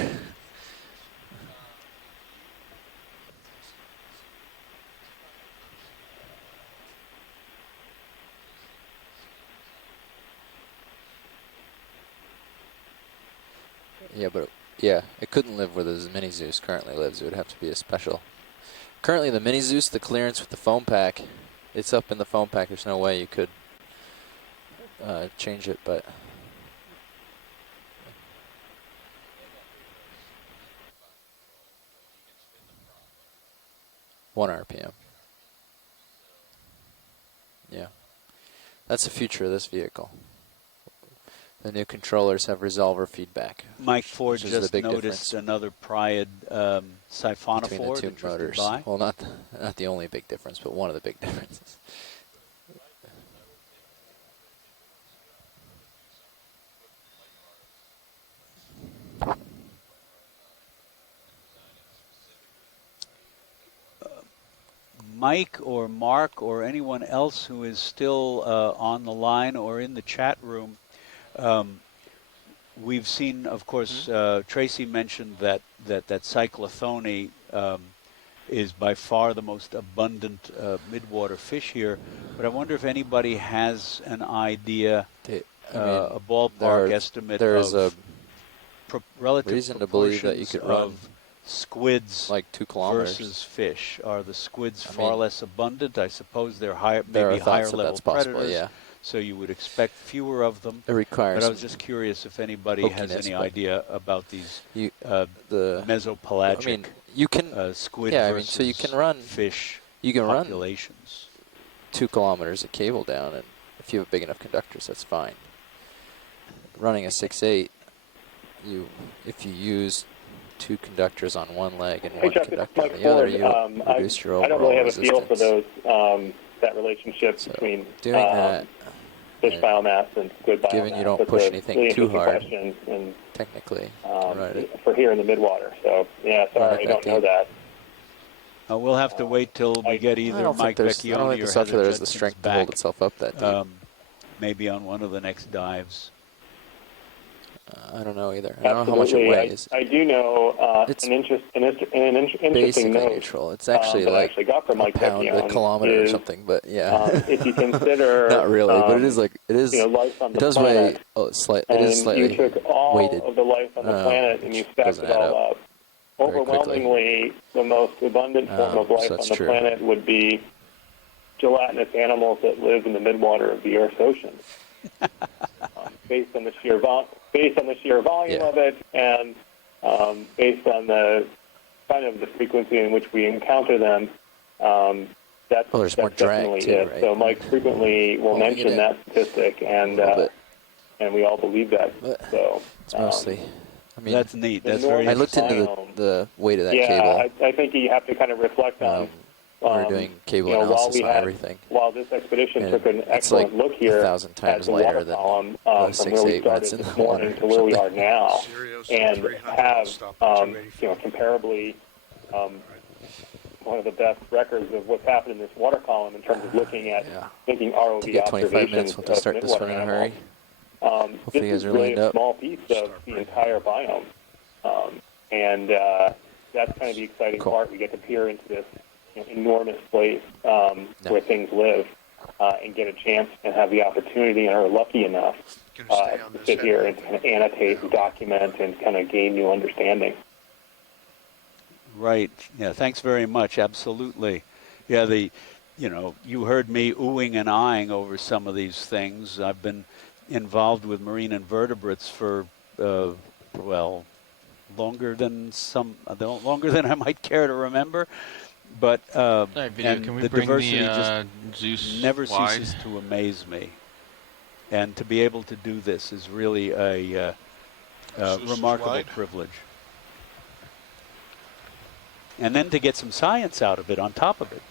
Yeah, but it couldn't live where the Mini Zeus currently lives. It would have to be a special. Currently, the Mini Zeus, the clearance with the foam pack, it's up in the foam pack. There's no way you could change it, but 1 RPM. Yeah, that's the future of this vehicle. The new controllers have resolver feedback. Mike Ford just noticed another Priad siphonophore between the two motors. Well, not the only big difference, but one of the big differences. Mike or Mark or anyone else who is still on the line or in the chat room, we've seen, of course, Tracy mentioned that cyclothone is by far the most abundant midwater fish here. But I wonder if anybody has an idea, a ballpark estimate of relative reason to believe that you could run squids like 2 kilometers versus fish. Are the squids far less abundant? I suppose they're higher, there maybe are higher thoughts level that's possible, predators. yeah. So you would expect fewer of them. It requires. But I was just curious if anybody has any idea about these the mesopelagic. I mean, you can squid. Yeah, versus I mean, so you can run fish. You can populations. run 2 kilometers of cable down, and if you have big enough conductors, that's fine. Running a 6/8, if you use 2 conductors on one leg and 1 conductor on the other, you reduce your overall resistance. I don't really have a feel for those that relationship between doing that, fish biomass and squid biomass. Given you don't push anything too hard, and, technically, for here in the midwater. So yeah, sorry, I don't know that. We'll have to wait till we get either Mike Vecchione I don't think or the stuff Heather there is the Judson's strength to back. hold itself up that deep. Maybe on one of the next dives. I don't know either. I don't know how much it weighs. I do know it's an interesting basically note. neutral. It's actually like I got from Mike a pound a kilometer or something, but yeah. If you consider not really, but it is like it is. Life on the it does planet, weigh It is slightly you took all weighted. of the life on the planet and you stacked it all up. Overwhelmingly, the most abundant form of life on the planet would be gelatinous animals that live in the midwater of the Earth's ocean. Based on the sheer volume of it, and based on the kind of the frequency in which we encounter them, that's more drag definitely too, it. right? So Mike frequently will mention that statistic, and we all believe that. So it's mostly. I mean, that's neat. That's very. I looked into the weight of that cable. I think you have to kind of reflect on. We're doing cable analysis on everything. While this expedition took an it's excellent like look here 1,000 times at the lighter water than column, the from where we 6/8 when it's in started this the water morning to where we are now, and have comparably one of the best records of what's happened in this water column in terms of looking at making ROV to get 25 minutes, we'll have to start this one in a hurry. Hopefully you guys are lined up. This is really a small piece of the entire biome, and that's kind of the exciting part. We get to peer into this enormous place where things live. and get a chance and have the opportunity and are lucky enough to sit here and kind of annotate and document and kind of gain new understanding. Right. Yeah. Thanks very much. Absolutely. Yeah. You heard me oohing and eyeing over some of these things. I've been involved with marine invertebrates for, longer than I might care to remember. But video. Can we the bring diversity the just Zeus never wide? ceases to amaze me. And to be able to do this is really a remarkable privilege. And then to get some science out of it on top of it.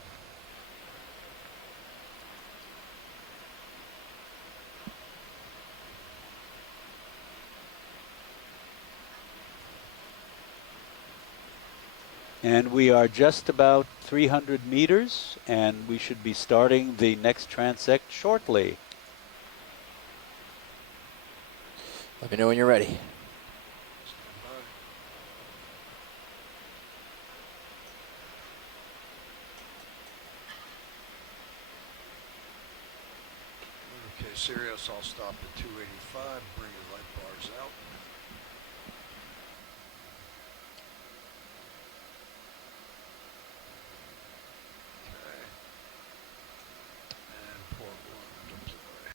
And we are just about 300 meters, and we should be starting the next transect shortly. Let me know when you're ready. Okay, Sirius, I'll stop at 285, bring your light bars out. Okay. And port 1 deploy.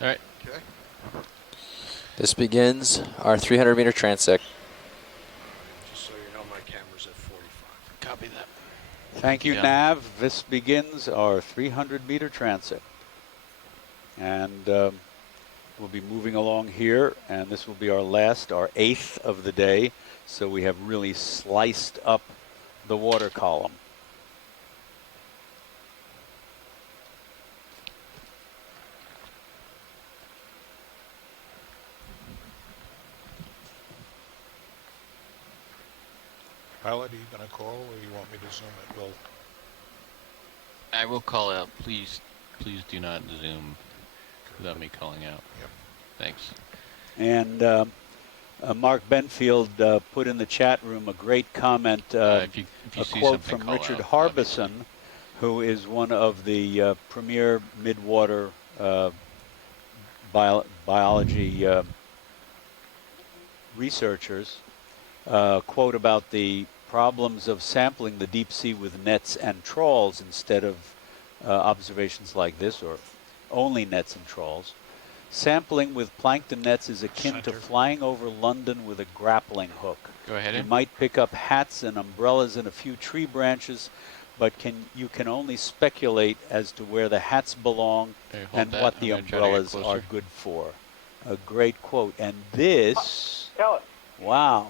All right. Okay. This begins our 300-meter transect. Just so you know, my camera's at 45. Copy that. Thank you, Nav. This begins our 300-meter transect. And we'll be moving along here, and this will be our 8th of the day. So we have really sliced up the water column. Pilot, are you going to call, or you want me to zoom it? Well, I will call out. Please do not zoom without me calling out. Yep. Thanks. And Mark Benfield put in the chat room a great comment, if you a see quote something, from call Richard out, Harbison, who is one of the premier Midwater biology researchers. Quote about the problems of sampling the deep sea with nets and trawls instead of observations like this, or only nets and trawls. Sampling with plankton nets is akin to flying over London with a grappling hook. Go ahead. You might pick up hats and umbrellas and a few tree branches, but you can only speculate as to where the hats belong and what the umbrellas are good for. A great quote. And this, wow.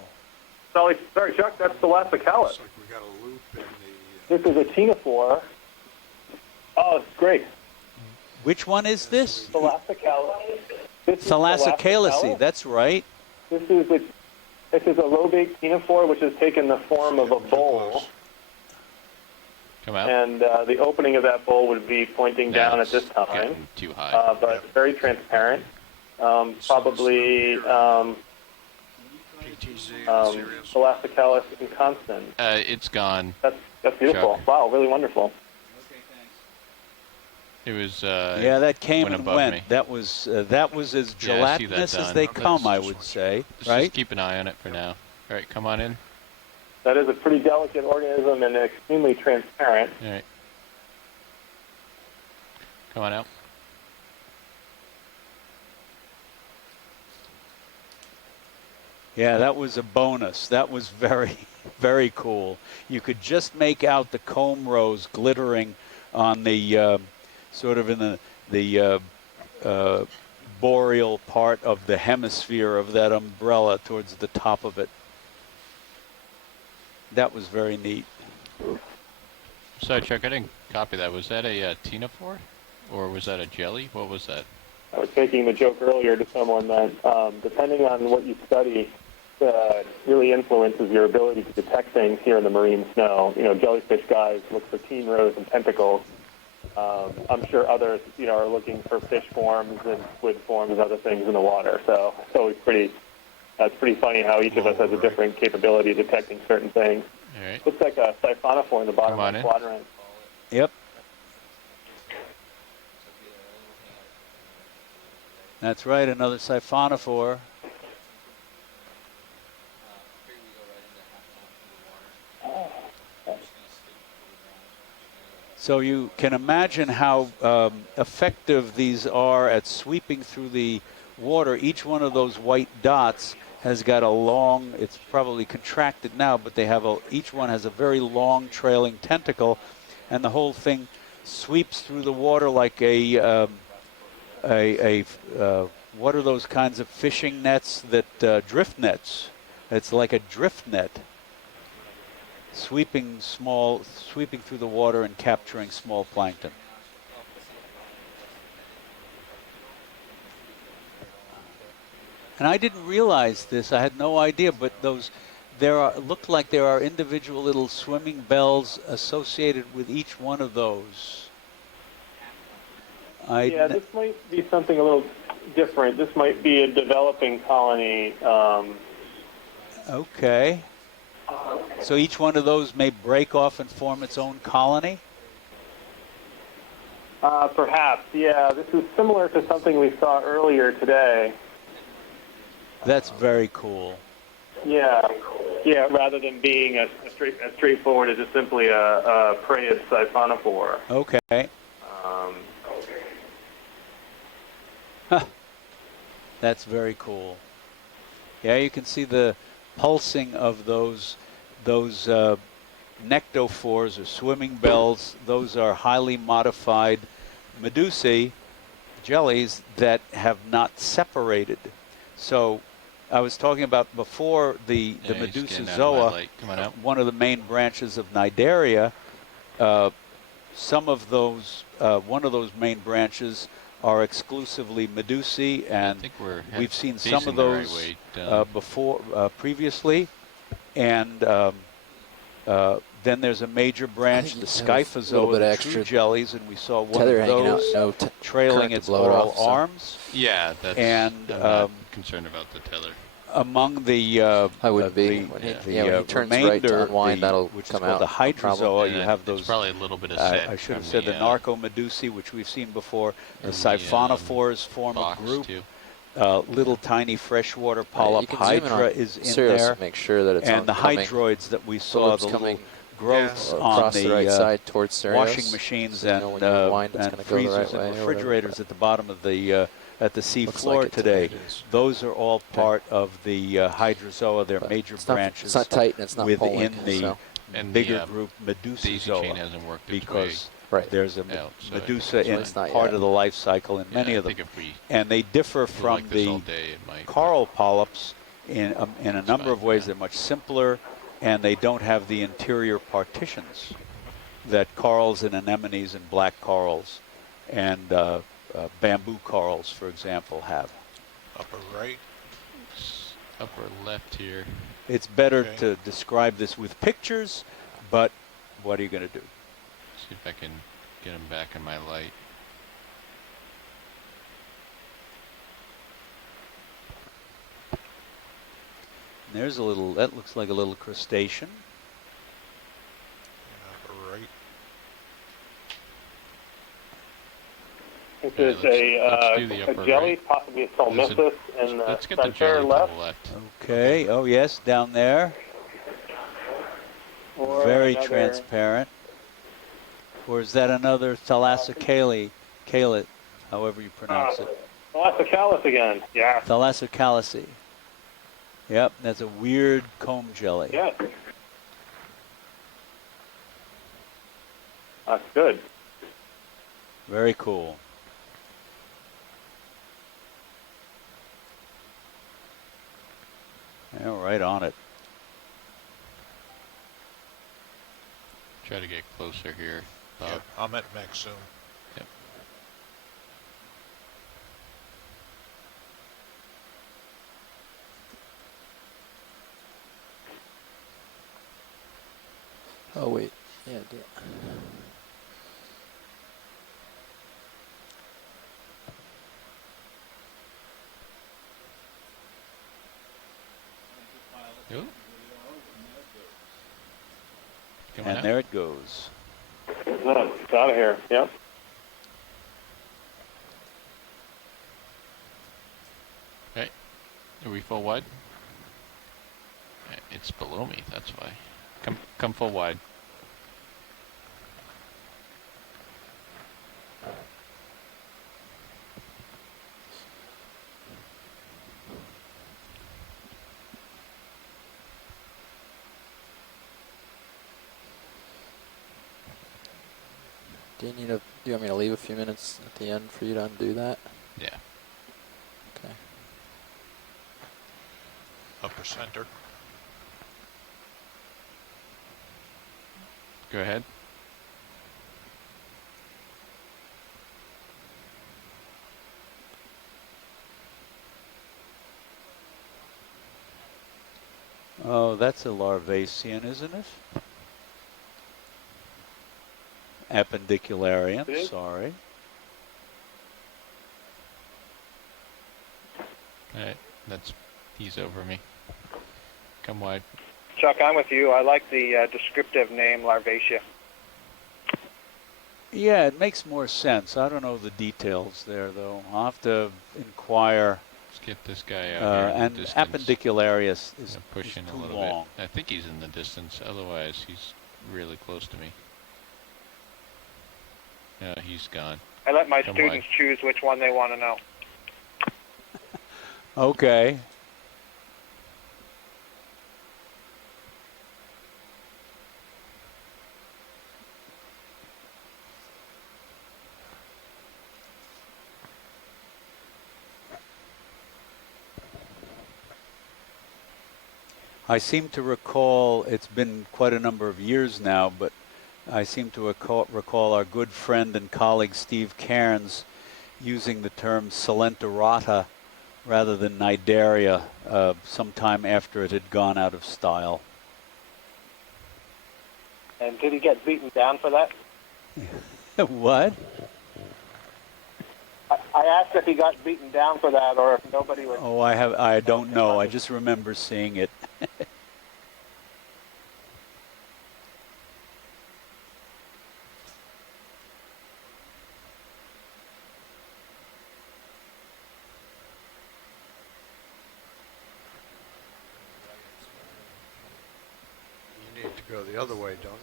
Sorry, Chuck, that's the Thalassocalis. Looks like we got a loop in This is a ctenophore. Oh, it's great. Which one is this? Thalassocalis. Thalassocalis, that's right. This is a lobate ctenophore, which has taken the form of a bowl. Come out. And the opening of that bowl would be pointing down at this time. Too high. But very transparent. Probably Thalassocalis inconstant. It's gone. That's beautiful. Chuck. Wow, really wonderful. It was. Yeah, that came went and above went. me. That was as gelatinous as they come, I would say. Just keep an eye on it for now. All right, come on in. That is a pretty delicate organism and extremely transparent. All right. Come on out. Yeah, that was a bonus. That was very, very cool. You could just make out the comb rows glittering on the sort of in the boreal part of the hemisphere of that umbrella towards the top of it. That was very neat. Sorry, Chuck, I didn't copy that. Was that a ctenophore, or was that a jelly? What was that? I was making the joke earlier to someone that depending on what you study, really influences your ability to detect things here in the marine snow. You know, jellyfish guys look for team rows and tentacles. I'm sure others, are looking for fish forms and squid forms and other things in the water. So it's always pretty funny how each of us has a different capability of detecting certain things. All right. Looks like a siphonophore in the bottom Come on right in. quadrant. Yep. That's right, another siphonophore. So you can imagine how effective these are at sweeping through the water. Each one of those white dots has got a long, it's probably contracted now, but they have each one has a very long trailing tentacle, and the whole thing sweeps through the water like what are those kinds of fishing nets that drift nets? It's like a drift net, sweeping through the water and capturing small plankton. And I didn't realize this. I had no idea, but looked like there are individual little swimming bells associated with each one of those. Yeah, this might be something a little different. This might be a developing colony. Okay. So each one of those may break off and form its own colony? Perhaps, yeah. This is similar to something we saw earlier today. That's very cool. Yeah, rather than being as straightforward as just simply a preyed siphonophore. Okay. That's very cool. Yeah, you can see the pulsing of those nectophores or swimming bells. Those are highly modified medusae, jellies that have not separated. So I was talking about before the Medusozoa, one of the main branches of Cnidaria. Some of those, one of those main branches are exclusively medusae, and we've seen some of those previously. And then there's a major branch, the Scyphozoa, the true jellies, and we saw one of those trailing its oral arms. Yeah, that's. And I'm not concerned about the tether. Among the I would be when he turns right to unwind, that'll which come is called out. the hydrozoa. You have It's those. probably a little bit of set I should have from said the the, narcomedusae, which we've seen before. The siphonophores form a group. Little tiny freshwater polyp hydra is in there. To make sure that it's and the oncoming. hydroids that we saw, the little growths on across the right side towards Sirius. washing machines So you know when you unwind, it's and gonna go the freezers right way and or whatever. refrigerators at the bottom of the at the sea Looks floor like it today. today. It is. Those are all part of the hydrozoa. They're major branches. It's not tight and it's not within pulling, the so. bigger group daisy Medusozoa, chain hasn't worked its because way there's a out, so medusa in it's not part yet. of the life cycle in many I of them, think if we and they differ do from like this all the day, it might, coral polyps in a number of ways. They're much simpler, and they don't have the interior partitions that corals and anemones and black corals and bamboo corals, for example, have. Upper right. upper left here. It's better to describe this with pictures, but what are you going to do? See if I can get them back in my light. And there's a little, that looks like a little crustacean. Upper right. This is a jelly, possibly a solmissus, in the center left. Okay, oh yes, down there. Or very another- transparent. Or is that another thalassocale, however you pronounce it? Thalassocalis again, yeah. Thalassocalice. Yep, that's a weird comb jelly. Yes. That's good. Very cool. Yeah, right on it. Try to get closer here, Bob. Yep, I'm at max zoom. Yep. Oh wait, yeah. Come on And out. there it goes. It's out of here. Yep. Okay. Are we full wide? It's below me, that's why. Come full wide. Do you want me to leave a few minutes at the end for you to undo that? Yeah. Okay. Upper center. Go ahead. Oh, that's a larvacean, isn't it? Appendicularian, It is? sorry. Alright, he's over me. Come wide. Chuck, I'm with you. I like the descriptive name Larvacia. Yeah, it makes more sense. I don't know the details there, though. I'll have to inquire. Let's get this guy out here in And the distance. Appendicularius is Push in too a little long. bit. I think he's in the distance. Otherwise, he's really close to me. No, he's gone. I let my Come students choose which one they want to know. Okay. I seem to recall, it's been quite a number of years now, but I seem to recall our good friend and colleague Steve Cairns using the term Coelenterata rather than Cnidaria sometime after it had gone out of style. And did he get beaten down for that? What? I asked if he got beaten down for that, or if nobody was. Oh, I don't know. I just remember seeing it. You need to go the other way, don't you?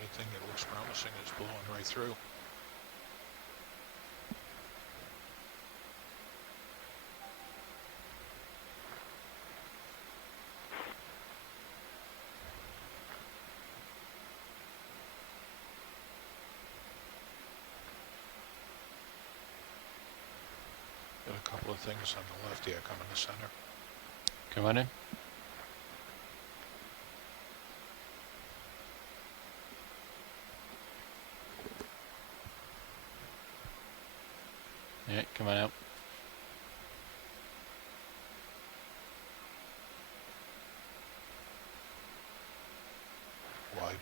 Anything that looks promising is blowing right through. Got a couple of things on the left here coming to center. Come on in. Yeah, come on out. Wide.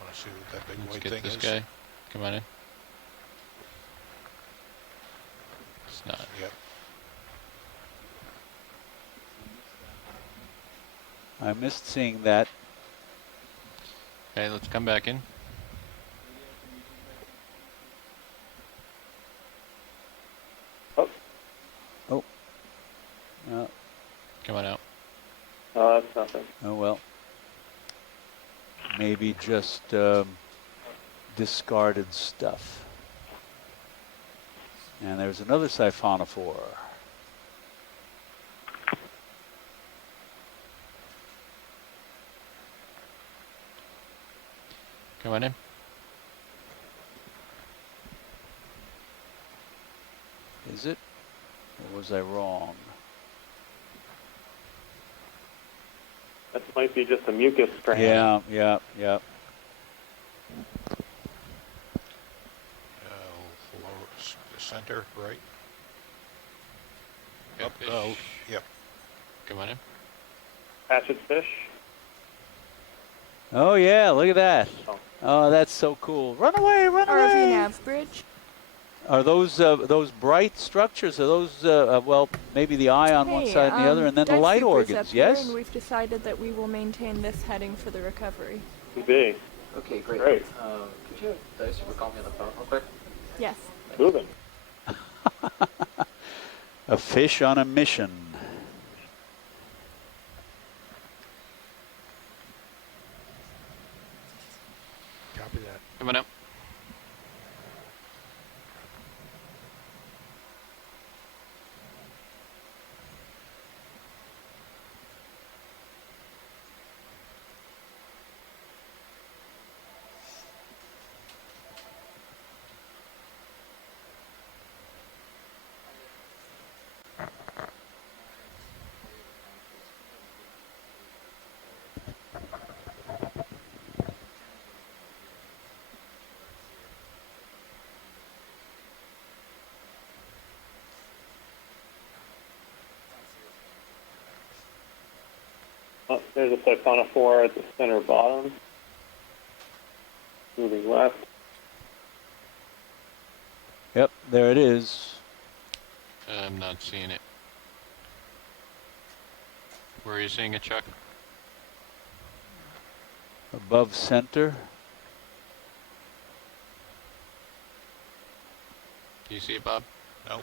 Want to see what that big Let's white get thing this is? guy. Come on in. It's not. Yep. I missed seeing that. Okay, let's come back in. Come on out. Oh, that's nothing. Oh, well. Maybe just discarded stuff. And there's another siphonophore. Come on in. Is it? Or was I wrong? That might be just a mucus strain. Yeah. The center, right? Yep. Oh, yep. Come on in. Hatchet fish. Oh yeah, look at that. Oh, that's so cool. Run away, run away. RV nav bridge. Are those bright structures? Are those, well, maybe the eye on one side and the other, and then the Dice light Super's organs, up here, yes? and we've decided that we will maintain this heading for the recovery. Big. Okay, great. Great. Could you have Dice Super call me on the phone real quick? Yes. Moving. A fish on a mission. Copy that. Come on up. Oh, there's a siphonophore at the center bottom. Moving left. Yep, there it is. I'm not seeing it. Where are you seeing it, Chuck? Above center. Do you see it, Bob? No.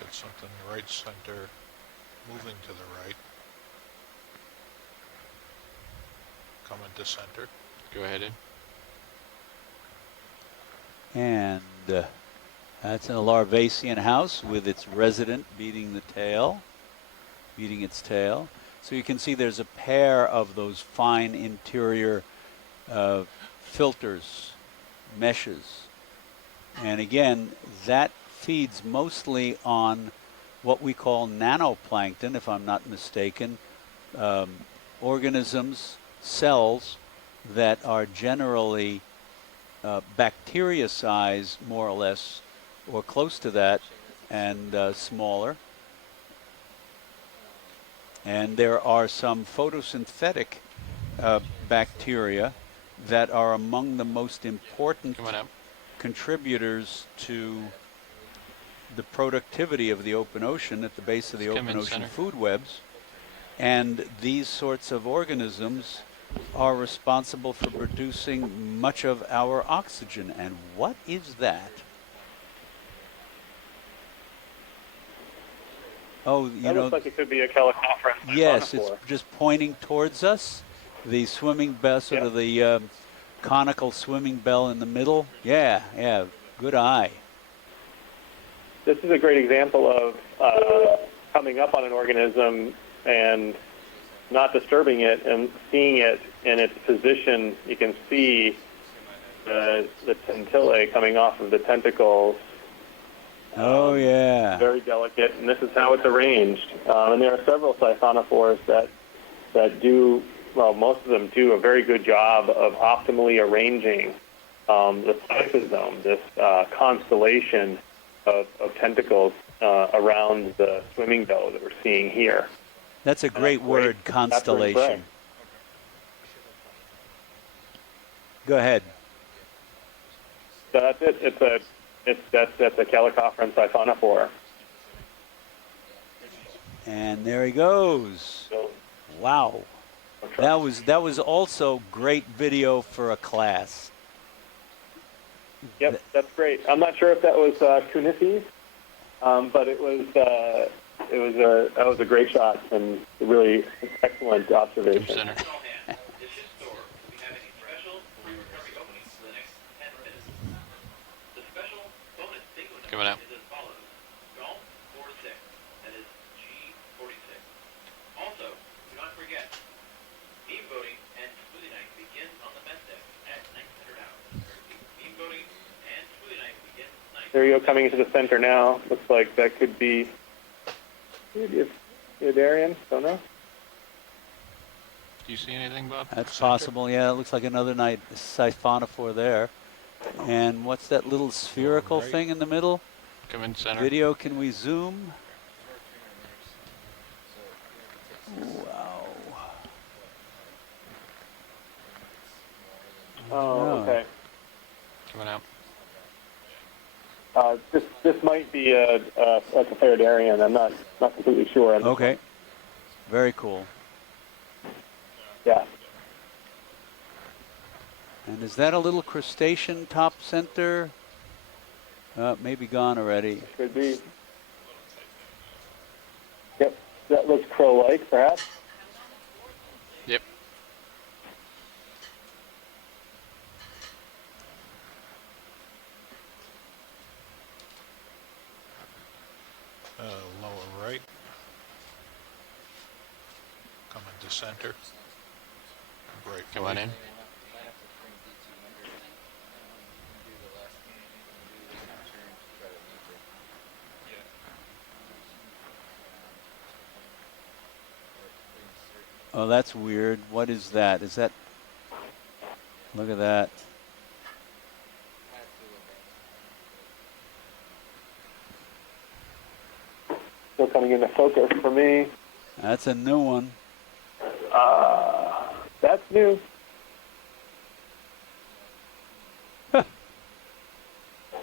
Got something right center, moving to the right. Coming to center. Go ahead in. And that's an Larvacean house with its resident beating its tail. So you can see there's a pair of those fine interior filters, meshes. And again, that feeds mostly on what we call nanoplankton, if I'm not mistaken, organisms, cells that are generally bacteria size, more or less, or close to that, and smaller. And there are some photosynthetic bacteria that are among the most important contributors to the productivity of the open ocean at the base of the open ocean food webs. And these sorts of organisms are responsible for producing much of our oxygen. And what is that? Oh, That looks like it could be a Calicophorus. Yes, it's just pointing towards us. The swimming bell, sort of the conical swimming bell in the middle. Yeah, good eye. This is a great example of coming up on an organism and not disturbing it and seeing it in its position. You can see the tentillae coming off of the tentacles. Oh, yeah. Very delicate, and this is how it's arranged. And there are several siphonophores that do, well, most of them do a very good job of optimally arranging the cytosome, this constellation of tentacles around the swimming bellow that we're seeing here. That's a great word, constellation. Go ahead. So that's it. That's a Calicophorus siphonophore. And there he goes. Wow. That was also great video for a class. Yep, that's great. I'm not sure if that was Kunices. But that was a great shot and a really excellent observation. Center. Coming out. There you go, coming into the center now. Looks like that could be maybe a Darian. Don't know. Do you see anything, Bob? That's possible. Yeah, it looks like another night siphonophore there. And what's that little spherical thing in the middle? Come in center. Video, can we zoom? Wow. Oh, okay. Coming out. This might be like a Caridian. I'm not completely sure. Okay. Very cool. Yeah. And is that a little crustacean top center? Maybe gone already. Could be. Yep. That looks crow-like, perhaps. Yep. Lower right. Come into center. Right. Come on in. Oh, that's weird. What is that? Is that... Look at that. Still coming into focus for me. That's a new one. That's new.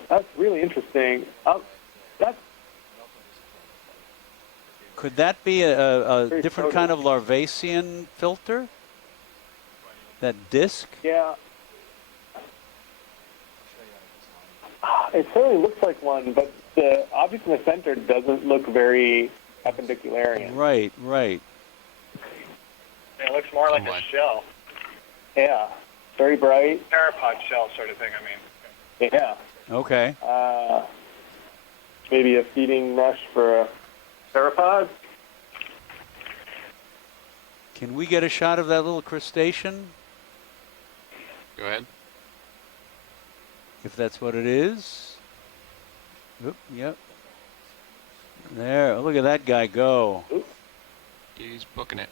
That's really interesting. That's Could that be a Very different kind of Larvacean filter? That disc? Yeah. It certainly looks like one, but the object in the center doesn't look very appendicularian. Right, right. It looks more like a shell. Yeah. Very bright. Theropod shell sort of thing, I mean. Yeah. Okay. Maybe a feeding mesh for a theropod. Can we get a shot of that little crustacean? Go ahead. If that's what it is. Oop, yep. There, look at that guy go. Oop. He's booking it.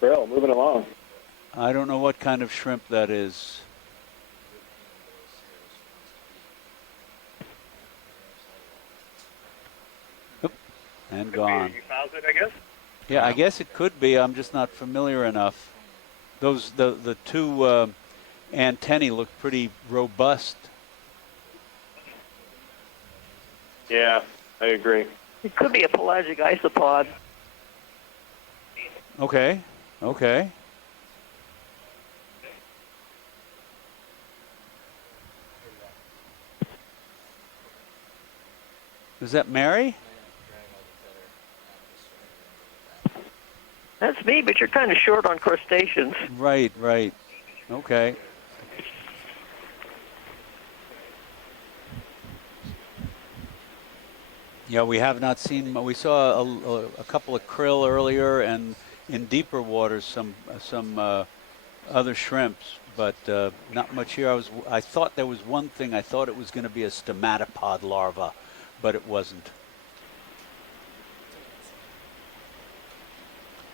Brill, moving along. I don't know what kind of shrimp that is. Oop, and gone. You found it, I guess? Yeah, I guess it could be. I'm just not familiar enough. The two antennae look pretty robust. Yeah, I agree. It could be a pelagic isopod. Okay, okay. Is that Mary? That's me, but you're kind of short on crustaceans. Right, right. Okay. Yeah, we have not seen. We saw a couple of krill earlier, and in deeper waters some other shrimps, but not much here. I thought there was one thing. I thought it was going to be a stomatopod larva, but it wasn't.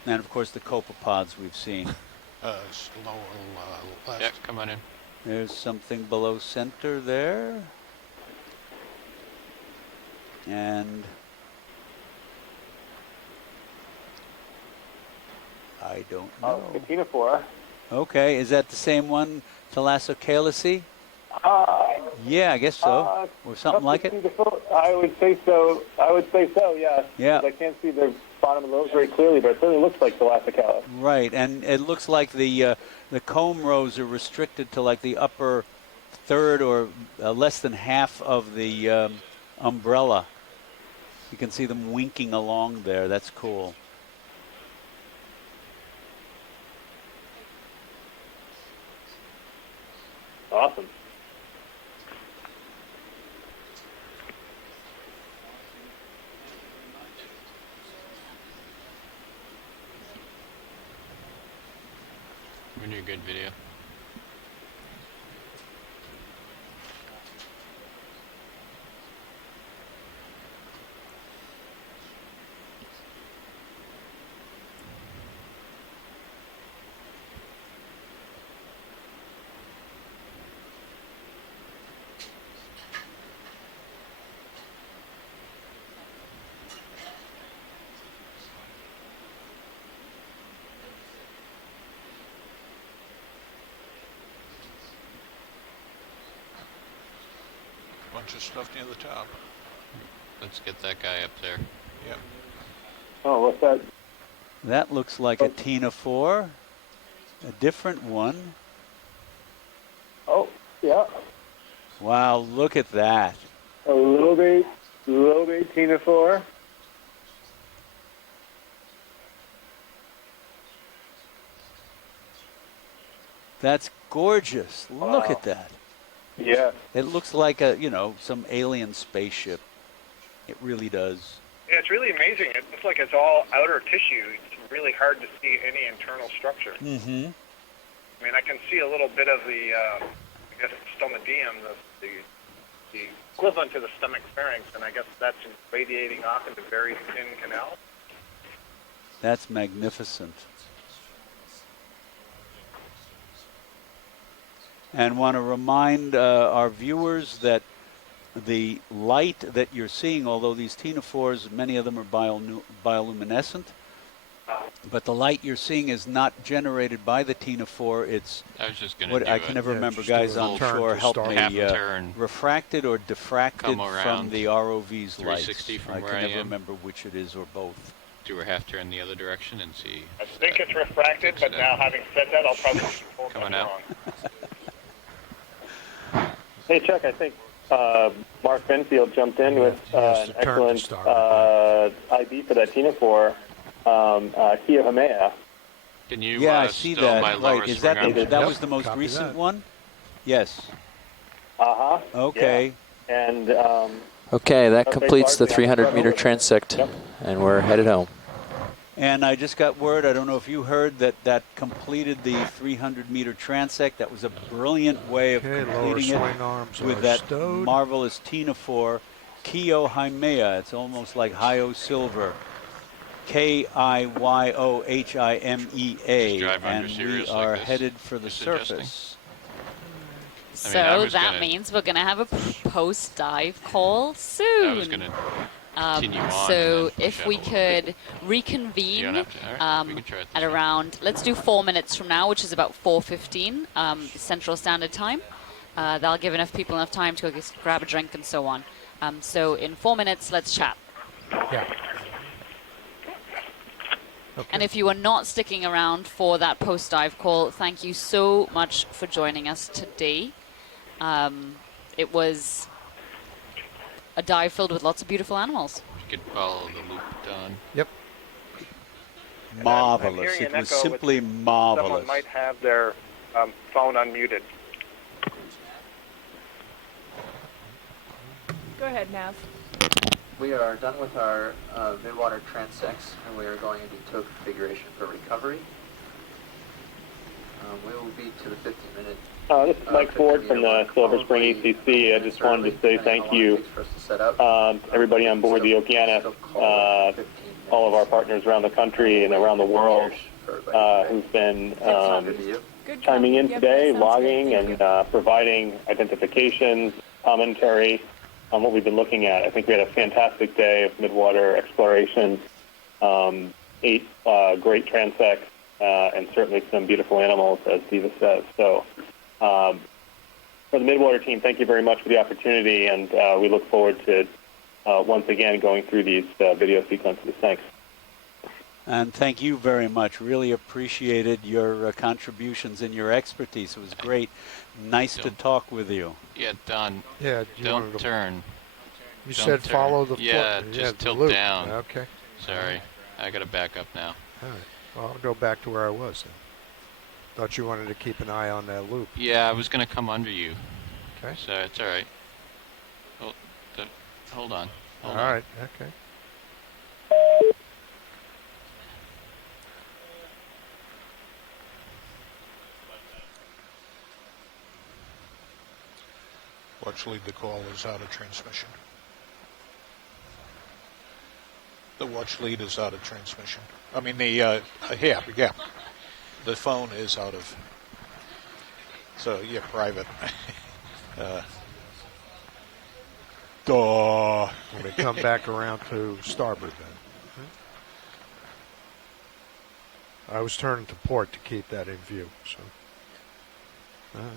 And of course the copepods we've seen. Lower left. Yeah, come on in. There's something below center there. And I don't know. Catenophora. Okay, is that the same one, Thalassocalyce? Yeah, I guess so. Or something like it. I would say so. Yeah. Yeah. I can't see the bottom of those very clearly, but it certainly looks like Thalassocalyce. Right, and it looks like the comb rows are restricted to like the upper third or less than half of the umbrella. You can see them winking along there. That's cool. Awesome. When you're good video. Bunch of stuff near the top. Let's get that guy up there. Yep. Oh, what's that? That looks like a ctenophore, a different one. Oh, yeah. Wow, look at that. A little bit ctenophore. That's gorgeous. Look Wow. at that. Yeah. It looks like a, some alien spaceship. It really does. Yeah, it's really amazing. It looks like it's all outer tissue. It's really hard to see any internal structure. Mm-hmm. I mean, I can see a little bit of the, I guess it's stomadeum, the equivalent to the stomach pharynx, and I guess that's radiating off into very thin canals. That's magnificent. And want to remind our viewers that the light that you're seeing, although these ctenophores, many of them are bioluminescent, but the light you're seeing is not generated by the ctenophore. It's I was just gonna what do I it. can never Yeah, remember. just do Guys a on turn shore to help start. me. Half a turn. Refracted or diffracted Come from around the ROV's lights. 360 from I where can I never am. remember which it is or both. Do a half turn the other direction and see. I think it's refracted, but now having said that, I'll probably be told Coming that's out. wrong. Hey, Chuck, I think Mark Benfield jumped in with Yes, an the turn to excellent start. ID for that ctenophore, Kiohamea. Can you Yeah, I see stow that. my lower Right, is spring that arm? that was the most Copy recent that. one? Yes. Uh-huh. Okay. Yeah. And Okay, that that's completes the largely on the 300-meter front transect, Yep. and we're headed home. And I just got word, I don't know if you heard, that completed the 300-meter transect. That was a brilliant way of Okay, lower completing swing it arms with are that stowed. marvelous ctenophore, Kiohamea. It's almost like Hio silver. Kioyohimea. Just drive under And we Sirius like are this. headed for the Just adjusting. surface. I mean, I So was that gonna- means we're going to have a post-dive call soon. I was going to continue on. So and then if push we out a little bit. could reconvene You don't have to. All right, we can try it at this way. around, let's do 4 minutes from now, which is about 4:15 Central Standard Time. That'll give enough time to go grab a drink and so on. So in 4 minutes, let's chat. Yeah. Okay. And if you are not sticking around for that post-dive call, thank you so much for joining us today. It was a dive filled with lots of beautiful animals. You could follow the loop, Don. Yep. I'm Marvelous. hearing It an was echo, simply which marvelous. Someone might have their phone unmuted. Go ahead, Nav. We are done with our midwater transects, and we are going into tow configuration for recovery. We will be to the 15-minute. This is Mike Ford from the Silver Spring ECC. I just wanted to say thank you, everybody on board the Okeanos, all of our partners around the country and around the world who've been chiming in today, logging, and providing identifications, commentary on what we've been looking at. I think we had a fantastic day of midwater exploration, 8 great transects, and certainly some beautiful animals, as Diva says. So for the Midwater team, thank you very much for the opportunity, and we look forward to once again going through these video sequences. Thanks. And thank you very much. Really appreciated your contributions and your expertise. It was great. Nice to talk with you. Yeah, Don. Yeah, Don't turn. You Jump said turn. follow the Yeah, foot. just the tilt loop. down. Okay. Sorry, I gotta back up now. All right. Well, I'll go back to where I was then. Thought you wanted to keep an eye on that loop. Yeah, I was gonna come under you. Okay. So it's all right. Oh, hold on. Hold All on. right. Okay. Watch lead, the call is out of transmission. The watch lead is out of transmission. I mean, yeah. The phone is out of, so yeah, private. Duh. When we come back around to starboard then. I was turning to port to keep that in view, so. All right.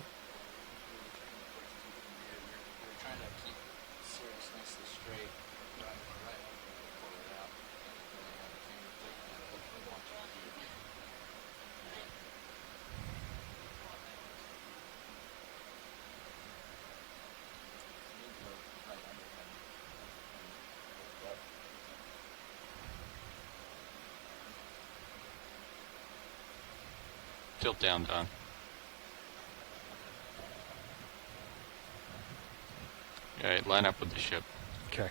Tilt down, Don. All right, line up with the ship. Okay.